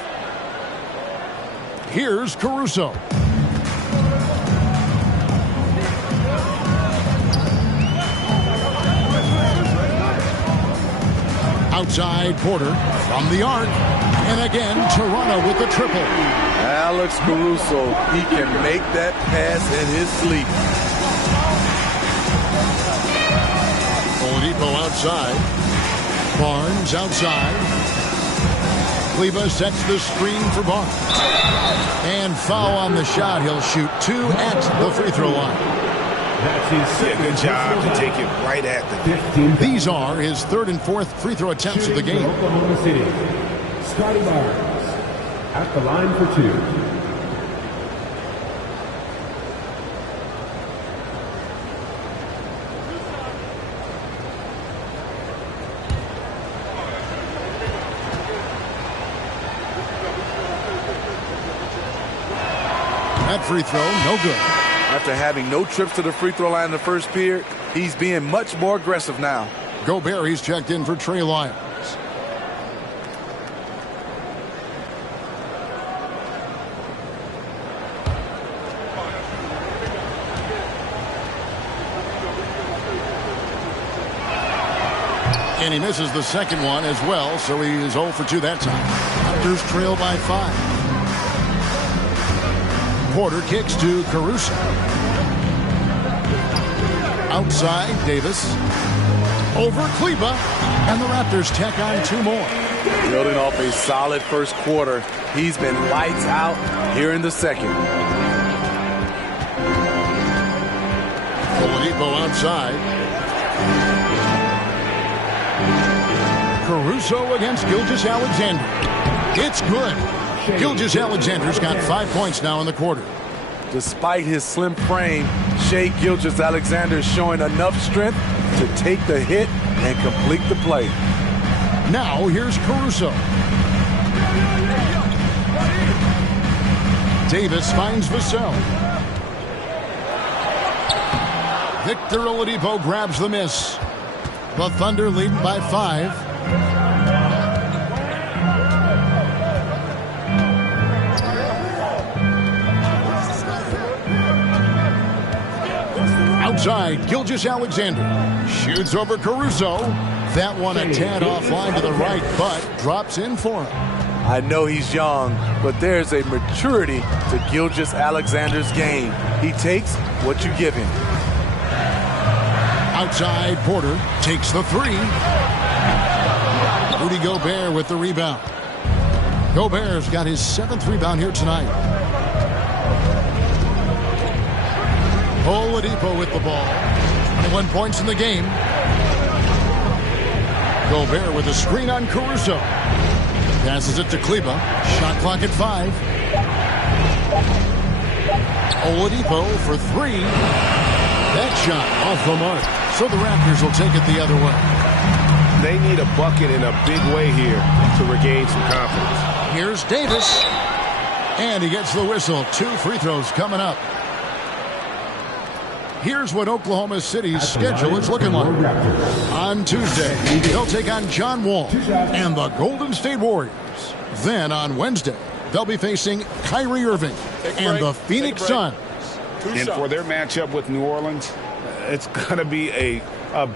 Here's Caruso. Outside Porter from the arc. And again, Toronto with the triple. Alex Caruso, he can make that pass in his sleep. Oladipo outside. Barnes outside. Kleba sets the screen for Barnes. And foul on the shot. He'll shoot 2 at the free throw line. That's his second. Good job to take it right at the 15. These are his 3rd and 4th free throw attempts of the game. Oklahoma City, Scotty Barnes at the line for 2. free throw, no good. After having no trips to the free throw line in the first period, he's being much more aggressive now. Gobert, he's checked in for Trey Lyles. And he misses the second one as well, so he is 0 for 2 that time. Raptors trail by 5. Porter kicks to Caruso. Outside, Davis. Over Kleber. And the Raptors tack on 2 more. Building off a solid first quarter, he's been lights out here in the second. Oladipo outside. Caruso against Gilgeous-Alexander. It's good. Gilgeous-Alexander's got 5 points now in the quarter. Despite his slim frame, Shai Gilgeous-Alexander is showing enough strength to take the hit and complete the play. Now here's Caruso. Davis finds Vassell. Victor Oladipo grabs the miss. The Thunder lead by 5. Outside, Gilgeous-Alexander shoots over Caruso. That one a tad offline to the right, but drops in for him. I know he's young, but there's a maturity to Gilgeous-Alexander's game. He takes what you give him. Outside, Porter takes the 3. Rudy Gobert with the rebound. Gobert's got his 7th rebound here tonight. Oladipo with the ball. 21 points in the game. Gobert with a screen on Caruso. Passes it to Kleber. Shot clock at 5. Oladipo for 3. That shot off the mark. So the Raptors will take it the other way. They need a bucket in a big way here to regain some confidence. Here's Davis. And he gets the whistle. 2 free throws coming up. Here's what Oklahoma City's schedule is looking like. On Tuesday, they'll take on John Wall and the Golden State Warriors. Then on Wednesday, they'll be facing Kyrie Irving and the Phoenix Suns. And for their matchup with New Orleans, it's going to be a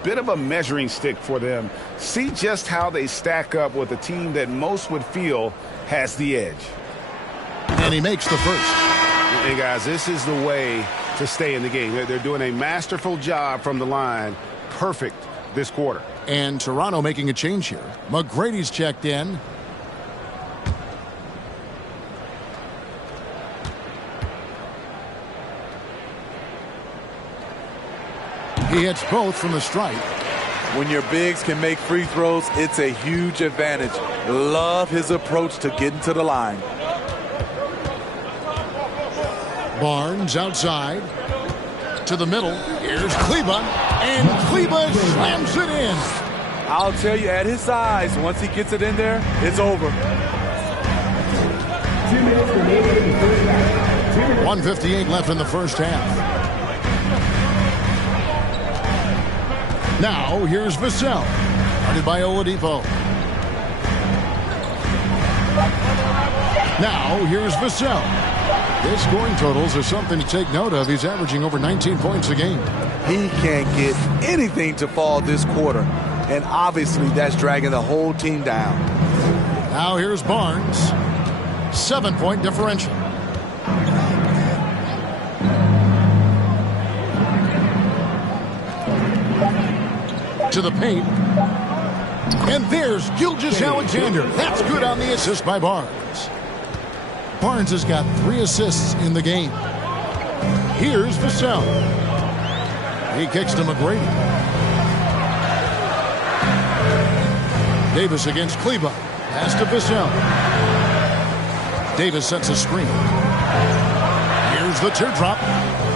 bit of a measuring stick for them. See just how they stack up with a team that most would feel has the edge. And he makes the first. Hey, guys, this is the way to stay in the game. They're doing a masterful job from the line. Perfect this quarter. And Toronto making a change here. McGrady's checked in. He hits both from the stripe. When your bigs can make free throws, it's a huge advantage. Love his approach to getting to the line. Barnes outside. To the middle. Here's Kleber. And Kleber slams it in. I'll tell you, at his size, once he gets it in there, it's over. 1:58 left in the first half. Now, here's Vassell. Guarded by Oladipo. Now, here's Vassell. His scoring totals are something to take note of. He's averaging over 19 points a game. He can't get anything to fall this quarter. And obviously, that's dragging the whole team down. Now, here's Barnes. 7-point differential. To the paint. And there's Gilgeous-Alexander. That's good on the assist by Barnes. Barnes has got 3 assists in the game. Here's Vassell. He kicks to McGrady. Davis against Kleber. Pass to Vassell. Davis sets a screen. Here's the teardrop.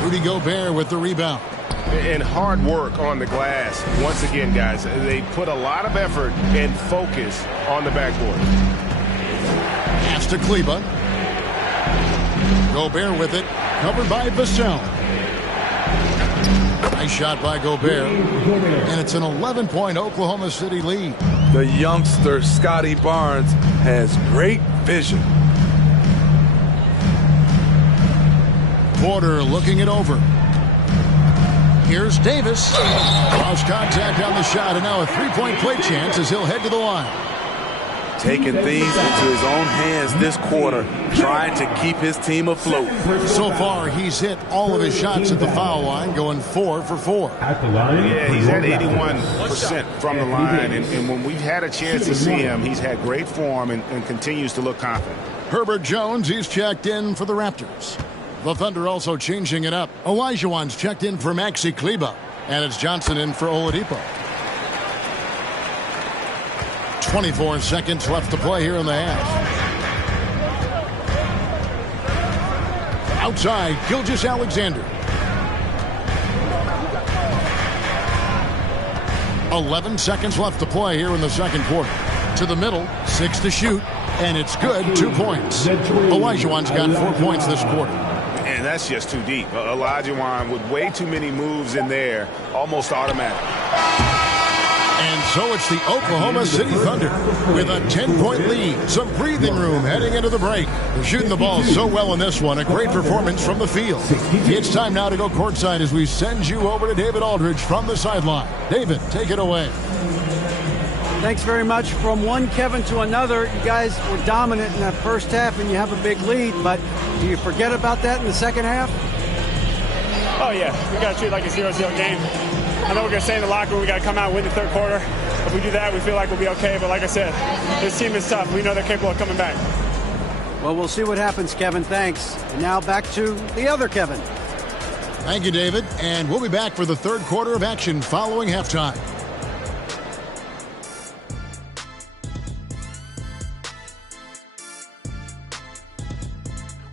Rudy Gobert with the rebound. And hard work on the glass. Once again, guys, they put a lot of effort and focus on the backboard. Pass to Kleber. Gobert with it. covered by Vassell. Nice shot by Gobert. And it's an 11-point Oklahoma City lead. The youngster, Scotty Barnes, has great vision. Porter looking it over. Here's Davis. Lost contact on the shot, and now a three-point play chance as he'll head to the line. Taking things into his own hands this quarter, trying to keep his team afloat. So far, he's hit all of his shots at the foul line, going 4 for 4. At the line, yeah, he's at 81% from the line, and when we've had a chance to see him, he's had great form and continues to look confident. Herbert Jones, he's checked in for the Raptors. The Thunder also changing it up. Olajuwon's checked in for Maxi Kleber, and it's Johnson in for Oladipo. 24 seconds left to play here in the half. Outside, Gilgeous-Alexander. 11 seconds left to play here in the second quarter. To the middle, 6 to shoot, and it's good, 2 points. Olajuwon's got 4 points this quarter. And that's just too deep. Olajuwon with way too many moves in there, almost automatic. And so it's the Oklahoma City Thunder with a 10-point lead. Some breathing room heading into the break. They're shooting the ball so well in this one. A great performance from the field. It's time now to go courtside as we send you over to David Aldridge from the sideline. David, take it away. Thanks very much. From one Kevin to another, you guys were dominant in that first half and you have a big lead, but do you forget about that in the second half? Oh, yeah. We got to treat it like a 0-0 game. I know we're going to stay in the locker room. We got to come out and win the third quarter. If we do that, we feel like we'll be okay. But like I said, this team is tough. We know they're capable of coming back. Well, we'll see what happens, Kevin. Thanks. And now back to the other Kevin. Thank you, David. And we'll be back for the third quarter of action following halftime.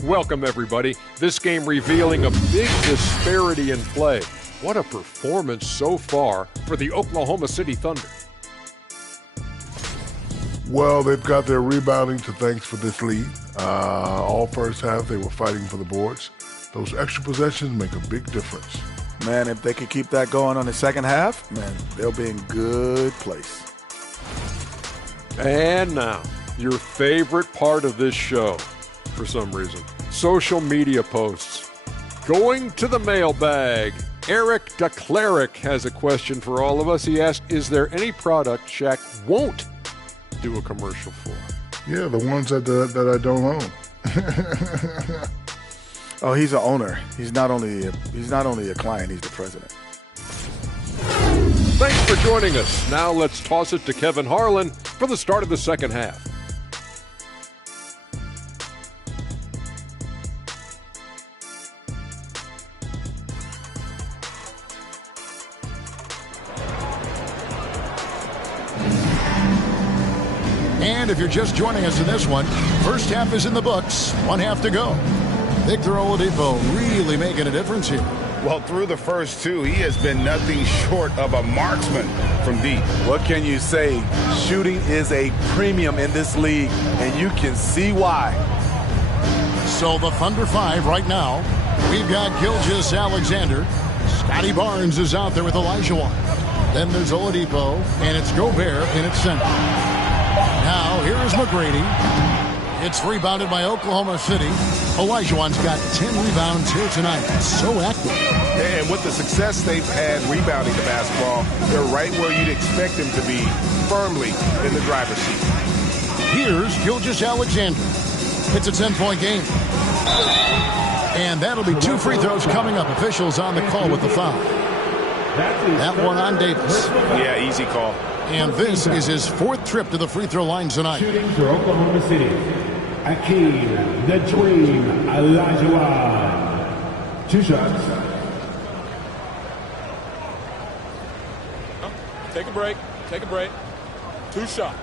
Welcome, everybody. This game revealing a big disparity in play. What a performance so far for the Oklahoma City Thunder. Well, they've got their rebounding to thanks for this lead. All first half, they were fighting for the boards. Those extra possessions make a big difference. Man, if they could keep that going on the second half, man, they'll be in good place. And now, your favorite part of this show, for some reason, social media posts. Going to the mailbag. Eric DeCleric has a question for all of us. He asked, is there any product Shaq won't do a commercial for? Yeah, the ones that I don't own. Oh, he's an owner. He's not only a client, he's the president. Thanks for joining us. Now let's toss it to Kevin Harlan for the start of the second half. And if you're just joining us in this one, first half is in the books, 1 half to go. Victor Oladipo really making a difference here. Well, through the first two, he has been nothing short of a marksman from deep. What can you say? Shooting is a premium in this league, and you can see why. So the Thunder 5 right now. We've got Gilgeous-Alexander. Scotty Barnes is out there with Olajuwon. Then there's Oladipo, and it's Gobert in its center. Now, here is McGrady. It's rebounded by Oklahoma City. Olajuwon's got 10 rebounds here tonight. So active. And with the success they've had rebounding the basketball, they're right where you'd expect them to be, firmly in the driver's seat. Here's Gilgeous-Alexander. It's a 10-point game. And that'll be 2 free throws coming up. Officials on the call with the foul. That one on Davis. Yeah, easy call. And this is his 4th trip to the free throw line tonight. Shooting for Oklahoma City, Akeem the Dream Olajuwon. 2 shots. Take a break. Take a break. 2 shots.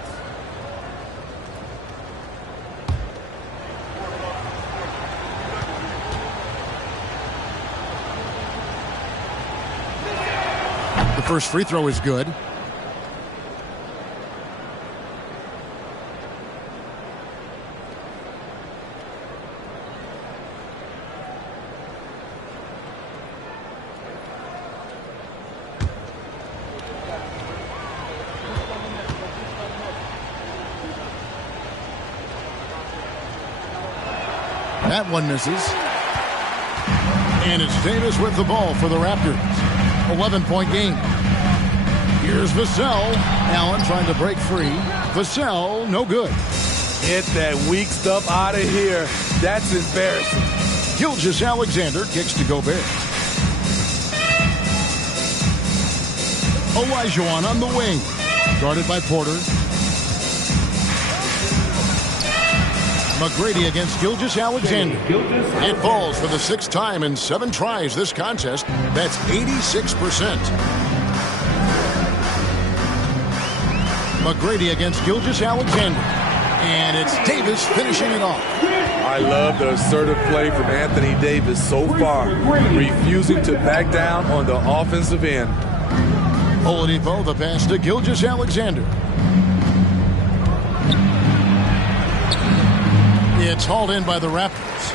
The first free throw is good. That one misses. And it's Davis with the ball for the Raptors. 11-point game. Here's Vassell. Allen trying to break free. Vassell, no good. Get that weak stuff out of here. That's embarrassing. Gilgeous-Alexander kicks to Gobert. Olajuwon on the wing. Guarded by Porter. McGrady against Gilgeous-Alexander. It falls for the 6th time in 7 tries this contest. That's 86%. McGrady against Gilgeous-Alexander. And it's Davis finishing it off. I love the assertive play from Anthony Davis so far, refusing to back down on the offensive end. Oladipo, the pass to Gilgeous-Alexander. It's hauled in by the Raptors.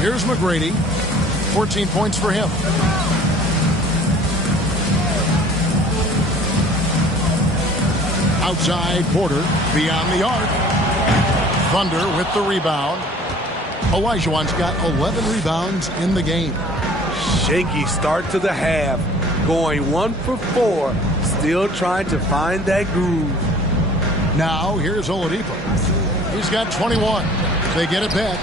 Here's McGrady. 14 points for him. Outside, Porter beyond the arc. Thunder with the rebound. Olajuwon's got 11 rebounds in the game. Shaky start to the half. Going 1 for 4. Still trying to find that groove. Now, here's Oladipo. He's got 21. They get it back.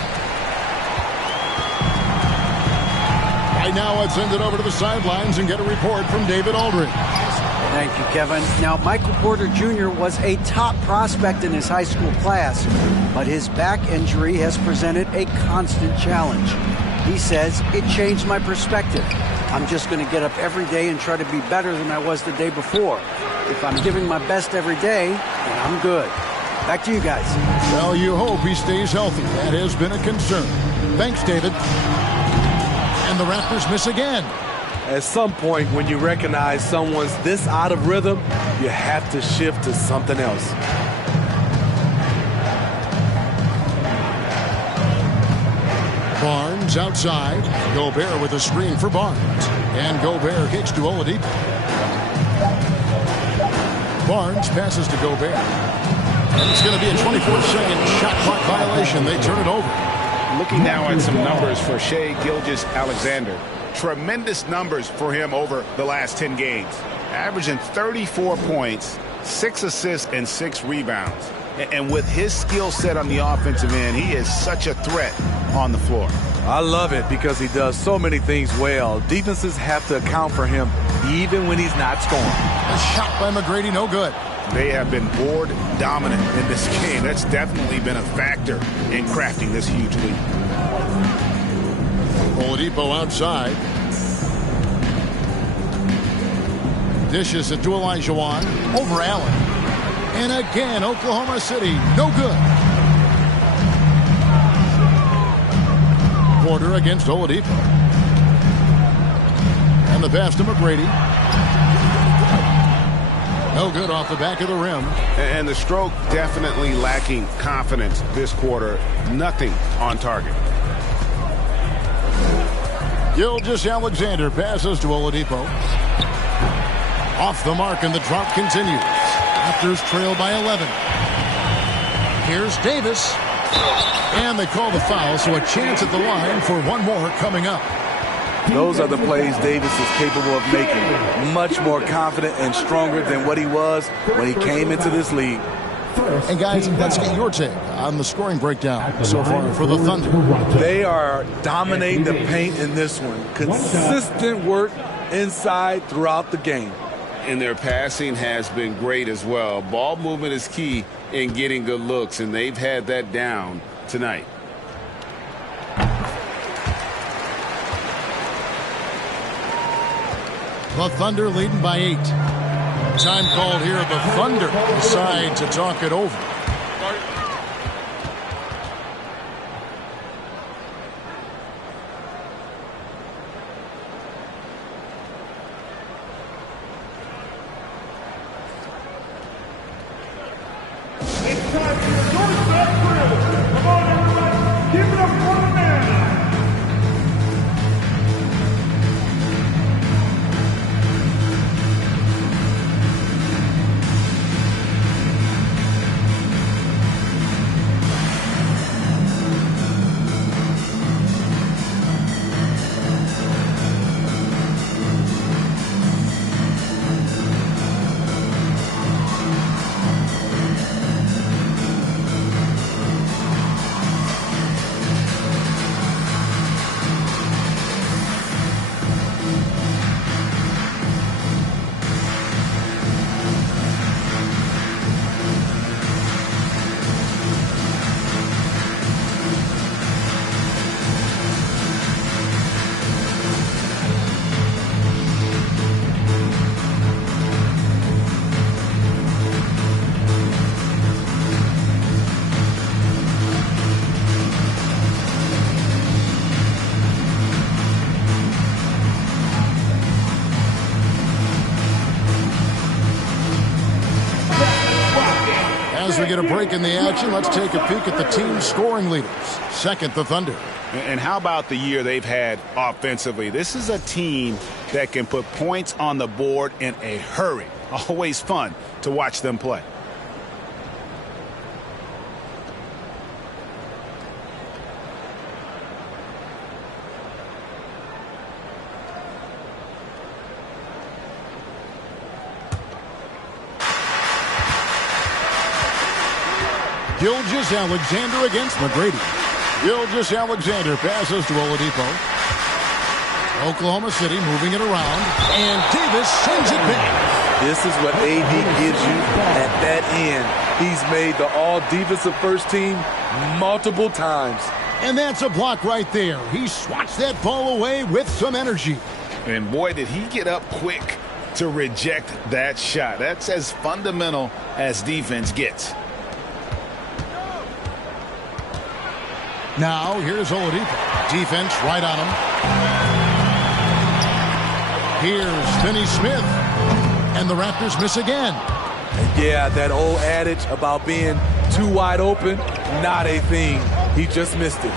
Right now, let's send it over to the sidelines and get a report from David Aldridge. Thank you, Kevin. Now, Michael Porter Jr. was a top prospect in his high school class, but his back injury has presented a constant challenge. He says, it changed my perspective. I'm just going to get up every day and try to be better than I was the day before. If I'm giving my best every day, then I'm good. Back to you guys. Well, you hope he stays healthy. That has been a concern. Thanks, David. And the Raptors miss again. At some point, when you recognize someone's this out of rhythm, you have to shift to something else. Barnes outside. Gobert with a screen for Barnes. And Gobert kicks to Oladipo. Barnes passes to Gobert. And it's going to be a 24-second shot clock violation. They turn it over. Looking now at some numbers for Shai Gilgeous-Alexander. Tremendous numbers for him over the last 10 games. Averaging 34 points, 6 assists, and 6 rebounds. And with his skill set on the offensive end, he is such a threat on the floor. I love it because he does so many things well. Defenses have to account for him even when he's not scoring. A shot by McGrady, no good. They have been board dominant in this game. That's definitely been a factor in crafting this huge lead. Oladipo outside. Dishes it to Olajuwon. Over Allen. And again, Oklahoma City, no good. Porter against Oladipo. And the pass to McGrady. No good off the back of the rim. And the stroke definitely lacking confidence this quarter. Nothing on target. Gilgeous-Alexander passes to Oladipo. Off the mark, and the drop continues. Raptors trail by 11. Here's Davis. And they call the foul, so a chance at the line for one more coming up. Those are the plays Davis is capable of making. Much more confident and stronger than what he was when he came into this league. And guys, let's get your take on the scoring breakdown so far for the Thunder. They are dominating the paint in this one. Consistent work inside throughout the game. And their passing has been great as well. Ball movement is key in getting good looks, and they've had that down tonight. The Thunder leading by 8. Time called here. The Thunder decide to talk it over. It's time for your doorstep grill. Come on, everybody. Give it up for the man. we get a break in the action, let's take a peek at the team's scoring leaders. Second, the Thunder. And how about the year they've had offensively? This is a team that can put points on the board in a hurry. Always fun to watch them play. Gilgeous-Alexander against McGrady. Gilgeous-Alexander passes to Oladipo. Oklahoma City moving it around, and Davis sends it back. This is what AD gives you at that end. He's made the all-defensive first team multiple times. And that's a block right there. He swats that ball away with some energy. And boy, did he get up quick to reject that shot. That's as fundamental as defense gets. Now, here's Oladipo. Defense right on him. Here's Finney Smith. And the Raptors miss again. And yeah, that old adage about being too wide open, not a thing. He just missed it.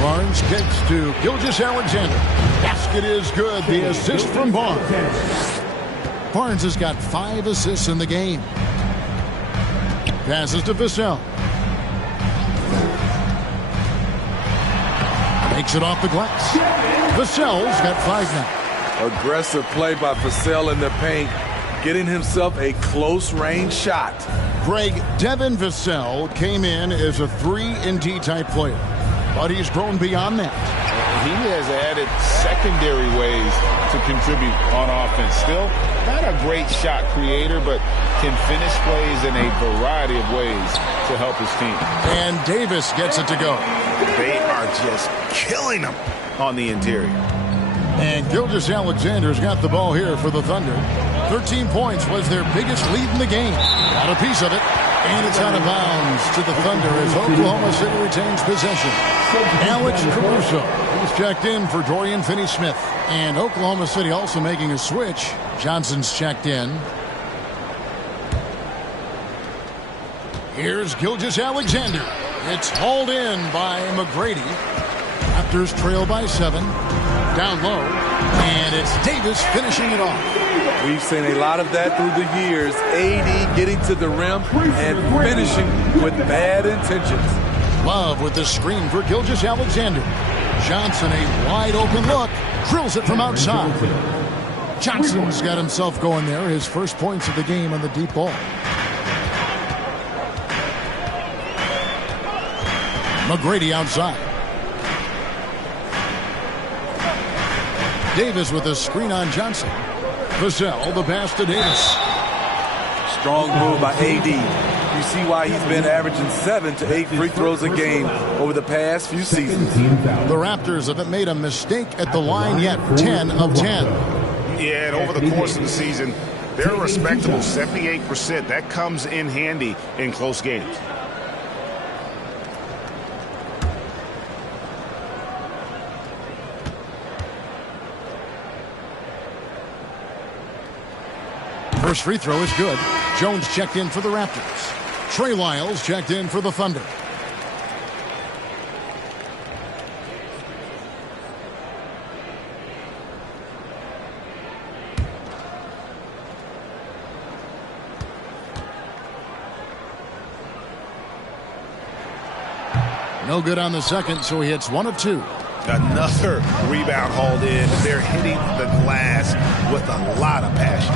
Barnes kicks to Gilgeous-Alexander. Basket is good. The assist from Barnes. Barnes has got 5 assists in the game. Passes to Vassell. Makes it off the glass. Vassell's got 5 now. Aggressive play by Vassell in the paint, getting himself a close-range shot. Greg, Devin Vassell came in as a 3-and-D type player, but he's grown beyond that. He has added secondary ways to contribute on offense. Still not a great shot creator, but can finish plays in a variety of ways to help his team. And Davis gets it to go. They are just killing them on the interior. And Gilgeous-Alexander's got the ball here for the Thunder. 13 points was their biggest lead in the game. Got a piece of it. And it's out of bounds to the Thunder as Oklahoma City retains possession. Alex Caruso is checked in for Dorian Finney-Smith. And Oklahoma City also making a switch. Johnson's checked in. Here's Gilgeous-Alexander. It's hauled in by McGrady. Raptors trail by 7. Down low. And it's Davis finishing it off. We've seen a lot of that through the years. AD getting to the rim and finishing with bad intentions. Love with the screen for Gilgeous-Alexander. Johnson, a wide open look. Drills it from outside. Johnson's got himself going there. His first points of the game on the deep ball. McGrady outside. Davis with a screen on Johnson. Vassell, the pass to Davis. Strong move by AD. You see why he's been averaging 7 to 8 free throws a game over the past few seasons. The Raptors haven't made a mistake at the line yet. 10 of 10. Yeah, and over the course of the season, they're a respectable 78%. That comes in handy in close games. First free throw is good. Jones checked in for the Raptors. Trey Lyles checked in for the Thunder. No good on the second, so he hits 1 of 2. Another rebound hauled in. They're hitting the glass with a lot of passion.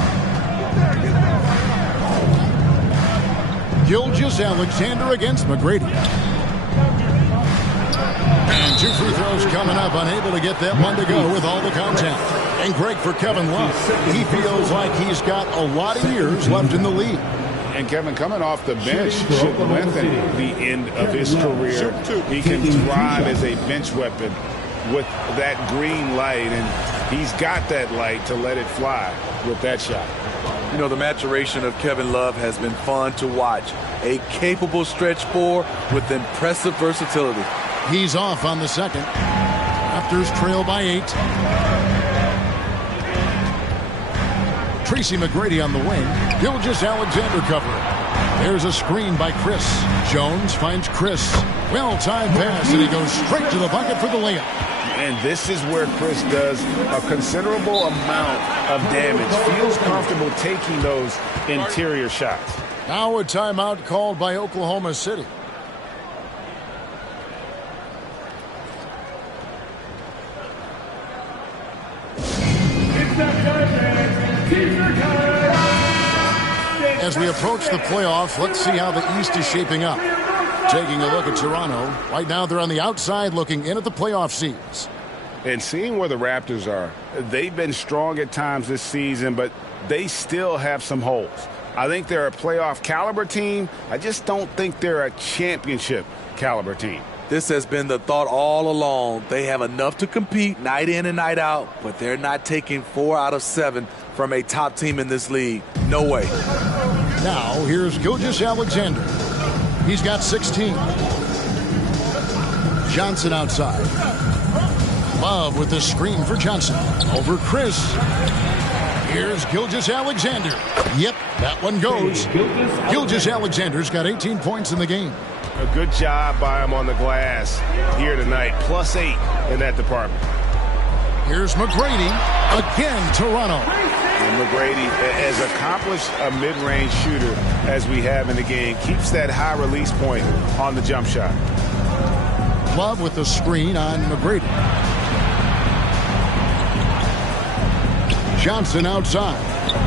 Gilgeous-Alexander against McGrady. And 2 free throws coming up, unable to get that one to go with all the contact. And Greg, for Kevin Love, he feels like he's got a lot of years left in the league. And Kevin, coming off the bench should lengthen the end of his career. He can thrive as a bench weapon with that green light, and he's got that light to let it fly with that shot. You know, the maturation of Kevin Love has been fun to watch. A capable stretch 4 with impressive versatility. He's off on the second. Raptors trail by 8. Tracy McGrady on the wing. Gilgeous Alexander covering. There's a screen by Chris. Jones finds Chris. Well-timed pass, and he goes straight to the bucket for the layup. And this is where Chris does a considerable amount of damage. Feels comfortable taking those interior shots. Now a timeout called by Oklahoma City. As we approach the playoffs, let's see how the East is shaping up. Taking a look at Toronto. Right now they're on the outside looking in at the playoff seeds. And seeing where the Raptors are, they've been strong at times this season, but they still have some holes. I think they're a playoff caliber team. I just don't think they're a championship caliber team. This has been the thought all along. They have enough to compete night in and night out, but they're not taking 4 out of 7 from a top team in this league. No way. Now here's Gilgeous Alexander. He's got 16. Johnson outside. Love with the screen for Johnson. Over Chris. Here's Gilgeous Alexander. Yep, that one goes. Gilgeous Alexander's got 18 points in the game. A good job by him on the glass here tonight. +8 in that department. Here's McGrady. Again, Toronto. And McGrady, as accomplished a mid-range shooter as we have in the game, keeps that high release point on the jump shot. Love with the screen on McGrady. Johnson outside.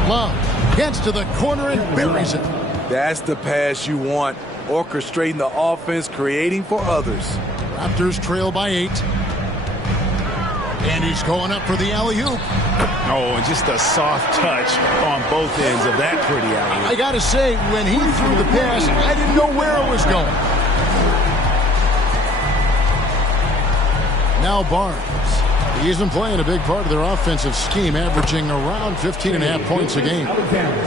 Love gets to the corner and buries it. That's the pass you want. Orchestrating the offense, creating for others. Raptors trail by 8. And he's going up for the alley-oop. Oh, and just a soft touch on both ends of that pretty alley-oop. I got to say, when he threw the pass, I didn't know where it was going. Now Barnes. He's been playing a big part of their offensive scheme, averaging around 15.5 points a game.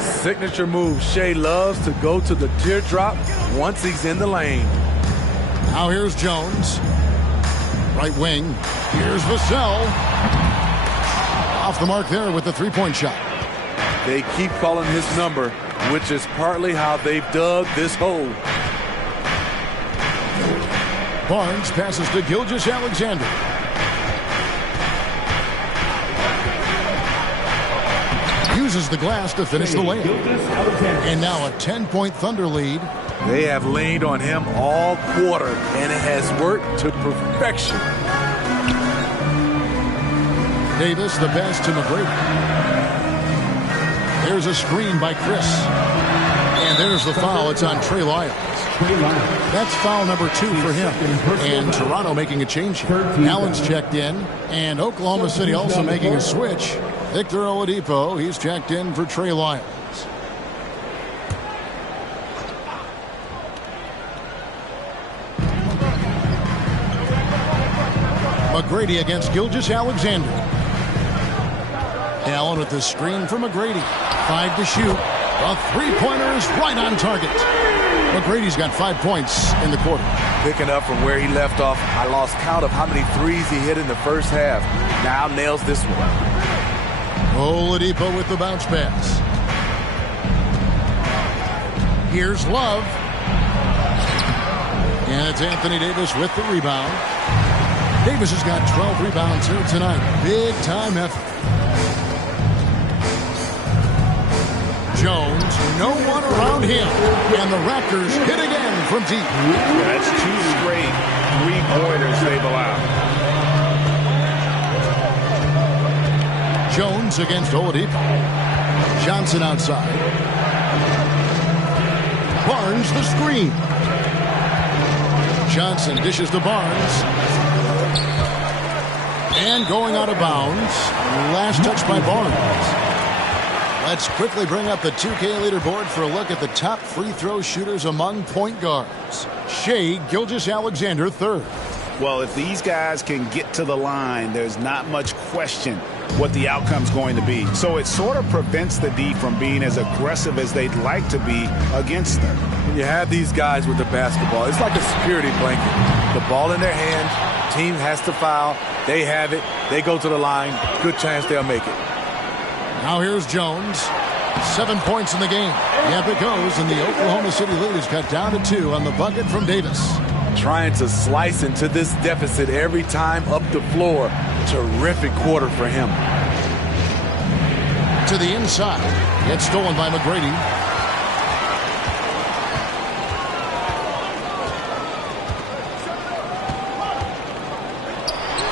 Signature move. Shea loves to go to the teardrop once he's in the lane. Now here's Jones. Right wing. Here's Vassell. Off the mark there with the three-point shot. They keep calling his number, which is partly how they've dug this hole. Barnes passes to Gilgeous Alexander. Uses the glass to finish the layup. And now a 10-point Thunder lead. They have leaned on him all quarter, and it has worked to perfection. Davis, the pass to McGrady. There's a screen by Chris. And there's the foul. It's on Trey Lyles. That's foul number 2 for him. And Toronto making a change here. Allen's checked in. And Oklahoma City also making a switch. Victor Oladipo, he's checked in for Trey Lyles. McGrady against Gilgeous Alexander. Allen with the screen for McGrady. 5 to shoot. A three-pointer is right on target. McGrady's got 5 points in the quarter. Picking up from where he left off, I lost count of how many threes he hit in the first half. Now nails this one. Oladipo with the bounce pass. Here's Love. And it's Anthony Davis with the rebound. Davis has got 12 rebounds here tonight. Big time effort. Jones, no one around him. And the Raptors hit again from deep. That's 2 straight three-pointers they've allowed. Jones against Oladipo. Johnson outside. Barnes the screen. Johnson dishes to Barnes. And going out of bounds. Last touch by Barnes. Let's quickly bring up the 2K leaderboard for a look at the top free throw shooters among point guards. Shea Gilgeous-Alexander third. Well, if these guys can get to the line, there's not much question what the outcome's going to be. So it sort of prevents the D from being as aggressive as they'd like to be against them. When you have these guys with the basketball, it's like a security blanket. The ball in their hand, team has to foul, they have it, they go to the line, good chance they'll make it. Now here's Jones. 7 points in the game. Yep, it goes, and the Oklahoma City lead is cut down to 2 on the bucket from Davis. Trying to slice into this deficit every time up the floor. Terrific quarter for him. To the inside. It's stolen by McGrady.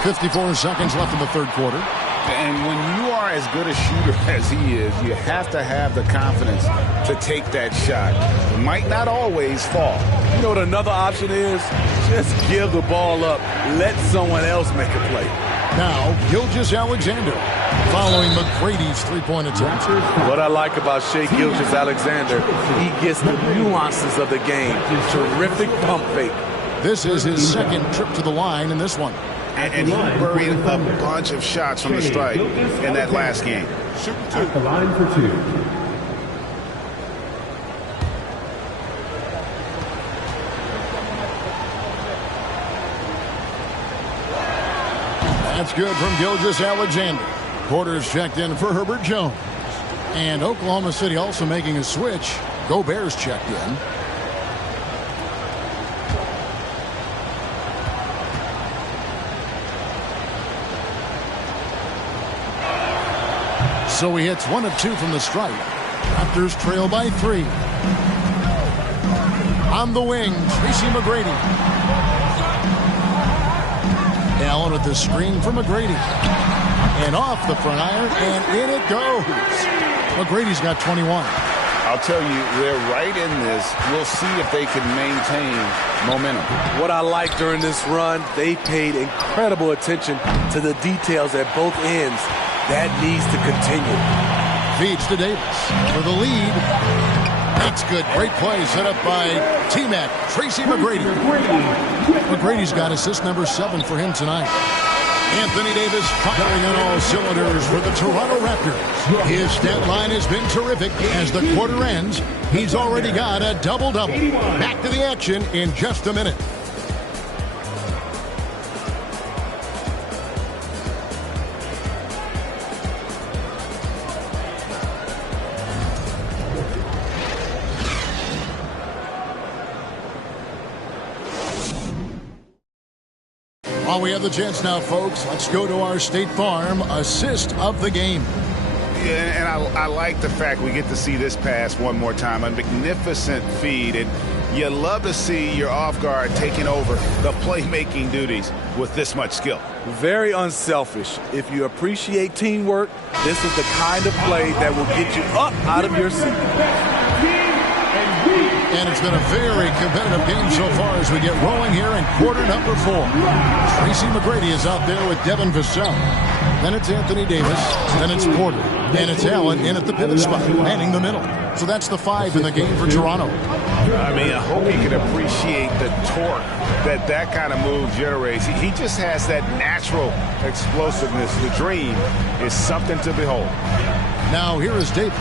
.54 seconds left in the third quarter. And when you are as good a shooter as he is, you have to have the confidence to take that shot. It might not always fall. You know what another option is? Just give the ball up. Let someone else make a play. Now, Gilgeous-Alexander following McGrady's three-point attempt. What I like about Shai Gilgeous-Alexander, he gets the nuances of the game. Terrific pump fake. This is his second trip to the line in this one. And he buried a bunch of shots from the stripe in that last game. At the line for 2. That's good from Gilgeous-Alexander. Quarters checked in for Herbert Jones. And Oklahoma City also making a switch. Gobert's checked in. So he hits 1 of 2 from the stripe. Raptors trail by 3. On the wing, Tracy McGrady. Allen with the screen for McGrady. And off the front iron, and in it goes. McGrady's got 21. I'll tell you, they're right in this. We'll see if they can maintain momentum. What I like during this run, they paid incredible attention to the details at both ends. That needs to continue. Feeds to Davis for the lead. That's good. Great play set up by T-Mac, Tracy McGrady. McGrady's got assist number 7 for him tonight. Anthony Davis firing on all cylinders for the Toronto Raptors. His stat line has been terrific. As the quarter ends, he's already got a double-double. Back to the action in just a minute. While we have the chance now, folks, let's go to our State Farm assist of the game. Yeah, and I like the fact we get to see this pass one more time. A magnificent feed, and you love to see your off guard taking over the playmaking duties with this much skill. Very unselfish. If you appreciate teamwork, this is the kind of play that will get you up out of your seat. And it's been a very competitive game so far as we get rolling here in quarter number 4. Tracy McGrady is out there with Devin Vassell. Then it's Anthony Davis. Then it's Porter. And it's Allen in at the pivot spot, manning the middle. So that's the 5 in the game for Toronto. I mean, I hope you can appreciate the torque that kind of move generates. He just has that natural explosiveness. The dream is something to behold. Now here is Davis.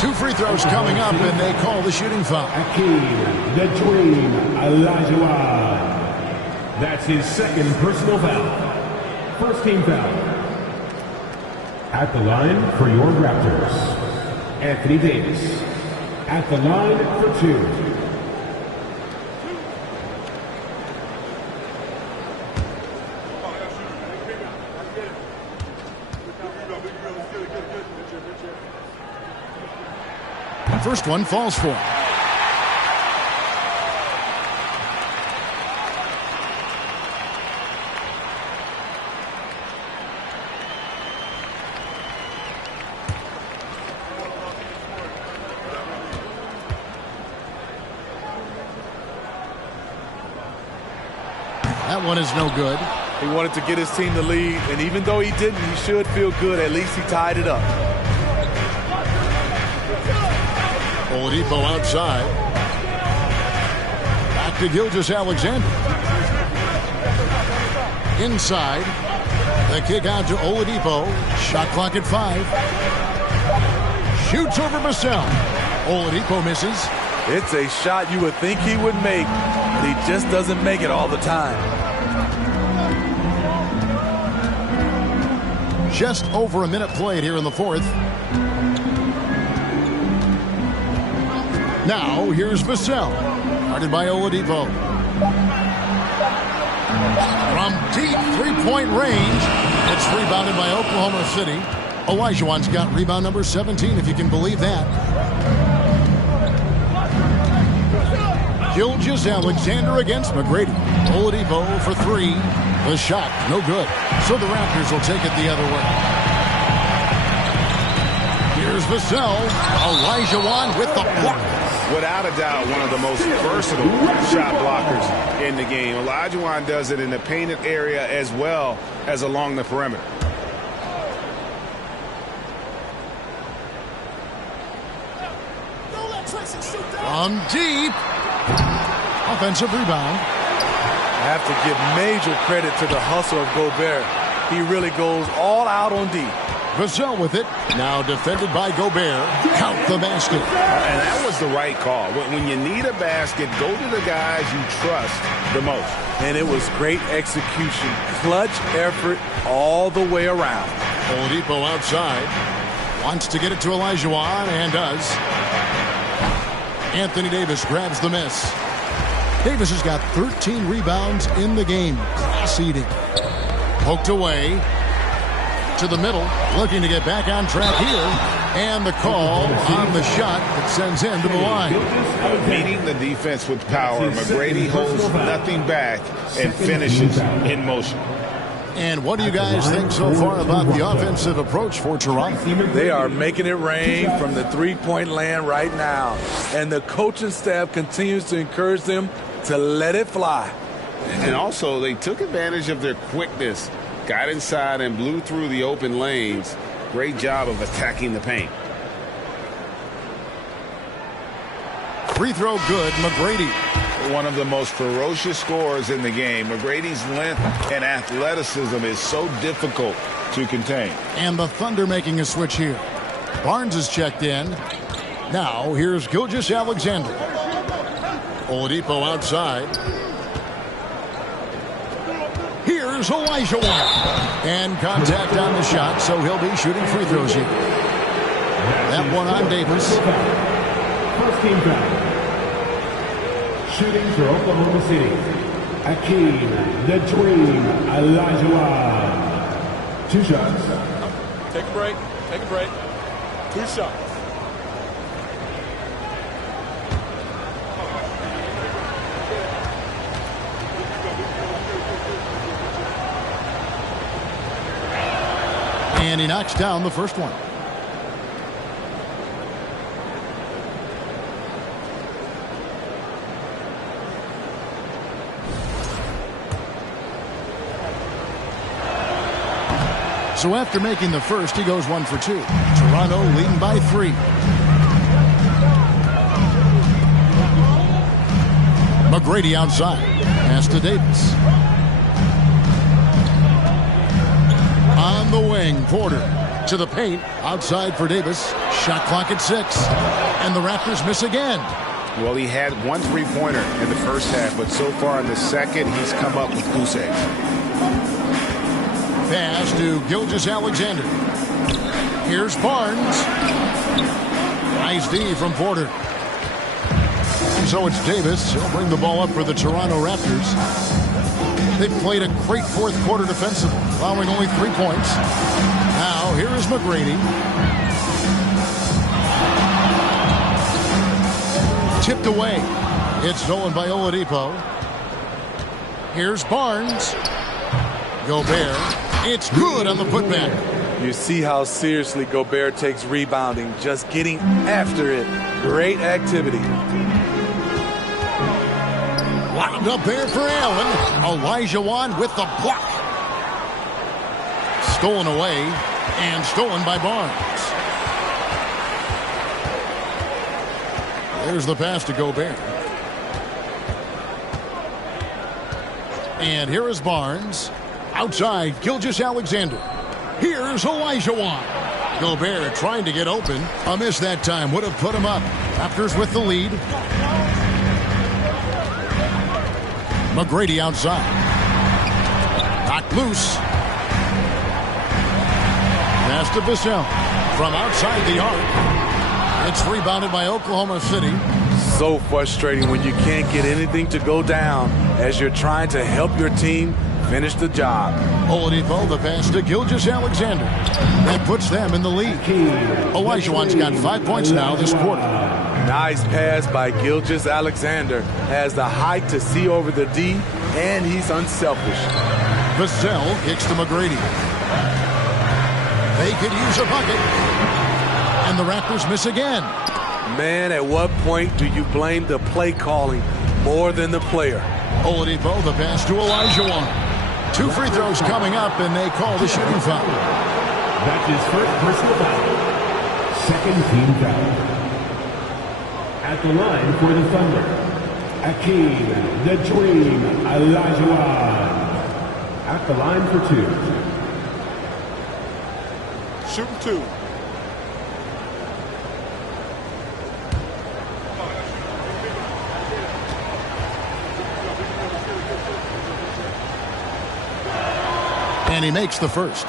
2 free throws coming up, and they call the shooting foul. Akeem, the Dream, Olajuwon. That's his second personal foul. First team foul. At the line for your Raptors, Anthony Davis. At the line for 2. First one falls for him. That one is no good. He wanted to get his team the lead, and even though he didn't, he should feel good. At least he tied it up. Oladipo outside. Back to Gilgeous-Alexander. Inside. The kick out to Oladipo. Shot clock at 5. Shoots over Vassell. Oladipo misses. It's a shot you would think he would make, but he just doesn't make it all the time. Just over a minute played here in the fourth. Now, here's Vassell. Guarded by Oladipo. From deep three-point range, it's rebounded by Oklahoma City. Olajuwon's got rebound number 17, if you can believe that. Gilgeous-Alexander against McGrady. Oladipo for three. The shot, no good. So the Raptors will take it the other way. Here's Vassell. Olajuwon with the block. Without a doubt, one of the most versatile shot blockers in the game. Olajuwon does it in the painted area as well as along the perimeter. From deep. Offensive rebound. I have to give major credit to the hustle of Gobert. He really goes all out on D. Vassell with it. Now defended by Gobert. Count the basket. And that was the right call. When you need a basket, go to the guys you trust the most. And it was great execution. Clutch effort all the way around. Oladipo outside. Wants to get it to Olajuwon and does. Anthony Davis grabs the miss. Davis has got 13 rebounds in the game. Class eating. Poked away to the middle. Looking to get back on track here. And the call on the shot that sends him to the line. Meeting the defense with power. McGrady holds nothing back and finishes in motion. And what do you guys think so far about the offensive approach for Toronto? They are making it rain from the three-point land right now. And the coaching staff continues to encourage them to let it fly. And also, they took advantage of their quickness. Got inside and blew through the open lanes. Great job of attacking the paint. Free throw good, McGrady. One of the most ferocious scorers in the game. McGrady's length and athleticism is so difficult to contain. And the Thunder making a switch here. Barnes is checked in. Now here's Gilgeous-Alexander. Oladipo outside. Here's Olajuwon. And contact on the shot, so he'll be shooting free throws here. That one on Davis. First team foul. Shooting for Oklahoma City. Akeem, the Dream, Olajuwon. 2 shots. Take a break. Take a break. 2 shots. And he knocks down the first one. So after making the first, he goes 1 for 2. Toronto leading by 3. McGrady outside. Pass to Davis. On the wing, Porter to the paint. Outside for Davis. Shot clock at 6. And the Raptors miss again. Well, he had 1 3-pointer in the first half, but so far in the second, he's come up with goose eggs. Pass to Gilgeous-Alexander. Here's Barnes. Nice D from Porter. So it's Davis. He'll bring the ball up for the Toronto Raptors. They've played a great fourth quarter defensively, allowing only 3 points. Now, here is McGrady. Tipped away. It's stolen by Oladipo. Here's Barnes. Gobert. It's good on the putback. You see how seriously Gobert takes rebounding, just getting after it. Great activity. Lined up there for Allen. Olajuwon with the block. Stolen away and stolen by Barnes. There's the pass to Gobert. And here is Barnes. Outside, Gilgeous-Alexander. Here's Olajuwon. Gobert trying to get open. A miss that time would have put him up. Raptors with the lead. McGrady outside. Knocked loose. Pass to Vassell. From outside the arc. It's rebounded by Oklahoma City. so frustrating when you can't get anything to go down as you're trying to help your team finish the job. Oladipo, the pass to Gilgeous-Alexander. That puts them in the lead. Olajuwon's got 5 points now this quarter. Nice pass by Gilgeous-Alexander. Has the height to see over the D, and he's unselfish. Vassell kicks to McGrady. They could use a bucket. And the Raptors miss again. Man, at what point do you blame the play calling more than the player? Oladipo, the pass to Olajuwon. 2 free throws coming up, and they call the shooting foul. That's his first personal foul. Second team foul. At the line for the Thunder, Akeem the Dream Olajuwon. At the line for 2. Shooting 2. And he makes the first.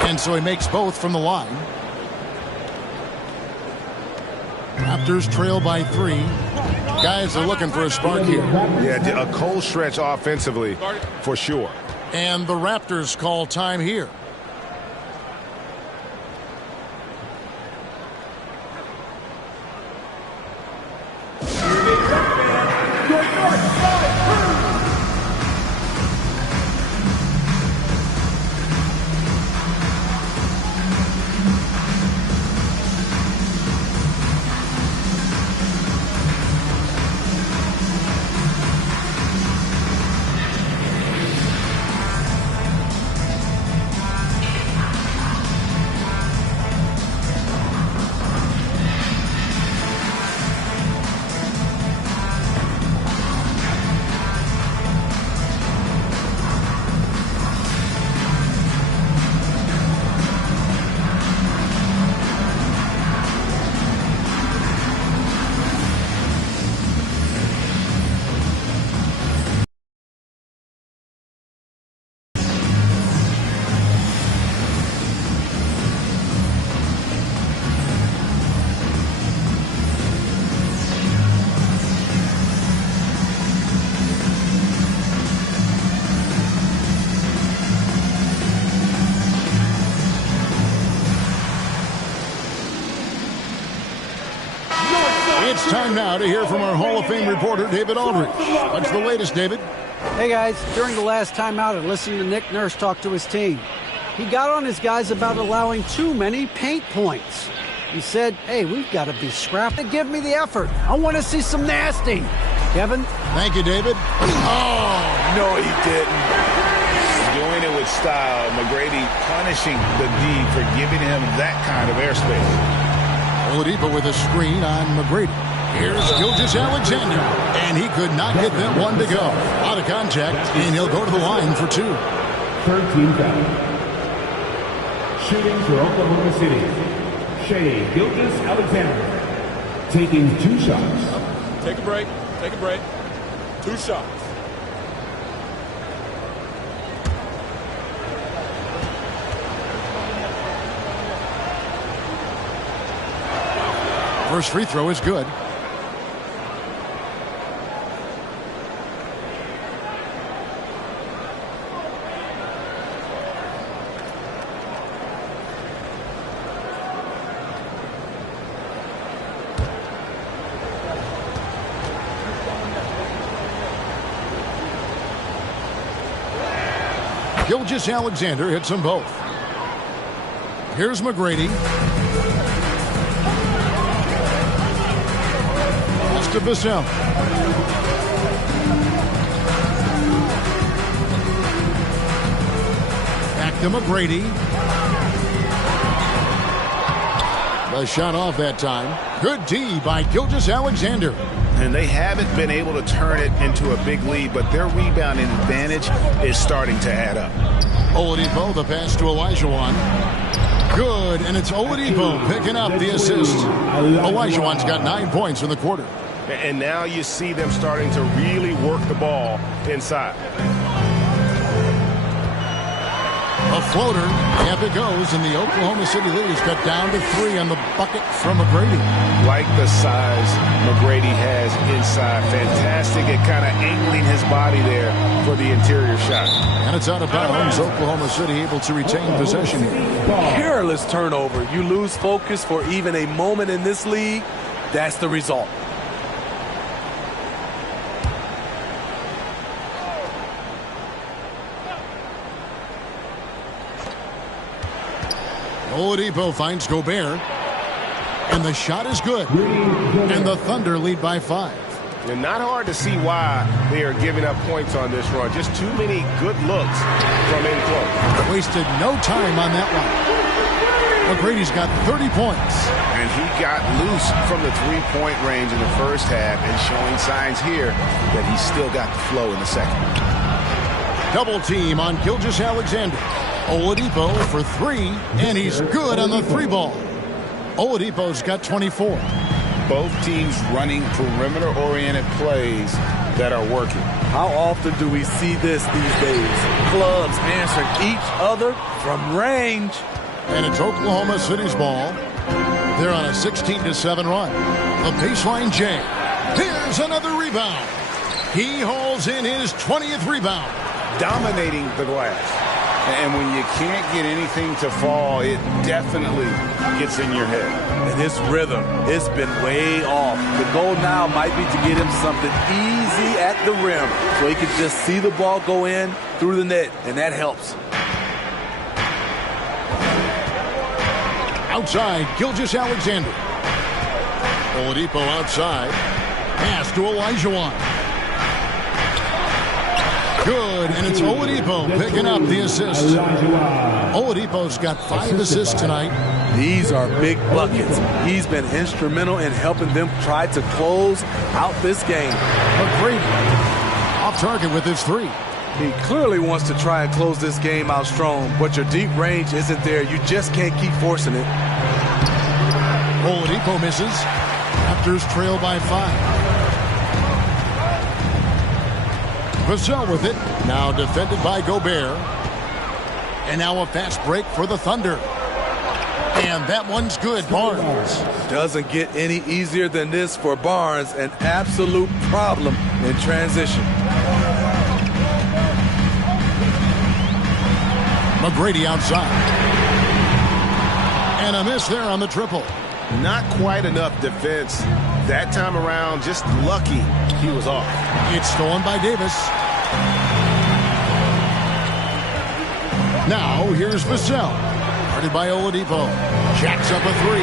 And so he makes both from the line. Raptors trail by 3. Guys are looking for a spark here. Yeah, a cold stretch offensively for sure. And the Raptors call time here. It's time now to hear from our Hall of Fame reporter, David Aldridge. What's the latest, David? Hey, guys. During the last timeout, I listened to Nick Nurse talk to his team. He got on his guys about allowing too many paint points. He said, hey, we've got to be scrappy. Give me the effort. I want to see some nasty. Kevin? Thank you, David. Oh, no, he didn't. Doing it with style. McGrady punishing the D for giving him that kind of airspace. Oladipo with a screen on McGrady. Here's Gilgeous-Alexander, and he could not get that one to go. Out of contact, and he'll go to the line for 2. Third team foul. Shooting for Oklahoma City, Shai Gilgeous-Alexander, taking 2 shots. Take a break. Take a break. 2 shots. First free throw is good. Gilgeous-Alexander hits them both. Here's McGrady. To Vassell. Back to McGrady. The shot off that time. Good D by Gilgeous-Alexander. And they haven't been able to turn it into a big lead, but their rebounding advantage is starting to add up. Oladipo, the pass to Olajuwon. Good, and it's Oladipo picking up the assist. Olajuwon's got 9 points in the quarter. And now you see them starting to really work the ball inside. A floater, up it goes, and the Oklahoma City lead is cut down to 3 on the bucket from McGrady. Like the size McGrady has inside. Fantastic at kind of angling his body there for the interior shot. And it's out of bounds. Oklahoma City able to retain possession here. Careless turnover. You lose focus for even a moment in this league. That's the result. Oladipo finds Gobert. And the shot is good. And the Thunder lead by 5. And not hard to see why they are giving up points on this run. Just too many good looks from in close. Wasted no time on that one. McGrady's got 30 points. And he got loose from the three-point range in the first half and showing signs here that he's still got the flow in the second. Double team on Gilgeous-Alexander. Oladipo for 3, and he's good on the 3-ball. Oladipo's got 24. Both teams running perimeter-oriented plays that are working. How often do we see this these days? Clubs answering each other from range. And it's Oklahoma City's ball. They're on a 16-7 run. The baseline J. Here's another rebound. He hauls in his 20th rebound. Dominating the glass. And when you can't get anything to fall, it definitely gets in your head. And his rhythm, it's been way off. The goal now might be to get him something easy at the rim so he can just see the ball go in through the net, and that helps. Outside, Gilgeous-Alexander. Oladipo outside. Pass to Olajuwon. Good, and it's Oladipo picking up the assist. Oladipo's got 5 assists tonight. These are big buckets. He's been instrumental in helping them try to close out this game. McGrady off target with his 3. He clearly wants to try and close this game out strong, but your deep range isn't there. You just can't keep forcing it. Oladipo misses. Raptors trail by 5. Vassell with it. Now defended by Gobert. And now a fast break for the Thunder. And that one's good. Barnes. Doesn't get any easier than this for Barnes. An absolute problem in transition. McGrady outside. And a miss there on the triple. Not quite enough defense that time around. Just lucky he was off. It's stolen by Davis. Now here's Vassell. Guarded by Oladipo. Jacks up a 3.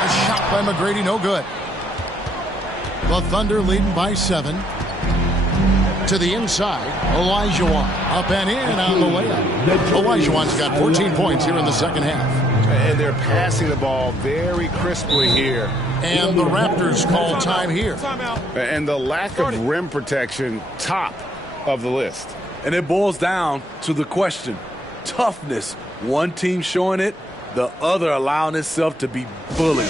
A shot by McGrady, no good. The Thunder leading by 7. To the inside, Olajuwon. Up and in on the layup. Olajuwon's got 14 points here in the second half. And they're passing the ball very crisply here. And the Raptors call time here. And the lack of rim protection, top of the list. And it boils down to the question. Toughness. One team showing it, the other allowing itself to be bullied.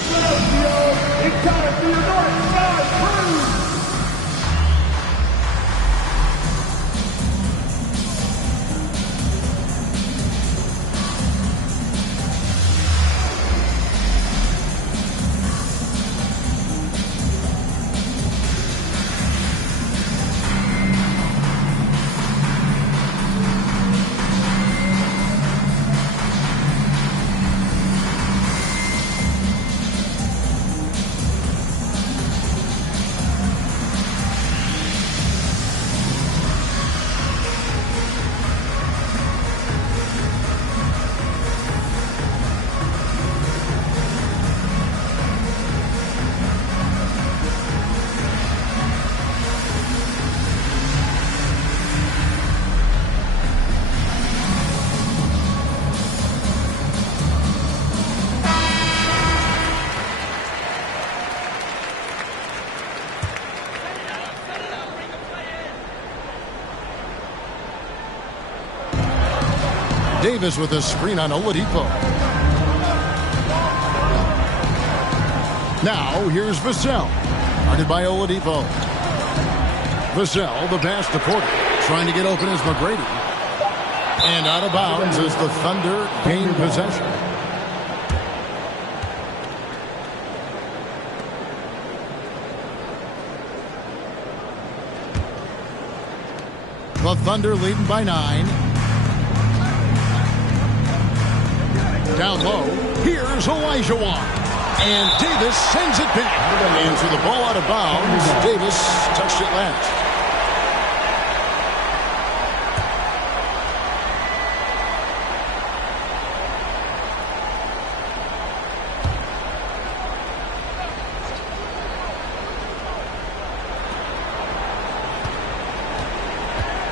Davis with a screen on Oladipo. Now here's Vassell. Guarded by Oladipo. Vassell, the pass to Porter. Trying to get open is McGrady. And out of bounds as the Thunder gain possession. The Thunder leading by 9. Down low, here's Olajuwon. And Davis sends it back. And to the ball out of bounds, Davis touched it last.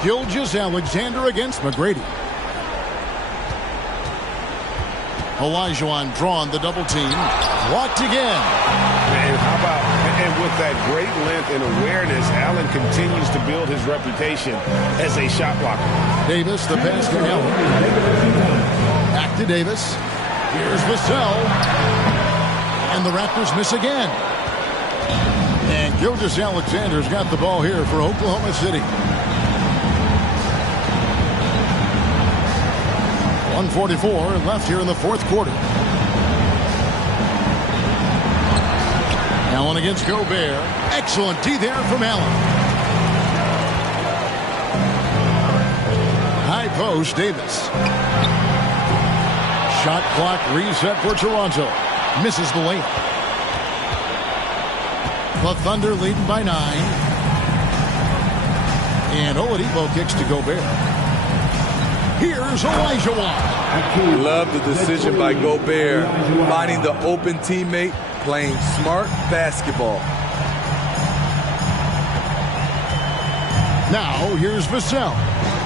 Gilgeous-Alexander against McGrady. Olajuwon drawn the double team. Blocked again. And how about, and with that great length and awareness, Allen continues to build his reputation as a shot blocker. Davis, the pass to Allen. Back to Davis. Here's Vassell. And the Raptors miss again. And Gilgeous-Alexander's got the ball here for Oklahoma City. 1:44 left here in the fourth quarter. Allen against Gobert. Excellent D there from Allen. High post, Davis. Shot clock reset for Toronto. Misses the layup. The Thunder leading by 9. And Oladipo kicks to Gobert. Here's Olajuwon. Love the decision by Gobert, finding the open teammate, playing smart basketball. Now here's Vassell.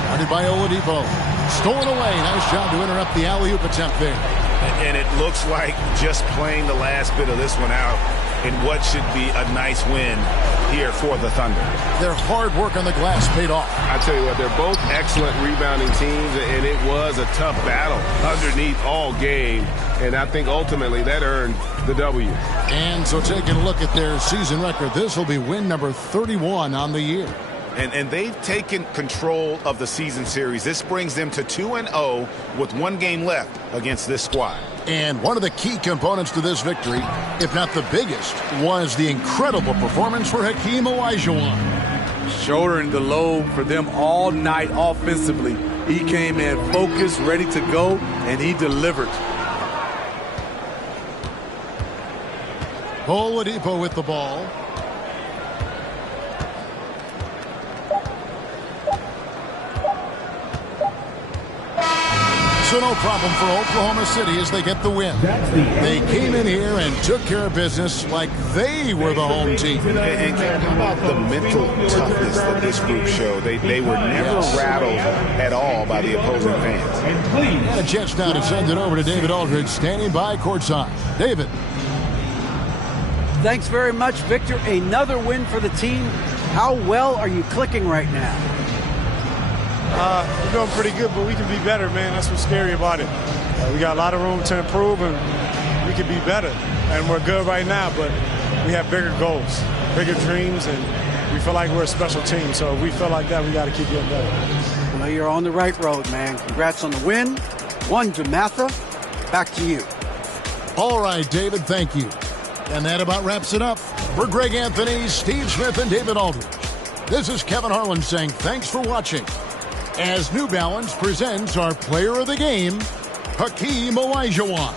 Guarded by Oladipo. Stolen away. Nice job to interrupt the alley-oop attempt there. And it looks like just playing the last bit of this one out in what should be a nice win here for the Thunder. Their hard work on the glass paid off. I tell you what, they're both excellent rebounding teams, and it was a tough battle underneath all game, and I think ultimately that earned the W. And so taking a look at their season record, this will be win number 31 on the year. And they've taken control of the season series. This brings them to 2-0 with 1 game left against this squad. And one of the key components to this victory, if not the biggest, was the incredible performance for Hakeem Olajuwon. Shouldering the load for them all night offensively. He came in focused, ready to go, and he delivered. Oladipo with the ball. So no problem for Oklahoma City as they get the win. They came in here and took care of business like they were the home team. And how about the mental toughness that this group showed? They were never rattled at all by the opposing fans. And a chance now to send it over to David Aldridge, standing by courtside. David. Thanks very much, Victor. Another win for the team. How well are you clicking right now? We're doing pretty good, but we can be better, man. That's what's scary about it. We got a lot of room to improve, and we can be better. And we're good right now, but we have bigger goals, bigger dreams, and we feel like we're a special team. So if we feel like that, we got to keep getting better. Well, you're on the right road, man. Congrats on the win. One to Matha. Back to you. All right, David, thank you. And that about wraps it up. For Greg Anthony, Steve Smith, and David Aldridge, this is Kevin Harlan saying thanks for watching, as New Balance presents our player of the game, Hakeem Olajuwon.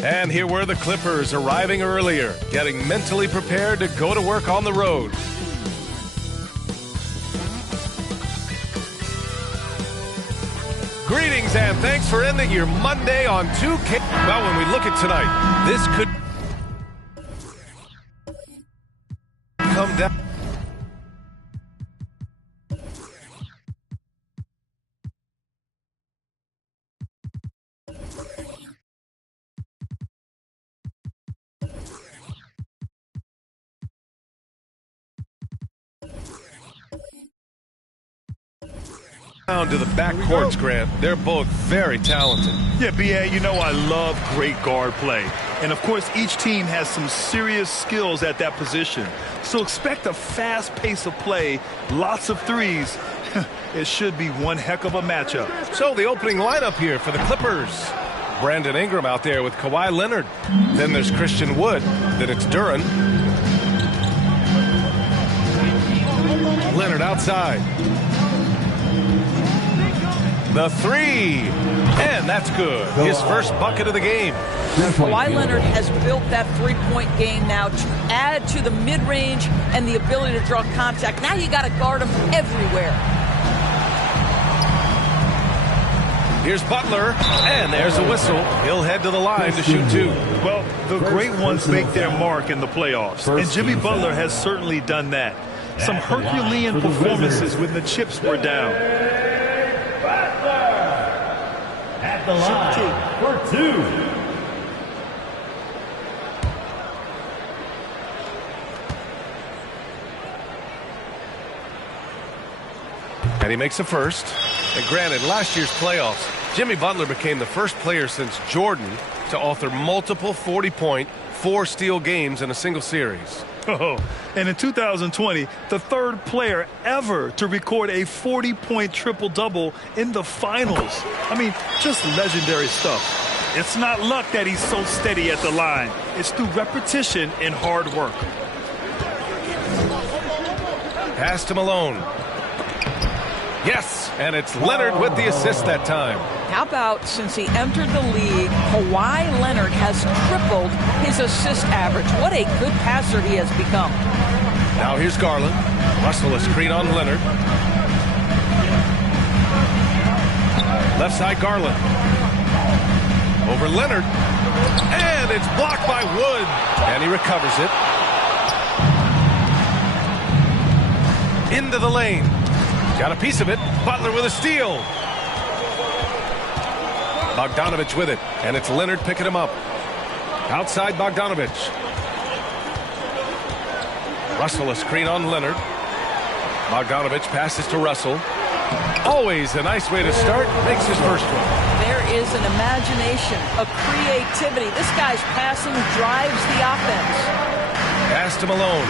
And here were the Clippers arriving earlier, getting mentally prepared to go to work on the road. Greetings and thanks for ending your Monday on 2K. Well, when we look at tonight, this could come down. Down to the backcourts, Grant. They're both very talented. Yeah, B.A., you know I love great guard play. And, of course, each team has some serious skills at that position. So expect a fast pace of play, lots of threes. It should be one heck of a matchup. So the opening lineup here for the Clippers. Brandon Ingram out there with Kawhi Leonard. Then there's Christian Wood. Then it's Duren. Leonard outside. The three, and that's good. His first bucket of the game. Kawhi Leonard has built that three-point game now to add to the mid-range and the ability to draw contact. Now you got to guard him everywhere. Here's Butler, and there's a whistle. He'll head to the line to shoot two. Well, the great ones make their mark in the playoffs, and Jimmy Butler has certainly done that. Some Herculean performances when the chips were down. At the line for two. And he makes a first. And granted, last year's playoffs, Jimmy Butler became the first player since Jordan to author multiple 40-point, 4-steal games in a single series. Oh, and in 2020, the third player ever to record a 40-point triple-double in the finals. I mean, just legendary stuff. It's not luck that he's so steady at the line. It's through repetition and hard work. Pass to Malone. Yes, and it's Leonard with the assist that time. How about since he entered the league, Kawhi Leonard has tripled his assist average. What a good passer he has become. Now here's Garland. Russell a screen on Leonard. Left side Garland. Over Leonard. And it's blocked by Wood. And he recovers it. Into the lane. Got a piece of it. Butler with a steal. Bogdanovich with it. And it's Leonard picking him up. Outside Bogdanovich. Russell a screen on Leonard. Bogdanovich passes to Russell. Always a nice way to start. Makes his first one. There is an imagination, a creativity. This guy's passing drives the offense. Pass to Malone.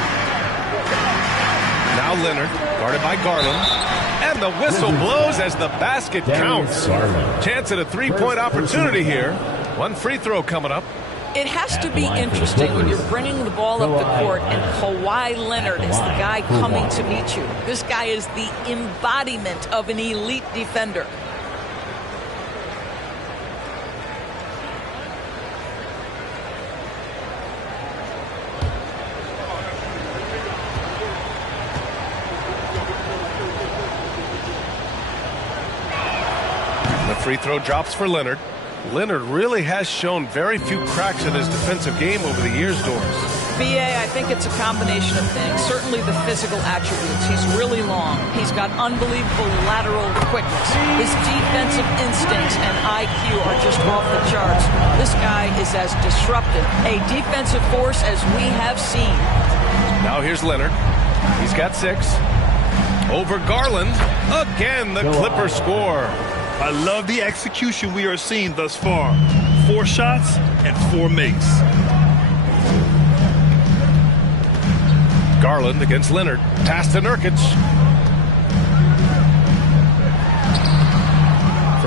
Now Leonard, guarded by Garland. And the whistle blows as the basket counts. Chance at a three-point opportunity here. One free throw coming up. It has to be interesting when you're bringing the ball up the court and Kawhi Leonard is the guy coming to meet you. This guy is the embodiment of an elite defender. Free throw drops for Leonard. Leonard really has shown very few cracks in his defensive game over the years, Doris. B.A., I think it's a combination of things. Certainly the physical attributes. He's really long. He's got unbelievable lateral quickness. His defensive instincts and IQ are just off the charts. This guy is as disruptive, a defensive force as we have seen. Now here's Leonard. He's got 6. Over Garland. Again, the Clippers score. I love the execution we are seeing thus far. 4 shots and 4 makes. Garland against Leonard. Pass to Nurkic.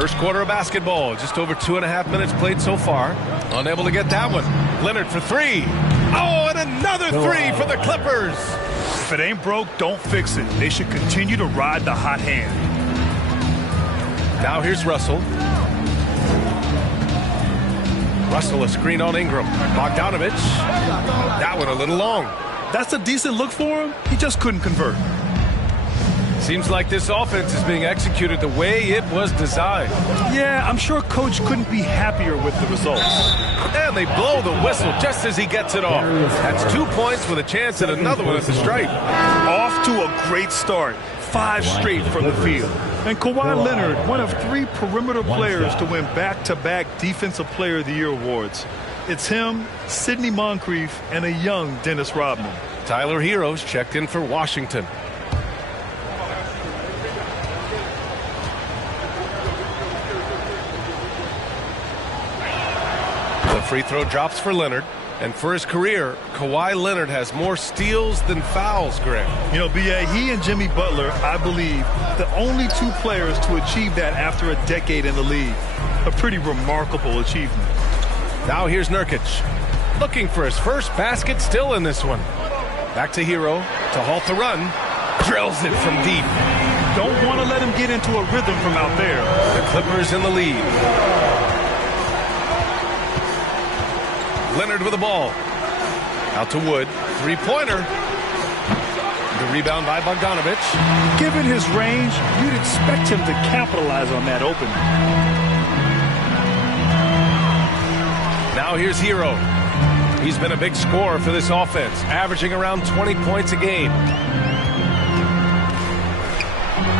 First quarter of basketball, just over 2.5 minutes played so far. Unable to get that one. Leonard for three. Oh, and another three for the Clippers. If it ain't broke, don't fix it. They should continue to ride the hot hand. Now here's Russell. Russell, a screen on Ingram. Bogdanovich. That one a little long. That's a decent look for him. He just couldn't convert. Seems like this offense is being executed the way it was designed. Yeah, I'm sure Coach couldn't be happier with the results. And they blow the whistle just as he gets it off. That's 2 points with a chance at another one at the stripe. Off to a great start. 5 straight from the field. And Kawhi Leonard, one of 3 perimeter players to win back-to-back Defensive Player of the Year awards. It's him, Sidney Moncrief, and a young Dennis Rodman. Tyler Hero's checked in for Washington. The free throw drops for Leonard. And for his career, Kawhi Leonard has more steals than fouls, Greg. You know, B.A., he and Jimmy Butler, I believe, the only 2 players to achieve that after a decade in the league. A pretty remarkable achievement. Now here's Nurkic. Looking for his first basket, still in this one. Back to Hero to halt the run. Drills it from deep. Don't want to let him get into a rhythm from out there. The Clippers in the lead. Leonard with the ball. Out to Wood. Three-pointer. The rebound by Bogdanovich. Given his range, you'd expect him to capitalize on that opening. Now here's Hero. He's been a big scorer for this offense, averaging around 20 points a game.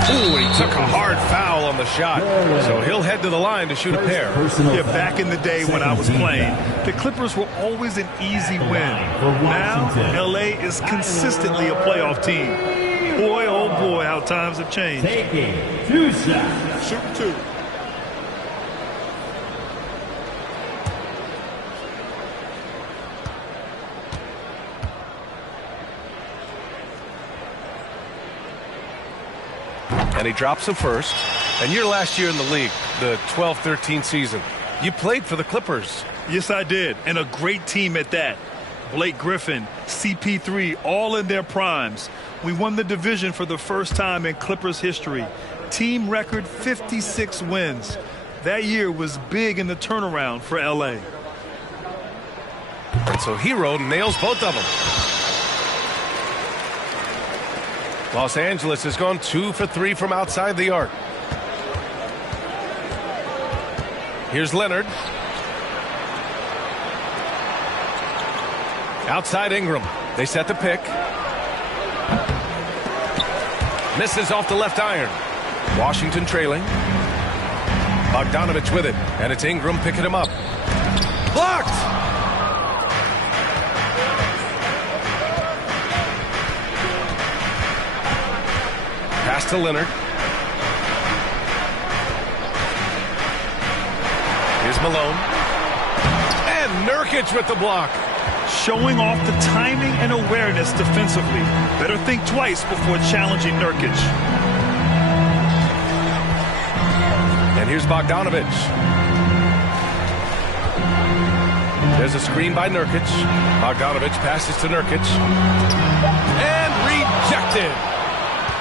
Ooh, he took a hard foul on the shot, so he'll head to the line to shoot a pair. Yeah, back in the day when I was playing, the Clippers were always an easy win. Now, L.A. is consistently a playoff team. Boy, oh boy, how times have changed. Taking 2 shots. Shoot 2. And he drops the first. And your last year in the league, the 12-13 season, you played for the Clippers. Yes, I did. And a great team at that. Blake Griffin, CP3, all in their primes. We won the division for the first time in Clippers history. Team record 56 wins. That year was big in the turnaround for L.A. And so Hero nails both of them. Los Angeles has gone 2 for 3 from outside the arc. Here's Leonard. Outside Ingram. They set the pick. Misses off the left iron. Washington trailing. Bogdanovich with it. And it's Ingram picking him up. Blocked! Pass to Leonard. Here's Malone. And Nurkic with the block. Showing off the timing and awareness defensively. Better think twice before challenging Nurkic. And here's Bogdanovich. There's a screen by Nurkic. Bogdanovich passes to Nurkic. And rejected.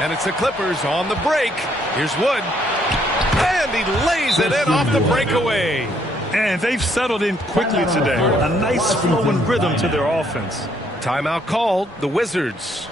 And it's the Clippers on the break. Here's Wood. And he lays it in off the breakaway. And they've settled in quickly today. A nice flowing rhythm to their offense. Timeout called. The Wizards.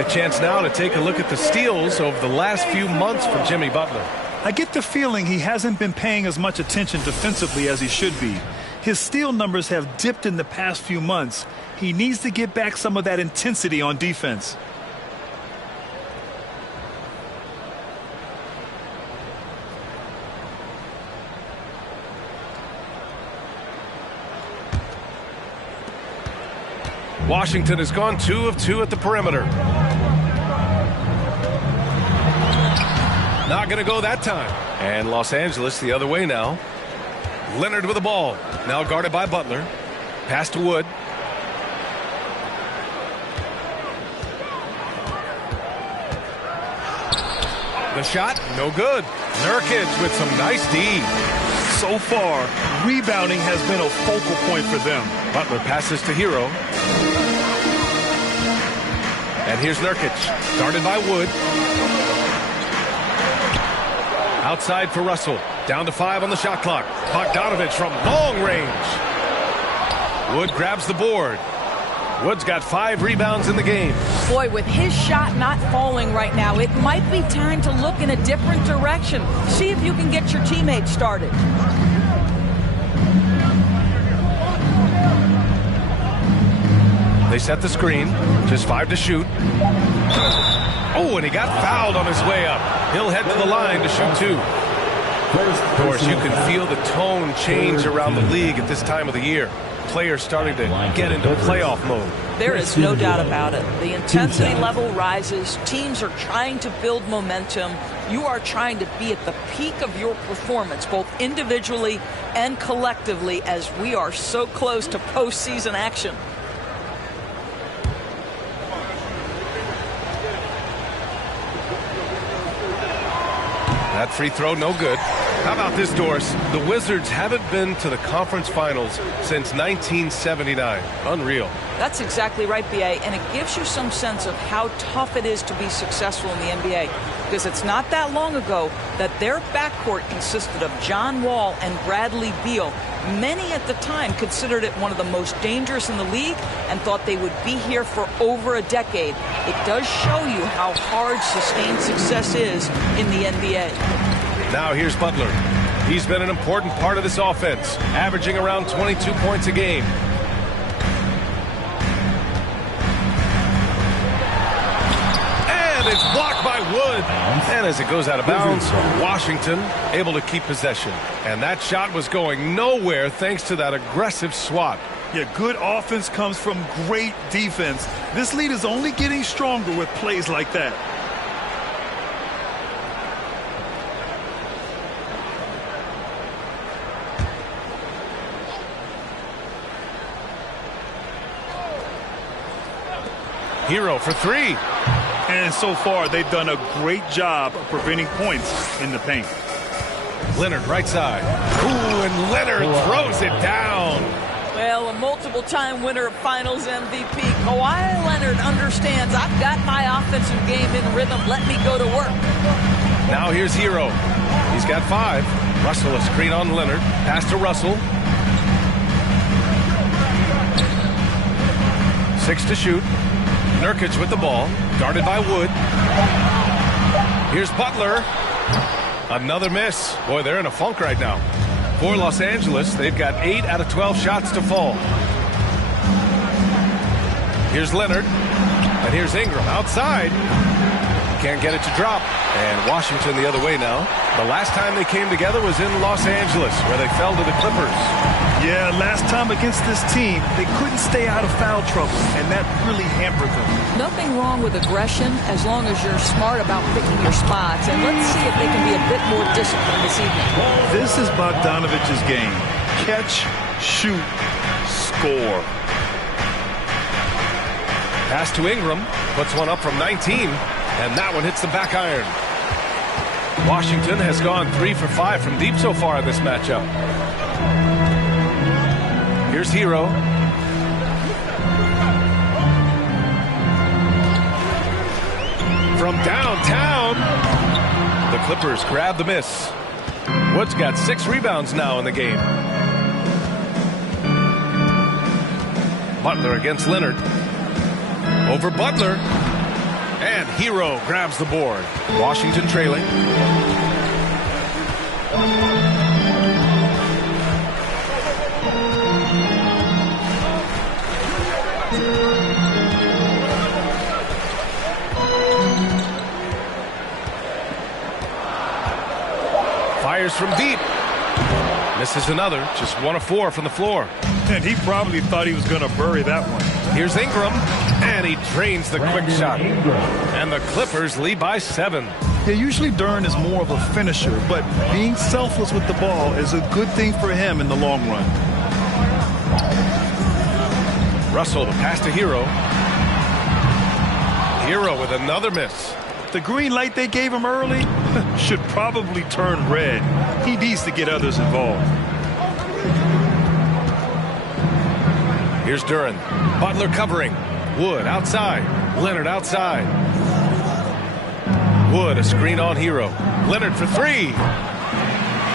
And a chance now to take a look at the steals over the last few months for Jimmy Butler. I get the feeling he hasn't been paying as much attention defensively as he should be. His steal numbers have dipped in the past few months. He needs to get back some of that intensity on defense. Washington has gone 2 of 2 at the perimeter. Not going to go that time. And Los Angeles the other way now. Leonard with the ball. Now guarded by Butler. Pass to Wood. The shot, no good. Nurkic with some nice D. So far, rebounding has been a focal point for them. Butler passes to Hero. And here's Nurkic, guarded by Wood. Outside for Russell. Down to 5 on the shot clock. Bogdanovich from long range. Wood grabs the board. Wood's got 5 rebounds in the game. Boy, with his shot not falling right now, it might be time to look in a different direction. See if you can get your teammates started. They set the screen. Just 5 to shoot. Oh, and he got fouled on his way up. He'll head to the line to shoot 2. Of course, you can feel the tone change around the league at this time of the year. Players starting to get into playoff mode. There is no doubt about it. The intensity level rises. Teams are trying to build momentum. You are trying to be at the peak of your performance, both individually and collectively, as we are so close to postseason action. That free throw, no good. How about this, Doris? The Wizards haven't been to the conference finals since 1979. Unreal. That's exactly right, B.A., and it gives you some sense of how tough it is to be successful in the NBA. Because it's not that long ago that their backcourt consisted of John Wall and Bradley Beal. Many at the time considered it one of the most dangerous in the league and thought they would be here for over a decade. It does show you how hard sustained success is in the NBA. Now here's Butler. He's been an important part of this offense, averaging around 22 points a game. And it's blocked by Wood. And as it goes out of bounds, Washington able to keep possession. And that shot was going nowhere thanks to that aggressive swat. Yeah, good offense comes from great defense. This lead is only getting stronger with plays like that. Hero for 3. And so far, they've done a great job of preventing points in the paint. Leonard right side. Ooh, and Leonard throws it down. Well, a multiple-time winner of Finals MVP, Kawhi Leonard understands I've got my offensive game in rhythm. Let me go to work. Now here's Hero. He's got 5. Russell a screen on Leonard. Pass to Russell. 6 to shoot. Nurkic with the ball, guarded by Wood. Here's Butler. Another miss. Boy, they're in a funk right now. For Los Angeles, they've got 8 out of 12 shots to fall. Here's Leonard. And here's Ingram outside. Can't get it to drop. And Washington the other way now. The last time they came together was in Los Angeles, where they fell to the Clippers. Yeah, last time against this team, they couldn't stay out of foul trouble, and that really hampered them. Nothing wrong with aggression as long as you're smart about picking your spots. And let's see if they can be a bit more disciplined this evening. This is Bogdanovich's game. Catch, shoot, score. Pass to Ingram. Puts one up from 19. And that one hits the back iron. Washington has gone 3 for 5 from deep so far in this matchup. Here's Hero. From downtown, the Clippers grab the miss. Wood's got 6 rebounds now in the game. Butler against Leonard. Over Butler. And Hero grabs the board. Washington trailing. Fires from deep. Misses another. Just 1 of 4 from the floor. And he probably thought he was going to bury that one. Here's Ingram. And he drains the quick shot. And the Clippers lead by 7. Yeah, usually Duren is more of a finisher, but being selfless with the ball is a good thing for him in the long run. Russell, the pass to Hero. Hero with another miss. The green light they gave him early should probably turn red. He needs to get others involved. Here's Duren. Butler covering. Wood outside. Leonard outside. Wood, a screen on Hero. Leonard for 3.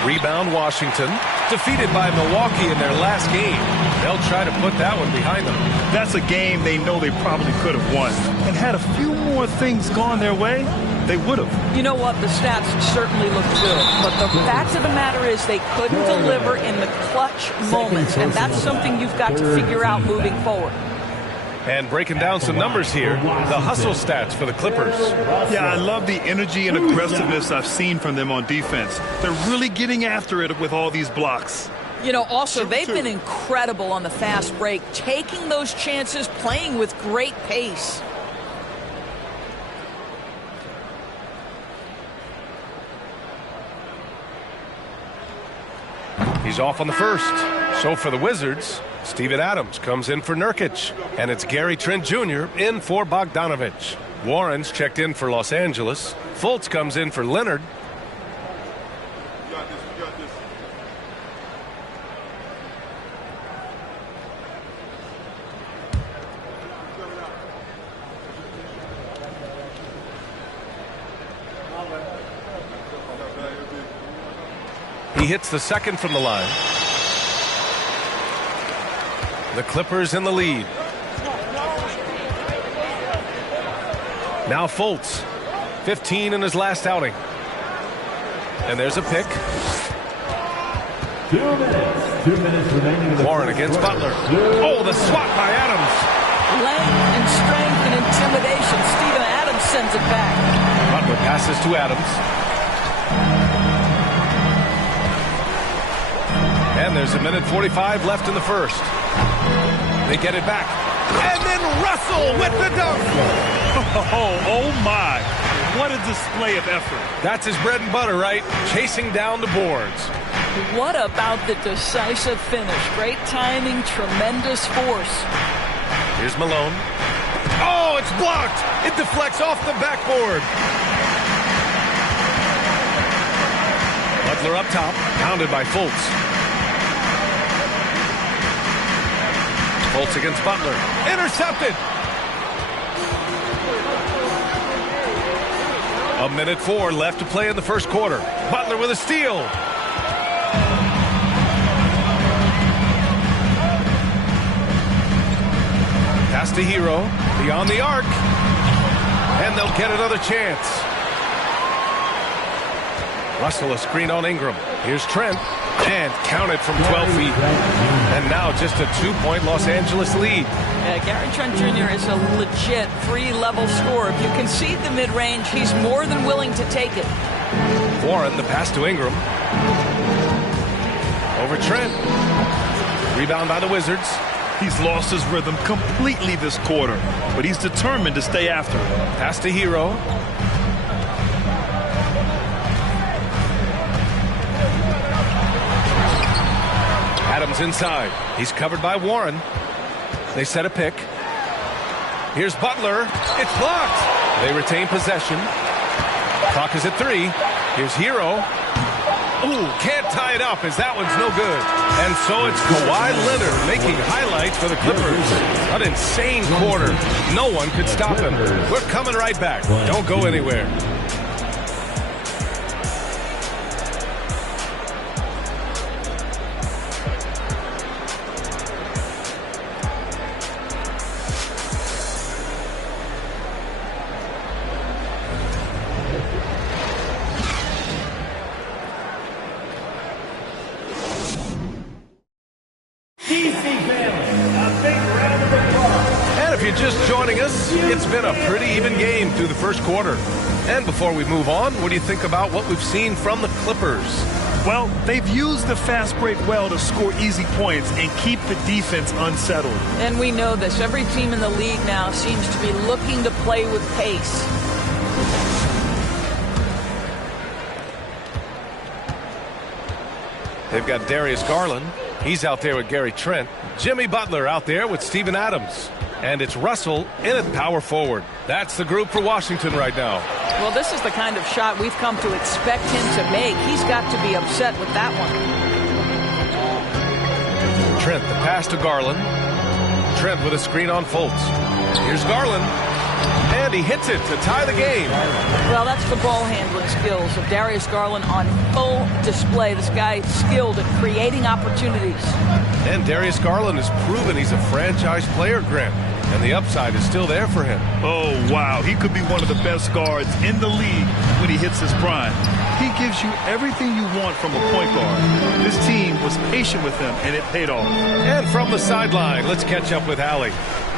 Rebound Washington. Defeated by Milwaukee in their last game. They'll try to put that one behind them. That's a game they know they probably could have won. And had a few more things gone their way, they would have. You know what? The stats certainly look good. But the fact of the matter is they couldn't deliver in the clutch moments. And that's something you've got to figure out moving forward. And breaking down some numbers here, the hustle stats for the Clippers. Yeah, I love the energy and aggressiveness I've seen from them on defense. They're really getting after it with all these blocks. You know, also, they've been incredible on the fast break, taking those chances, playing with great pace. He's off on the first. So for the Wizards, Steven Adams comes in for Nurkic. And it's Gary Trent Jr. in for Bogdanovich. Warren's checked in for Los Angeles. Fultz comes in for Leonard. He hits the second from the line. The Clippers in the lead. Now Fultz, 15 in his last outing. And there's a pick. 2 minutes. 2 minutes remaining. Warren against Butler. Oh, the swat by Adams. Length and strength and intimidation. Steven Adams sends it back. Butler passes to Adams. And there's a minute 45 left in the first. They get it back. And then Russell with the dunk. Oh my. What a display of effort. That's his bread and butter, right? Chasing down the boards. What about the decisive finish? Great timing, tremendous force. Here's Malone. Oh, it's blocked. It deflects off the backboard. Butler up top, pounded by Fultz. Fultz against Butler. Intercepted. A minute 4 left to play in the first quarter. Butler with a steal. Pass to Hero. Beyond the arc. And they'll get another chance. Russell a screen on Ingram. Here's Trent. And counted from 12 feet. And now just a 2-point Los Angeles lead. Yeah, Gary Trent Jr. is a legit 3-level scorer. If you concede the mid-range, he's more than willing to take it. Warren, the pass to Ingram. Over Trent. Rebound by the Wizards. He's lost his rhythm completely this quarter, but he's determined to stay after it. Pass to Hero. Adams inside. He's covered by Warren. They set a pick. Here's Butler. It's blocked. They retain possession. Clock is at 3. Here's Hero. Ooh, can't tie it up as that one's no good. And so it's Kawhi Leonard making highlights for the Clippers. An insane quarter. No one could stop him. We're coming right back. Don't go anywhere. And if you're just joining us, it's been a pretty even game through the first quarter. And before we move on, what do you think about what we've seen from the Clippers? Well, they've used the fast break well to score easy points and keep the defense unsettled. And we know this. Every team in the league now seems to be looking to play with pace. They've got Darius Garland. He's out there with Gary Trent. Jimmy Butler out there with Steven Adams. And it's Russell in at power forward. That's the group for Washington right now. Well, this is the kind of shot we've come to expect him to make. He's got to be upset with that one. Trent, the pass to Garland. Trent with a screen on Fultz. Here's Garland. And he hits it to tie the game. Well, that's the ball handling skills of Darius Garland on full display. This guy is skilled at creating opportunities. And Darius Garland has proven he's a franchise player, Grant. And the upside is still there for him. Oh, wow. He could be one of the best guards in the league when he hits his prime. He gives you everything you want from a point guard. This team was patient with him, and it paid off. And from the sideline, let's catch up with Allie.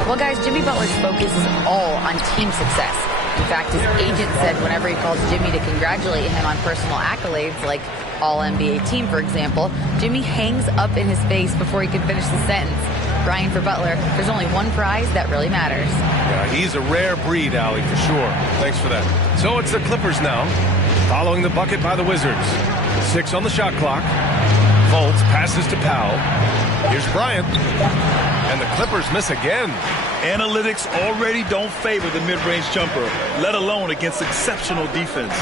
Well, guys, Jimmy Butler's focus is all on team success. In fact, his agent said whenever he calls Jimmy to congratulate him on personal accolades, like All-NBA team, for example, Jimmy hangs up in his face before he can finish the sentence. Brian, for Butler, there's only one prize that really matters. Yeah, he's a rare breed, Allie, for sure. Thanks for that. So it's the Clippers now, following the bucket by the Wizards. 6 on the shot clock. Fultz passes to Powell. Here's Bryant. And the Clippers miss again. Analytics already don't favor the mid-range jumper, let alone against exceptional defense.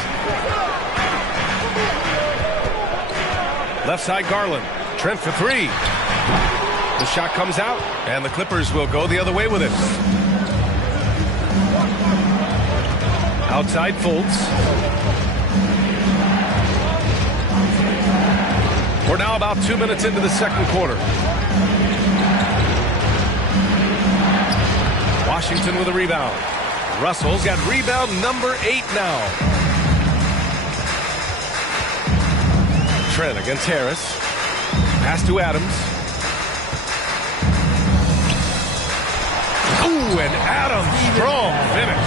Left side Garland. Trent for 3. The shot comes out, and the Clippers will go the other way with it. Outside Fultz. We're now about 2 minutes into the second quarter. Washington with a rebound. Russell's got rebound number 8 now. Trent against Harris. Pass to Adams. Ooh, and Adams, strong finish.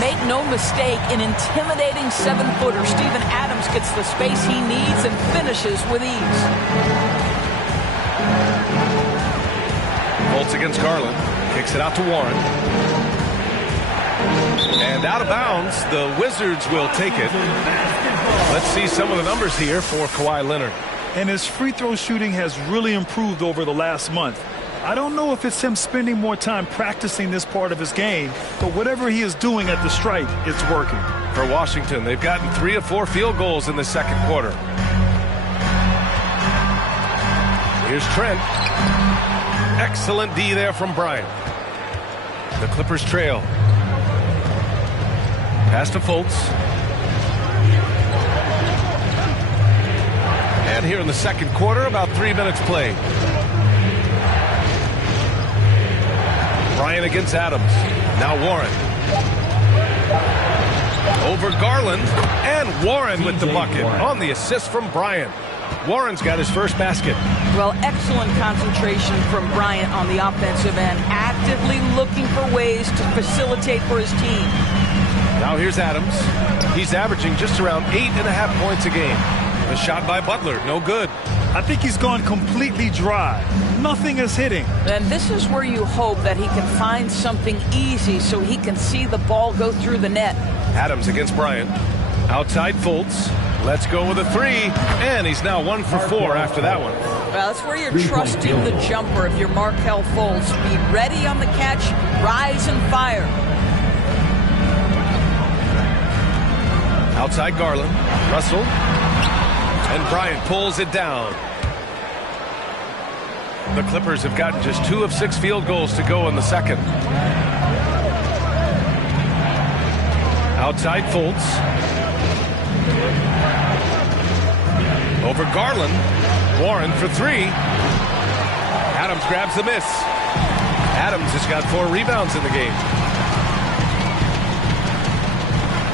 Make no mistake, an intimidating 7-footer. Steven Adams gets the space he needs and finishes with ease. Fultz against Garland. Kicks it out to Warren. And out of bounds, the Wizards will take it. Let's see some of the numbers here for Kawhi Leonard. And his free throw shooting has really improved over the last month. I don't know if it's him spending more time practicing this part of his game, but whatever he is doing at the stripe, it's working. For Washington, they've gotten 3 of 4 field goals in the second quarter. Here's Trent. Excellent D there from Bryant. The Clippers trail. Pass to Fultz. And here in the second quarter, about 3 minutes played. Bryant against Adams. Now Warren. Over Garland. And Warren with the bucket on the assist from Bryant. Warren's got his first basket. Well, excellent concentration from Bryant on the offensive end, actively looking for ways to facilitate for his team. Now here's Adams. He's averaging just around 8.5 points a game. A shot by Butler, no good. I think he's gone completely dry. Nothing is hitting. And this is where you hope that he can find something easy so he can see the ball go through the net. Adams against Bryant. Outside Fultz. Let's go with a 3. And he's now 1 for 4 after that one. Well, that's where you're trusting the jumper if you're Markelle Fultz. Be ready on the catch, rise and fire. Outside Garland. Russell. And Bryant pulls it down. The Clippers have gotten just 2 of 6 field goals to go in the second. Outside Fultz. Over Garland. Warren for 3. Adams grabs the miss. Adams has got 4 rebounds in the game.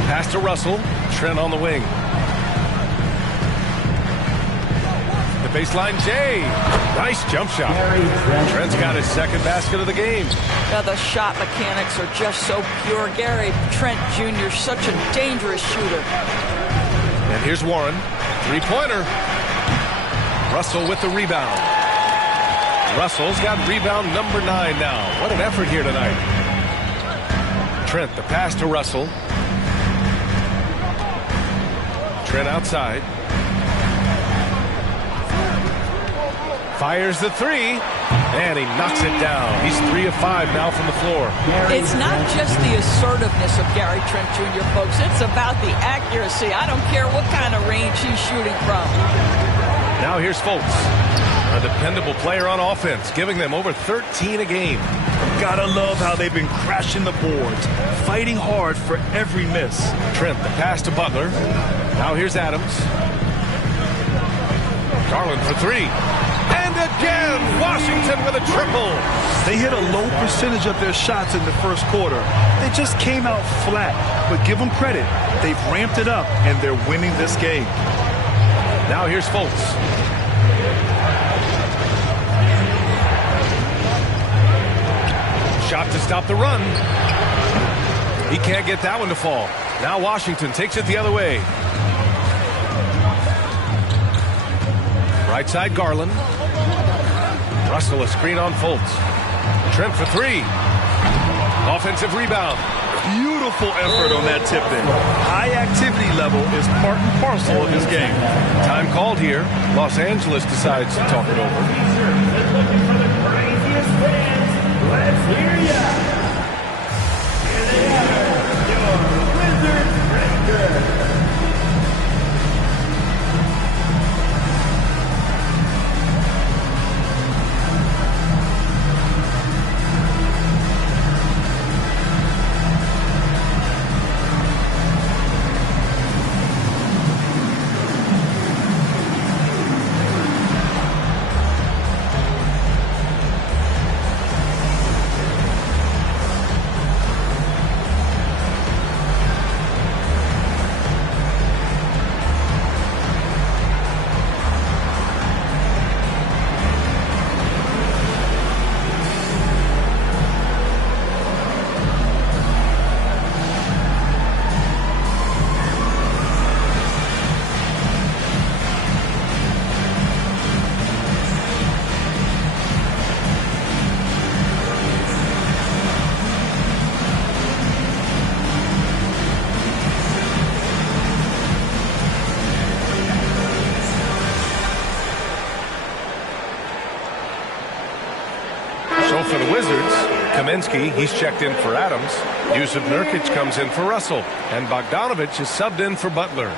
Pass to Russell. Trent on the wing. The baseline Jay. Nice jump shot. Trent's got his second basket of the game. Now the shot mechanics are just so pure. Gary Trent Jr., such a dangerous shooter. And here's Warren. Three-pointer. Russell with the rebound. Russell's got rebound number 9 now. What an effort here tonight. Trent, the pass to Russell. Trent outside. Fires the three, and he knocks it down. He's 3 of 5 now from the floor. It's not just the assertiveness of Gary Trent Jr., folks. It's about the accuracy. I don't care what kind of range he's shooting from. Now here's Fultz, a dependable player on offense, giving them over 13 a game. Gotta love how they've been crashing the boards, fighting hard for every miss. Trent, the pass to Butler. Now here's Adams. Garland for 3. And again, Washington with a triple. They hit a low percentage of their shots in the first quarter. They just came out flat, but give them credit. They've ramped it up, and they're winning this game. Now here's Fultz. Shot to stop the run. He can't get that one to fall. Now Washington takes it the other way. Right side, Garland. Russell, a screen on Fultz. Trent for 3. Offensive rebound. Beautiful effort on that tip-in. High activity level is part and parcel of his game. Time called here. Los Angeles decides to talk it over. Let's hear ya. Here they are, your Wizard Breakers. For the Wizards, Kaminsky, he's checked in for Adams. Yusuf Nurkic comes in for Russell. And Bogdanovich is subbed in for Butler.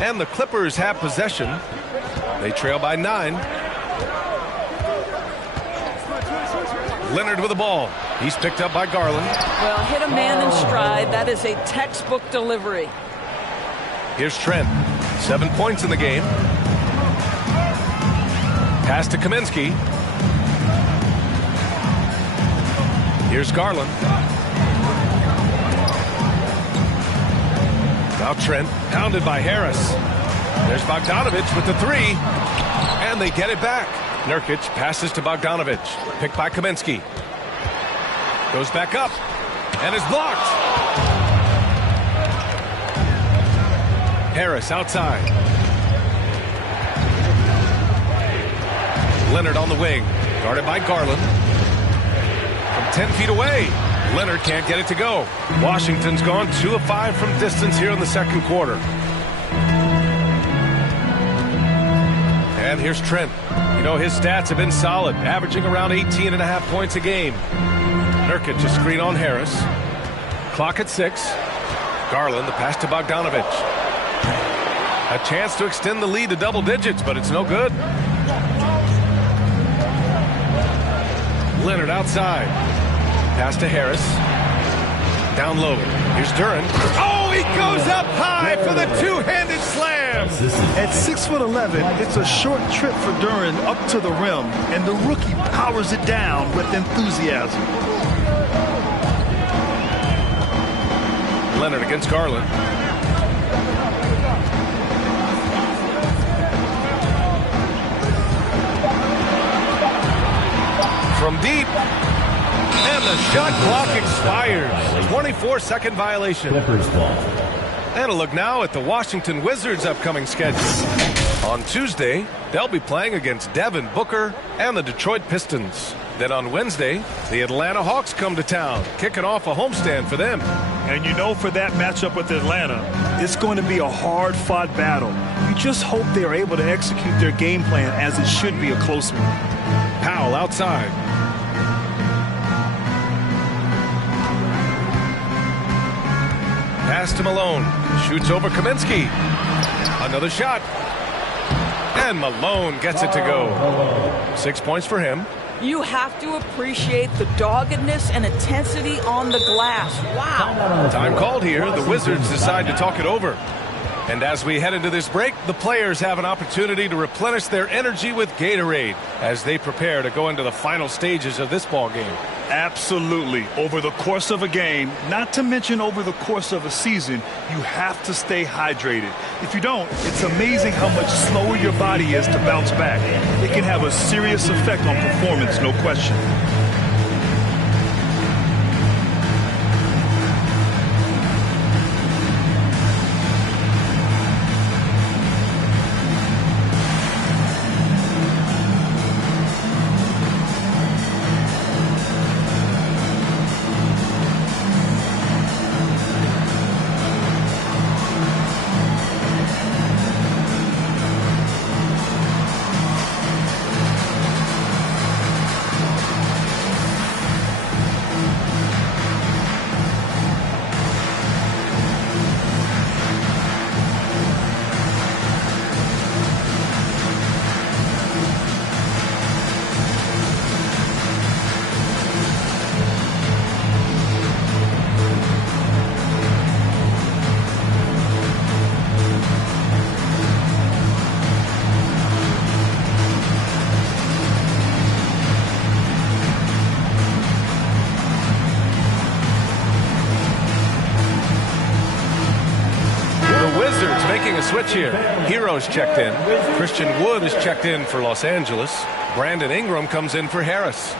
And the Clippers have possession. They trail by 9. Leonard with the ball. He's picked up by Garland. Well, hit a man in stride. That is a textbook delivery. Here's Trent. 7 points in the game. Pass to Kaminsky. Here's Garland. Now Trent, pounded by Harris. There's Bogdanovich with the 3. And they get it back. Nurkic passes to Bogdanovich. Picked by Kaminsky. Goes back up. And is blocked. Harris outside. Leonard on the wing. Guarded by Garland. From 10 feet away. Leonard can't get it to go. Washington's gone 2 of 5 from distance here in the second quarter. And here's Trent. You know, his stats have been solid, averaging around 18.5 points a game. Nurkic a screen on Harris. Clock at 6. Garland, the pass to Bogdanovich. A chance to extend the lead to double digits, but it's no good. Leonard outside. Pass to Harris. Down low. Here's Duren. Oh, he goes up high for the two-handed slam. At 6'11", it's a short trip for Duren up to the rim, and the rookie powers it down with enthusiasm. Leonard against Garland. From deep. And the shot clock expires. 24-second violation. Clippers ball. And a look now at the Washington Wizards' upcoming schedule. On Tuesday, they'll be playing against Devin Booker and the Detroit Pistons. Then on Wednesday, the Atlanta Hawks come to town, kicking off a homestand for them. And you know, for that matchup with Atlanta, it's going to be a hard-fought battle. You just hope they are able to execute their game plan, as it should be a close one. Powell outside. Pass to Malone. Shoots over Kaminsky. Another shot. And Malone gets it to go. 6 points for him. You have to appreciate the doggedness and intensity on the glass. Wow. Time called here. The Wizards decide to talk it over. And as we head into this break, the players have an opportunity to replenish their energy with Gatorade as they prepare to go into the final stages of this ball game. Absolutely. Over the course of a game, not to mention over the course of a season, you have to stay hydrated. If you don't, it's amazing how much slower your body is to bounce back. It can have a serious effect on performance, no question. Switch here. Hero's checked in. Christian Wood is checked in for Los Angeles. Brandon Ingram comes in for Harris.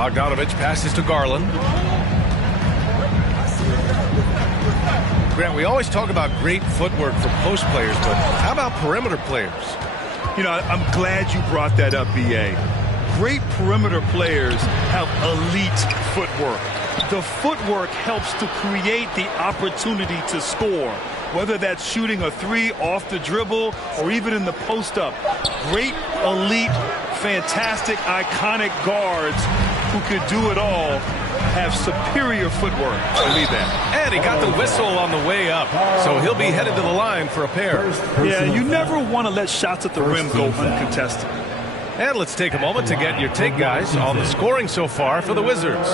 Bogdanovich passes to Garland. Grant, we always talk about great footwork for post players, but how about perimeter players? You know, I'm glad you brought that up, B.A. Great perimeter players have elite footwork. The footwork helps to create the opportunity to score, whether that's shooting a three off the dribble or even in the post-up. Great, elite, fantastic, iconic guards who could do it all have superior footwork. Believe that. And he got the whistle on the way up, so he'll be headed to the line for a pair. Yeah, you never want to let shots at the rim go uncontested. And let's take a moment to get your take, guys, on the scoring so far for the Wizards.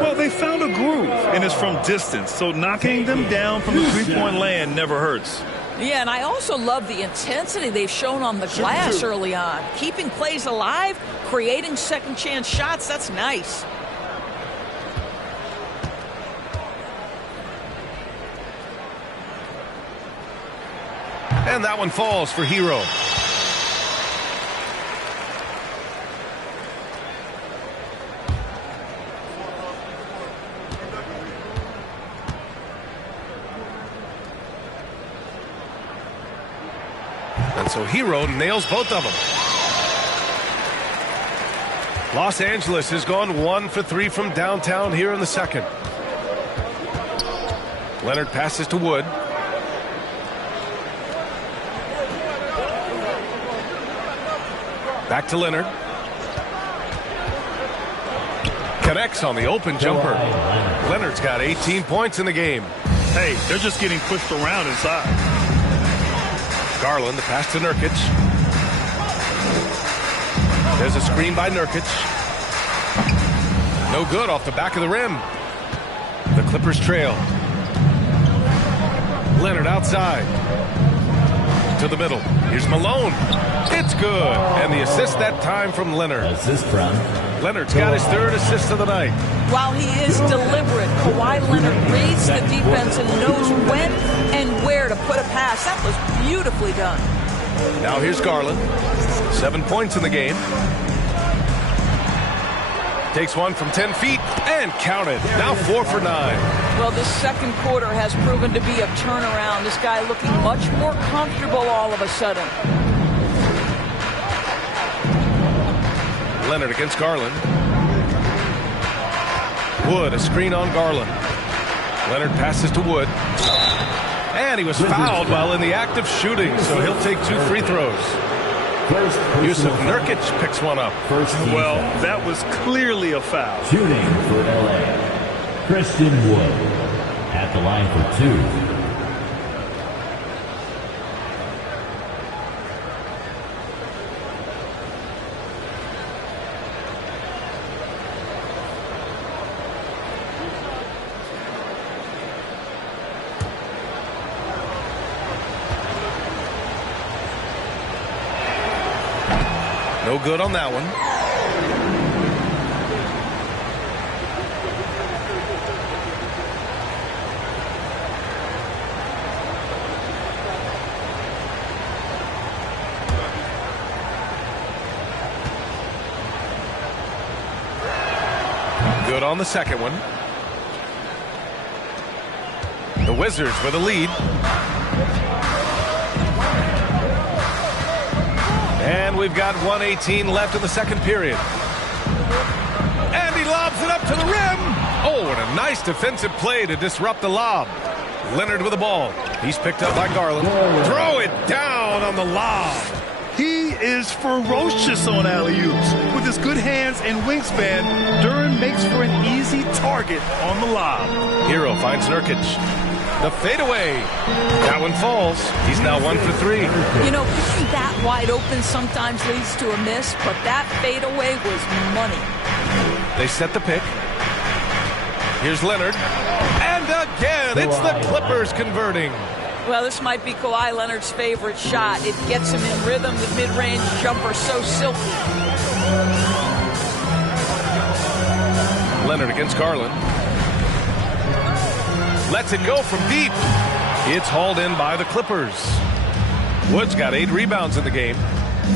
Well, they found a groove, and it's from distance, so knocking them down from the three-point land never hurts. Yeah, and I also love the intensity they've shown on the glass early on. Keeping plays alive, creating second-chance shots, that's nice. And that one falls for Hero. And so Hero nails both of them. Los Angeles has gone 1 for 3 from downtown here in the second. Leonard passes to Wood. Back to Leonard. Connects on the open jumper. Leonard's got 18 points in the game. Hey, they're just getting pushed around inside. Garland, the pass to Nurkic. There's a screen by Nurkic. No good off the back of the rim. The Clippers trail. Leonard outside. To the middle. Here's Malone. It's good. And the assist that time from Leonard. Assist from Leonard's got his third assist of the night. While he is deliberate, Kawhi Leonard reads the defense and knows when and where to put a pass. That was beautifully done. Now here's Garland. 7 points in the game. Takes one from 10 feet and counted. Now 4 for 9. Well, this second quarter has proven to be a turnaround. This guy looking much more comfortable all of a sudden. Leonard against Garland. Wood, a screen on Garland. Leonard passes to Wood. And he was fouled while in the act of shooting, so he'll take 2 free throws. Yusuf Nurkic picks one up. Well, that was clearly a foul. Shooting for LA, Christian Wood at the line for 2. No good on that one. Good on the second one. The Wizards with a lead. And we've got 1:18 left in the second period. And he lobs it up to the rim. Oh, and a nice defensive play to disrupt the lob. Leonard with the ball. He's picked up by Garland. Throw it down on the lob. He is ferocious on alley-oops. With his good hands and wingspan, Duren makes for an easy target on the lob. Hero finds Nurkic. The fadeaway. That one falls. He's now 1 for 3. You know, being that wide open sometimes leads to a miss, but that fadeaway was money. They set the pick. Here's Leonard. And again, it's the Clippers converting. Well, this might be Kawhi Leonard's favorite shot. It gets him in rhythm. The mid-range jumper so silky. Leonard against Garland. Lets it go from deep. It's hauled in by the Clippers. Wood's got 8 rebounds in the game.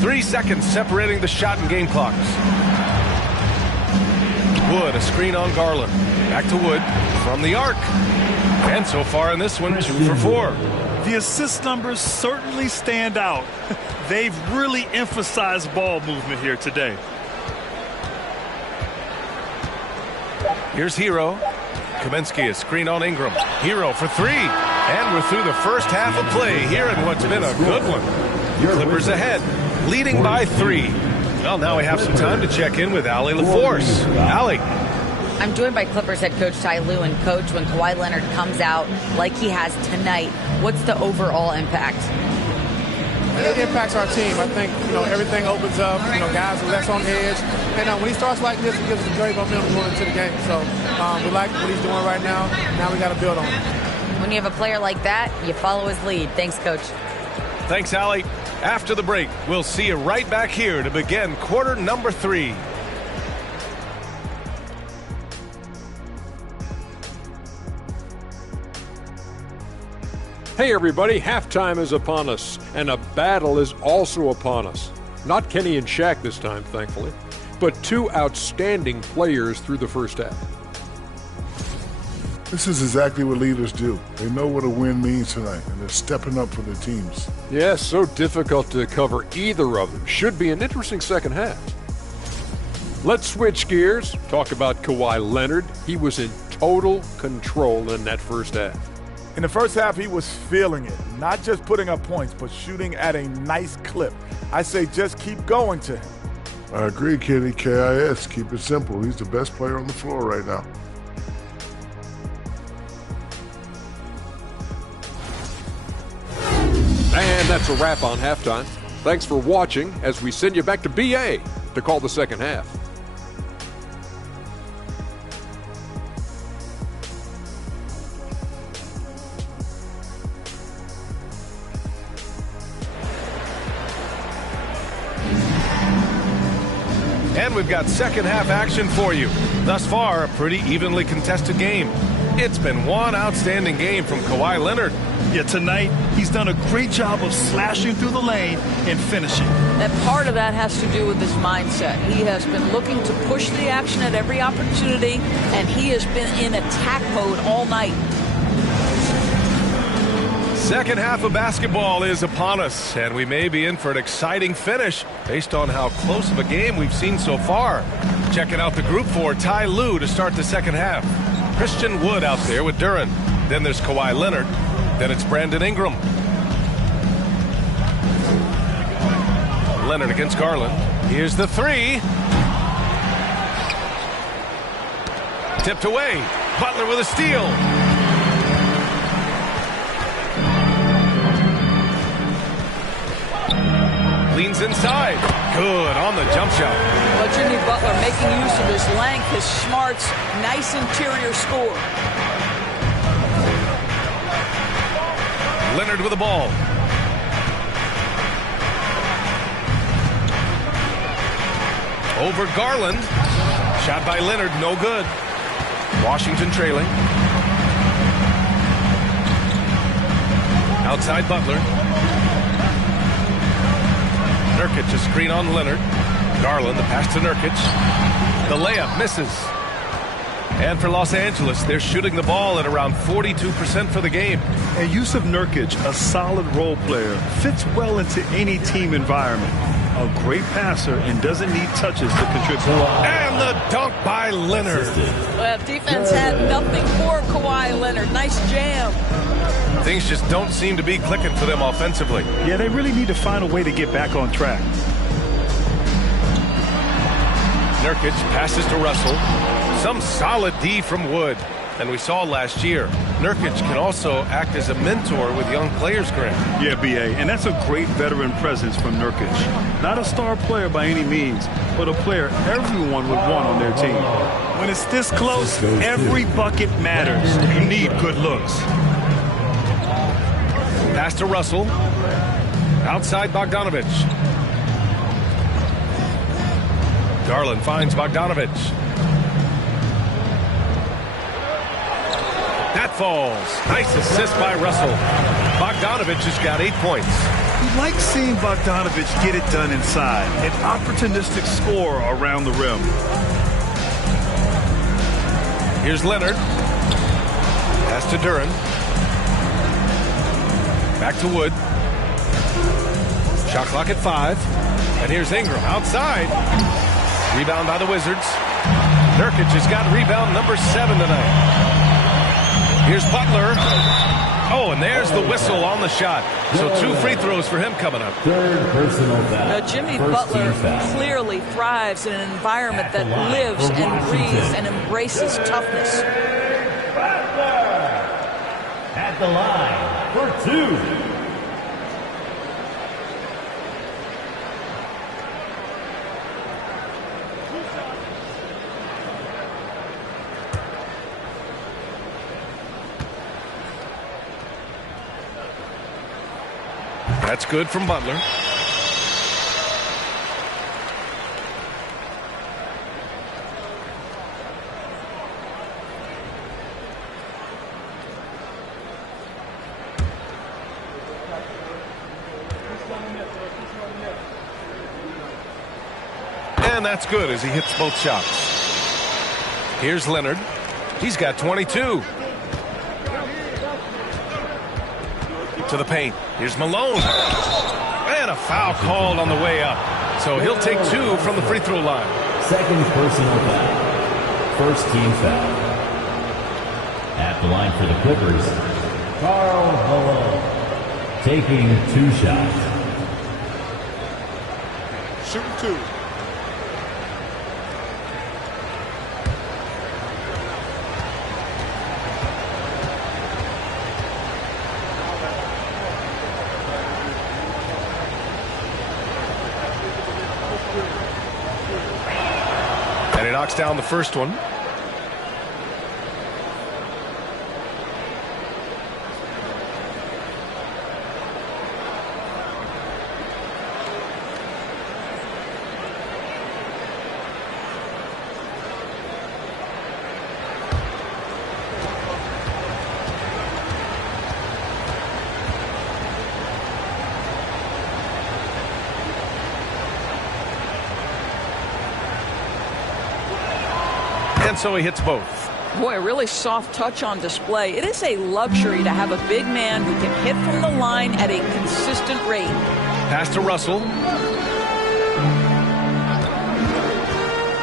3 seconds separating the shot and game clocks. Wood, a screen on Garland. Back to Wood from the arc. And so far in this one, 2 for 4. The assist numbers certainly stand out. They've really emphasized ball movement here today. Here's Hero. Kaminsky, a screen on Ingram. Hero for 3. And we're through the first half of play here in what's been a good one. Clippers ahead, leading by 3. Well, now we have some time to check in with Allie LaForce. Allie. I'm joined by Clippers head coach Ty Lue. And coach, when Kawhi Leonard comes out like he has tonight, what's the overall impact? It impacts our team. I think, everything opens up. Guys are less on edge. And when he starts like this, it gives us a great momentum going into the game. So we like what he's doing right now. Now we got to build on it. When you have a player like that, you follow his lead. Thanks, coach. Thanks, Allie. After the break, we'll see you right back here to begin quarter number 3. Hey everybody, halftime is upon us, and a battle is also upon us. Not Kenny and Shaq this time, thankfully, but 2 outstanding players through the first half. This is exactly what leaders do. They know what a win means tonight, and they're stepping up for their teams. Yeah, so difficult to cover either of them. Should be an interesting second half. Let's switch gears, talk about Kawhi Leonard. He was in total control in that first half. In the first half, he was feeling it, not just putting up points, but shooting at a nice clip. I say just keep going to him. I agree, Kenny. KIS. Keep it simple. He's the best player on the floor right now. And that's a wrap on halftime. Thanks for watching as we send you back to BA to call the second half. And we've got second half action for you. Thus far, a pretty evenly contested game. It's been one outstanding game from Kawhi Leonard. Yeah, tonight he's done a great job of slashing through the lane and finishing. And part of that has to do with his mindset. He has been looking to push the action at every opportunity, and he has been in attack mode all night. Second half of basketball is upon us, and we may be in for an exciting finish based on how close of a game we've seen so far. Checking out the group for Ty Lue to start the second half. Christian Wood out there with Duren. Then there's Kawhi Leonard. Then it's Brandon Ingram. Leonard against Garland. Here's the three. Tipped away. Butler with a steal. Leans inside. Good on the jump shot. Well, Jimmy Butler making use of his length, his smarts, nice interior score. Leonard with the ball. Over Garland. Shot by Leonard, no good. Washington trailing. Outside Butler. Nurkic a screen on Leonard. Garland, the pass to Nurkic. The layup misses. And for Los Angeles, they're shooting the ball at around 42% for the game. And Jusuf Nurkic, a solid role player, fits well into any team environment. A great passer and doesn't need touches to contribute. And the dunk by Leonard. Well, defense had nothing for Kawhi Leonard. Nice jam. Things just don't seem to be clicking for them offensively. Yeah, they really need to find a way to get back on track. Nurkic passes to Russell. Some solid D from Wood. And we saw last year, Nurkic can also act as a mentor with young players, Grant. Yeah, B.A., and that's a great veteran presence from Nurkic. Not a star player by any means, but a player everyone would want on their team. When it's this close, every bucket matters. You need good looks. Pass to Russell. Outside Bogdanovic. Garland finds Bogdanovic. That falls. Nice assist by Russell. Bogdanovic has got 8 points. You like seeing Bogdanovic get it done inside. An opportunistic scorer around the rim. Here's Leonard. Pass to Duren. Back to Wood. Shot clock at 5. And here's Ingram outside. Rebound by the Wizards. Nurkic has got rebound number 7 tonight. Here's Butler. Oh, and there's the whistle on the shot. So 2 free throws for him coming up. Third personal foul. Now, Jimmy Butler clearly thrives in an environment that lives and breathes and embraces toughness. At the line for 2. That's good from Butler. And that's good as he hits both shots. Here's Leonard. He's got 22. To the paint. Here's Malone. And a foul called on the way up. So he'll take 2 from the free throw line. Second personal foul. First team foul. At the line for the Clippers, Karl Malone. Taking 2 shots. Shooting 2. knocks down the first one. And so he hits both. Boy, a really soft touch on display. It is a luxury to have a big man who can hit from the line at a consistent rate. Pass to Russell.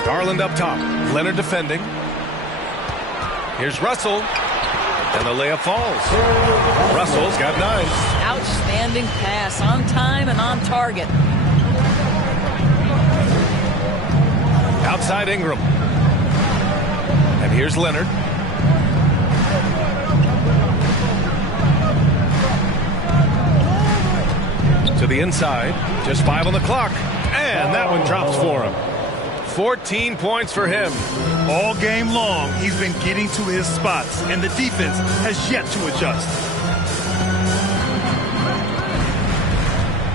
Garland up top. Leonard defending. Here's Russell. And the layup falls. Russell's got 9. Outstanding pass, on time and on target. Outside Ingram. And here's Leonard. To the inside. Just 5 on the clock. And that one drops for him. 14 points for him. All game long, he's been getting to his spots, and the defense has yet to adjust.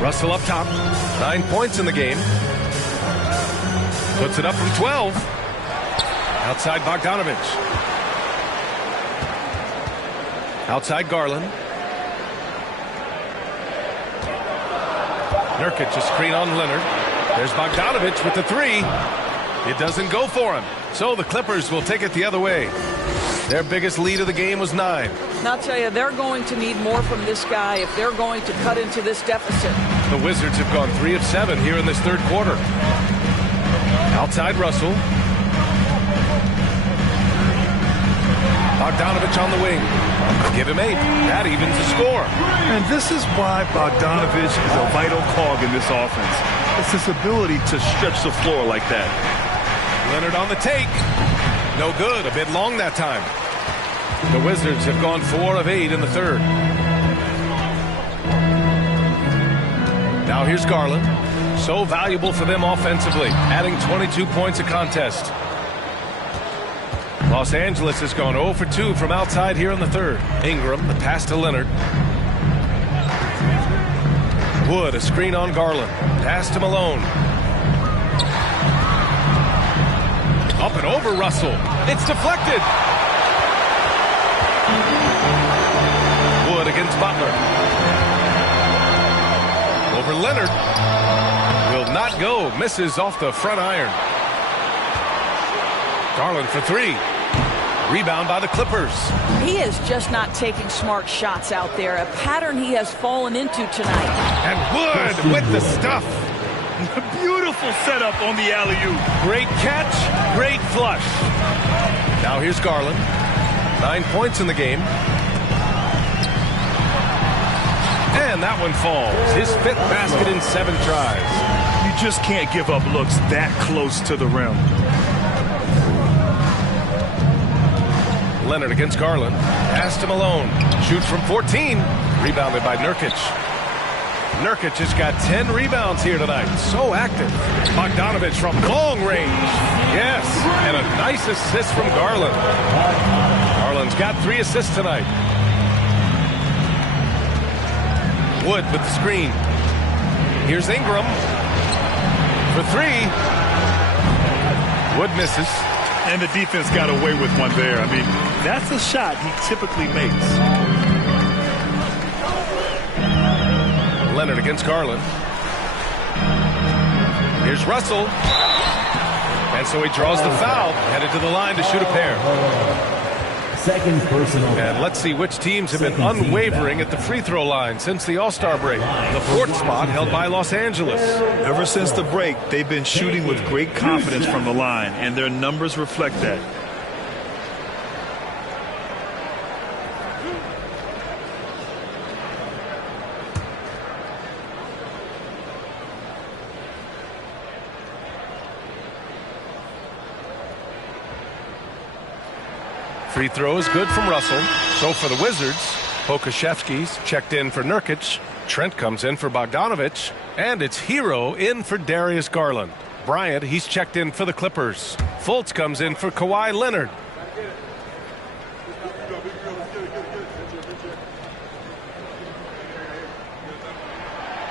Russell up top. 9 points in the game. Puts it up from 12. Outside Bogdanovich. Outside Garland. Nurkic, a screen on Leonard. There's Bogdanovich with the 3. It doesn't go for him. So the Clippers will take it the other way. Their biggest lead of the game was 9. And I'll tell you, they're going to need more from this guy if they're going to cut into this deficit. The Wizards have gone 3 of 7 here in this third quarter. Outside Russell. Bogdanovich on the wing. Give him 8. That evens the score. And this is why Bogdanovich is a vital cog in this offense. It's his ability to stretch the floor like that. Leonard on the take. No good. A bit long that time. The Wizards have gone 4 of 8 in the third. Now here's Garland. So valuable for them offensively, adding 22 points a contest. Los Angeles has gone 0 for 2 from outside here in the third. Ingram, the pass to Leonard. Wood, a screen on Garland. Pass to Malone. Up and over Russell. It's deflected. Wood against Butler. Over Leonard. Will not go. Misses off the front iron. Garland for 3. Rebound by the Clippers. He is just not taking smart shots out there. A pattern he has fallen into tonight. And Wood with the stuff. Beautiful setup on the alley-oop. Great catch, great flush. Now here's Garland. 9 points in the game. And that one falls. His 5th basket in 7 tries. You just can't give up looks that close to the rim. Leonard against Garland. Pass to Malone. Shoots from 14. Rebounded by Nurkic. Nurkic has got 10 rebounds here tonight. So active. Bogdanovich from long range. Yes. And a nice assist from Garland. Garland's got 3 assists tonight. Wood with the screen. Here's Ingram. For 3. Wood misses. And the defense got away with one there. I mean, that's a shot he typically makes. Leonard against Garland. Here's Russell. And so he draws the foul. Headed to the line to shoot a pair. Second personal. And let's see which teams have been unwavering at the free throw line since the All-Star break. The 4th spot held by Los Angeles. Ever since the break, they've been shooting with great confidence from the line, and their numbers reflect that. Free throw is good from Russell. So for the Wizards, Pokusevski's checked in for Nurkic. Trent comes in for Bogdanovich. And it's Hero in for Darius Garland. Bryant, he's checked in for the Clippers. Fultz comes in for Kawhi Leonard.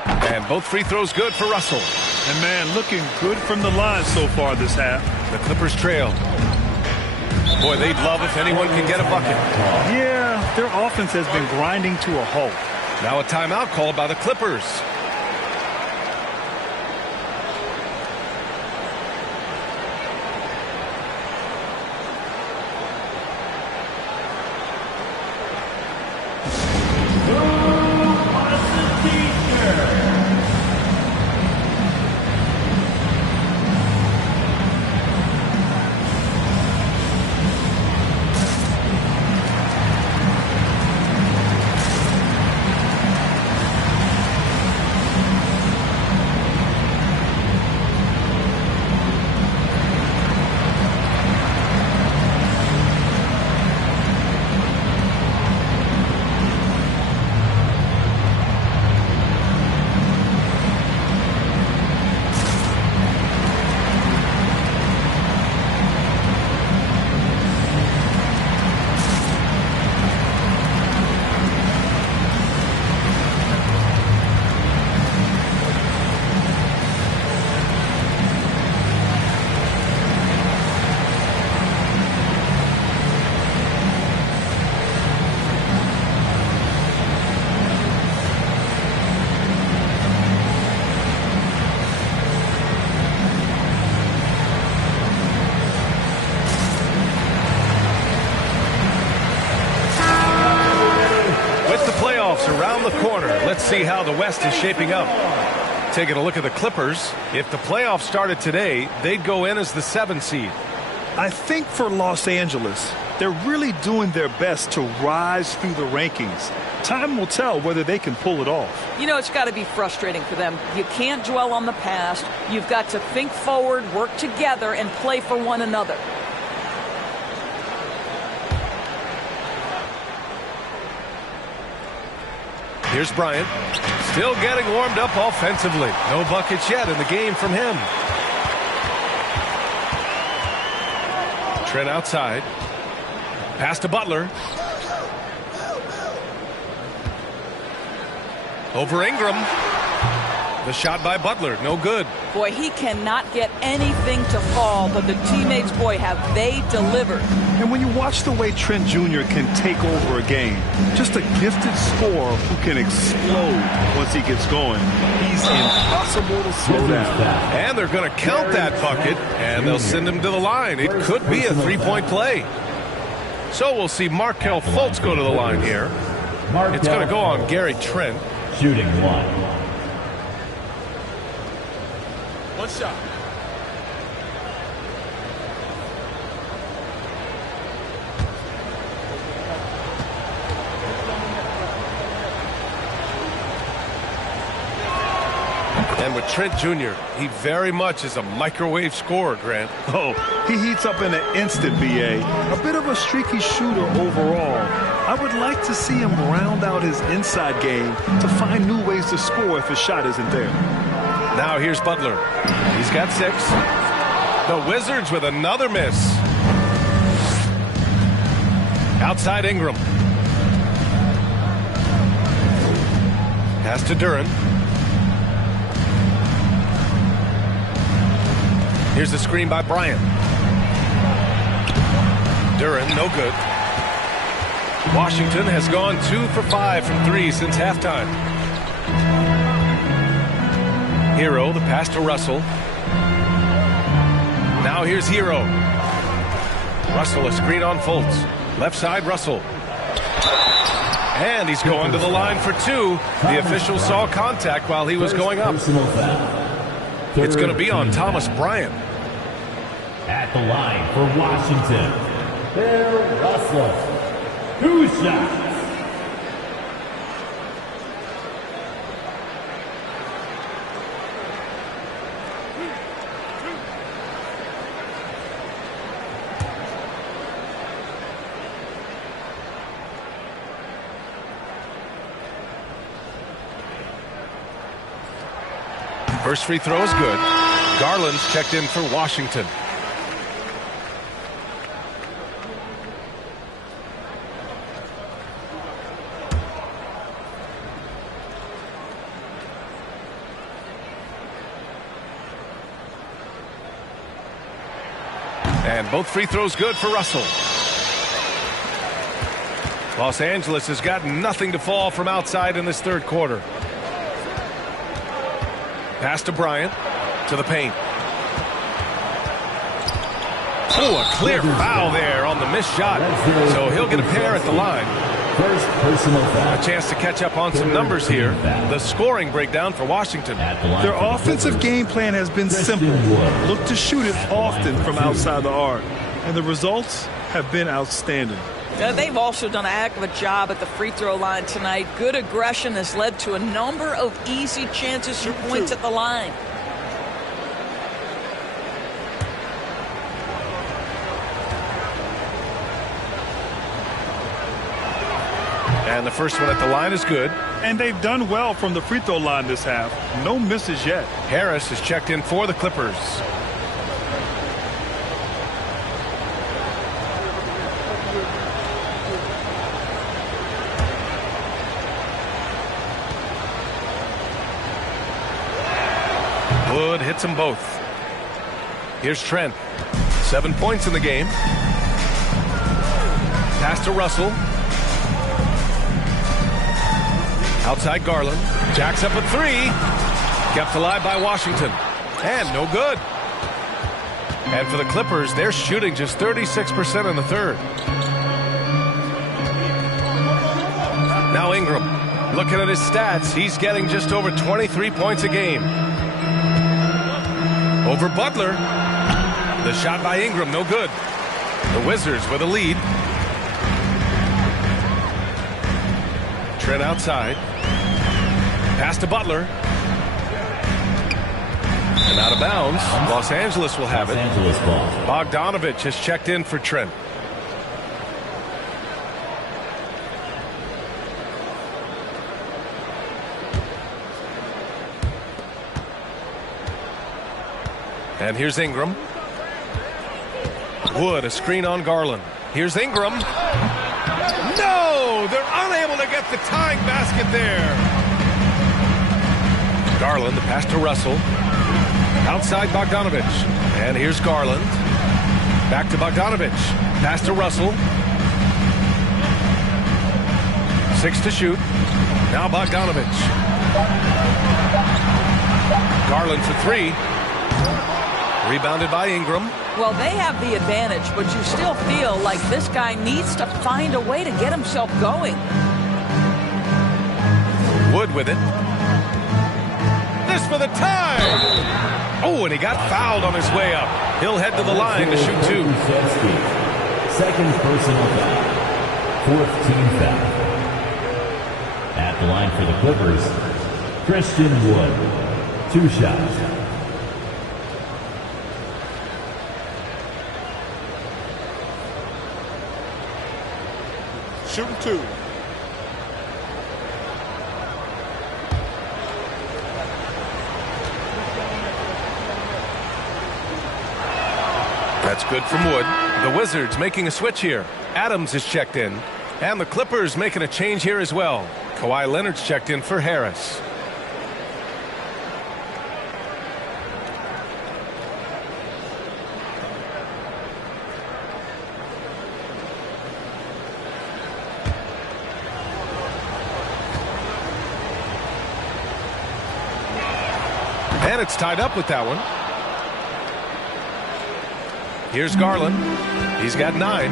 And both free throws good for Russell. And man, looking good from the line so far this half. The Clippers trail. Boy, they'd love if anyone can get a bucket. Yeah, their offense has been grinding to a halt. Now a timeout called by the Clippers. Around the corner. Let's see how the West is shaping up. Taking a look at the Clippers. If the playoffs started today, they'd go in as the 7th seed. I think for Los Angeles, they're really doing their best to rise through the rankings. Time will tell whether they can pull it off. You know, it's got to be frustrating for them. You can't dwell on the past. You've got to think forward, work together, and play for one another. Here's Bryant, still getting warmed up offensively. No buckets yet in the game from him. Trent outside. Pass to Butler. Over Ingram. The shot by Butler, no good. Boy, he cannot get anything to fall, but the teammates, boy, have they delivered. And when you watch the way Trent Jr. can take over a game, just a gifted scorer who can explode once he gets going. He's impossible to slow down. And they're going to count that bucket, and they'll send him to the line. It could be a three-point play. So we'll see Markelle Fultz go to the line here. It's going to go on Gary Trent. Shooting one. One shot. And with Trent Jr., he very much is a microwave scorer, Grant. Oh, he heats up in an instant, B.A. A bit of a streaky shooter overall. I would like to see him round out his inside game to find new ways to score if his shot isn't there. Now here's Butler. He's got 6. The Wizards with another miss. Outside Ingram. Pass to Duren. Here's the screen by Bryant. Duren, no good. Washington has gone 2 for 5 from 3 since halftime. Hero, the pass to Russell. Now here's Hero. Russell, a screen on Fultz. Left side, Russell. And he's going to the line for 2. The official saw contact while he was going up. It's going to be on Thomas Bryant. At the line for Washington, Bill Russell. 2 shots. First free throw is good. Garland's checked in for Washington. And both free throws good for Russell. Los Angeles has got nothing to fall from outside in this third quarter. Pass to Bryant, to the paint. Oh, a clear foul there on the missed shot. So he'll get a pair at the line. First personal foul. A chance to catch up on some numbers here. The scoring breakdown for Washington. Their offensive game plan has been simple. Look to shoot it often from outside the arc. And the results have been outstanding. They've also done a heck of a job at the free throw line tonight. Good aggression has led to a number of easy chances for points at the line. And the first one at the line is good. And they've done well from the free throw line this half. No misses yet. Harris is checked in for the Clippers. Wood hits them both. Here's Trent. 7 points in the game. Pass to Russell. Outside Garland. Jacks up a three. Kept alive by Washington. And no good. And for the Clippers, they're shooting just 36% in the third. Now Ingram. Looking at his stats, he's getting just over 23 points a game. Over Butler. The shot by Ingram, no good. The Wizards with a lead. Trent outside. Pass to Butler. And out of bounds. Los Angeles will have it. Bogdanovich has checked in for Trent. And here's Ingram. Wood, a screen on Garland. Here's Ingram. No! They're unable to get the tying basket there. Garland, the pass to Russell. Outside Bogdanovich. And here's Garland. Back to Bogdanovich. Pass to Russell. 6 to shoot. Now Bogdanovich. Garland for 3. Rebounded by Ingram. Well, they have the advantage, but you still feel like this guy needs to find a way to get himself going. Wood with it. This for the tie. Oh, and he got fouled on his way up. He'll head to the line to shoot 2. Second personal foul. Fourth team foul. At the line for the Clippers, Christian Wood. 2 shots. Shooting 2. That's good from Wood. The Wizards making a switch here. Adams is checked in. And the Clippers making a change here as well. Kawhi Leonard's checked in for Harris. And it's tied up with that one. Here's Garland. He's got 9.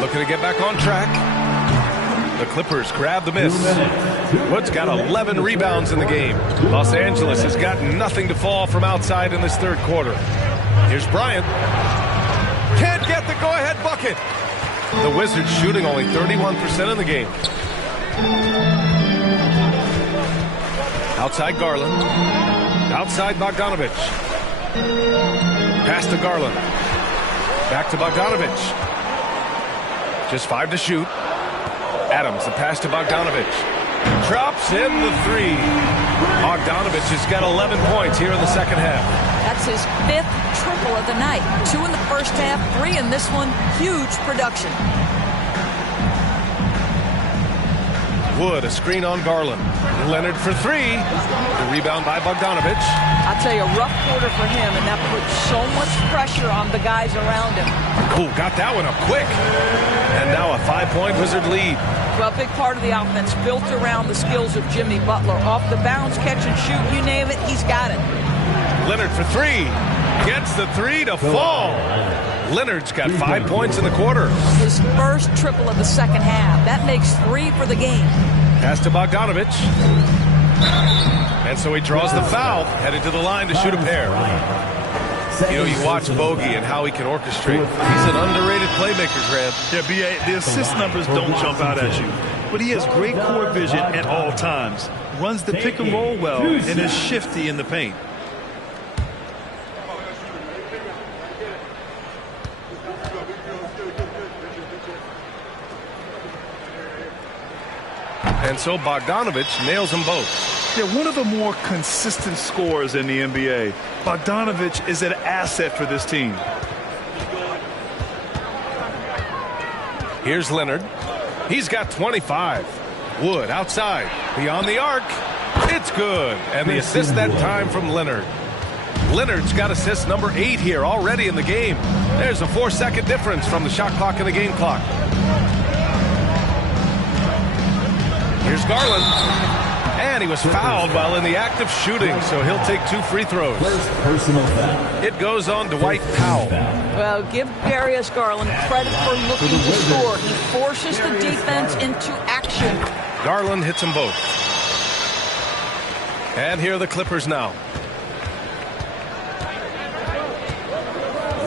Looking to get back on track. The Clippers grab the miss. Wood's got 11 rebounds in the game. Los Angeles has got nothing to fall from outside in this third quarter. Here's Bryant. Can't get the go-ahead bucket. The Wizards shooting only 31% in the game. Outside Garland. Outside Bogdanovich. Pass to Garland. Back to Bogdanovich. Just 5 to shoot. Adams, the pass to Bogdanovich. Drops in the 3. Bogdanovich has got 11 points here in the second half. That's his 5th triple of the night. 2 in the first half, 3 in this one. Huge production. Wood, a screen on Garland. Leonard for three. The rebound by Bogdanovich. I'll tell you, a rough quarter for him, and that puts so much pressure on the guys around him. Oh, got that one up quick. And now a 5-point Wizard lead. Well, a big part of the offense built around the skills of Jimmy Butler. Off the bounce, catch and shoot, you name it, he's got it. Leonard for three. Gets the three to fall. Leonard's got 5 points in the quarter. His first triple of the second half. That makes 3 for the game. Pass to Bogdanovich. And so he draws the foul, headed to the line to shoot a pair. You know, you watch Bogey and how he can orchestrate. He's an underrated playmaker, Graham. Yeah, B.A., the assist numbers don't jump out at you. But he has great court vision at all times. Runs the pick and roll well and is shifty in the paint. And so Bogdanovich nails them both. Yeah, one of the more consistent scorers in the NBA. Bogdanovich is an asset for this team. Here's Leonard. He's got 25. Wood outside. Beyond the arc. It's good. And the assist that time from Leonard. Leonard's got assist number 8 here already in the game. There's a 4-second difference from the shot clock and the game clock. Here's Garland. And he was fouled while in the act of shooting, so he'll take 2 free throws. First personal foul. It goes on Dwight Powell. Well, give Darius Garland credit for looking to score. He forces the defense into action. Garland hits them both. And here are the Clippers now.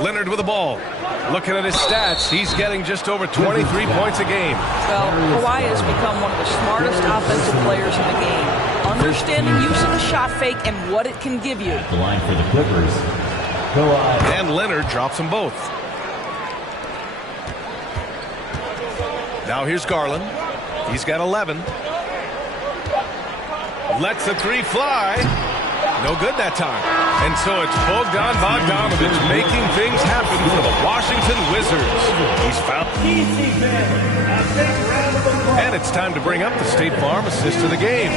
Leonard with the ball. Looking at his stats, he's getting just over 23 points a game. Well, Kawhi has become one of the smartest offensive players in the game. Understanding use of the shot fake and what it can give you. At the line for the Clippers, Kawhi. And Leonard drops them both. Now here's Garland. He's got 11. Lets the 3 fly. No good that time. And so it's Bogdan Bogdanovich making things happen for the Washington Wizards. He's fouled. And it's time to bring up the State Farm assist of the game.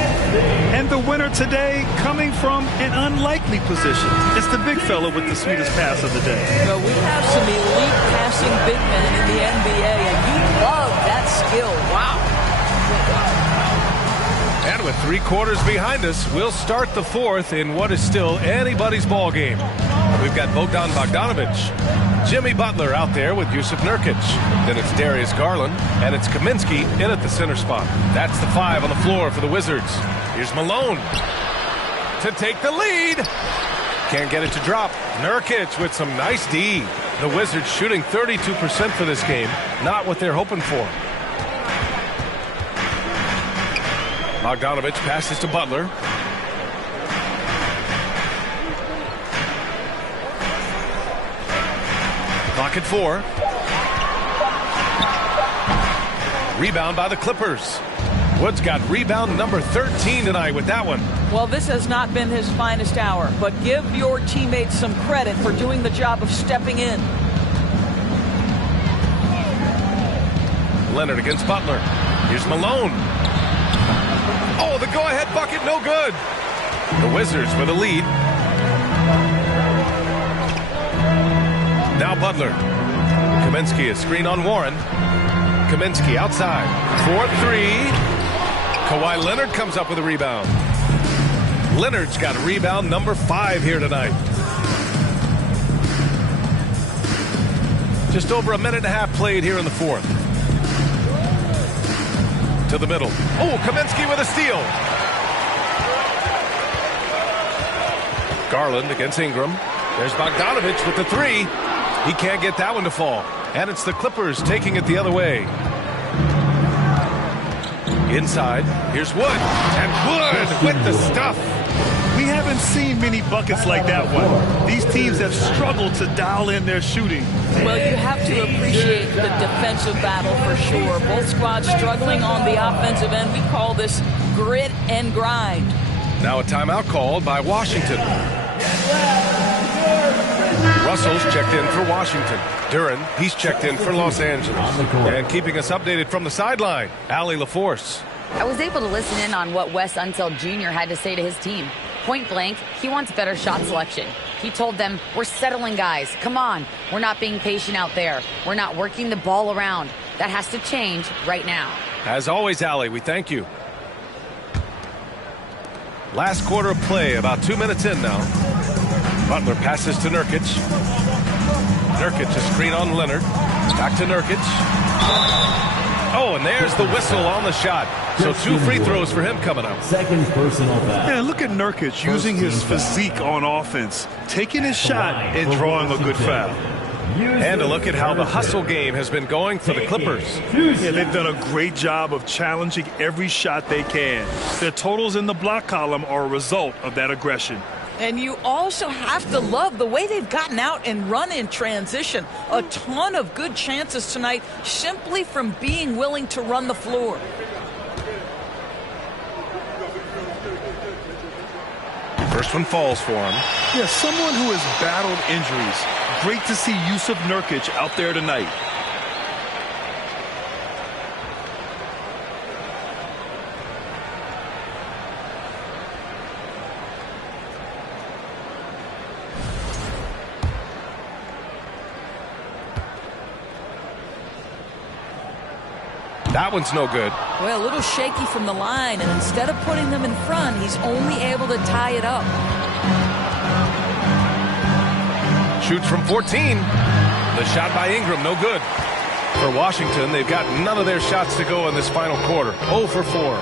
And the winner today coming from an unlikely position. It's the big fella with the sweetest pass of the day. Well, we have some elite passing big men in the NBA, and you love that skill. Wow. And with 3 quarters behind us, we'll start the 4th in what is still anybody's ball game. We've got Bogdan Bogdanovich, Jimmy Butler out there with Jusuf Nurkic. Then it's Darius Garland, and it's Kaminsky in at the center spot. That's the 5 on the floor for the Wizards. Here's Malone to take the lead. Can't get it to drop. Nurkic with some nice D. The Wizards shooting 32% for this game. Not what they're hoping for. Bogdanovich passes to Butler. Clock at 4. Rebound by the Clippers. Wood's got rebound number 13 tonight with that one. Well, this has not been his finest hour, but give your teammates some credit for doing the job of stepping in. Leonard against Butler. Here's Malone. Oh, the go-ahead bucket, no good. The Wizards with a lead. Now Butler. Kaminsky, a screen on Warren. Kaminsky outside. 4-3. Kawhi Leonard comes up with a rebound. Leonard's got rebound number 5 here tonight. Just over a minute and a half played here in the 4th. To the middle. Oh, Kaminsky with a steal. Garland against Ingram. There's Bogdanovich with the 3. He can't get that one to fall. And it's the Clippers taking it the other way. Inside, here's Wood. And Wood with the stuff. We haven't seen many buckets like that one. These teams have struggled to dial in their shooting. Well, you have to appreciate the defensive battle for sure. Both squads struggling on the offensive end. We call this grit and grind. Now a timeout called by Washington. Russell's checked in for Washington. Duren, he's checked in for Los Angeles. And keeping us updated from the sideline, Allie LaForce. I was able to listen in on what Wes Unseld Jr. had to say to his team. Point blank, he wants better shot selection. He told them, we're settling, guys. Come on. We're not being patient out there. We're not working the ball around. That has to change right now. As always, Allie, we thank you. Last quarter of play, about 2 minutes in now. Butler passes to Nurkic. Nurkic, a screen on Leonard. Back to Nurkic. Oh, and there's the whistle on the shot. So 2 free throws for him coming up. Second personal foul. Yeah, look at Nurkic using his physique on offense, taking his shot and drawing a good foul. And a look at how the hustle game has been going for the Clippers. Yeah, they've done a great job of challenging every shot they can. Their totals in the block column are a result of that aggression. And you also have to love the way they've gotten out and run in transition. A ton of good chances tonight simply from being willing to run the floor. First one falls for him. Yeah, someone who has battled injuries. Great to see Yusuf Nurkic out there tonight. That one's no good. Well, a little shaky from the line, and instead of putting them in front, he's only able to tie it up. Shoots from 14. The shot by Ingram, no good. For Washington, they've got none of their shots to go in this final quarter. 0 for 4.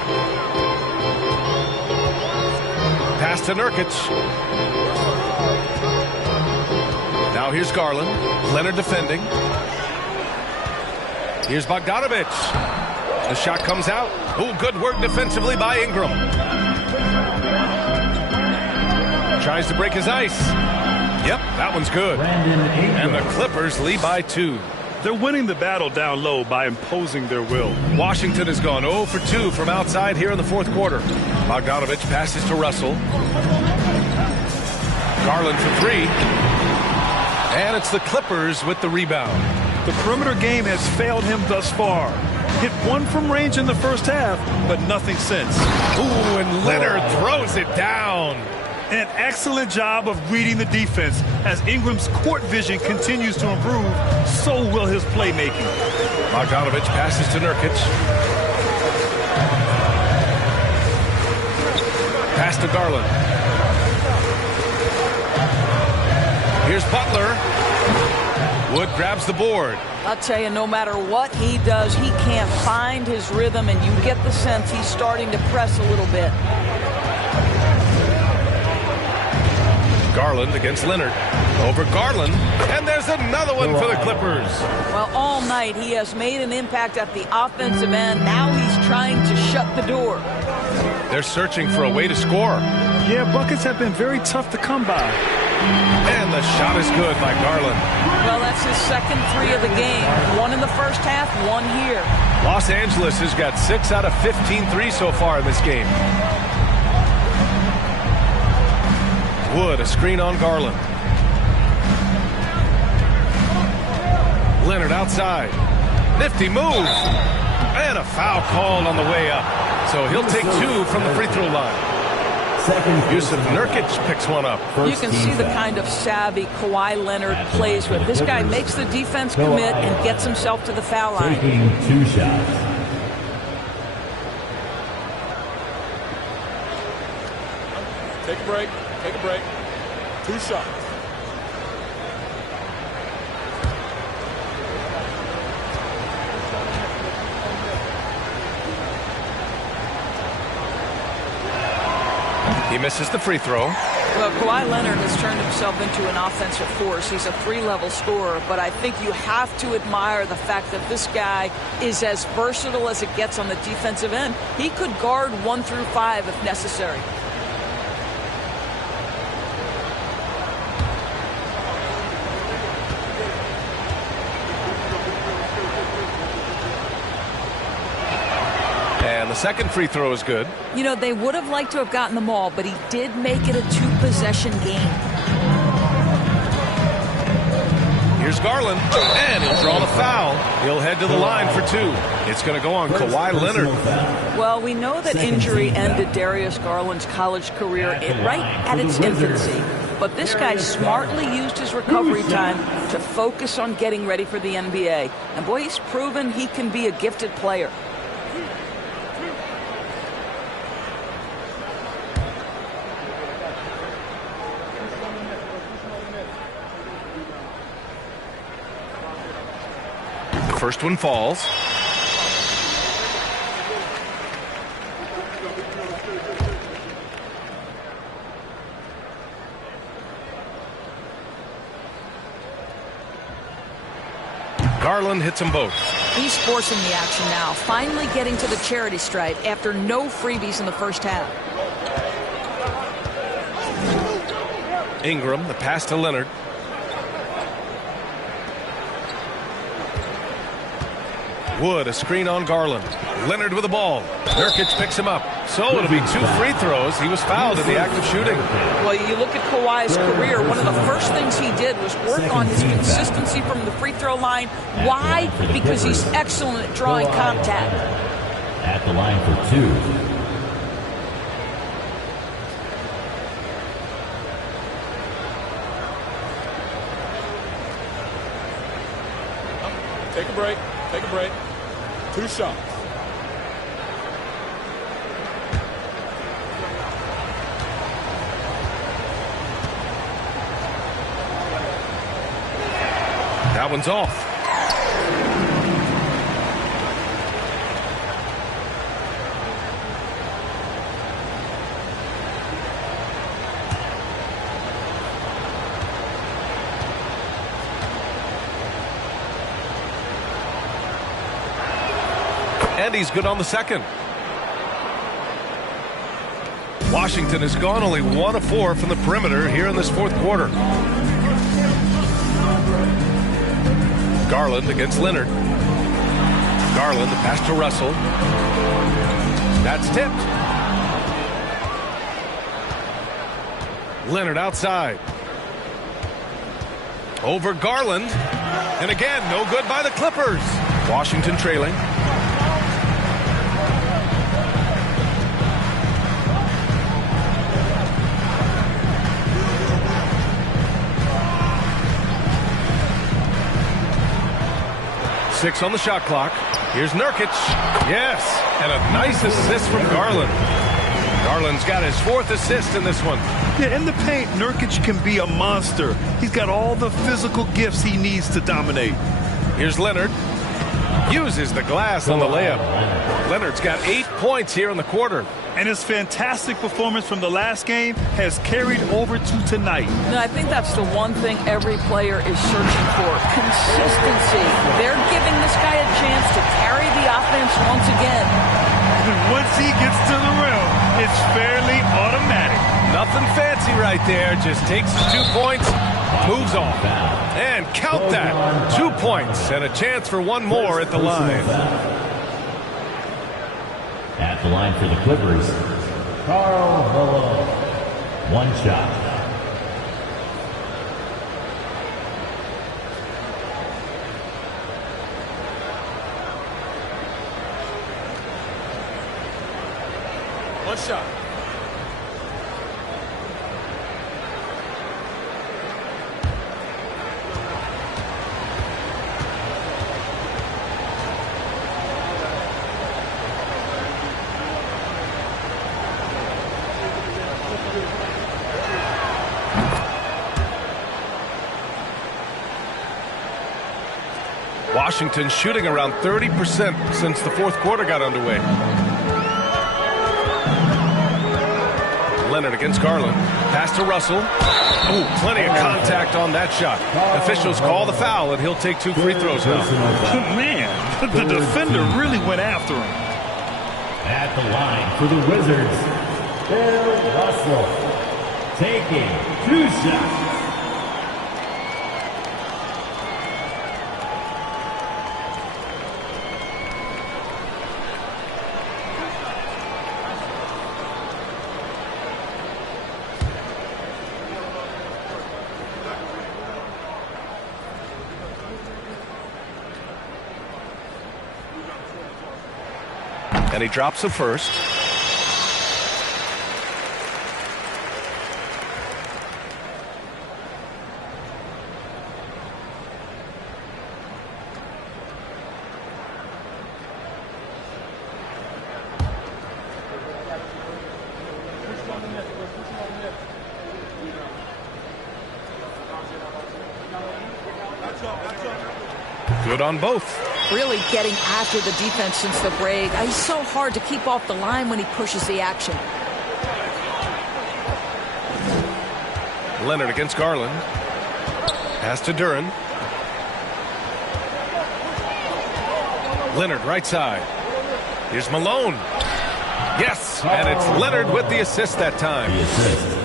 Pass to Nurkic. Now here's Garland. Leonard defending. Here's Bogdanović. The shot comes out. Oh, good work defensively by Ingram. Tries to break his ice. Yep, that one's good. And the Clippers lead by 2. They're winning the battle down low by imposing their will. Washington has gone 0 for 2 from outside here in the fourth quarter. Bogdanović passes to Russell. Garland for 3. And it's the Clippers with the rebound. The perimeter game has failed him thus far. Hit 1 from range in the first half, but nothing since. Ooh, and Leonard throws it down. An excellent job of reading the defense. As Ingram's court vision continues to improve, so will his playmaking. Bogdanović passes to Nurkic. Pass to Garland. Here's Butler. Wood grabs the board. I'll tell you, no matter what he does, he can't find his rhythm, and you get the sense he's starting to press a little bit. Garland against Leonard. Over Garland, and there's another one for the Clippers. Well, all night he has made an impact at the offensive end. Now he's trying to shut the door. They're searching for a way to score. Yeah, buckets have been very tough to come by. And the shot is good by Garland. Well, that's his second 3 of the game. 1 in the first half, 1 here. Los Angeles has got 6 out of 15 threes so far in this game. Wood, a screen on Garland. Leonard outside. Nifty move. And a foul called on the way up. So he'll take 2 from the free throw line. Yusuf Nurkic picks one up. You can see the kind of savvy Kawhi Leonard plays with. This guy makes the defense commit and gets himself to the foul line. Taking 2 shots. Take a break. Take a break. 2 shots. He misses the free throw. Well, Kawhi Leonard has turned himself into an offensive force. He's a 3-level scorer, but I think you have to admire the fact that this guy is as versatile as it gets on the defensive end. He could guard 1 through 5 if necessary. And the second free throw is good. You know, they would have liked to have gotten them all, but he did make it a 2-possession game. Here's Garland, and he'll draw the foul. He'll head to the line for 2. It's going to go on Kawhi Leonard. Well, we know that injury ended Darius Garland's college career right at its infancy. But this guy smartly used his recovery time to focus on getting ready for the NBA. And boy, he's proven he can be a gifted player. First one falls. Garland hits them both. He's forcing the action now, finally getting to the charity stripe after no freebies in the first half. Ingram, the pass to Leonard. Wood, a screen on Garland. Leonard with the ball. Nurkic picks him up. So it'll be 2 free throws. He was fouled in the act of shooting. Well, you look at Kawhi's career, one of the first things he did was work on his consistency from the free throw line. Why? Because he's excellent at drawing contact. At the line for 2. Take a break. Take a break. 2 shots. That one's off. And he's good on the second. Washington has gone only 1 of 4 from the perimeter here in this fourth quarter. Garland against Leonard. Garland, the pass to Russell. That's tipped. Leonard outside. Over Garland. And again, no good by the Clippers. Washington trailing. Six on the shot clock. Here's Nurkic. Yes, and a nice assist from Garland. Garland's got his 4th assist in this one. Yeah, in the paint, Nurkic can be a monster. He's got all the physical gifts he needs to dominate. Here's Leonard. Uses the glass on the layup. Leonard's got 8 points here in the quarter. And his fantastic performance from the last game has carried over to tonight. No, I think that's the one thing every player is searching for. Consistency. They're giving this guy a chance to carry the offense once again. And once he gets to the rim, it's fairly automatic. Nothing fancy right there. Just takes his 2 points, moves on. And count that. 2 points and a chance for one more at the line. At the line for the Clippers, Karl Malone. 1 shot. One shot. Washington shooting around 30% since the fourth quarter got underway. Leonard against Garland. Pass to Russell. Ooh, plenty of contact on that shot. Officials call the foul, and he'll take 2 free throws now. Man, the defender really went after him. At the line for the Wizards, Bill Russell. Taking 2 shots. And he drops the first. Good on both. Really getting after the defense since the break. He's so hard to keep off the line when he pushes the action. Leonard against Garland. Pass to Duren. Leonard right side. Here's Malone. Yes, and it's Leonard with the assist that time.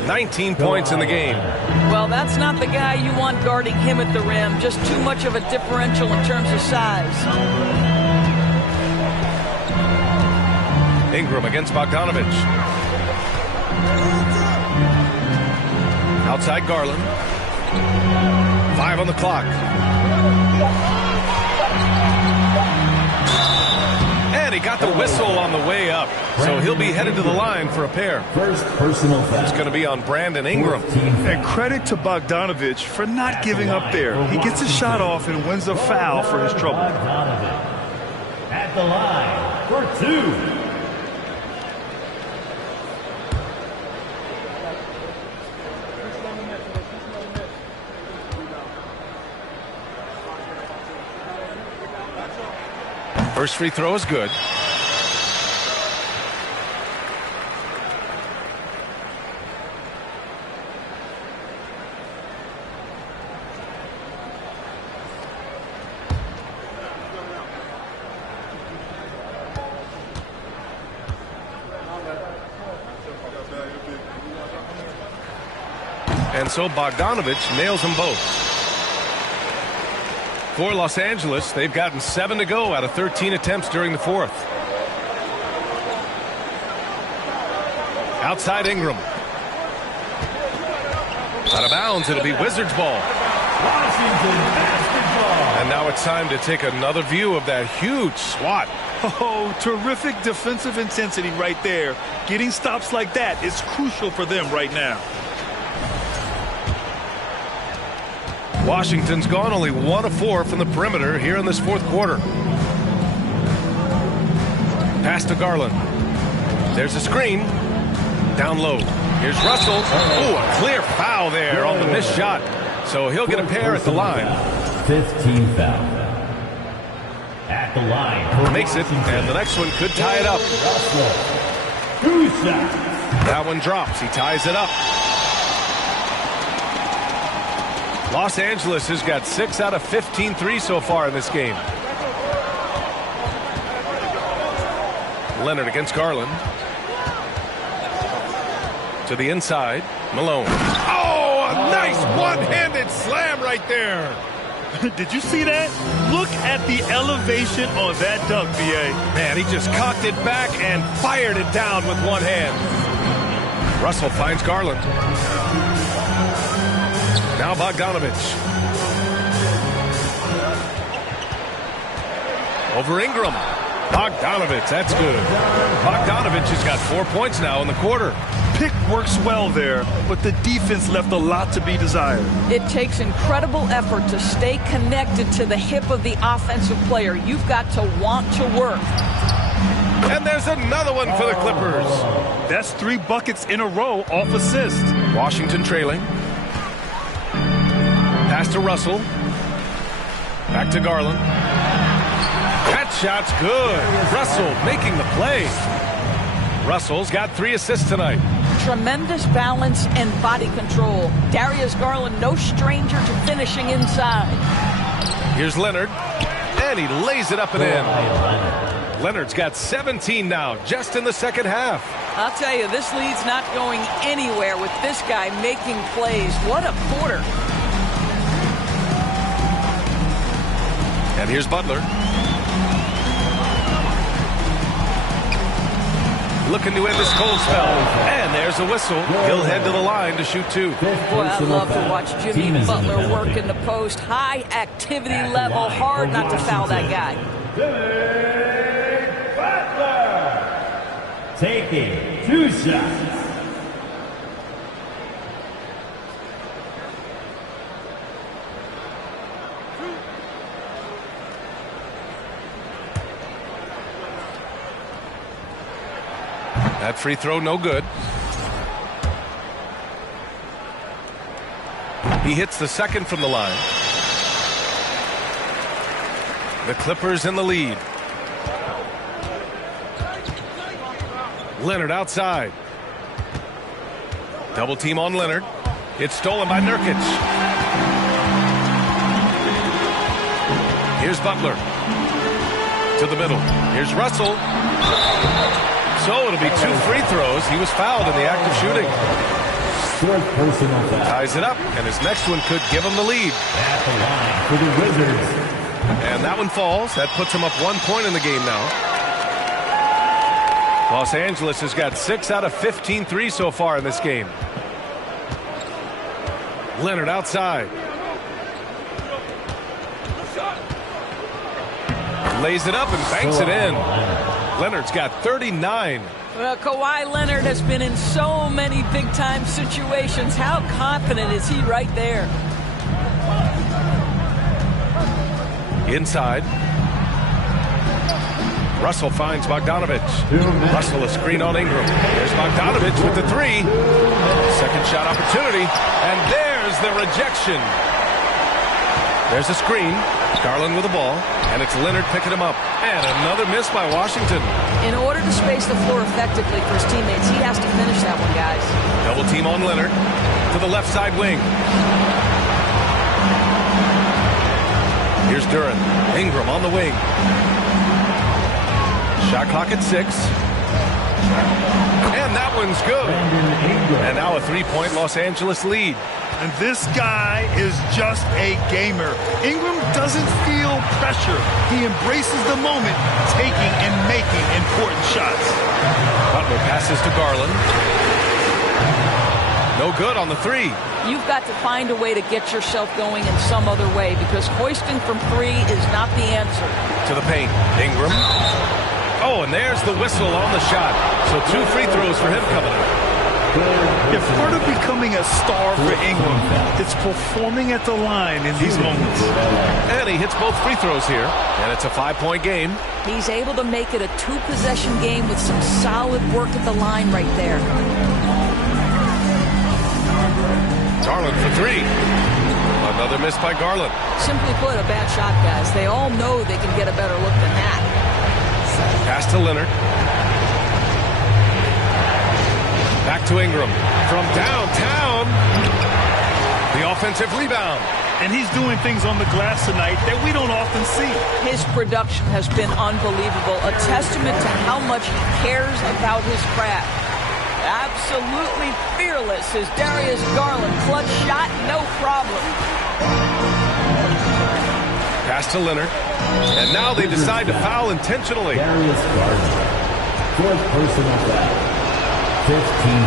19 points in the game. Well, that's not the guy you want guarding him at the rim. Just too much of a differential in terms of size. Ingram against Bogdanovich. Outside Garland. 5 on the clock. And he got the whistle on the way up. So he'll be headed to the line for a pair. First personal foul. It's going to be on Brandon Ingram. And credit to Bogdanovich for not giving up there. He gets his shot off and wins a foul for his trouble. At the line for 2. First free throw is good. And so Bogdanovich nails them both. For Los Angeles, they've gotten 7 to go out of 13 attempts during the fourth. Outside Ingram. Out of bounds, it'll be Wizards ball. Washington basketball. And now it's time to take another view of that huge swat. Oh, terrific defensive intensity right there. Getting stops like that is crucial for them right now. Washington's gone only 1 of 4 from the perimeter here in this fourth quarter. Pass to Garland. There's a screen. Down low. Here's Russell. Ooh, a clear foul there on the missed shot. So he'll get a pair at the line. 15 foul. At the line. Makes it, and the next one could tie it up. Russell. 2 shots. That one drops. He ties it up. Los Angeles has got 6 out of 15 threes so far in this game. Leonard against Garland. To the inside. Malone. Oh, a nice one-handed slam right there. Did you see that? Look at the elevation on that dunk, B.A. Man, he just cocked it back and fired it down with one hand. Russell finds Garland. Now Bogdanovich. Over Ingram. Bogdanovich, that's good. Bogdanovich has got 4 points now in the quarter. Pick works well there, but the defense left a lot to be desired. It takes incredible effort to stay connected to the hip of the offensive player. You've got to want to work. And there's another one for the Clippers. That's 3 buckets in a row off assist. Washington trailing. Pass to Russell. Back to Garland. That shot's good. Russell making the play. Russell's got 3 assists tonight. Tremendous balance and body control. Darius Garland, no stranger to finishing inside. Here's Leonard. And he lays it up and in. Leonard's got 17 now, just in the second half. I'll tell you, this lead's not going anywhere with this guy making plays. What a quarter. And here's Butler. Looking to end this cold spell. And there's a whistle. He'll head to the line to shoot 2. Boy, I love to watch Jimmy Butler work in the post. High activity level. Hard not to foul that guy. Jimmy Butler. shots. That free throw no good. He hits the second from the line. The Clippers in the lead. Leonard outside. Double team on Leonard. It's stolen by Nurkic. Here's Butler. To the middle. Here's Russell. So it'll be 2 free throws. He was fouled in the act of shooting. Ties it up, and his next one could give him the lead. At the line for the Wizards. And that one falls. That puts him up 1 point in the game now. Los Angeles has got 6 out of 15 threes so far in this game. Leonard outside. Lays it up and banks it in. Leonard's got 39. Well, Kawhi Leonard has been in so many big-time situations. How confident is he right there? Inside. Russell finds Bogdanovich. Russell a screen on Ingram. There's Bogdanovich with the 3. Second shot opportunity. And there's the rejection. There's a screen. Garland with the ball. And it's Leonard picking him up. And another miss by Washington. In order to space the floor effectively for his teammates, he has to finish that one, guys. Double team on Leonard. To the left side wing. Here's Duren. Ingram on the wing. Shot clock at 6. And that one's good. And now a 3-point Los Angeles lead. And this guy is just a gamer. Ingram doesn't feel pressure. He embraces the moment, taking and making important shots. Butler passes to Garland. No good on the 3. You've got to find a way to get yourself going in some other way, because hoisting from 3 is not the answer. To the paint. Ingram. Oh, and there's the whistle on the shot. So 2 free throws for him coming up. If part of becoming a star for Ingram, it's performing at the line in these moments. And he hits both free throws here. And it's a 5-point game. He's able to make it a 2-possession game with some solid work at the line right there. Garland for 3. Another miss by Garland. Simply put, a bad shot, guys. They all know they can get a better look than that. Pass to Leonard. Back to Ingram. From downtown. The offensive rebound. And he's doing things on the glass tonight that we don't often see. His production has been unbelievable. A testament to how much he cares about his craft. Absolutely fearless is Darius Garland. Clutch shot, no problem. Pass to Leonard. And now they decide to foul intentionally. Darius Garland. 4th personal foul. 15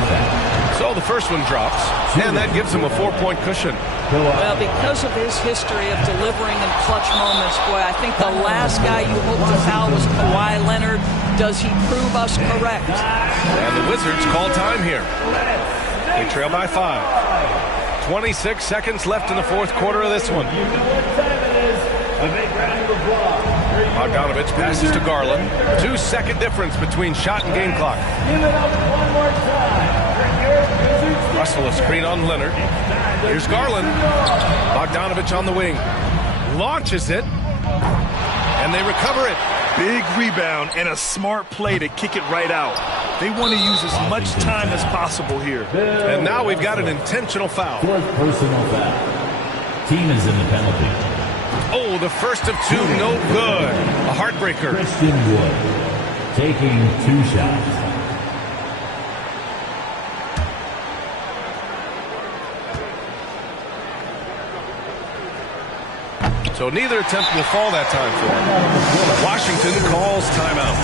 foul. So the first one drops, and that gives him a 4-point cushion. Well, because of his history of delivering in clutch moments, boy, I think the last guy you hope to foul was Kawhi Leonard. Does he prove us correct? And the Wizards call time here. They trail by 5. 26 seconds left in the 4th quarter of this one. Bogdanovich passes to Garland. 2-second difference between shot and game clock. Russell a screen on Leonard. Here's Garland. Bogdanovich on the wing. Launches it. And they recover it. Big rebound and a smart play to kick it right out. They want to use as much time as possible here. And now we've got an intentional foul. 4th personal foul. Team is in the penalty. Oh, the first of 2, no good. A heartbreaker. Christian Wood taking 2 shots. So neither attempt will fall that time for him. Washington calls timeout.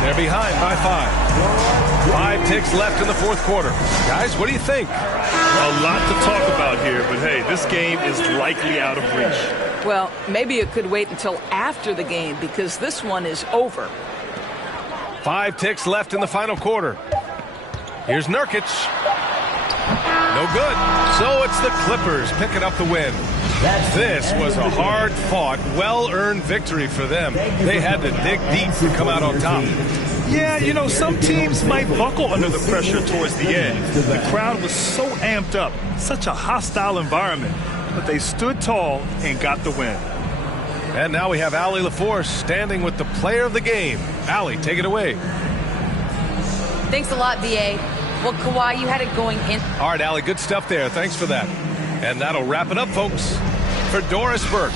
They're behind by 5. 5 ticks left in the 4th quarter. Guys, what do you think? A lot to talk about here, but hey, this game is likely out of reach. Well, maybe it could wait until after the game, because this one is over. 5 ticks left in the final quarter. Here's Nurkic. No good. So it's the Clippers picking up the win. This was a hard-fought, well-earned victory for them. They had to dig deep to come out on top. Yeah, you know, some teams might buckle under the pressure towards the end. The crowd was so amped up, such a hostile environment, but they stood tall and got the win. And now we have Allie LaForce standing with the player of the game. Allie, take it away. Thanks a lot, B.A. Well, Kawhi, you had it going in. All right, Allie, good stuff there. Thanks for that. And that'll wrap it up, folks, for Doris Burke.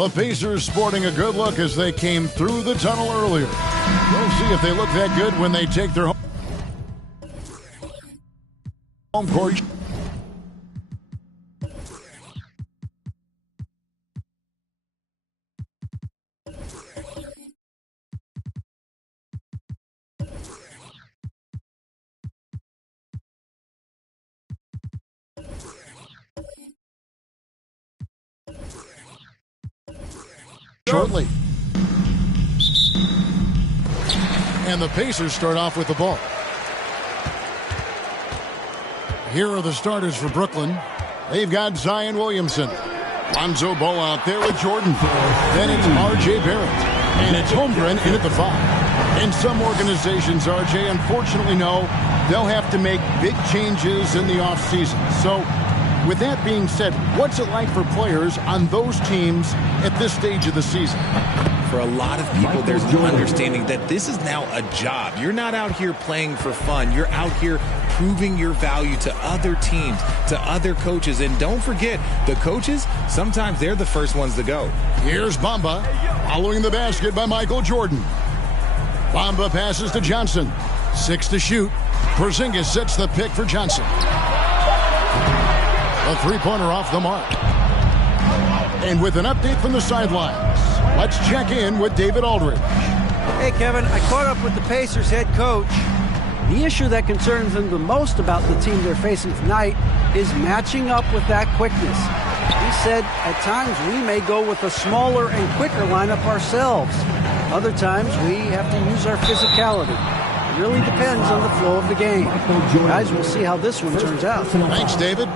The Pacers sporting a good look as they came through the tunnel earlier. We'll see if they look that good when they take their home court. Shortly. And the Pacers start off with the ball. Here are the starters for Brooklyn. They've got Zion Williamson. Lonzo Ball out there with Jordan. Then it's R.J. Barrett. And it's Holmgren in at the 5. In some organizations, R.J., unfortunately, no, they'll have to make big changes in the offseason. So, with that being said, what's it like for players on those teams at this stage of the season? For a lot of people, there's an understanding that this is now a job. You're not out here playing for fun. You're out here proving your value to other teams, to other coaches. And don't forget, the coaches, sometimes they're the first ones to go. Here's Bamba, following the basket by Michael Jordan. Bamba passes to Johnson. 6 to shoot. Porzingis sets the pick for Johnson. A three-pointer off the mark. And with an update from the sidelines, let's check in with David Aldridge. Hey, Kevin, I caught up with the Pacers head coach. The issue that concerns him the most about the team they're facing tonight is matching up with that quickness. He said at times we may go with a smaller and quicker lineup ourselves. Other times we have to use our physicality. It really depends on the flow of the game. Guys, we'll see how this one turns out. Thanks, David.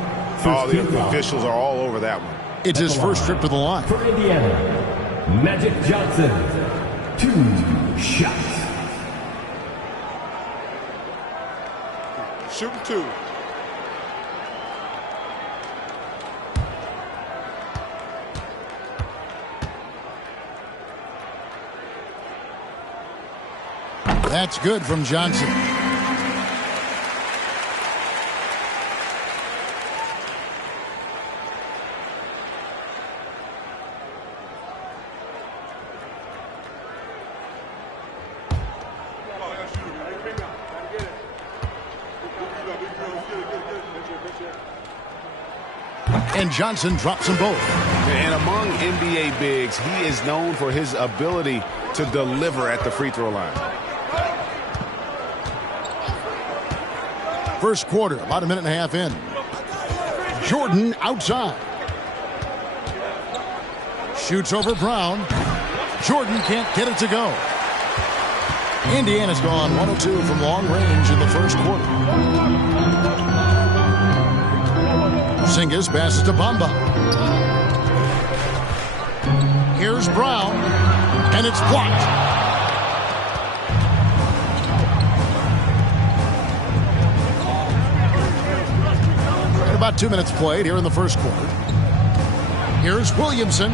All the officials are all over that one. It's his first trip to the line. For Indiana, Magic Johnson, 2 shots. Shooting 2. That's good from Johnson. And Johnson drops them both. And among NBA bigs, he is known for his ability to deliver at the free throw line. First quarter, about a minute and a half in. Jordan outside. Shoots over Brown. Jordan can't get it to go. Indiana's gone 1 of 2 from long range in the first quarter. Porzingis passes to Bamba. Here's Brown, and it's blocked. About 2 minutes played here in the first quarter. Here's Williamson,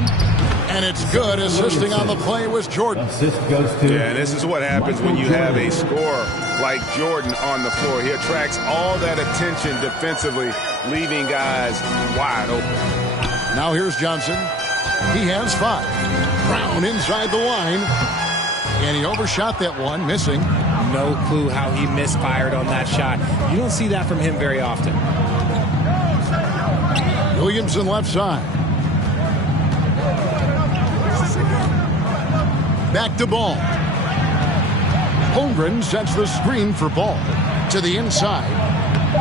and it's good. Assisting on the play was Jordan. Assist goes to. Yeah, and this is what happens when you have a scorer like Jordan on the floor. He attracts all that attention defensively, leaving guys wide open. Now here's Johnson. He has 5. Brown inside the line, and he overshot that one, missing. No clue how he misfired on that shot. You don't see that from him very often. Williamson left side. Back to Ball. Holmgren sets the screen for Ball to the inside,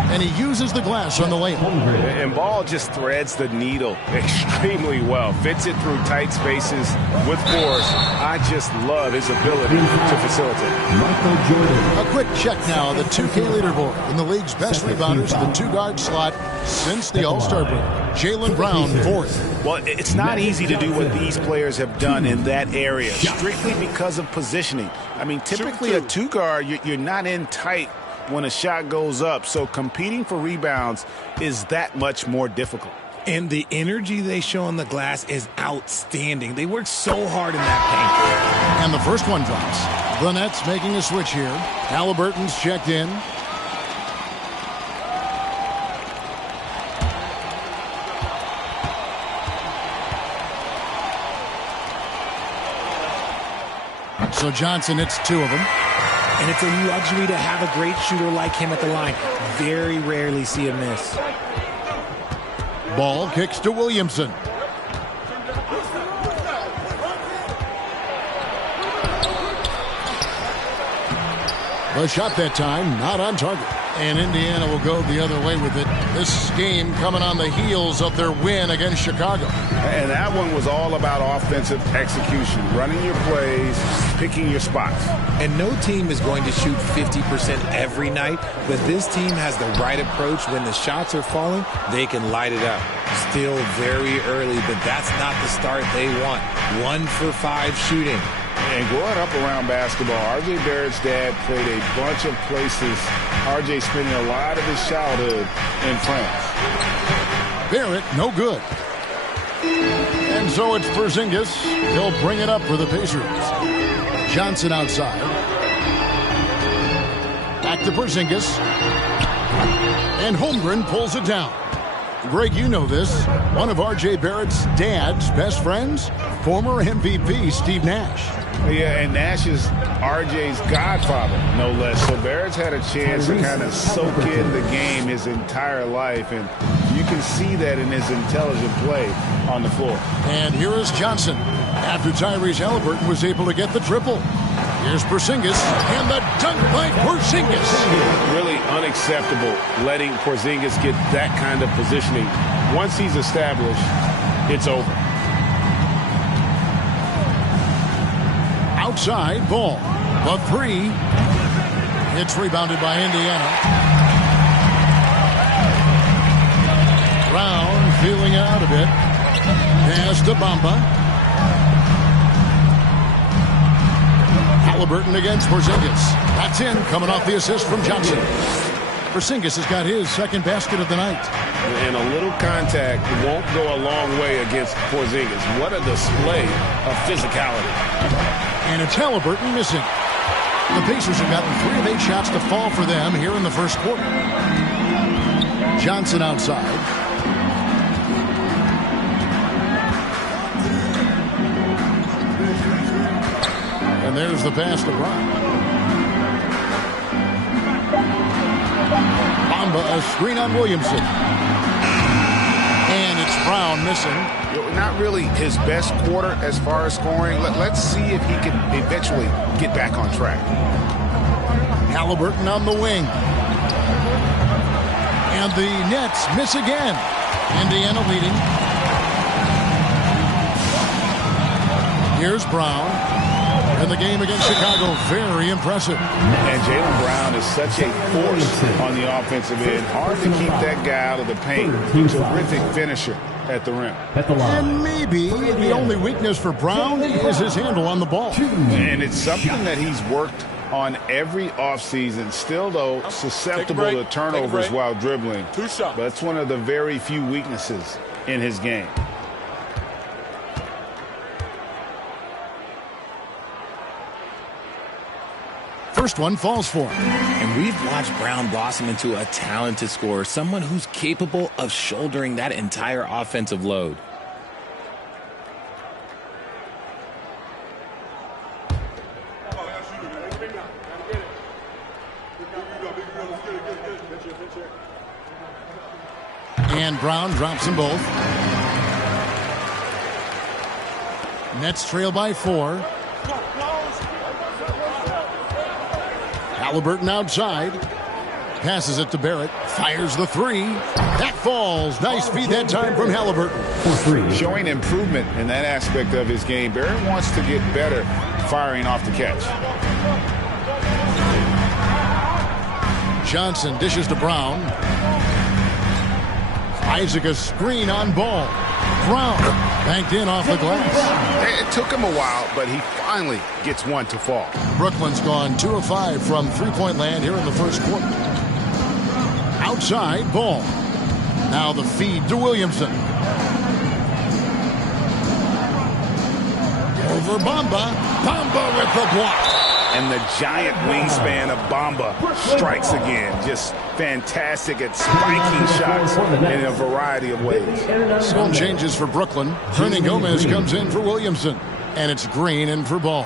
and he uses the glass on the layup. And Ball just threads the needle extremely well. Fits it through tight spaces with force. I just love his ability to facilitate. Michael Jordan. A quick check now. The 2K leaderboard in the league's best rebounders in the 2-guard slot since the All-Star break. Jaylen Brown, 4th. Well, it's not easy to do what these players have done in that area, strictly because of positioning. I mean, typically a 2-guard, you're not in tight when a shot goes up, so competing for rebounds is that much more difficult. And the energy they show on the glass is outstanding. They work so hard in that paint. And the first one drops. The Nets making a switch here. Halliburton's checked in. So Johnson hits 2 of them. And it's a luxury to have a great shooter like him at the line. Very rarely see him miss. Ball kicks to Williamson. The shot that time, not on target. And Indiana will go the other way with it. This game coming on the heels of their win against Chicago. And that one was all about offensive execution, running your plays, picking your spots. And no team is going to shoot 50% every night, but this team has the right approach. When the shots are falling, they can light it up. Still very early, but that's not the start they want. 1 for 5 shooting. And growing up around basketball, R.J. Barrett's dad played a bunch of places. R.J. spending a lot of his childhood in France. Barrett, no good. And so it's Porzingis. He'll bring it up for the Pacers. Johnson outside. Back to Porzingis. And Holmgren pulls it down. Greg, you know this. One of R.J. Barrett's dad's best friends, former MVP Steve Nash. Yeah, and Nash is R.J.'s godfather, no less. So Barrett's had a chance to kind of soak in the game his entire life, and you can see that in his intelligent play on the floor. And here is Johnson. After Tyrese Halliburton was able to get the triple. Here's Porzingis, and the dunk by Porzingis. Really unacceptable letting Porzingis get that kind of positioning. Once he's established, it's over. Outside, ball. The 3. It's rebounded by Indiana. Brown feeling it out a bit. Pass to Bamba. Halliburton against Porzingis. That's in, coming off the assist from Johnson. Porzingis has got his second basket of the night. And a little contact won't go a long way against Porzingis. What a display of physicality. And it's Halliburton missing. The Pacers have gotten 3 of 8 shots to fall for them here in the first quarter. Johnson outside. And there's the pass to Brown. Bamba, a screen on Williamson. And it's Brown missing. Not really his best quarter as far as scoring. Let's see if he can eventually get back on track. Halliburton on the wing. And the Nets miss again. Indiana leading. Here's Brown. And the game against Chicago, very impressive. And Jaylen Brown is such a force on the offensive end. Hard to keep that guy out of the paint. Terrific finisher at the rim. And maybe the only weakness for Brown is his handle on the ball. And it's something that he's worked on every offseason. Still, though, susceptible to turnovers while dribbling. But it's one of the very few weaknesses in his game. First one falls for him. And we've watched Brown blossom into a talented scorer, someone who's capable of shouldering that entire offensive load. And Brown drops them both. Nets trail by 4. Halliburton outside. Passes it to Barrett. Fires the 3. That falls. Nice feed that time from Halliburton. Showing improvement in that aspect of his game. Barrett wants to get better firing off the catch. Johnson dishes to Brown. Isaac a screen on ball. Brown banked in off the glass. It took him a while, but he finally gets one to fall. Brooklyn's gone 2 of 5 from three-point land here in the first quarter. Outside, ball. Now the feed to Williamson. Over Bamba. Bamba with the block. And the giant wingspan of Bamba strikes again. Just fantastic at spiking shots in a variety of ways. Some changes for Brooklyn. Hernan Gomez comes in for Williamson. And it's Green in for Ball.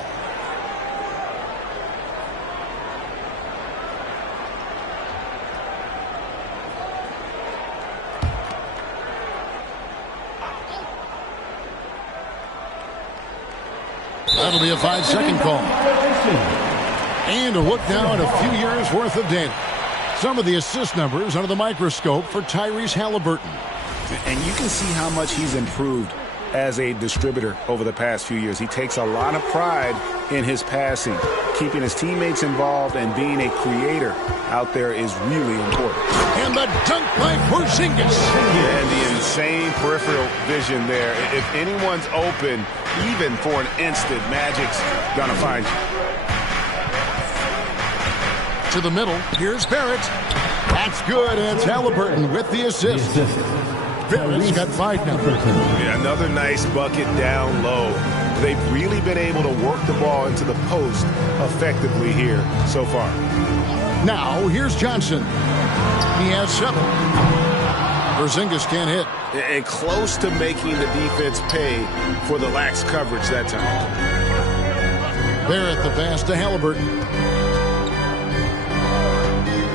That'll be a 5-second call. And a look now at a few years' worth of data. Some of the assist numbers under the microscope for Tyrese Halliburton. And you can see how much he's improved as a distributor over the past few years. He takes a lot of pride in his passing. Keeping his teammates involved and being a creator out there is really important. And the dunk by Porzingis. And the insane peripheral vision there. If anyone's open, even for an instant, Magic's gonna find you. To the middle, here's Barrett. That's good, and it's Halliburton with the assist. Barrett's got 5 now. Yeah, another nice bucket down low. They've really been able to work the ball into the post effectively here so far. Now, here's Johnson. He has 7. Porzingis can't hit. And close to making the defense pay for the lax coverage that time. Barrett the pass to Halliburton.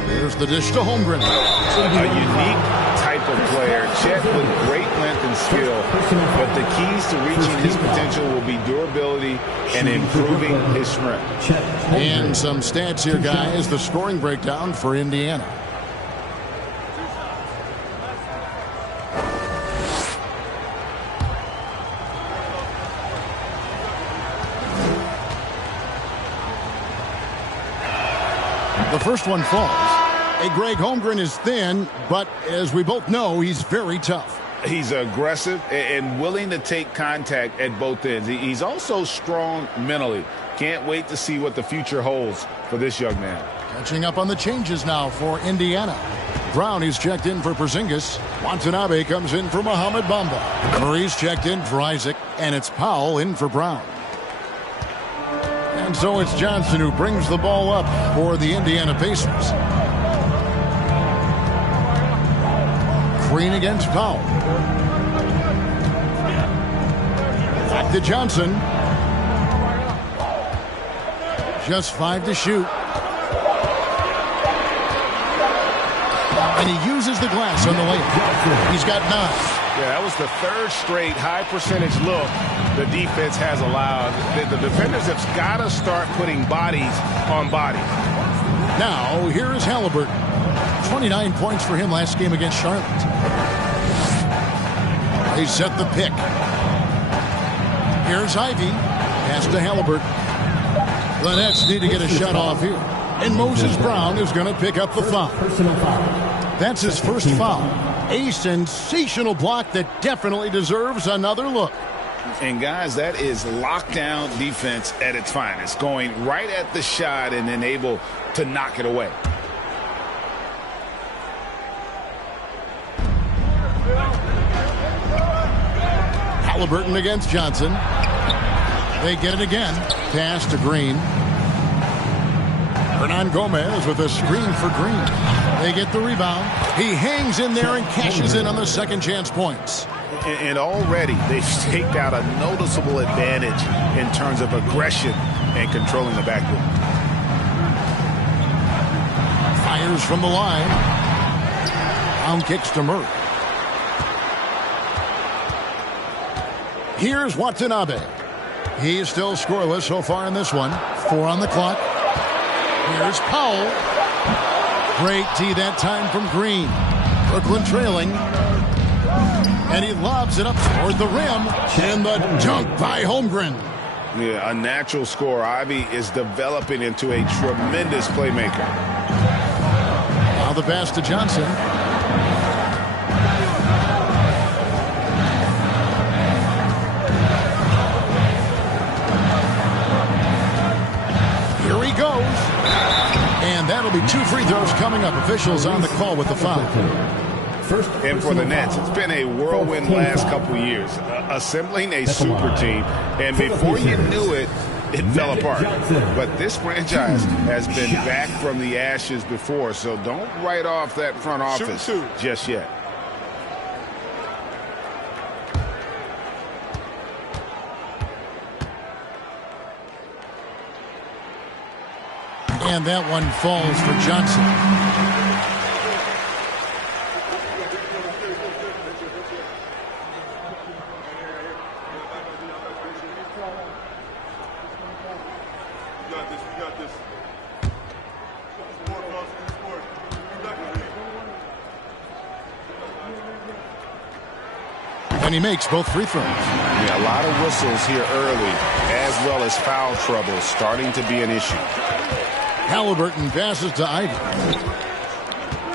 Here's the dish to Holmgren. A unique type of player. Chet with great length and skill. But the keys to reaching his potential will be durability and improving his strength. And some stats here, guys. The scoring breakdown for Indiana. The first one falls. Hey, Greg, Holmgren is thin, but as we both know, he's very tough. He's aggressive and willing to take contact at both ends. He's also strong mentally. Can't wait to see what the future holds for this young man. Catching up on the changes now for Indiana. Brown is checked in for Porzingis. Watanabe comes in for Mohamed Bamba. Murray's checked in for Isaac, and it's Powell in for Brown. And so it's Johnson who brings the ball up for the Indiana Pacers. Green against Powell. Back to Johnson. Just 5 to shoot. And he uses the glass on the layup. He's got 9. Yeah, that was the 3rd straight high percentage look the defense has allowed. The defenders have got to start putting bodies on bodies. Now, here is Halliburton. 29 points for him last game against Charlotte. They set the pick. Here's Ivy. Pass to Halliburton. The Nets need to get a shot off here. And Moses Brown is going to pick up the foul. That's his first foul. A sensational block that definitely deserves another look. And guys, that is lockdown defense at its finest. Going right at the shot and then able to knock it away. Halliburton against Johnson. They get it again. Pass to Green. Hernan Gomez with a screen for Green. They get the rebound. He hangs in there and cashes in on the second chance points. And already they've staked out a noticeable advantage in terms of aggression and controlling the backcourt. Fires from the line. Down kicks to Murray. Here's Watanabe. He's still scoreless so far in this one. 4 on the clock. Here's Powell. Great tee that time from Green. Brooklyn trailing. And he lobs it up toward the rim. And the dunk by Holmgren. Yeah, a natural scorer. Ivy is developing into a tremendous playmaker. Now the pass to Johnson. Here he goes. And that'll be 2 free throws coming up. Officials on the call with the foul. And for the Nets, it's been a whirlwind last couple years, assembling a super team. And before you knew it, it fell apart. But this franchise has been back from the ashes before, so don't write off that front office just yet. And that one falls for Johnson. And he makes both free throws. Yeah, a lot of whistles here early, as well as foul trouble starting to be an issue. Halliburton passes to Ivy.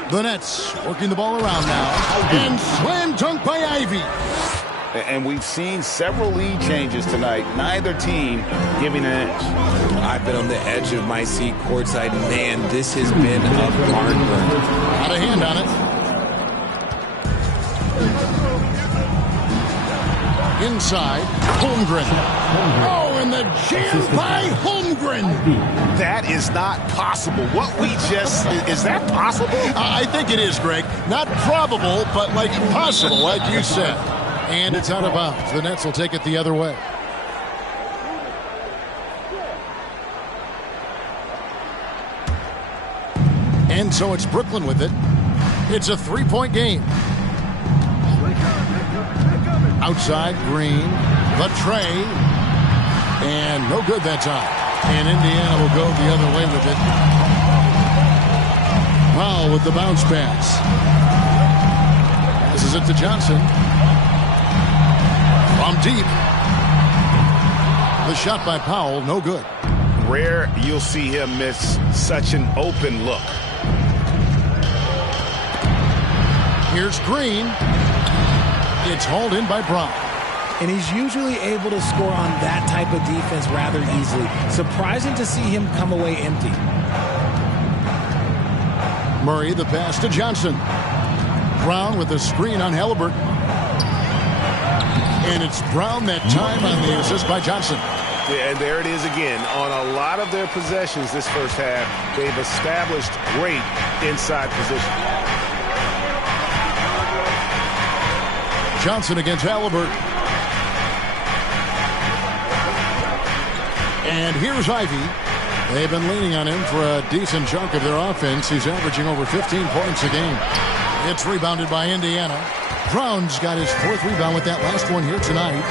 The Nets working the ball around now. And slam dunk by Ivy. And we've seen several lead changes tonight. Neither team giving an edge. I've been on the edge of my seat courtside. Man, this has been a heartburn. Got a hand on it. Inside, Holmgren. Oh, and the jam by Holmgren. That is not possible. What we just, is that possible? I think it is, Greg. Not probable, but like possible, like you said. And it's out of bounds. The Nets will take it the other way. And so it's Brooklyn with it. It's a three-point game. Outside, Green. The tray. And no good that time. And Indiana will go the other way with it. Powell with the bounce pass. Passes it to Johnson. From deep. The shot by Powell, no good. Rare you'll see him miss such an open look. Here's Green. It's hauled in by Brown. And he's usually able to score on that type of defense rather easily. Surprising to see him come away empty. Murray, the pass to Johnson. Brown with the screen on Halliburton. And it's Brown that time on the assist by Johnson. Yeah, and there it is again. On a lot of their possessions this first half, they've established great inside position. Johnson against Halliburton. And here's Ivy. They've been leaning on him for a decent chunk of their offense. He's averaging over 15 points a game. It's rebounded by Indiana. Brown's got his fourth rebound with that last one here tonight.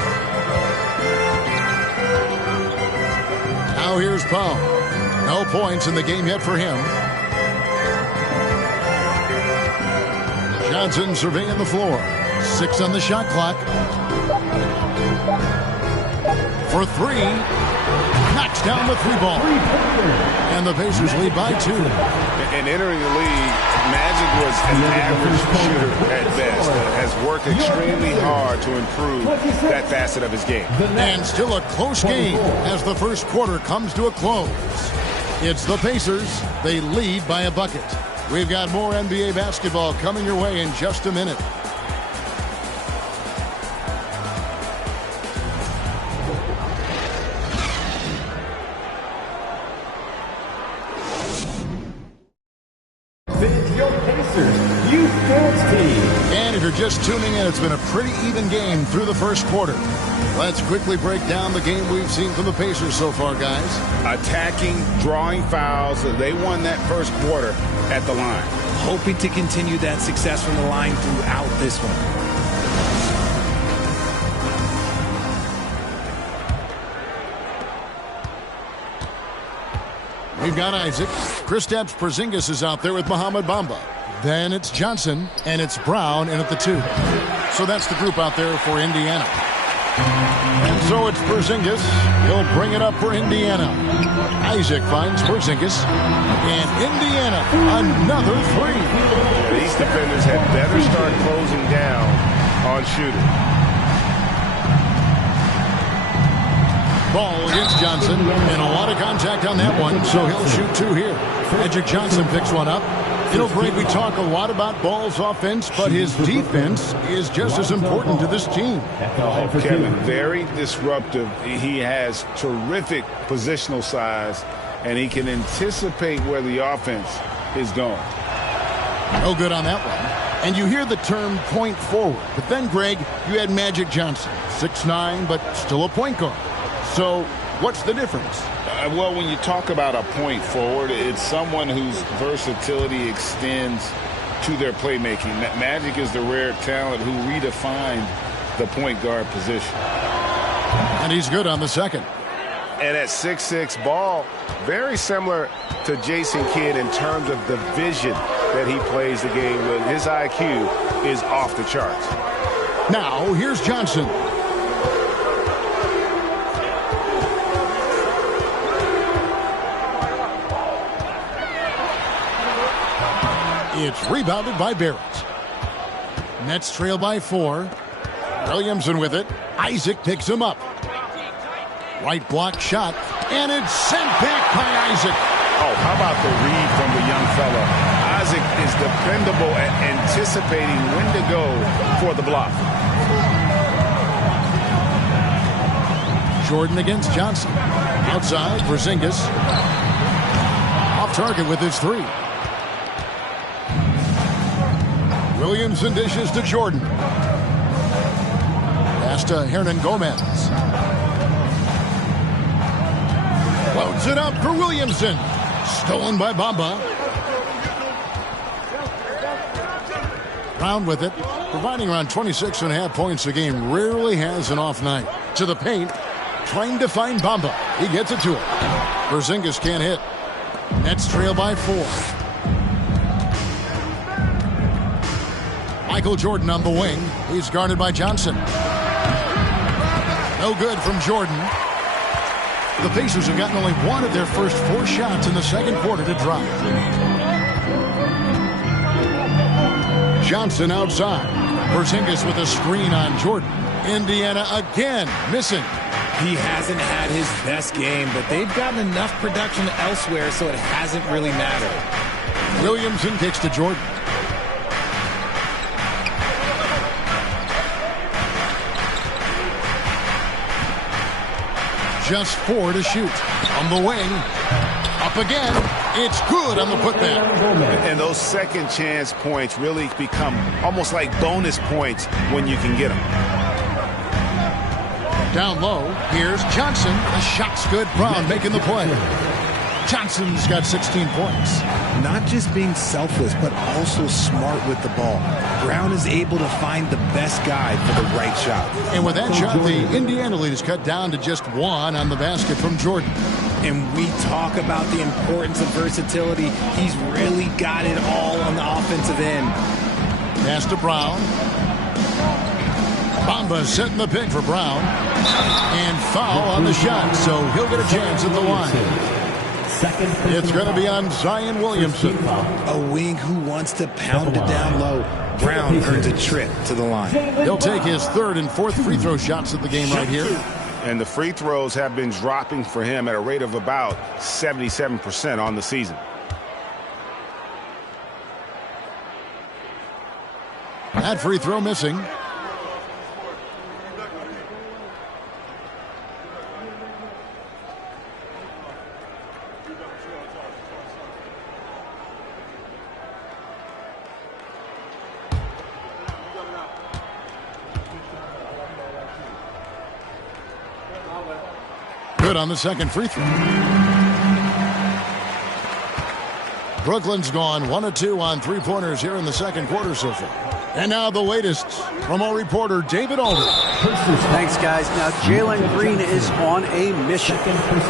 Now here's Powell. No points in the game yet for him. Johnson surveying the floor. 6 on the shot clock. For 3. Knocks down the 3-ball. And the Pacers lead by 2. And entering the league, Magic was an average shooter at best. Has worked extremely hard to improve that facet of his game. And still a close game as the first quarter comes to a close. It's the Pacers. They lead by a bucket. We've got more NBA basketball coming your way in just a minute. And if you're just tuning in, it's been a pretty even game through the first quarter. Let's quickly break down the game we've seen from the Pacers so far, guys. Attacking, drawing fouls. They won that first quarter at the line. Hoping to continue that success from the line throughout this one. We've got Isaac. Kristaps Porzingis is out there with Mohamed Bamba. Then it's Johnson, and it's Brown in at the 2. So that's the group out there for Indiana. And so it's Porzingis. He'll bring it up for Indiana. Isaac finds Porzingis. And Indiana, another 3. These defenders had better start closing down on shooting. Ball against Johnson, and a lot of contact on that one, so he'll shoot 2 here. Magic Johnson picks one up. You know, Greg, we talk a lot about Ball's offense, but his defense is just as important to this team. Kevin, very disruptive. He has terrific positional size, and he can anticipate where the offense is going. No good on that one. And you hear the term point forward, but then, Greg, you had Magic Johnson, 6'9", but still a point guard. So what's the difference? Well, when you talk about a point forward, it's someone whose versatility extends to their playmaking. Magic is the rare talent who redefined the point guard position. And he's good on the second. And at 6'6", Ball, very similar to Jason Kidd in terms of the vision that he plays the game with. His IQ is off the charts. Now, here's Johnson. It's rebounded by Barrett. Nets trail by 4. Williamson with it. Isaac picks him up. Right block shot, and it's sent back by Isaac. Oh, how about the read from the young fella? Isaac is dependable at anticipating when to go for the block. Jordan against Johnson. Outside, Porzingis. Off target with his 3. Williamson dishes to Jordan. Pass to Hernan Gomez. Loads it up for Williamson. Stolen by Bamba. Brown with it. Providing around 26.5 points a game. Rarely has an off night. To the paint. Trying to find Bamba. He gets it to him. Porzingis can't hit. Nets trail by 4. Michael Jordan on the wing. He's guarded by Johnson. No good from Jordan. The Pacers have gotten only 1 of their first 4 shots in the second quarter to drop. Johnson outside. Porzingis with a screen on Jordan. Indiana again missing. He hasn't had his best game, but they've gotten enough production elsewhere, so it hasn't really mattered. Williamson kicks to Jordan. Just 4 to shoot. On the wing. Up again. It's good on the putback. And those second chance points really become almost like bonus points when you can get them. Down low. Here's Johnson. The shot's good. Brown making the play. Johnson's got 16 points. Not just being selfless, but also smart with the ball. Brown is able to find the best guy for the right shot. And with that shot, the Indiana lead is cut down to just 1 on the basket from Jordan. And we talk about the importance of versatility. He's really got it all on the offensive end. Pass to Brown. Bamba setting the pick for Brown. And foul on the shot, so he'll get a chance at the line. It's going to be on Zion Williamson. A wing who wants to pound it down low. Brown earns a trip to the line. He'll take his 3rd and 4th free throw shots of the game right here. And the free throws have been dropping for him at a rate of about 77% on the season. That free throw missing. Good on the second free throw. Brooklyn's gone 1 of 2 on 3-pointers here in the second quarter so far. And now the latest from our reporter, David Alder. Thanks, guys. Now, Jalen Green is on a mission.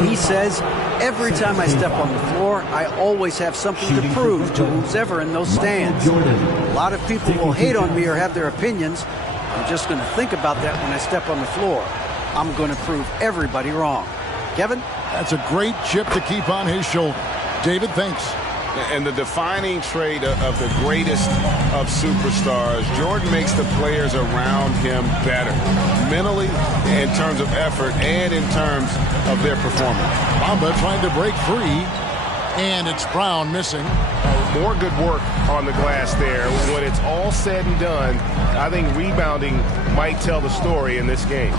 He says, every time I step on the floor, I always have something to prove to who's ever in those stands. A lot of people will hate on me or have their opinions. I'm just going to think about that when I step on the floor. I'm going to prove everybody wrong. Kevin? That's a great chip to keep on his shoulder. David, thanks. And the defining trait of the greatest of superstars, Jordan makes the players around him better, mentally, in terms of effort, and in terms of their performance. Bamba trying to break free, and it's Brown missing. More good work on the glass there. When it's all said and done, I think rebounding might tell the story in this game.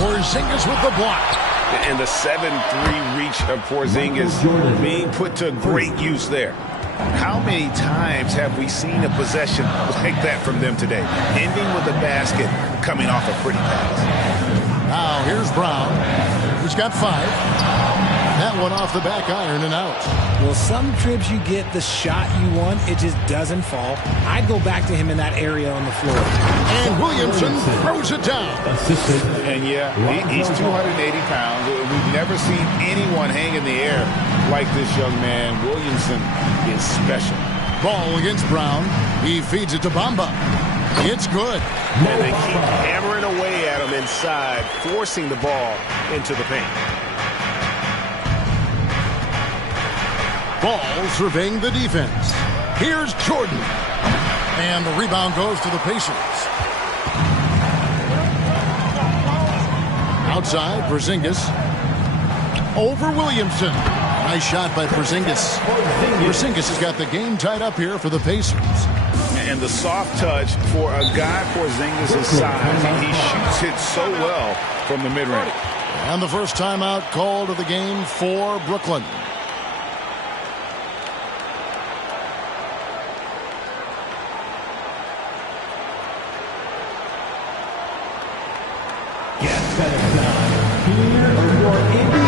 Porzingis with the block. And the 7-3 reach of Porzingis being put to great use there. How many times have we seen a possession like that from them today? Ending with a basket, coming off a pretty pass. Now here's Brown, who's got 5. That one off the back iron and out. Well, some trips you get the shot you want, it just doesn't fall. I'd go back to him in that area on the floor. And Williamson throws it down. And yeah, he's 280 pounds. We've never seen anyone hang in the air like this young man. Williamson is special. Ball against Brown. He feeds it to Bamba. It's good. And they keep hammering away at him inside, forcing the ball into the paint. Ball surveying the defense. Here's Jordan. And the rebound goes to the Pacers. Outside, Porzingis. Over Williamson. Nice shot by Porzingis. Porzingis has got the game tied up here for the Pacers. And the soft touch for a guy Porzingis' size. He shoots it so well from the mid-range. And the first timeout called of the game for Brooklyn.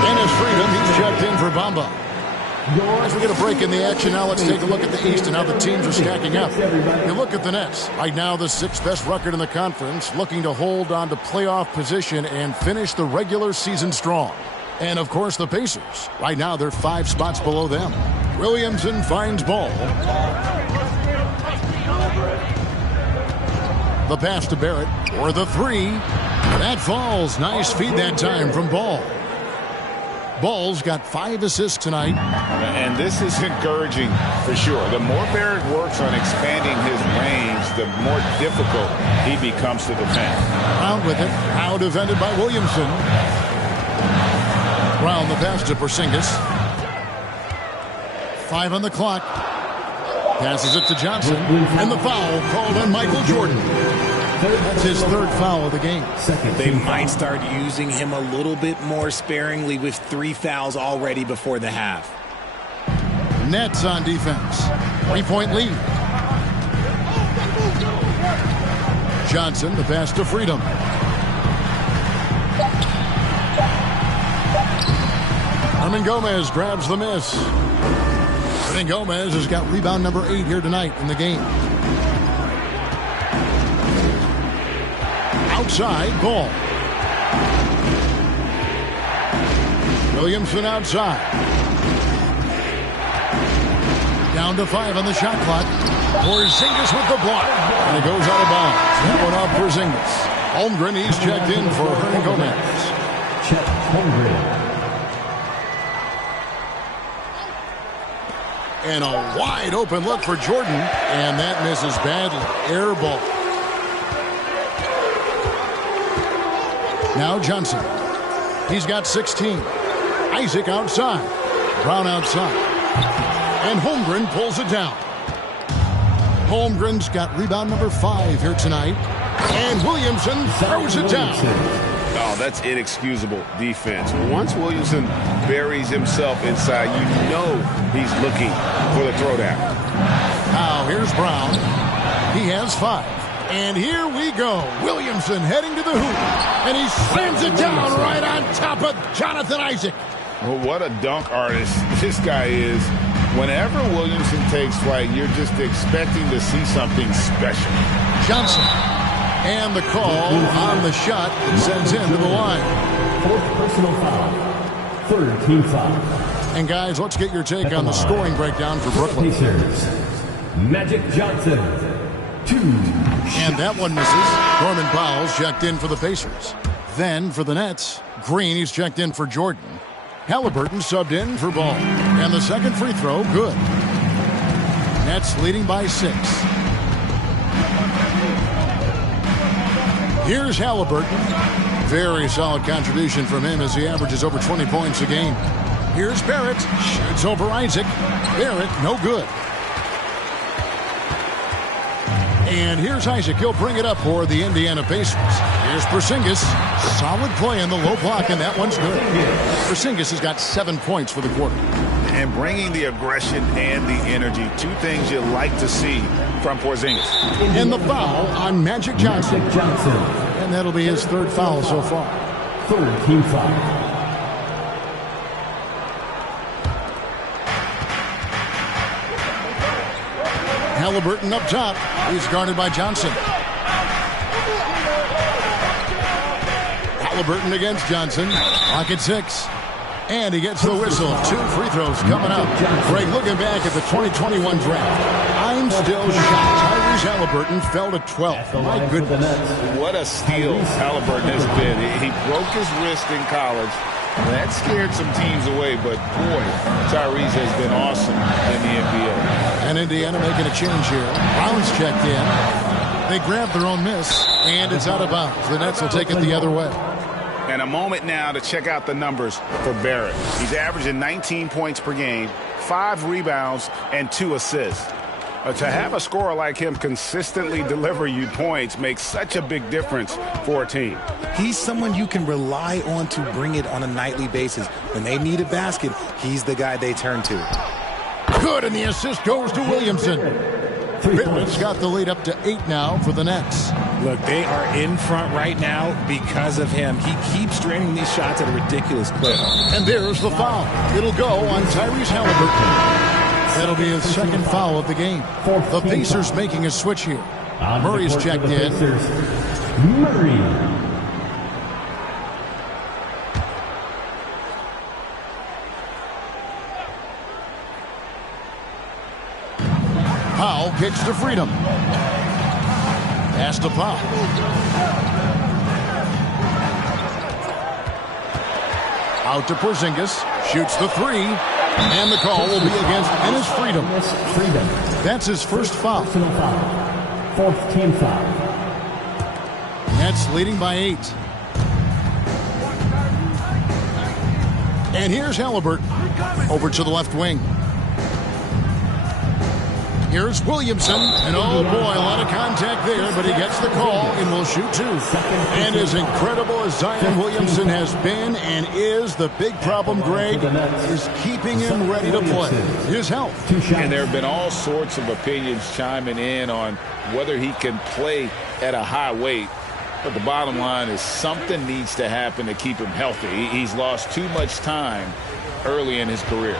Dennis Freedom, he's checked in for Bamba. As we get a break in the action now, let's take a look at the East and how the teams are stacking up. You look at the Nets. Right now, the 6th best record in the conference, looking to hold on to playoff position and finish the regular season strong. And, of course, the Pacers. Right now, they're 5 spots below them. Williamson finds Ball. The pass to Barrett for the 3. That falls. Nice feed that time from Ball. Ball's got 5 assists tonight. And this is encouraging for sure. The more Barrett works on expanding his range, the more difficult he becomes to defend. Brown with it. Now defended by Williamson. Brown the pass to Porzingis. 5 on the clock. Passes it to Johnson. And the foul called on Michael Jordan. That's his 3rd foul of the game. They might start using him a little bit more sparingly with 3 fouls already before the half. Nets on defense. 3-point lead. Johnson, the pass to Freedom. Hernan Gomez grabs the miss. Hernan Gomez has got rebound number 8 here tonight in the game. Outside, Ball. Williamson outside. Down to 5 on the shot clock. Porzingis with the block. And it goes out of bounds. That one off Porzingis. Holmgren, he's checked in for Hernan Gomez. Chet Holmgren. And a wide open look for Jordan. And that misses badly. Air ball. Now Johnson. He's got 16. Isaac outside. Brown outside. And Holmgren pulls it down. Holmgren's got rebound number 5 here tonight. And Williamson throws it down. Oh, that's inexcusable defense. Once Williamson buries himself inside, you know he's looking for the throwdown. Now here's Brown. He has 5. And here we go. Williamson heading to the hoop. And he slams it down right on top of Jonathan Isaac. Well, what a dunk artist this guy is. Whenever Williamson takes flight, you're just expecting to see something special. Johnson. And the call on the shot that sends him to the line. 4th personal foul. 3rd team foul. And guys, let's get your take on the scoring breakdown for Brooklyn. Pacers. Magic Johnson. 2. And that one misses. Norman Powell's checked in for the Pacers. Then for the Nets, Green, he's checked in for Jordan. Halliburton subbed in for Ball. And the second free throw, good. Nets leading by 6. Here's Halliburton. Very solid contribution from him as he averages over 20 points a game. Here's Barrett. Shoots over Isaac. Barrett, no good. And here's Isaac. He'll bring it up for the Indiana Pacers. Here's Porzingis. Solid play in the low block, and that one's good. Porzingis has got 7 points for the quarter. And bringing the aggression and the energy, 2 things you like to see from Porzingis. And the foul on Magic Johnson. And that'll be his 3rd foul so far. 3rd team foul. Halliburton up top. He's guarded by Johnson. Halliburton against Johnson. Clock at 6. And he gets the whistle. 2 free throws coming up. Greg, looking back at the 2021 draft, 9 still shot. Tyrese Halliburton fell to 12th. My goodness. What a steal Halliburton has been. He broke his wrist in college. That scared some teams away, but boy, Tyrese has been awesome in the NBA. And Indiana making a change here. Brown's checked in. They grab their own miss, and it's out of bounds. The Nets will take it the other way. And a moment now to check out the numbers for Barrett. He's averaging 19 points per game, 5 rebounds, and 2 assists. To have a scorer like him consistently deliver you points makes such a big difference for a team. He's someone you can rely on to bring it on a nightly basis. When they need a basket, he's the guy they turn to. Good, and the assist goes to Williamson. Pittman's got the lead up to 8 now for the Nets. Look, they are in front right now because of him. He keeps draining these shots at a ridiculous clip. And there's the foul. It'll go on Tyrese Halliburton. That'll be his second foul of the game. The Pacers making a switch here. Murray's checked in. Murray. Powell kicks to Freedom. Pass to Powell. Out to Porzingis. Shoots the 3. And the call will be against Enes Freedom. That's his first foul. 4th team foul. Nets leading by 8. And here's Halliburton. Over to the left wing. Here's Williamson, and oh boy, a lot of contact there, but he gets the call and will shoot 2. And as incredible as Zion Williamson has been and is, the big problem, Greg, is keeping him ready to play. His health. And there have been all sorts of opinions chiming in on whether he can play at a high weight. But the bottom line is something needs to happen to keep him healthy. He's lost too much time early in his career.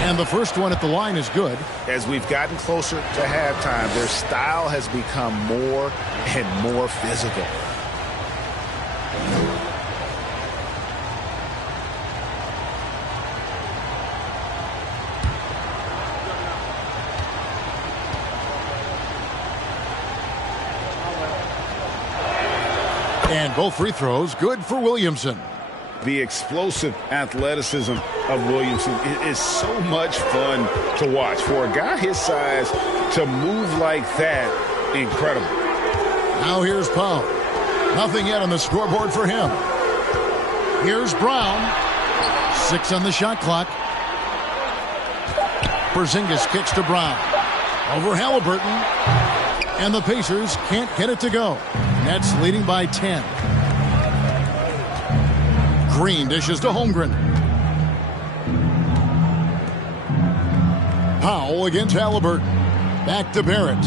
And the first one at the line is good. As we've gotten closer to halftime, their style has become more and more physical. And both free throws good for Williamson. The explosive athleticism of Williamson is so much fun to watch. For a guy his size to move like that, incredible. Now here's Powell. Nothing yet on the scoreboard for him. Here's Brown. 6 on the shot clock. Porzingis kicks to Brown. Over Halliburton. And the Pacers can't get it to go. Nets leading by 10. Green dishes to Holmgren. Powell against Halliburton. Back to Barrett.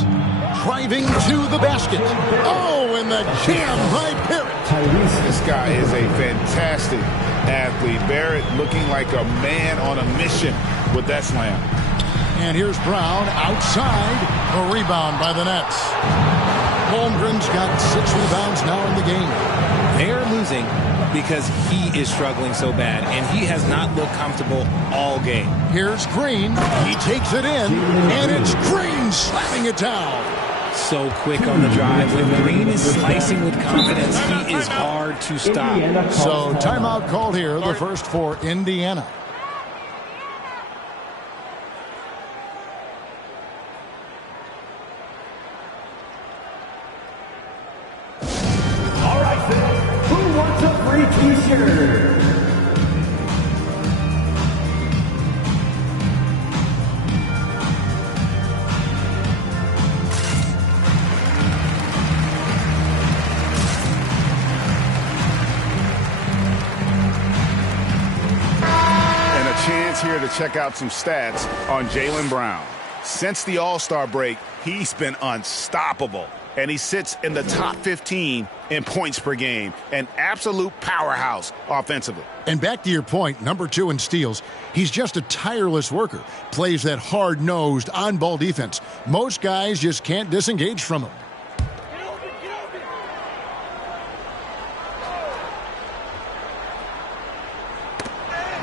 Driving to the basket. Oh, and the jam by Barrett. This guy is a fantastic athlete. Barrett looking like a man on a mission with that slam. And here's Brown outside. A rebound by the Nets. Holmgren's got 6 rebounds now in the game. They are losing because he is struggling so bad, and he has not looked comfortable all game. Here's Green. He takes it in, and it's Green slamming it down. So quick on the drive. When Green is slicing with confidence, he is hard to stop. So timeout called here, the first for Indiana. All right, fans, who wants a free t-shirt? Here to check out some stats on Jaylen Brown. Since the All-Star break, he's been unstoppable, and he sits in the top 15 in points per game, an absolute powerhouse offensively. And back to your point, number 2 in steals, he's just a tireless worker, plays that hard-nosed on-ball defense. Most guys just can't disengage from him.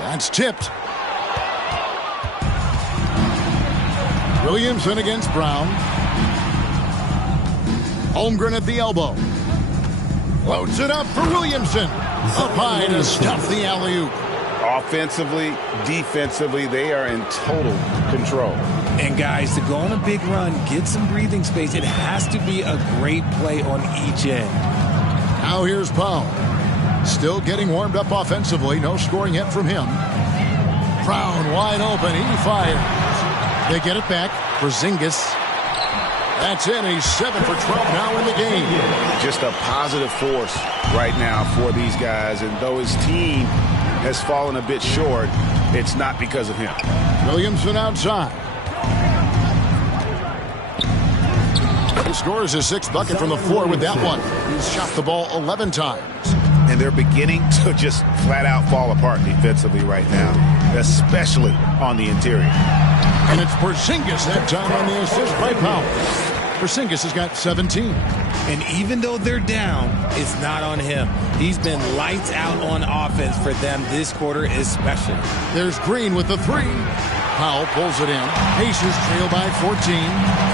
That's tipped. Williamson against Brown. Holmgren at the elbow. Loads it up for Williamson. Up high to stuff the alley-oop. Offensively, defensively, they are in total control. And guys, to go on a big run, get some breathing space, it has to be a great play on each end. Now here's Powell. Still getting warmed up offensively. No scoring yet from him. Brown wide open. He fires. They get it back. Porzingis. That's it. He's 7 for 12 now in the game. Just a positive force right now for these guys. And though his team has fallen a bit short, it's not because of him. Williamson outside. He scores his 6th bucket from the floor with that one. He's shot the ball 11 times. And they're beginning to just flat out fall apart defensively right now, especially on the interior. And it's Porzingis that time on the assist by Powell. Porzingis has got 17. And even though they're down, it's not on him. He's been lights out on offense for them this quarter especially. There's Green with the 3. Powell pulls it in. Pacers trail by 14.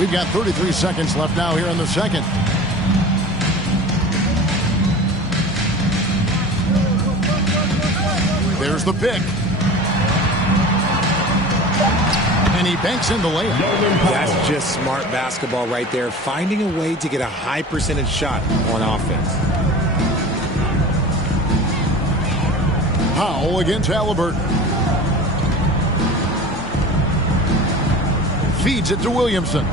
We've got 33 seconds left now here in the second. There's the pick. And he banks in the layup. That's just smart basketball right there. Finding a way to get a high percentage shot on offense. Powell against Halliburton. Feeds it to Williamson.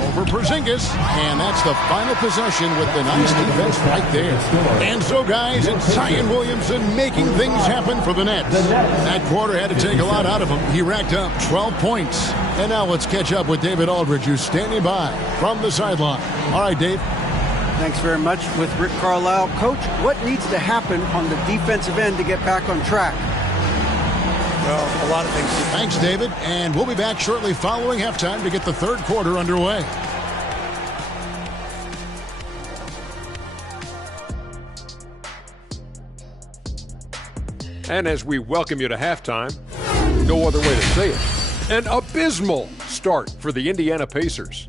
Over Porzingis. And that's the final possession with the nice defense right there. And so, guys, it's Zion Williamson making things happen for the Nets. That quarter had to take a lot out of him. He racked up 12 points. And now let's catch up with David Aldridge, who's standing by from the sideline. All right, Dave. Thanks very much. With Rick Carlisle. Coach, what needs to happen on the defensive end to get back on track? Well, a lot of things. Thanks, David. And we'll be back shortly following halftime to get the third quarter underway. And as we welcome you to halftime, no other way to say it, an abysmal start for the Indiana Pacers.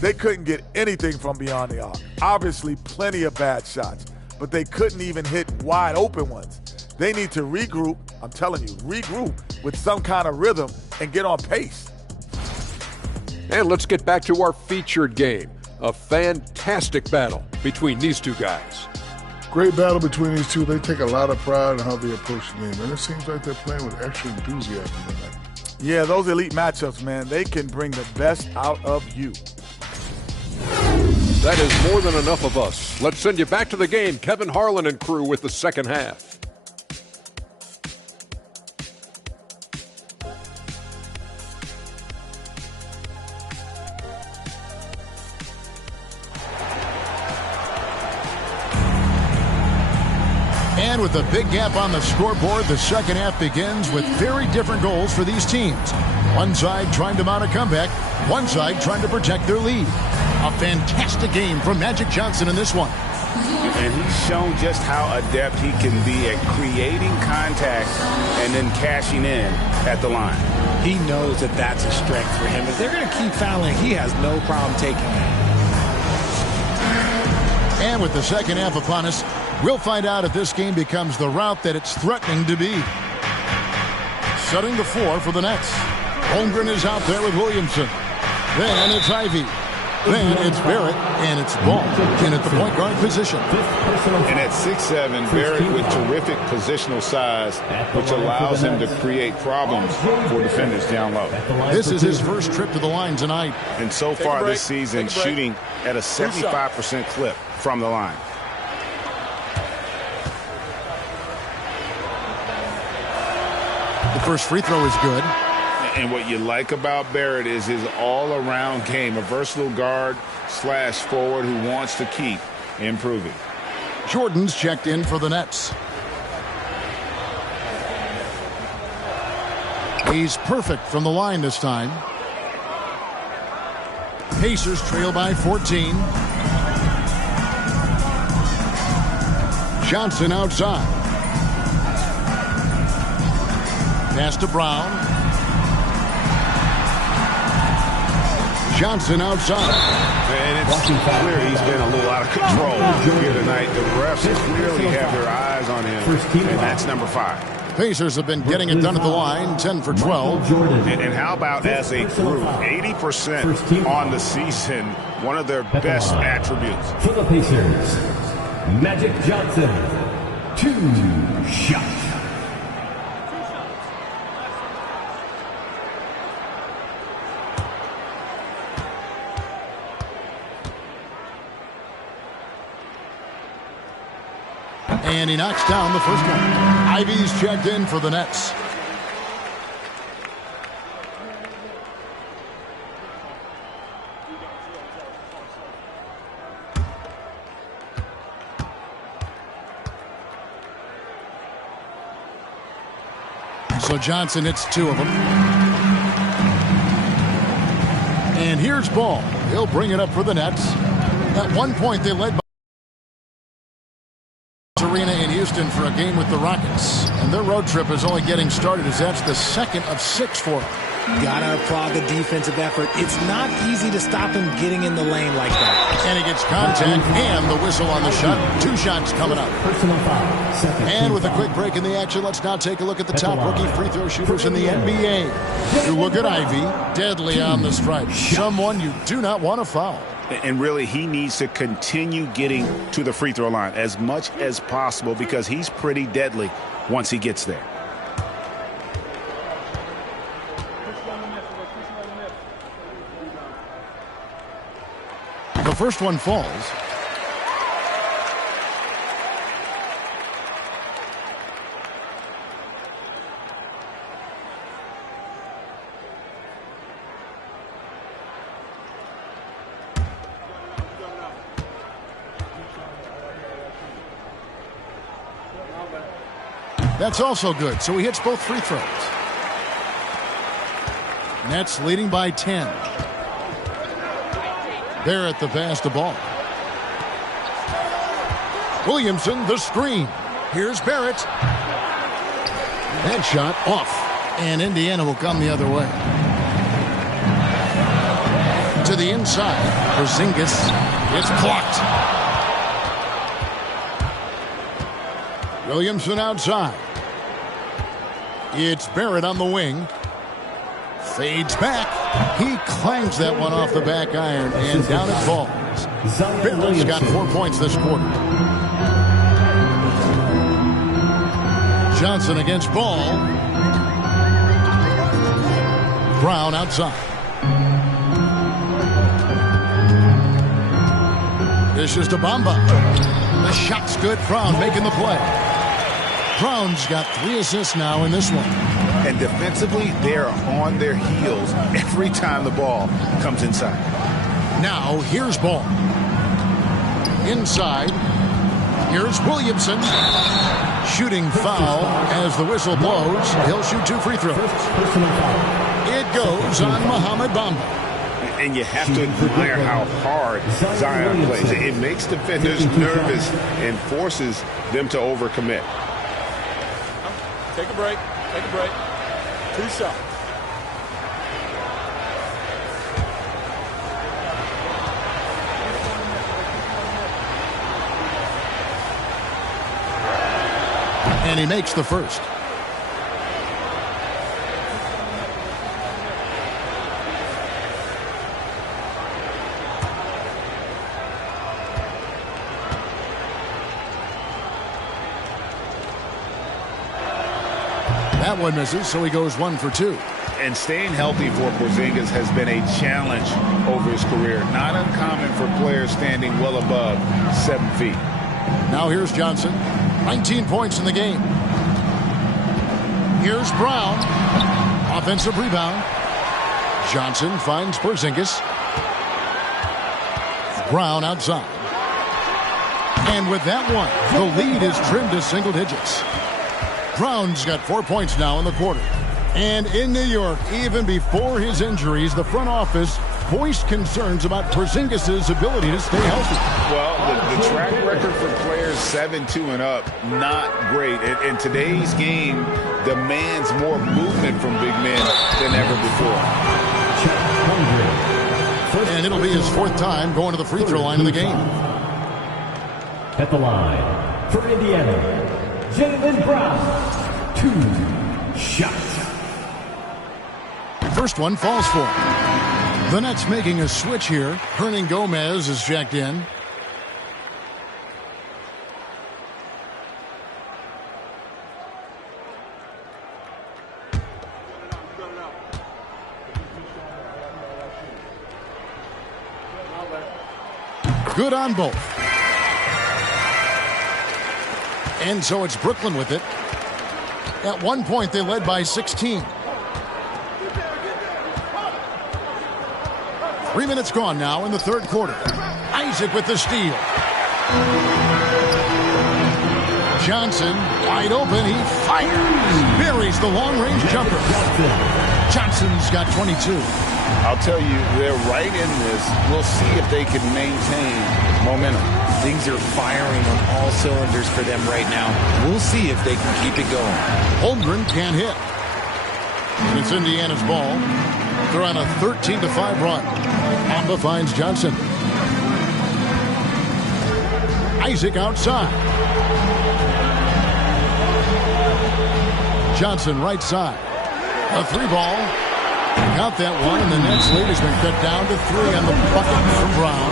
They couldn't get anything from beyond the arc. Obviously, plenty of bad shots, but they couldn't even hit wide open ones. They need to regroup, I'm telling you, regroup with some kind of rhythm and get on pace. And let's get back to our featured game, a fantastic battle between these two guys. Great battle between these two. They take a lot of pride in how they approach the game, and it seems like they're playing with extra enthusiasm tonight. Yeah, those elite matchups, man, they can bring the best out of you. That is more than enough of us. Let's send you back to the game. Kevin Harlan and crew with the second half. And with a big gap on the scoreboard, the second half begins with very different goals for these teams. One side trying to mount a comeback, one side trying to protect their lead. A fantastic game from Magic Johnson in this one. And he's shown just how adept he can be at creating contact and then cashing in at the line. He knows that that's a strength for him. If they're going to keep fouling, he has no problem taking it. And with the second half upon us, we'll find out if this game becomes the route that it's threatening to be. Setting the floor for the Nets. Holmgren is out there with Williamson. Then it's Ivey. Then it's Barrett, and it's Ball in at the point guard position. And at 6'7", Barrett with terrific positional size, which allows him to create problems for defenders down low. This is his first trip to the line tonight. And so far this season, shooting at a 75% clip from the line. The first free throw is good. And what you like about Barrett is his all-around game, a versatile guard / forward who wants to keep improving. Jordan's checked in for the Nets. He's perfect from the line this time. Pacers trail by 14. Johnson outside. Pass to Brown. Johnson outside. And it's clear he's been a little out of control here tonight. The refs clearly have their eyes on him, and that's number 5. Pacers have been getting it done at the line, 10 for 12. And how about as a group, 80% on the season, one of their best attributes. For the Pacers, Magic Johnson, 2 shots. And he knocks down the first one. Ivy's checked in for the Nets. So Johnson hits 2 of them. And here's Ball. He'll bring it up for the Nets. At one point, they led by Arena in Houston for a game with the Rockets, and their road trip is only getting started as that's the second of 6 for them. Gotta applaud the defensive effort. It's not easy to stop him getting in the lane like that. And he gets contact and the whistle on the shot. 2 shots coming up. And with a quick break in the action, let's now take a look at the top rookie free throw shooters in the NBA. You look at Ivy, deadly on the stripe. Someone you do not want to foul. And really, he needs to continue getting to the free throw line as much as possible because he's pretty deadly once he gets there. The first one falls. That's also good, so he hits both free throws. Nets leading by 10. Barrett the pass to Ball. Williamson the screen. Here's Barrett. That shot off, and Indiana will come the other way. To the inside. Porzingis. It's blocked. Williamson outside. It's Barrett on the wing. Fades back. He clangs that one off the back iron, and down it falls. Barrett's got 4 points this quarter. Johnson against Ball. Brown outside. This is to Bamba. The shot's good. Brown making the play. Brown's got 3 assists now in this one. And defensively, they're on their heels every time the ball comes inside. Now, here's Ball. Inside. Here's Williamson. Shooting foul as the whistle blows. He'll shoot 2 free throws. It goes on Mohamed Bamba. And you have to admire how hard Zion plays. It makes defenders nervous and forces them to overcommit. Take a break. Take a break. 2 shots. And he makes the first. That one misses, so he goes 1 for 2. And staying healthy for Porzingis has been a challenge over his career. Not uncommon for players standing well above 7 feet. Now here's Johnson. 19 points in the game. Here's Brown. Offensive rebound. Johnson finds Porzingis. Brown outside. And with that one, the lead is trimmed to single digits. Brown's got 4 points now in the quarter. And in New York, even before his injuries, the front office voiced concerns about Porzingis' ability to stay healthy. Well, the track record for players 7-2 and up, not great. And today's game demands more movement from big men than ever before. And it'll be his 4th time going to the free throw line of the game. At the line for Indiana, Jaylen Brown. 2 shots. First one falls for him. The Nets making a switch here. Hernangomez is checked in. Good on both. And so it's Brooklyn with it. At one point, they led by 16. 3 minutes gone now in the 3rd quarter. Isaac with the steal. Johnson wide open. He fires. Buries the long-range jumper. Johnson's got 22. I'll tell you, they're right in this. We'll see if they can maintain momentum. Things are firing on all cylinders for them right now. We'll see if they can keep it going. Holmgren can't hit. And it's Indiana's ball. They're on a 13-5 run. Amba finds Johnson. Isaac outside. Johnson right side. A 3-ball. Got that one, and the Nets lead has been cut down to 3 on the bucket from Brown.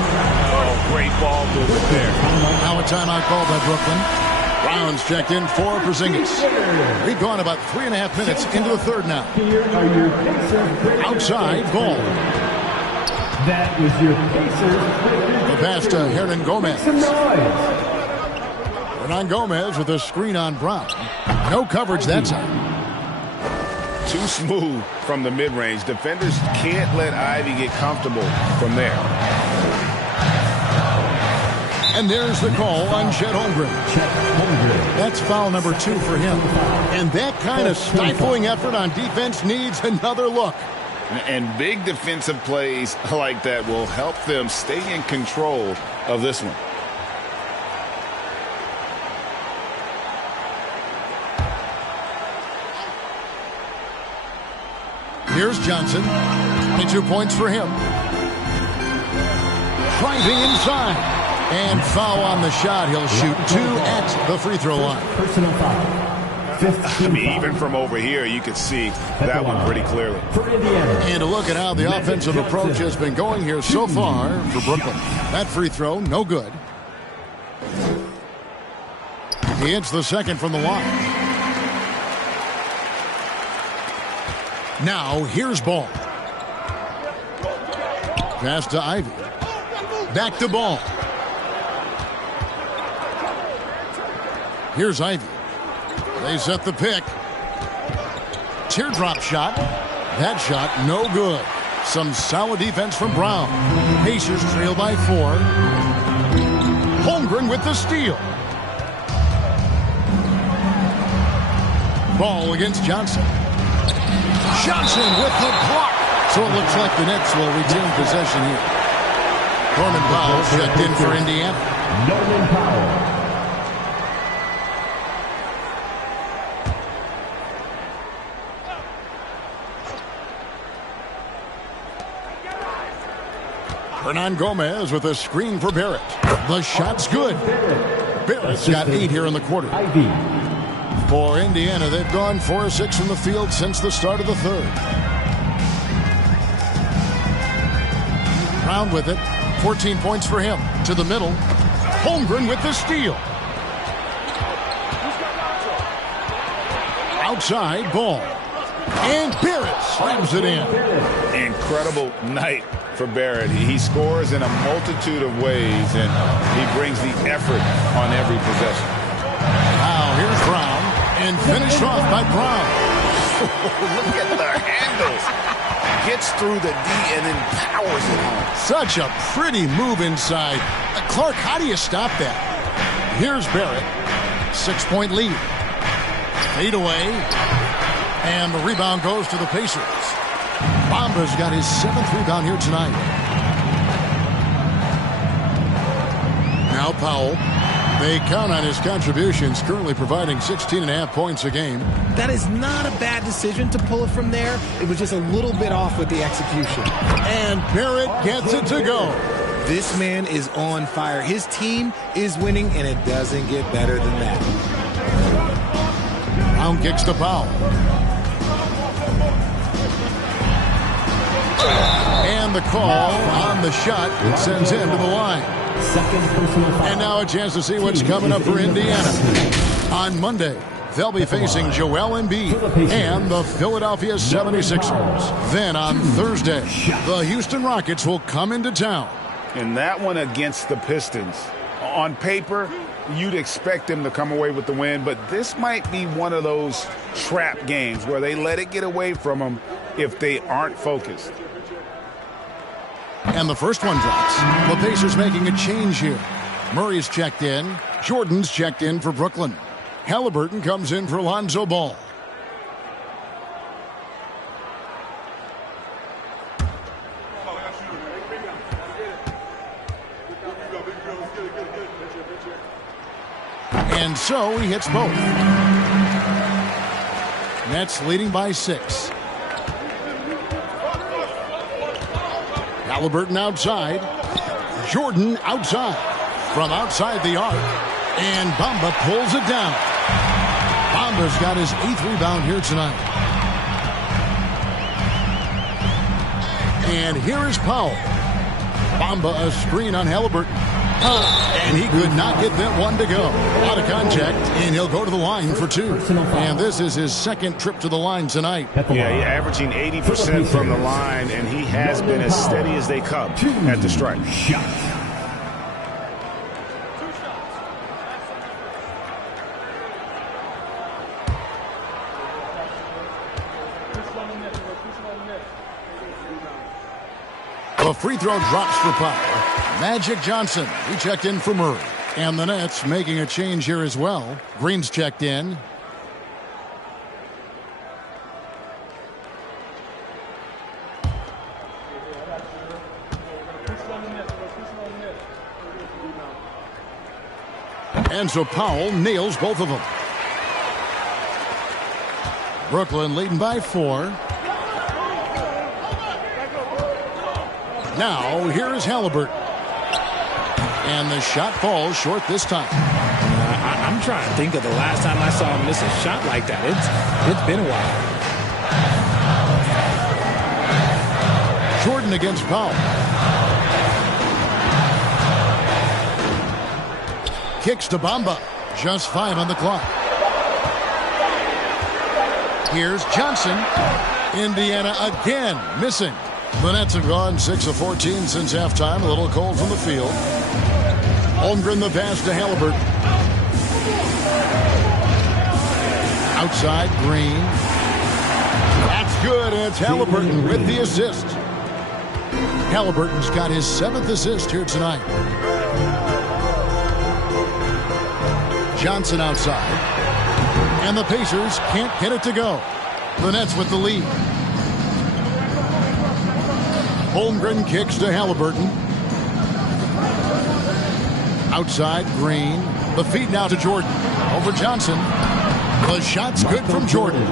Oh, great ball movement there. Now a timeout called by Brooklyn. Brown's checked in for Porzingis. We've gone about 3.5 minutes into the 3rd now. Outside, ball. That was your Pacers. The pass to Hernangomez. Hernangomez with a screen on Brown. No coverage that time. Too smooth from the mid-range. Defenders can't let Ivy get comfortable from there. And there's the call on Chet Holmgren. That's foul number 2 for him. And that kind of stifling effort on defense needs another look. And big defensive plays like that will help them stay in control of this one. Here's Johnson. 22 points for him. Driving inside. And foul on the shot. He'll shoot 2 at the free throw line. Personal foul. I mean, even from over here, you could see that one pretty clearly. And to look at how the offensive approach has been going here so far for Brooklyn. That free throw, no good. He hits the second from the line. Now, here's Ball. Pass to Ivy. Back to Ball. Here's Ivy. They set the pick. Teardrop shot. That shot, no good. Some solid defense from Brown. Pacers trail by 4. Holmgren with the steal. Ball against Johnson. Johnson with the block. So it looks like the Nets will retain possession here. Norman Powell checked in for Indiana. Norman Powell. Hernangomez with a screen for Barrett. The shot's good. Barrett's got 8 here in the quarter. For Indiana, they've gone 4 of 6 from the field since the start of the 3rd. Brown with it. 14 points for him. To the middle. Holmgren with the steal. Outside, Ball. And Barrett slams it in. Incredible night for Barrett. He scores in a multitude of ways, and he brings the effort on every possession. Now, here's Brown. And finished off by Brown. Look at the handles. Gets through the D and then powers it home. Such a pretty move inside. Clark, how do you stop that? Here's Barrett. 6-point lead. Fade away. And the rebound goes to the Pacers. Bamba's got his 7th rebound here tonight. Now Powell. They count on his contributions, currently providing 16.5 points a game. That is not a bad decision to pull it from there. It was just a little bit off with the execution. And Barrett gets it to go. This man is on fire. His team is winning, and it doesn't get better than that. Brown kicks to Powell. And the call on the shot. It sends him to the line. And now a chance to see what's coming up for Indiana. On Monday, they'll be facing Joel Embiid and the Philadelphia 76ers. Then on Thursday, the Houston Rockets will come into town. And that one against the Pistons. On paper, you'd expect them to come away with the win, but this might be one of those trap games where they let it get away from them if they aren't focused. And the first one drops. The Pacers making a change here. Murray's checked in. Jordan's checked in for Brooklyn. Halliburton comes in for Lonzo Ball. And so he hits both. Nets leading by 6. Halliburton outside. Jordan outside. From outside the arc. And Bamba pulls it down. Bamba's got his 8th rebound here tonight. And here is Powell. Bamba a screen on Halliburton. And he could not get that one to go. Out of contact, and he'll go to the line for 2. And this is his 2nd trip to the line tonight. Yeah, he's averaging 80% from the line, and he has been as steady as they come at the stripe. The free throw drops for Powell. Magic Johnson, he checked in for Murray. And the Nets making a change here as well. Green's checked in. And so Powell nails both of them. Brooklyn leading by 4. Now, here is Halliburton. And the shot falls short this time. I'm trying to think of the last time I saw him miss a shot like that. It's been a while. Jordan against Powell. Kicks to Bamba. Just 5 on the clock. Here's Johnson. Indiana again missing. The Nets have gone 6 of 14 since halftime. A little cold from the field. Holmgren the pass to Halliburton. Outside, Green. That's good, and it's Halliburton with the assist. Halliburton's got his 7th assist here tonight. Johnson outside. And the Pacers can't get it to go. The Nets with the lead. Holmgren kicks to Halliburton. Outside, Green. The feed now to Jordan. Over Johnson. The shot's good from Jordan.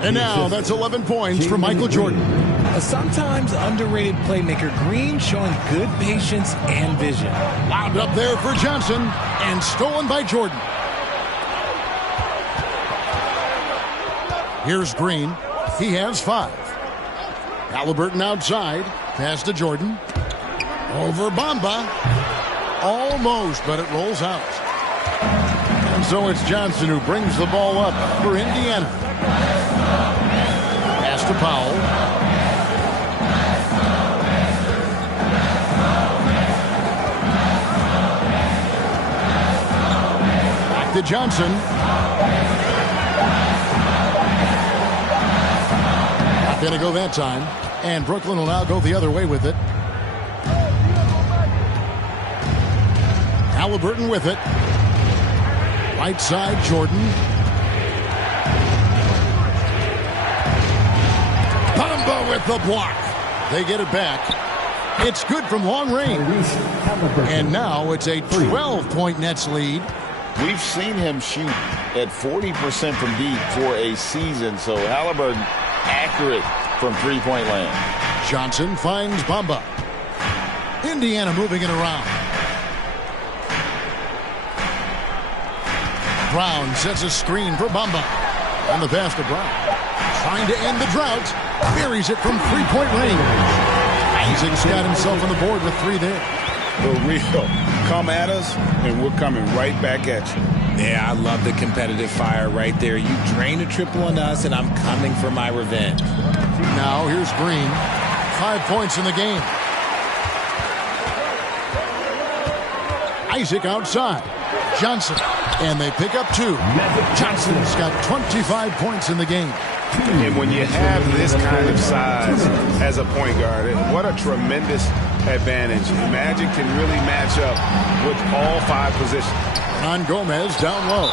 And now that's 11 points for Michael Jordan. A sometimes underrated playmaker, Green showing good patience and vision. Wound up there for Johnson and stolen by Jordan. Here's Green. He has 5. Halliburton outside. Pass to Jordan. Over Bamba. Almost, but it rolls out. And so it's Johnson who brings the ball up for Indiana. Pass to Powell. Back to Johnson. Not going to go that time. And Brooklyn will now go the other way with it. Halliburton with it. Right side, Jordan. with the block. They get it back. It's good from long range. And now it's a 12-point Nets lead. We've seen him shoot at 40% from deep for a season, so Halliburton accurate from three-point land. Johnson finds Bamba. Indiana moving it around. Brown sets a screen for Bamba. On the pass to Brown. Trying to end the drought. Buries it from three-point range. Isaac's got himself on the board with 3 there. For real. Come at us, and we're coming right back at you. Yeah, I love the competitive fire right there. You drain a triple on us, and I'm coming for my revenge. Now here's Green. 5 points in the game. Isaac outside. Johnson. And they pick up 2. Johnson's got 25 points in the game. And when you have this kind of size as a point guard, what a tremendous advantage. Magic can really match up with all 5 positions. On Gomez down low.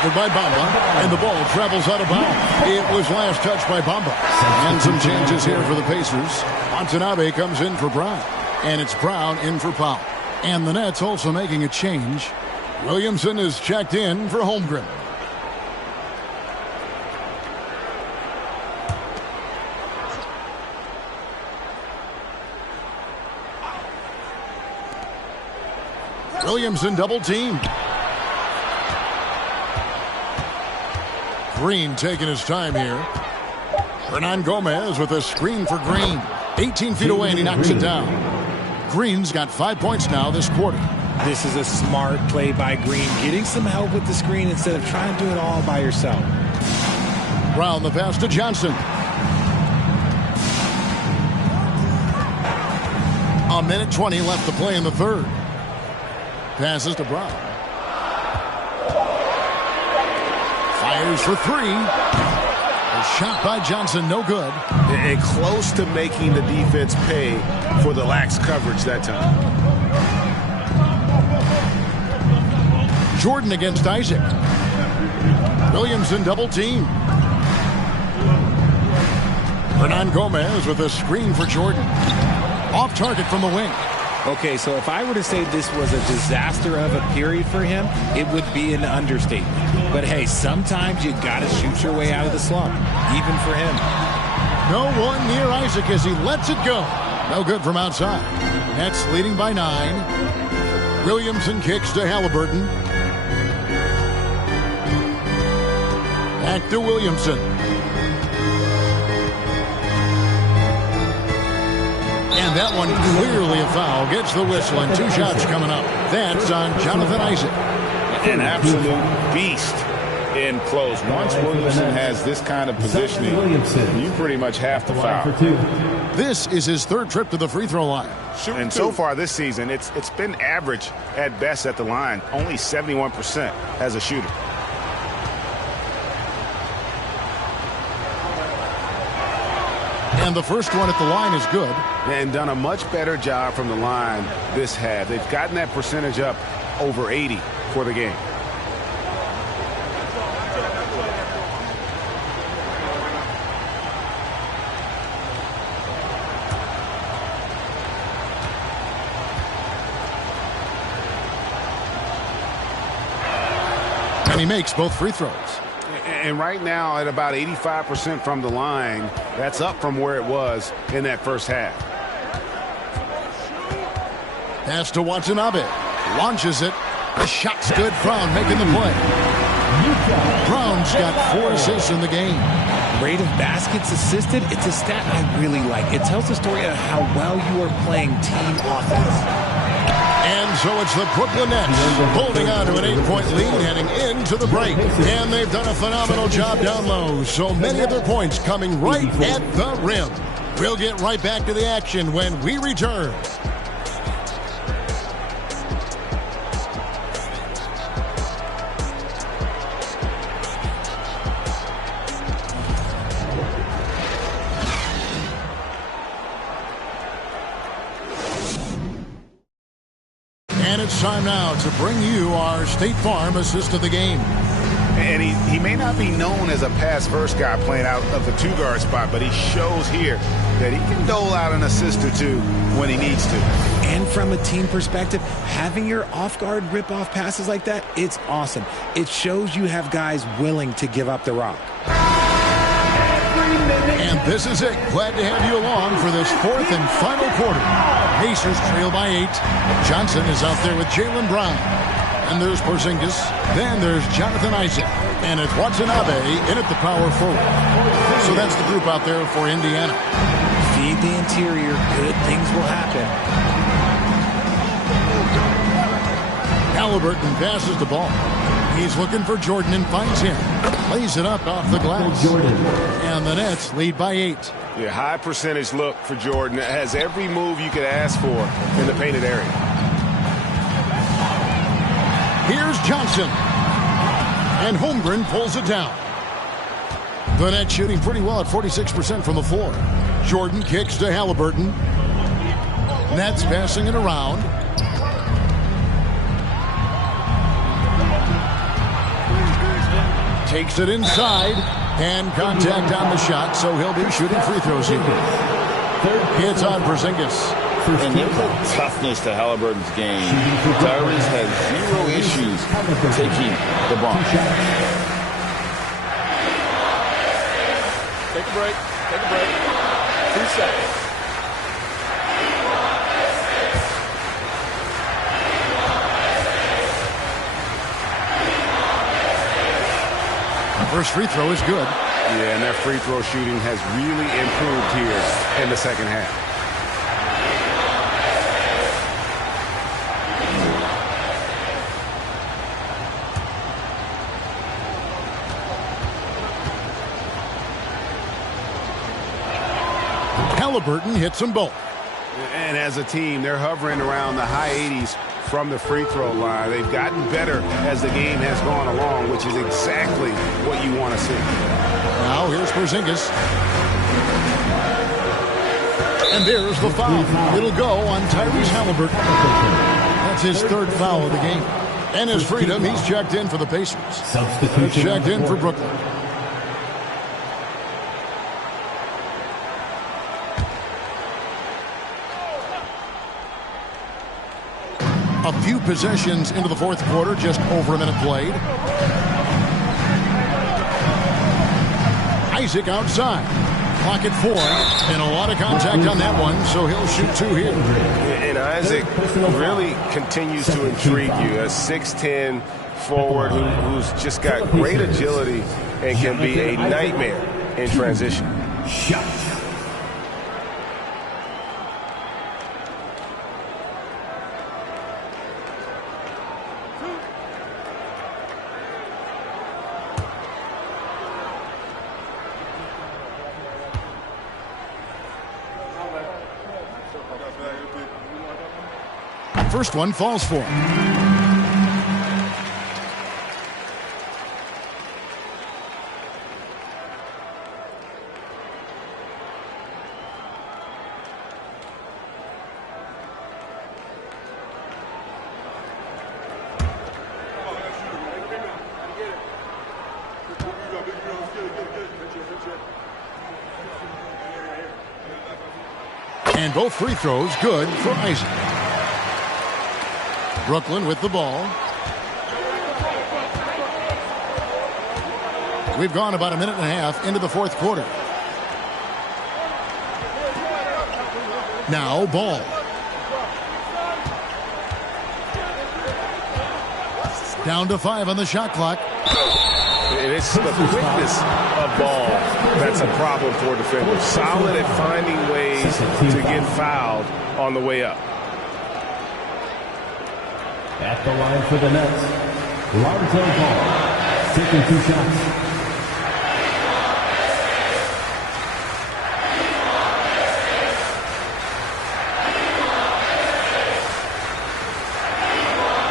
Covered by Bamba. And the ball travels out of bounds. It was last touched by Bamba. And some changes here for the Pacers. Watanabe comes in for Brown. And it's Brown in for Powell. And the Nets also making a change. Williamson is checked in for Holmgren. Williamson double teamed. Green taking his time here. Hernan Gomez with a screen for Green. 18 feet away and he knocks it down. Green's got 5 points now this quarter. This is a smart play by Green, getting some help with the screen instead of trying to do it all by yourself. Brown the pass to Johnson. A minute 20 left to play in the third. Passes to Brown. Fires for 3. A shot by Johnson, no good. And close to making the defense pay for the lax coverage that time. Jordan against Isaac. Williamson double team. Hernan Gomez with a screen for Jordan. Off target from the wing. Okay, so if I were to say this was a disaster of a period for him, it would be an understatement. But hey, sometimes you gotta shoot your way out of the slump, even for him. No one near Isaac as he lets it go. No good from outside. Nets leading by 9. Williamson kicks to Halliburton. Back to Williamson. And that one clearly a foul. Gets the whistle and 2 shots coming up. That's on Jonathan Isaac. An absolute beast in close. Once Williamson has this kind of positioning, you pretty much have to foul. This is his 3rd trip to the free throw line. And so far this season, it's been average at best at the line. Only 71% as a shooter. And the first one at the line is good. And done a much better job from the line this half. They've gotten that percentage up over 80 for the game. And he makes both free throws. And right now at about 85% from the line, that's up from where it was in that first half. Pass to Watanabe. Launches it. The shot's good. Brown making the play. Brown's got 4 assists in the game. Rate of baskets assisted, it's a stat I really like. It tells the story of how well you are playing team offense. And so it's the Brooklyn Nets holding on to an 8-point lead heading into the break. And they've done a phenomenal job down low. So many of their points coming right at the rim. We'll get right back to the action when we return. And it's time now to bring you our State Farm assist of the game. And he may not be known as a pass-first guy playing out of the two-guard spot, but he shows here that he can dole out an assist or two when he needs to. And from a team perspective, having your off-guard rip-off passes like that, it's awesome. It shows you have guys willing to give up the rock. And this is it. Glad to have you along for this fourth and final quarter. Pacers trail by 8. Johnson is out there with Jaylen Brown. And there's Porzingis. Then there's Jonathan Isaac. And it's Watanabe in at the power forward. So that's the group out there for Indiana. Feed the interior. Good things will happen. Halliburton passes the ball. He's looking for Jordan and finds him. Lays it up off the glass. And the Nets lead by 8. Yeah, high percentage look for Jordan. It has every move you could ask for in the painted area. Here's Johnson. And Holmgren pulls it down. The Nets shooting pretty well at 46% from the floor. Jordan kicks to Halliburton. Nets passing it around. Takes it inside, and contact on the shot, so he'll be shooting free throws here. It's on Porzingis. And there's a toughness to Halliburton's game. Tyrese has zero issues taking the ball. Take a break. Take a break. 2 seconds. First free throw is good. Yeah, and their free throw shooting has really improved here in the second half. Halliburton hits them both. And as a team, they're hovering around the high 80s from the free throw line. They've gotten better as the game has gone along, which is exactly what you want to see. Now here's Porzingis. And there's the foul. It'll go on Tyrese Halliburton. That's his third foul of the game. And his freedom, he's checked in for the Pacers. He's checked in for Brooklyn. A few possessions into the fourth quarter, just over a minute played. Isaac outside. Clock at 4, and a lot of contact on that one, so he'll shoot 2 here. And Isaac really continues to intrigue you. A 6'10" forward who's just got great agility and can be a nightmare in transition. First one falls for him. And both free throws good for Isaac. Brooklyn with the ball. We've gone about a minute and a half into the fourth quarter. Now Ball. Down to 5 on the shot clock. It's the quickness of Ball that's a problem for defenders. Solid at finding ways to get fouled on the way up. At the line for the Nets, Lonzo Ball, taking 2 shots.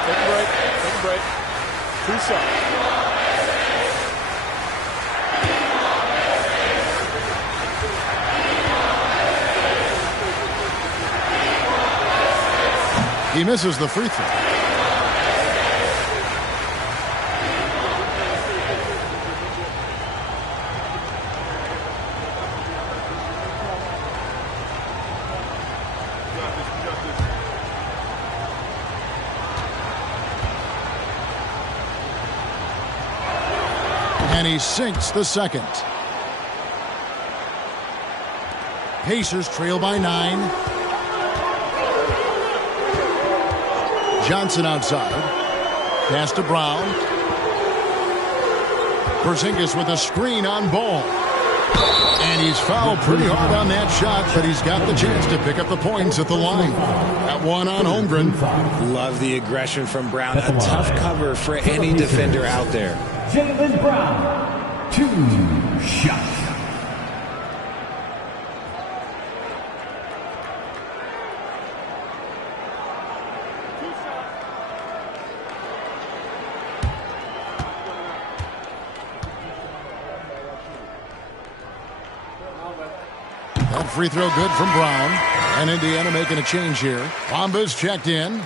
Take a break. Take a break. 2 shots. He misses the free throw. And he sinks the second. Pacers trail by 9. Johnson outside. Pass to Brown. Porzingis with a screen on Ball. And he's fouled pretty hard on that shot, but he's got the chance to pick up the points at the line. That one on Holmgren. Love the aggression from Brown. A tough cover for any defender out there. Jaylen Brown, 2 shots. That free throw good from Brown. And Indiana making a change here. Bamba's checked in.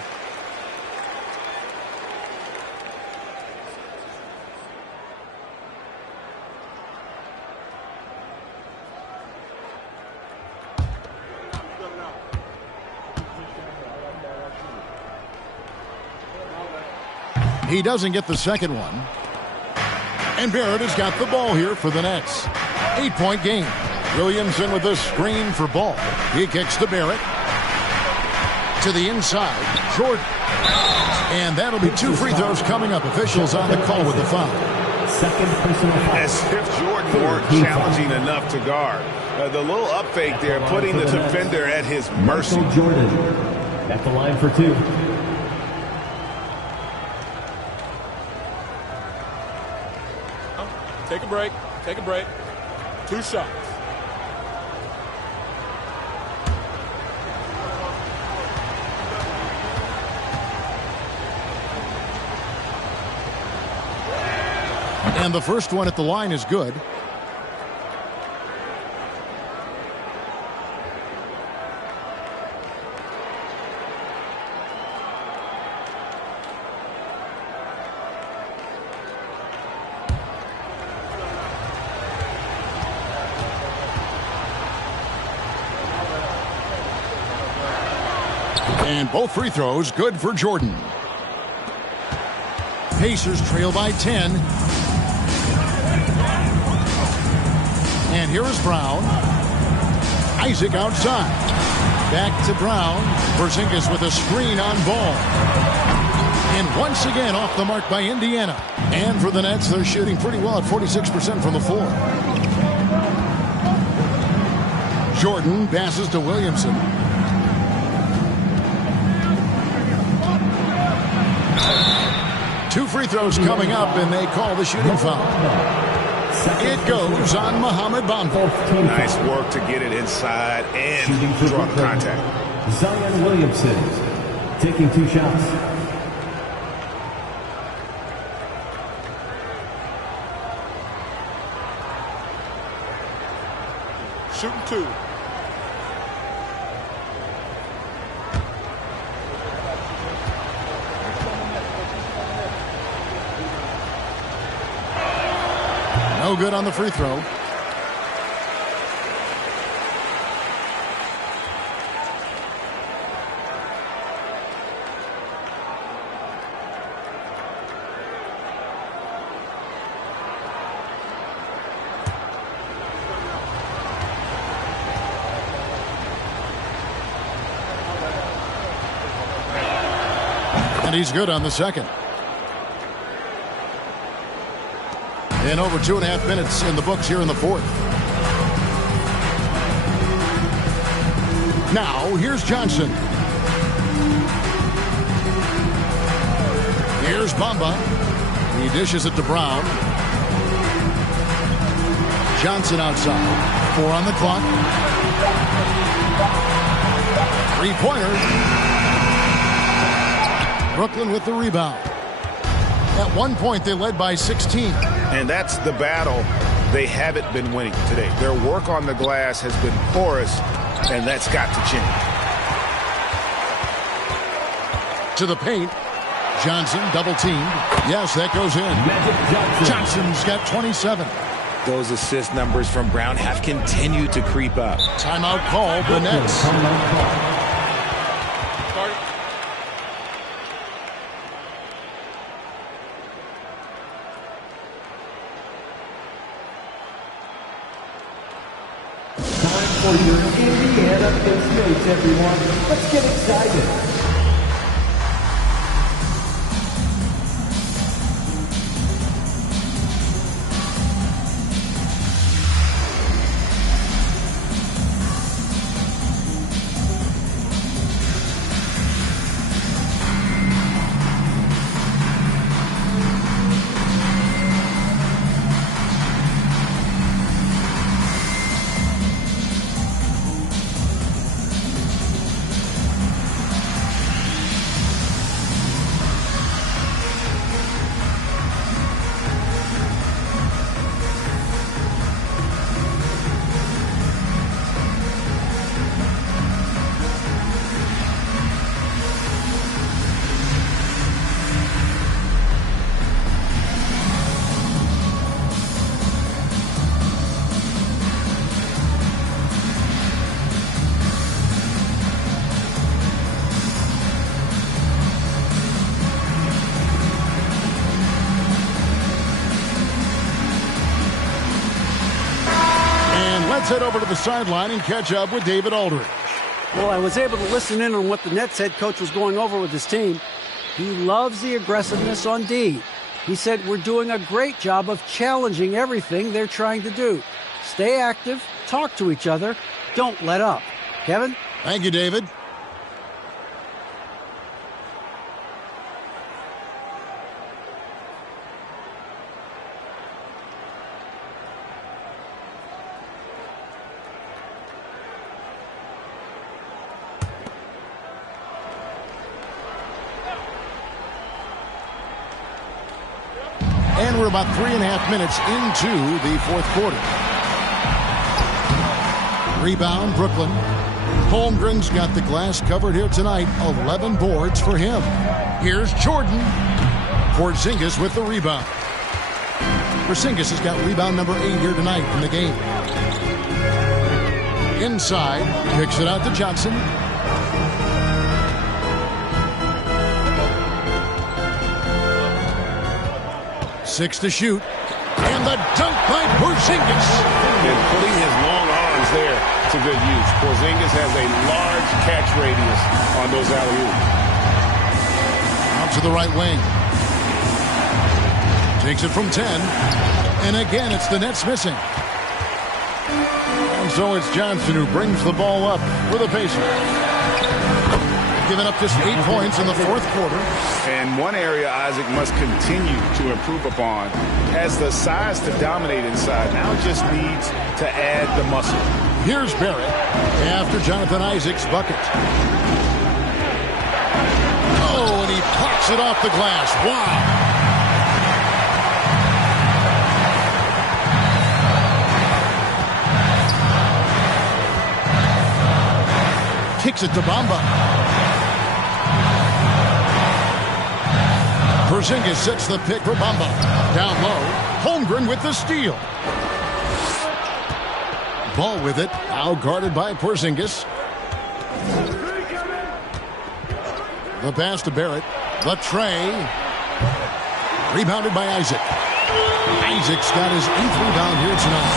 He doesn't get the second one. And Barrett has got the ball here for the Nets. 8-point game. Williamson with a screen for Ball. He kicks to Barrett. To the inside. Jordan. And that'll be 2 free throws coming up. Officials on the call with the foul. Second personal foul. As if Jordan weren't challenging enough to guard. The little up fake there, putting the defender at his mercy. Michael Jordan at the line for 2. Take a break. Take a break. 2 shots. And the first one at the line is good. And both free throws good for Jordan. Pacers trail by 10. And here is Brown. Isaac outside. Back to Brown. Porzingis with a screen on Ball. And once again off the mark by Indiana. And for the Nets, they're shooting pretty well at 46% from the floor. Jordan passes to Williamson. Two free throws coming up, and they call the shooting foul. It goes on Mohamed Bamba. Nice work to get it inside and draw the contact. Zion Williamson taking 2 shots. Shooting 2. No good on the free throw. And he's good on the second. And over 2.5 minutes in the books here in the fourth. Now, here's Johnson. Here's Bamba. He dishes it to Brown. Johnson outside. 4 on the clock. 3-pointer. Brooklyn with the rebound. At one point, they led by 16. And that's the battle they haven't been winning today. Their work on the glass has been porous, and that's got to change. To the paint. Johnson double-teamed. Yes, that goes in. Johnson's got 27. Those assist numbers from Brown have continued to creep up. Timeout called the Nets. Started. Time for your Indiana Postmates, everyone. Let's get excited. Let's head over to the sideline and catch up with David Aldridge. Well, I was able to listen in on what the Nets head coach was going over with his team. He loves the aggressiveness on D. He said, we're doing a great job of challenging everything they're trying to do. Stay active, talk to each other, don't let up. Kevin? Thank you, David. And we're about 3.5 minutes into the fourth quarter. Rebound, Brooklyn. Holmgren's got the glass covered here tonight. 11 boards for him. Here's Jordan. Porzingis with the rebound. Porzingis has got rebound number 8 here tonight in the game. Inside, kicks it out to Johnson. Six to shoot. And the dunk by Porzingis. And putting his long arms there to good use. Porzingis has a large catch radius on those alley-oops. Out to the right wing. Takes it from 10. And again, it's the Nets missing. And so it's Johnson who brings the ball up for the Pacers. Giving up just 8 points in the fourth quarter. And one area Isaac must continue to improve upon. Has the size to dominate inside. Now just needs to add the muscle. Here's Barrett after Jonathan Isaac's bucket. Oh, and he pops it off the glass. Wow. Kicks it to Bamba. Porzingis sets the pick for Bamba. Down low, Holmgren with the steal. Ball with it, now guarded by Porzingis. The pass to Barrett. The tray. Rebounded by Isaac. Isaac's got his 8th rebound here tonight.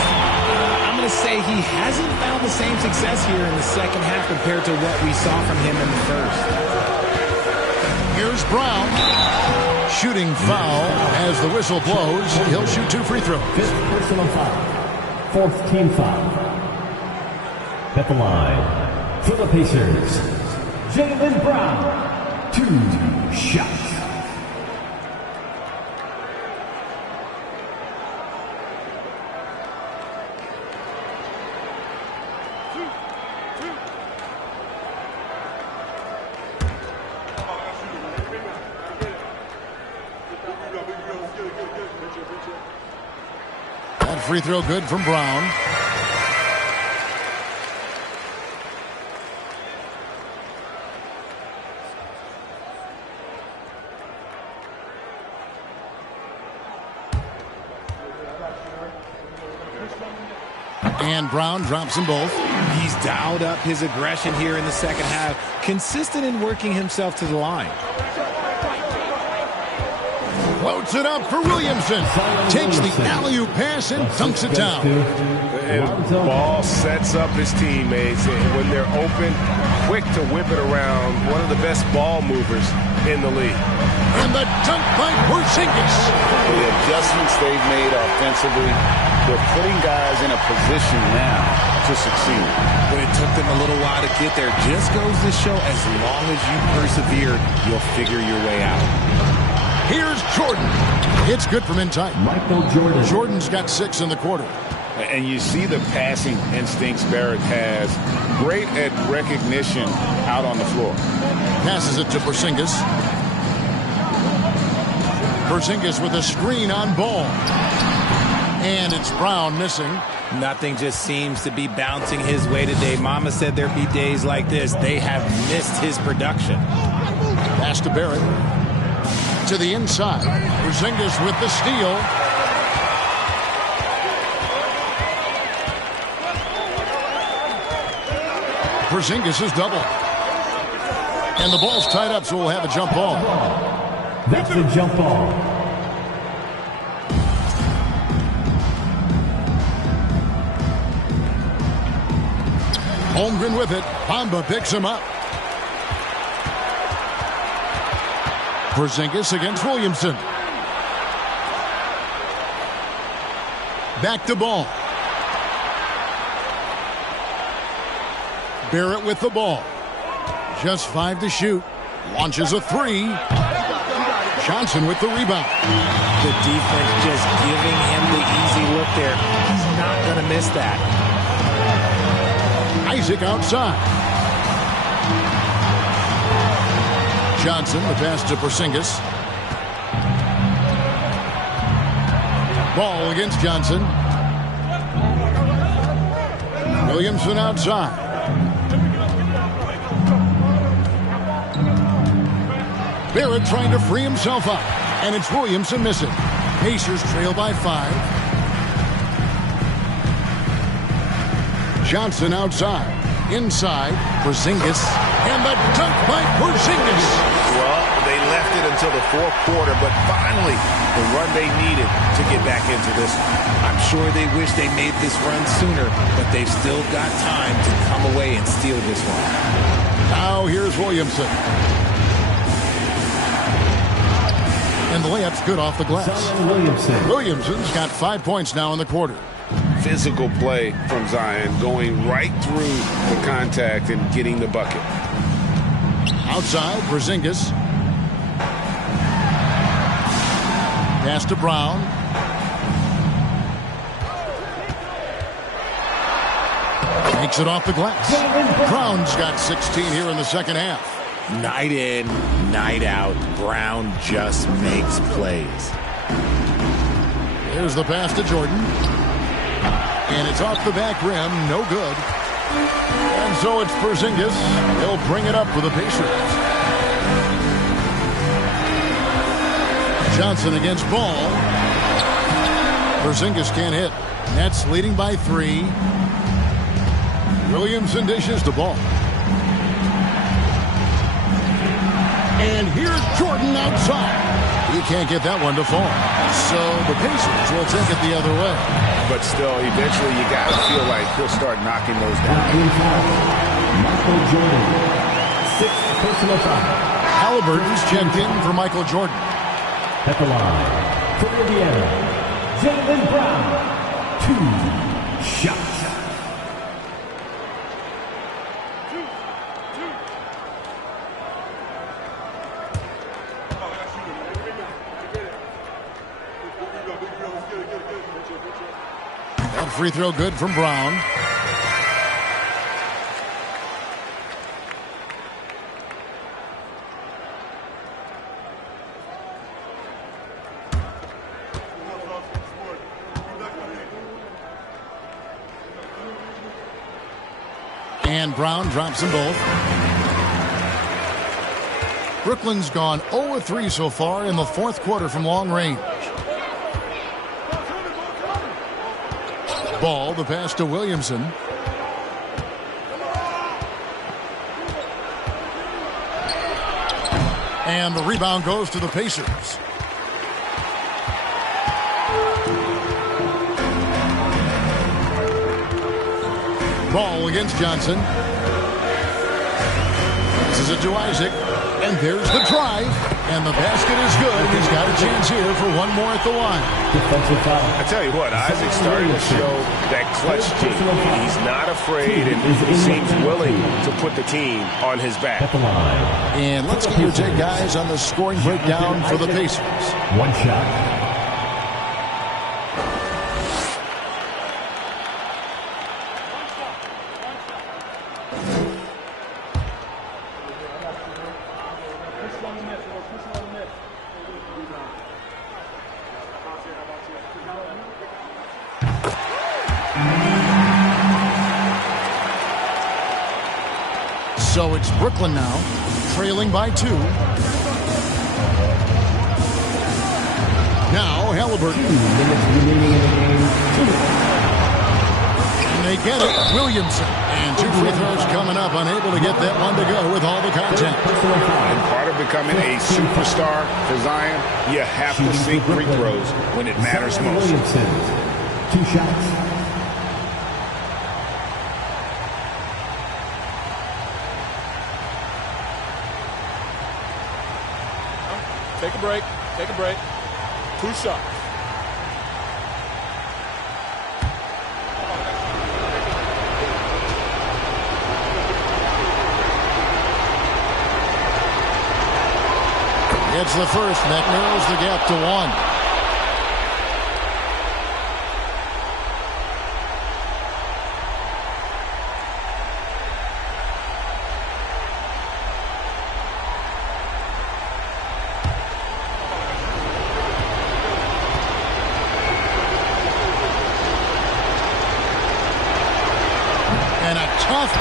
I'm going to say he hasn't found the same success here in the second half compared to what we saw from him in the first. Here's Brown. Shooting foul as the whistle blows. He'll shoot 2 free throws. 5th personal foul. 4th team foul. At the line for the Pacers, Jaylen Brown. 2 shots. Free throw good from Brown. And Brown drops them both. He's dialed up his aggression here in the second half, consistent in working himself to the line. Floats it up for Williamson. Takes the alley-oop pass and dunks it down. And Ball sets up his teammates, and when they're open, quick to whip it around. One of the best ball movers in the league. And the dunk by Porzingis. The adjustments they've made offensively, they're putting guys in a position now to succeed. But it took them a little while to get there. Just goes to show, as long as you persevere, you'll figure your way out. Here's Jordan. It's good from inside. Michael Jordan. Jordan's got 6 in the quarter. And you see the passing instincts Barrett has. Great at recognition out on the floor. Passes it to Porzingis. Porzingis with a screen on Ball. And it's Brown missing. Nothing just seems to be bouncing his way today. Mama said there'd be days like this. They have missed his production. Pass to Barrett. To the inside. Porzingis with the steal. Porzingis is double. And the ball's tied up, so we'll have a jump ball. That's a jump ball. Holmgren with it. Bamba picks him up. Porzingis against Williamson. Back to Ball. Barrett with the ball. Just 5 to shoot. Launches a 3. Johnson with the rebound. The defense just giving him the easy look there. He's not going to miss that. Isaac outside. Johnson, the pass to Porzingis. Ball against Johnson. Williamson outside. Barrett trying to free himself up. And it's Williamson missing. Pacers trail by 5. Johnson outside. Inside. Porzingis. And the dunk by Porzingis. Well, they left it until the fourth quarter, but finally the run they needed to get back into this one. I'm sure they wish they made this run sooner, but they've still got time to come away and steal this one. Now here's Williamson. And the layup's good off the glass. Williamson's got 5 points now in the quarter. Physical play from Zion, going right through the contact and getting the bucket. Outside, Porzingis. Pass to Brown. Makes it off the glass. Brown's got 16 here in the second half. Night in, night out, Brown just makes plays. There's the pass to Jordan. And it's off the back rim, no good. And so it's Porzingis. He'll bring it up for the Pacers. Johnson against Ball. Porzingis can't hit. Nets leading by 3. Williamson dishes the ball. And here's Jordan outside. He can't get that one to fall. So the Pacers will take it the other way. But still, eventually you got to feel like he'll start knocking those down. Michael Jordan. 6 personal foul. Halliburton's checked in for Michael Jordan. At the line for Indiana, Jaylen Brown. 2 shots. That free throw good from Brown. And Brown drops them both. Brooklyn's gone 0-3 so far in the fourth quarter from long range. Ball, the pass to Williamson. And the rebound goes to the Pacers. Ball against Johnson. This is it to Isaac. And there's the drive. And the basket is good. He's got a chance here for one more at the line. Defensive foul. I tell you what, Isaac started to show that clutch gene. He's not afraid and he seems willing to put the team on his back. And let's get your take, guys, on the scoring breakdown for the Pacers. One shot. So it's Brooklyn now, trailing by 2. Now Halliburton. 2 minutes remaining in the game. And they get it. Williamson. And 2 free throws coming up. Unable to get that one to go with all the contact. And part of becoming a superstar for Zion, you have to sink free throws when it matters most. Williamson. 2 shots. Take a break. Take a break. 2 shots. It's the first. That narrows the gap to 1.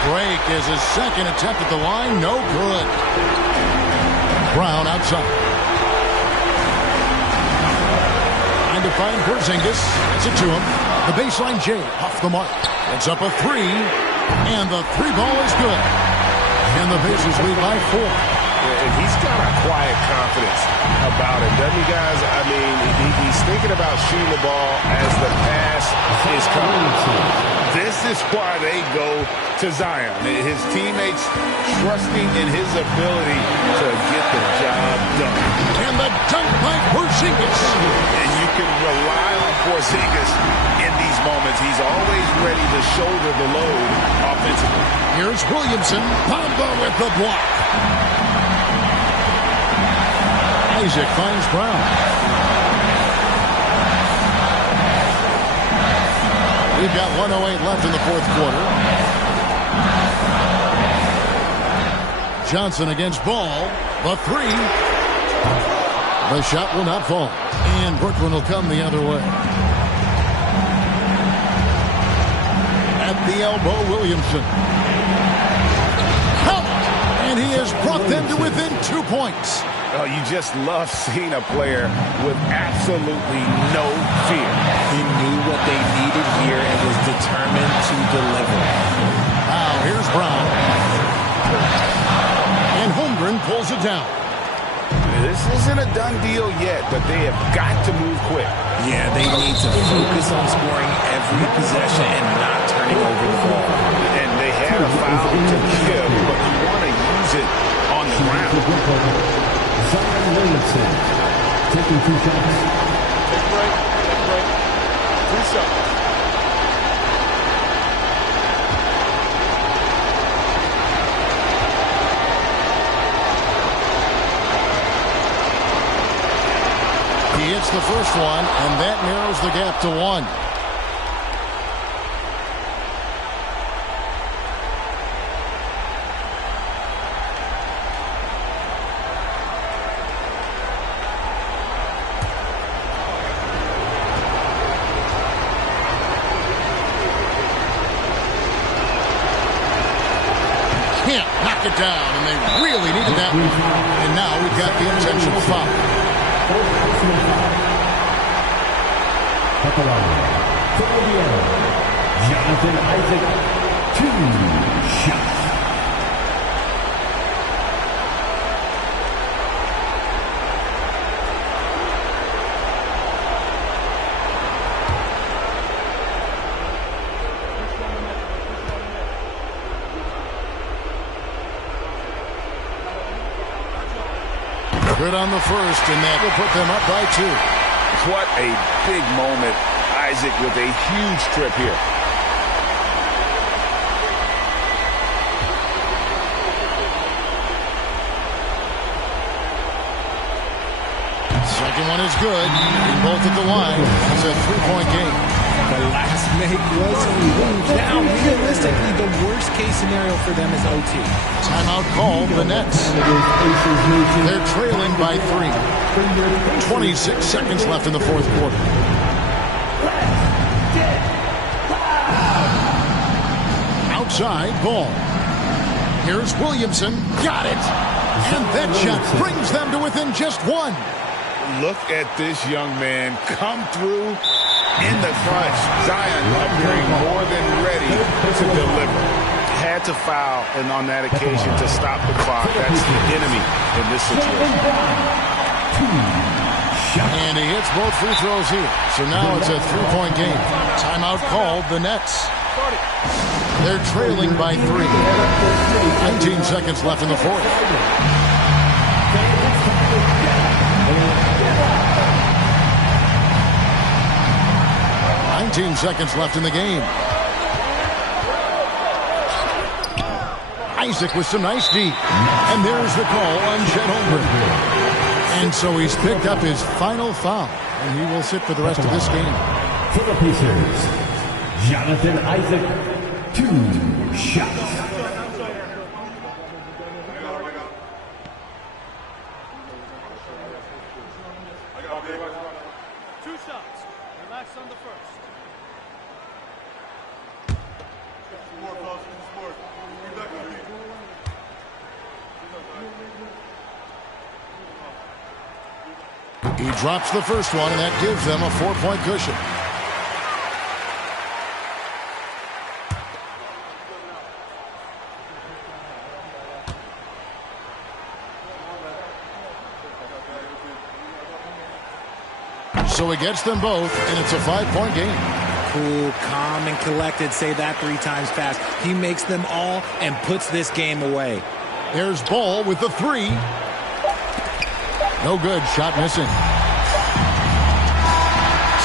Break is his second attempt at the line. No good. Brown outside. Trying to find Porzingis. Gets it to him. The baseline J off the mark. It's up a 3. And the 3 ball is good. And the Pacers lead by 4. And he's got a quiet confidence about him, doesn't he, guys? I mean, he's thinking about shooting the ball as the pass is coming. This is why they go to Zion. His teammates trusting in his ability to get the job done. And the dunk by Porzingis. And you can rely on Porzingis in these moments. He's always ready to shoulder the load offensively. Here's Williamson. Pombo with the block. Isaac finds Brown. We've got 1:08 left in the fourth quarter. Johnson against Ball. The 3. The shot will not fall. And Brooklyn will come the other way. At the elbow, Williamson. Help! And he has brought them to within 2 points. Oh, you just love seeing a player with absolutely no fear. He knew what they needed here and was determined to deliver. Now, here's Brown. And Holmgren pulls it down. This isn't a done deal yet, but they have got to move quick. Yeah, they need to focus on scoring every possession and not turning over the ball. And they had a foul to give, but you want to use it on the ground. Zion Williamson taking 2 shots. Take a break. Take a break. 2 shots. He hits the first one, and that narrows the gap to 1. It down, and they really needed that one. And now we've got the intentional foul. At the line, for Indiana, Jonathan Isaac, 2 shots. Good on the first, and that will put them up by 2. What a big moment. Isaac with a huge trip here. Second one is good. Both at the line. It's a 3-point game. The last make was a move. Now, realistically, the worst case scenario for them is OT. Timeout called the Nets. They're trailing by 3. 26 seconds left in the fourth quarter. Outside, Ball. Here's Williamson. Got it. And that shot brings them to within just 1. Look at this young man come through in the clutch. Zion appearing more than ready to deliver. Had to foul, and on that occasion to stop the clock. That's the enemy in this situation. And he hits both free throws here. So now it's a 3-point game. Timeout called the Nets. They're trailing by 3. 19 seconds left in the fourth. 19 seconds left in the game. Isaac with some nice deep. And there's the call on Chet Holmgren. And so he's picked up his final foul. And he will sit for the rest of this game. For the Pacers, Jonathan Isaac, 2 shots. He drops the first one, and that gives them a 4-point cushion. So he gets them both, and it's a 5-point game. Cool, calm, and collected. Say that 3 times fast. He makes them all and puts this game away. There's Ball with the 3. No good. Shot missing.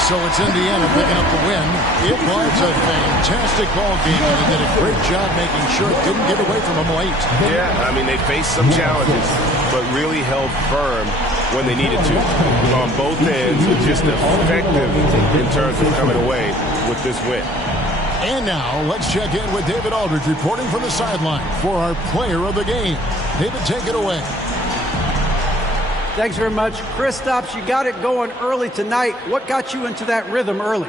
So it's Indiana picking up the win. It was a fantastic ball game, and they did a great job making sure it didn't get away from them late. Yeah, I mean, they faced some challenges, but really held firm when they needed to. On both ends, just effective in terms of coming away with this win. And now, let's check in with David Aldridge reporting from the sideline for our player of the game. David, take it away. Thanks very much. Kristaps, you got it going early tonight. What got you into that rhythm early?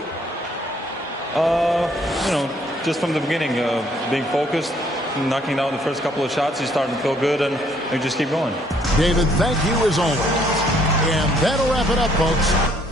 Just from the beginning, being focused, knocking down the first couple of shots, you start to feel good, and you just keep going. David, thank you as always. And that'll wrap it up, folks.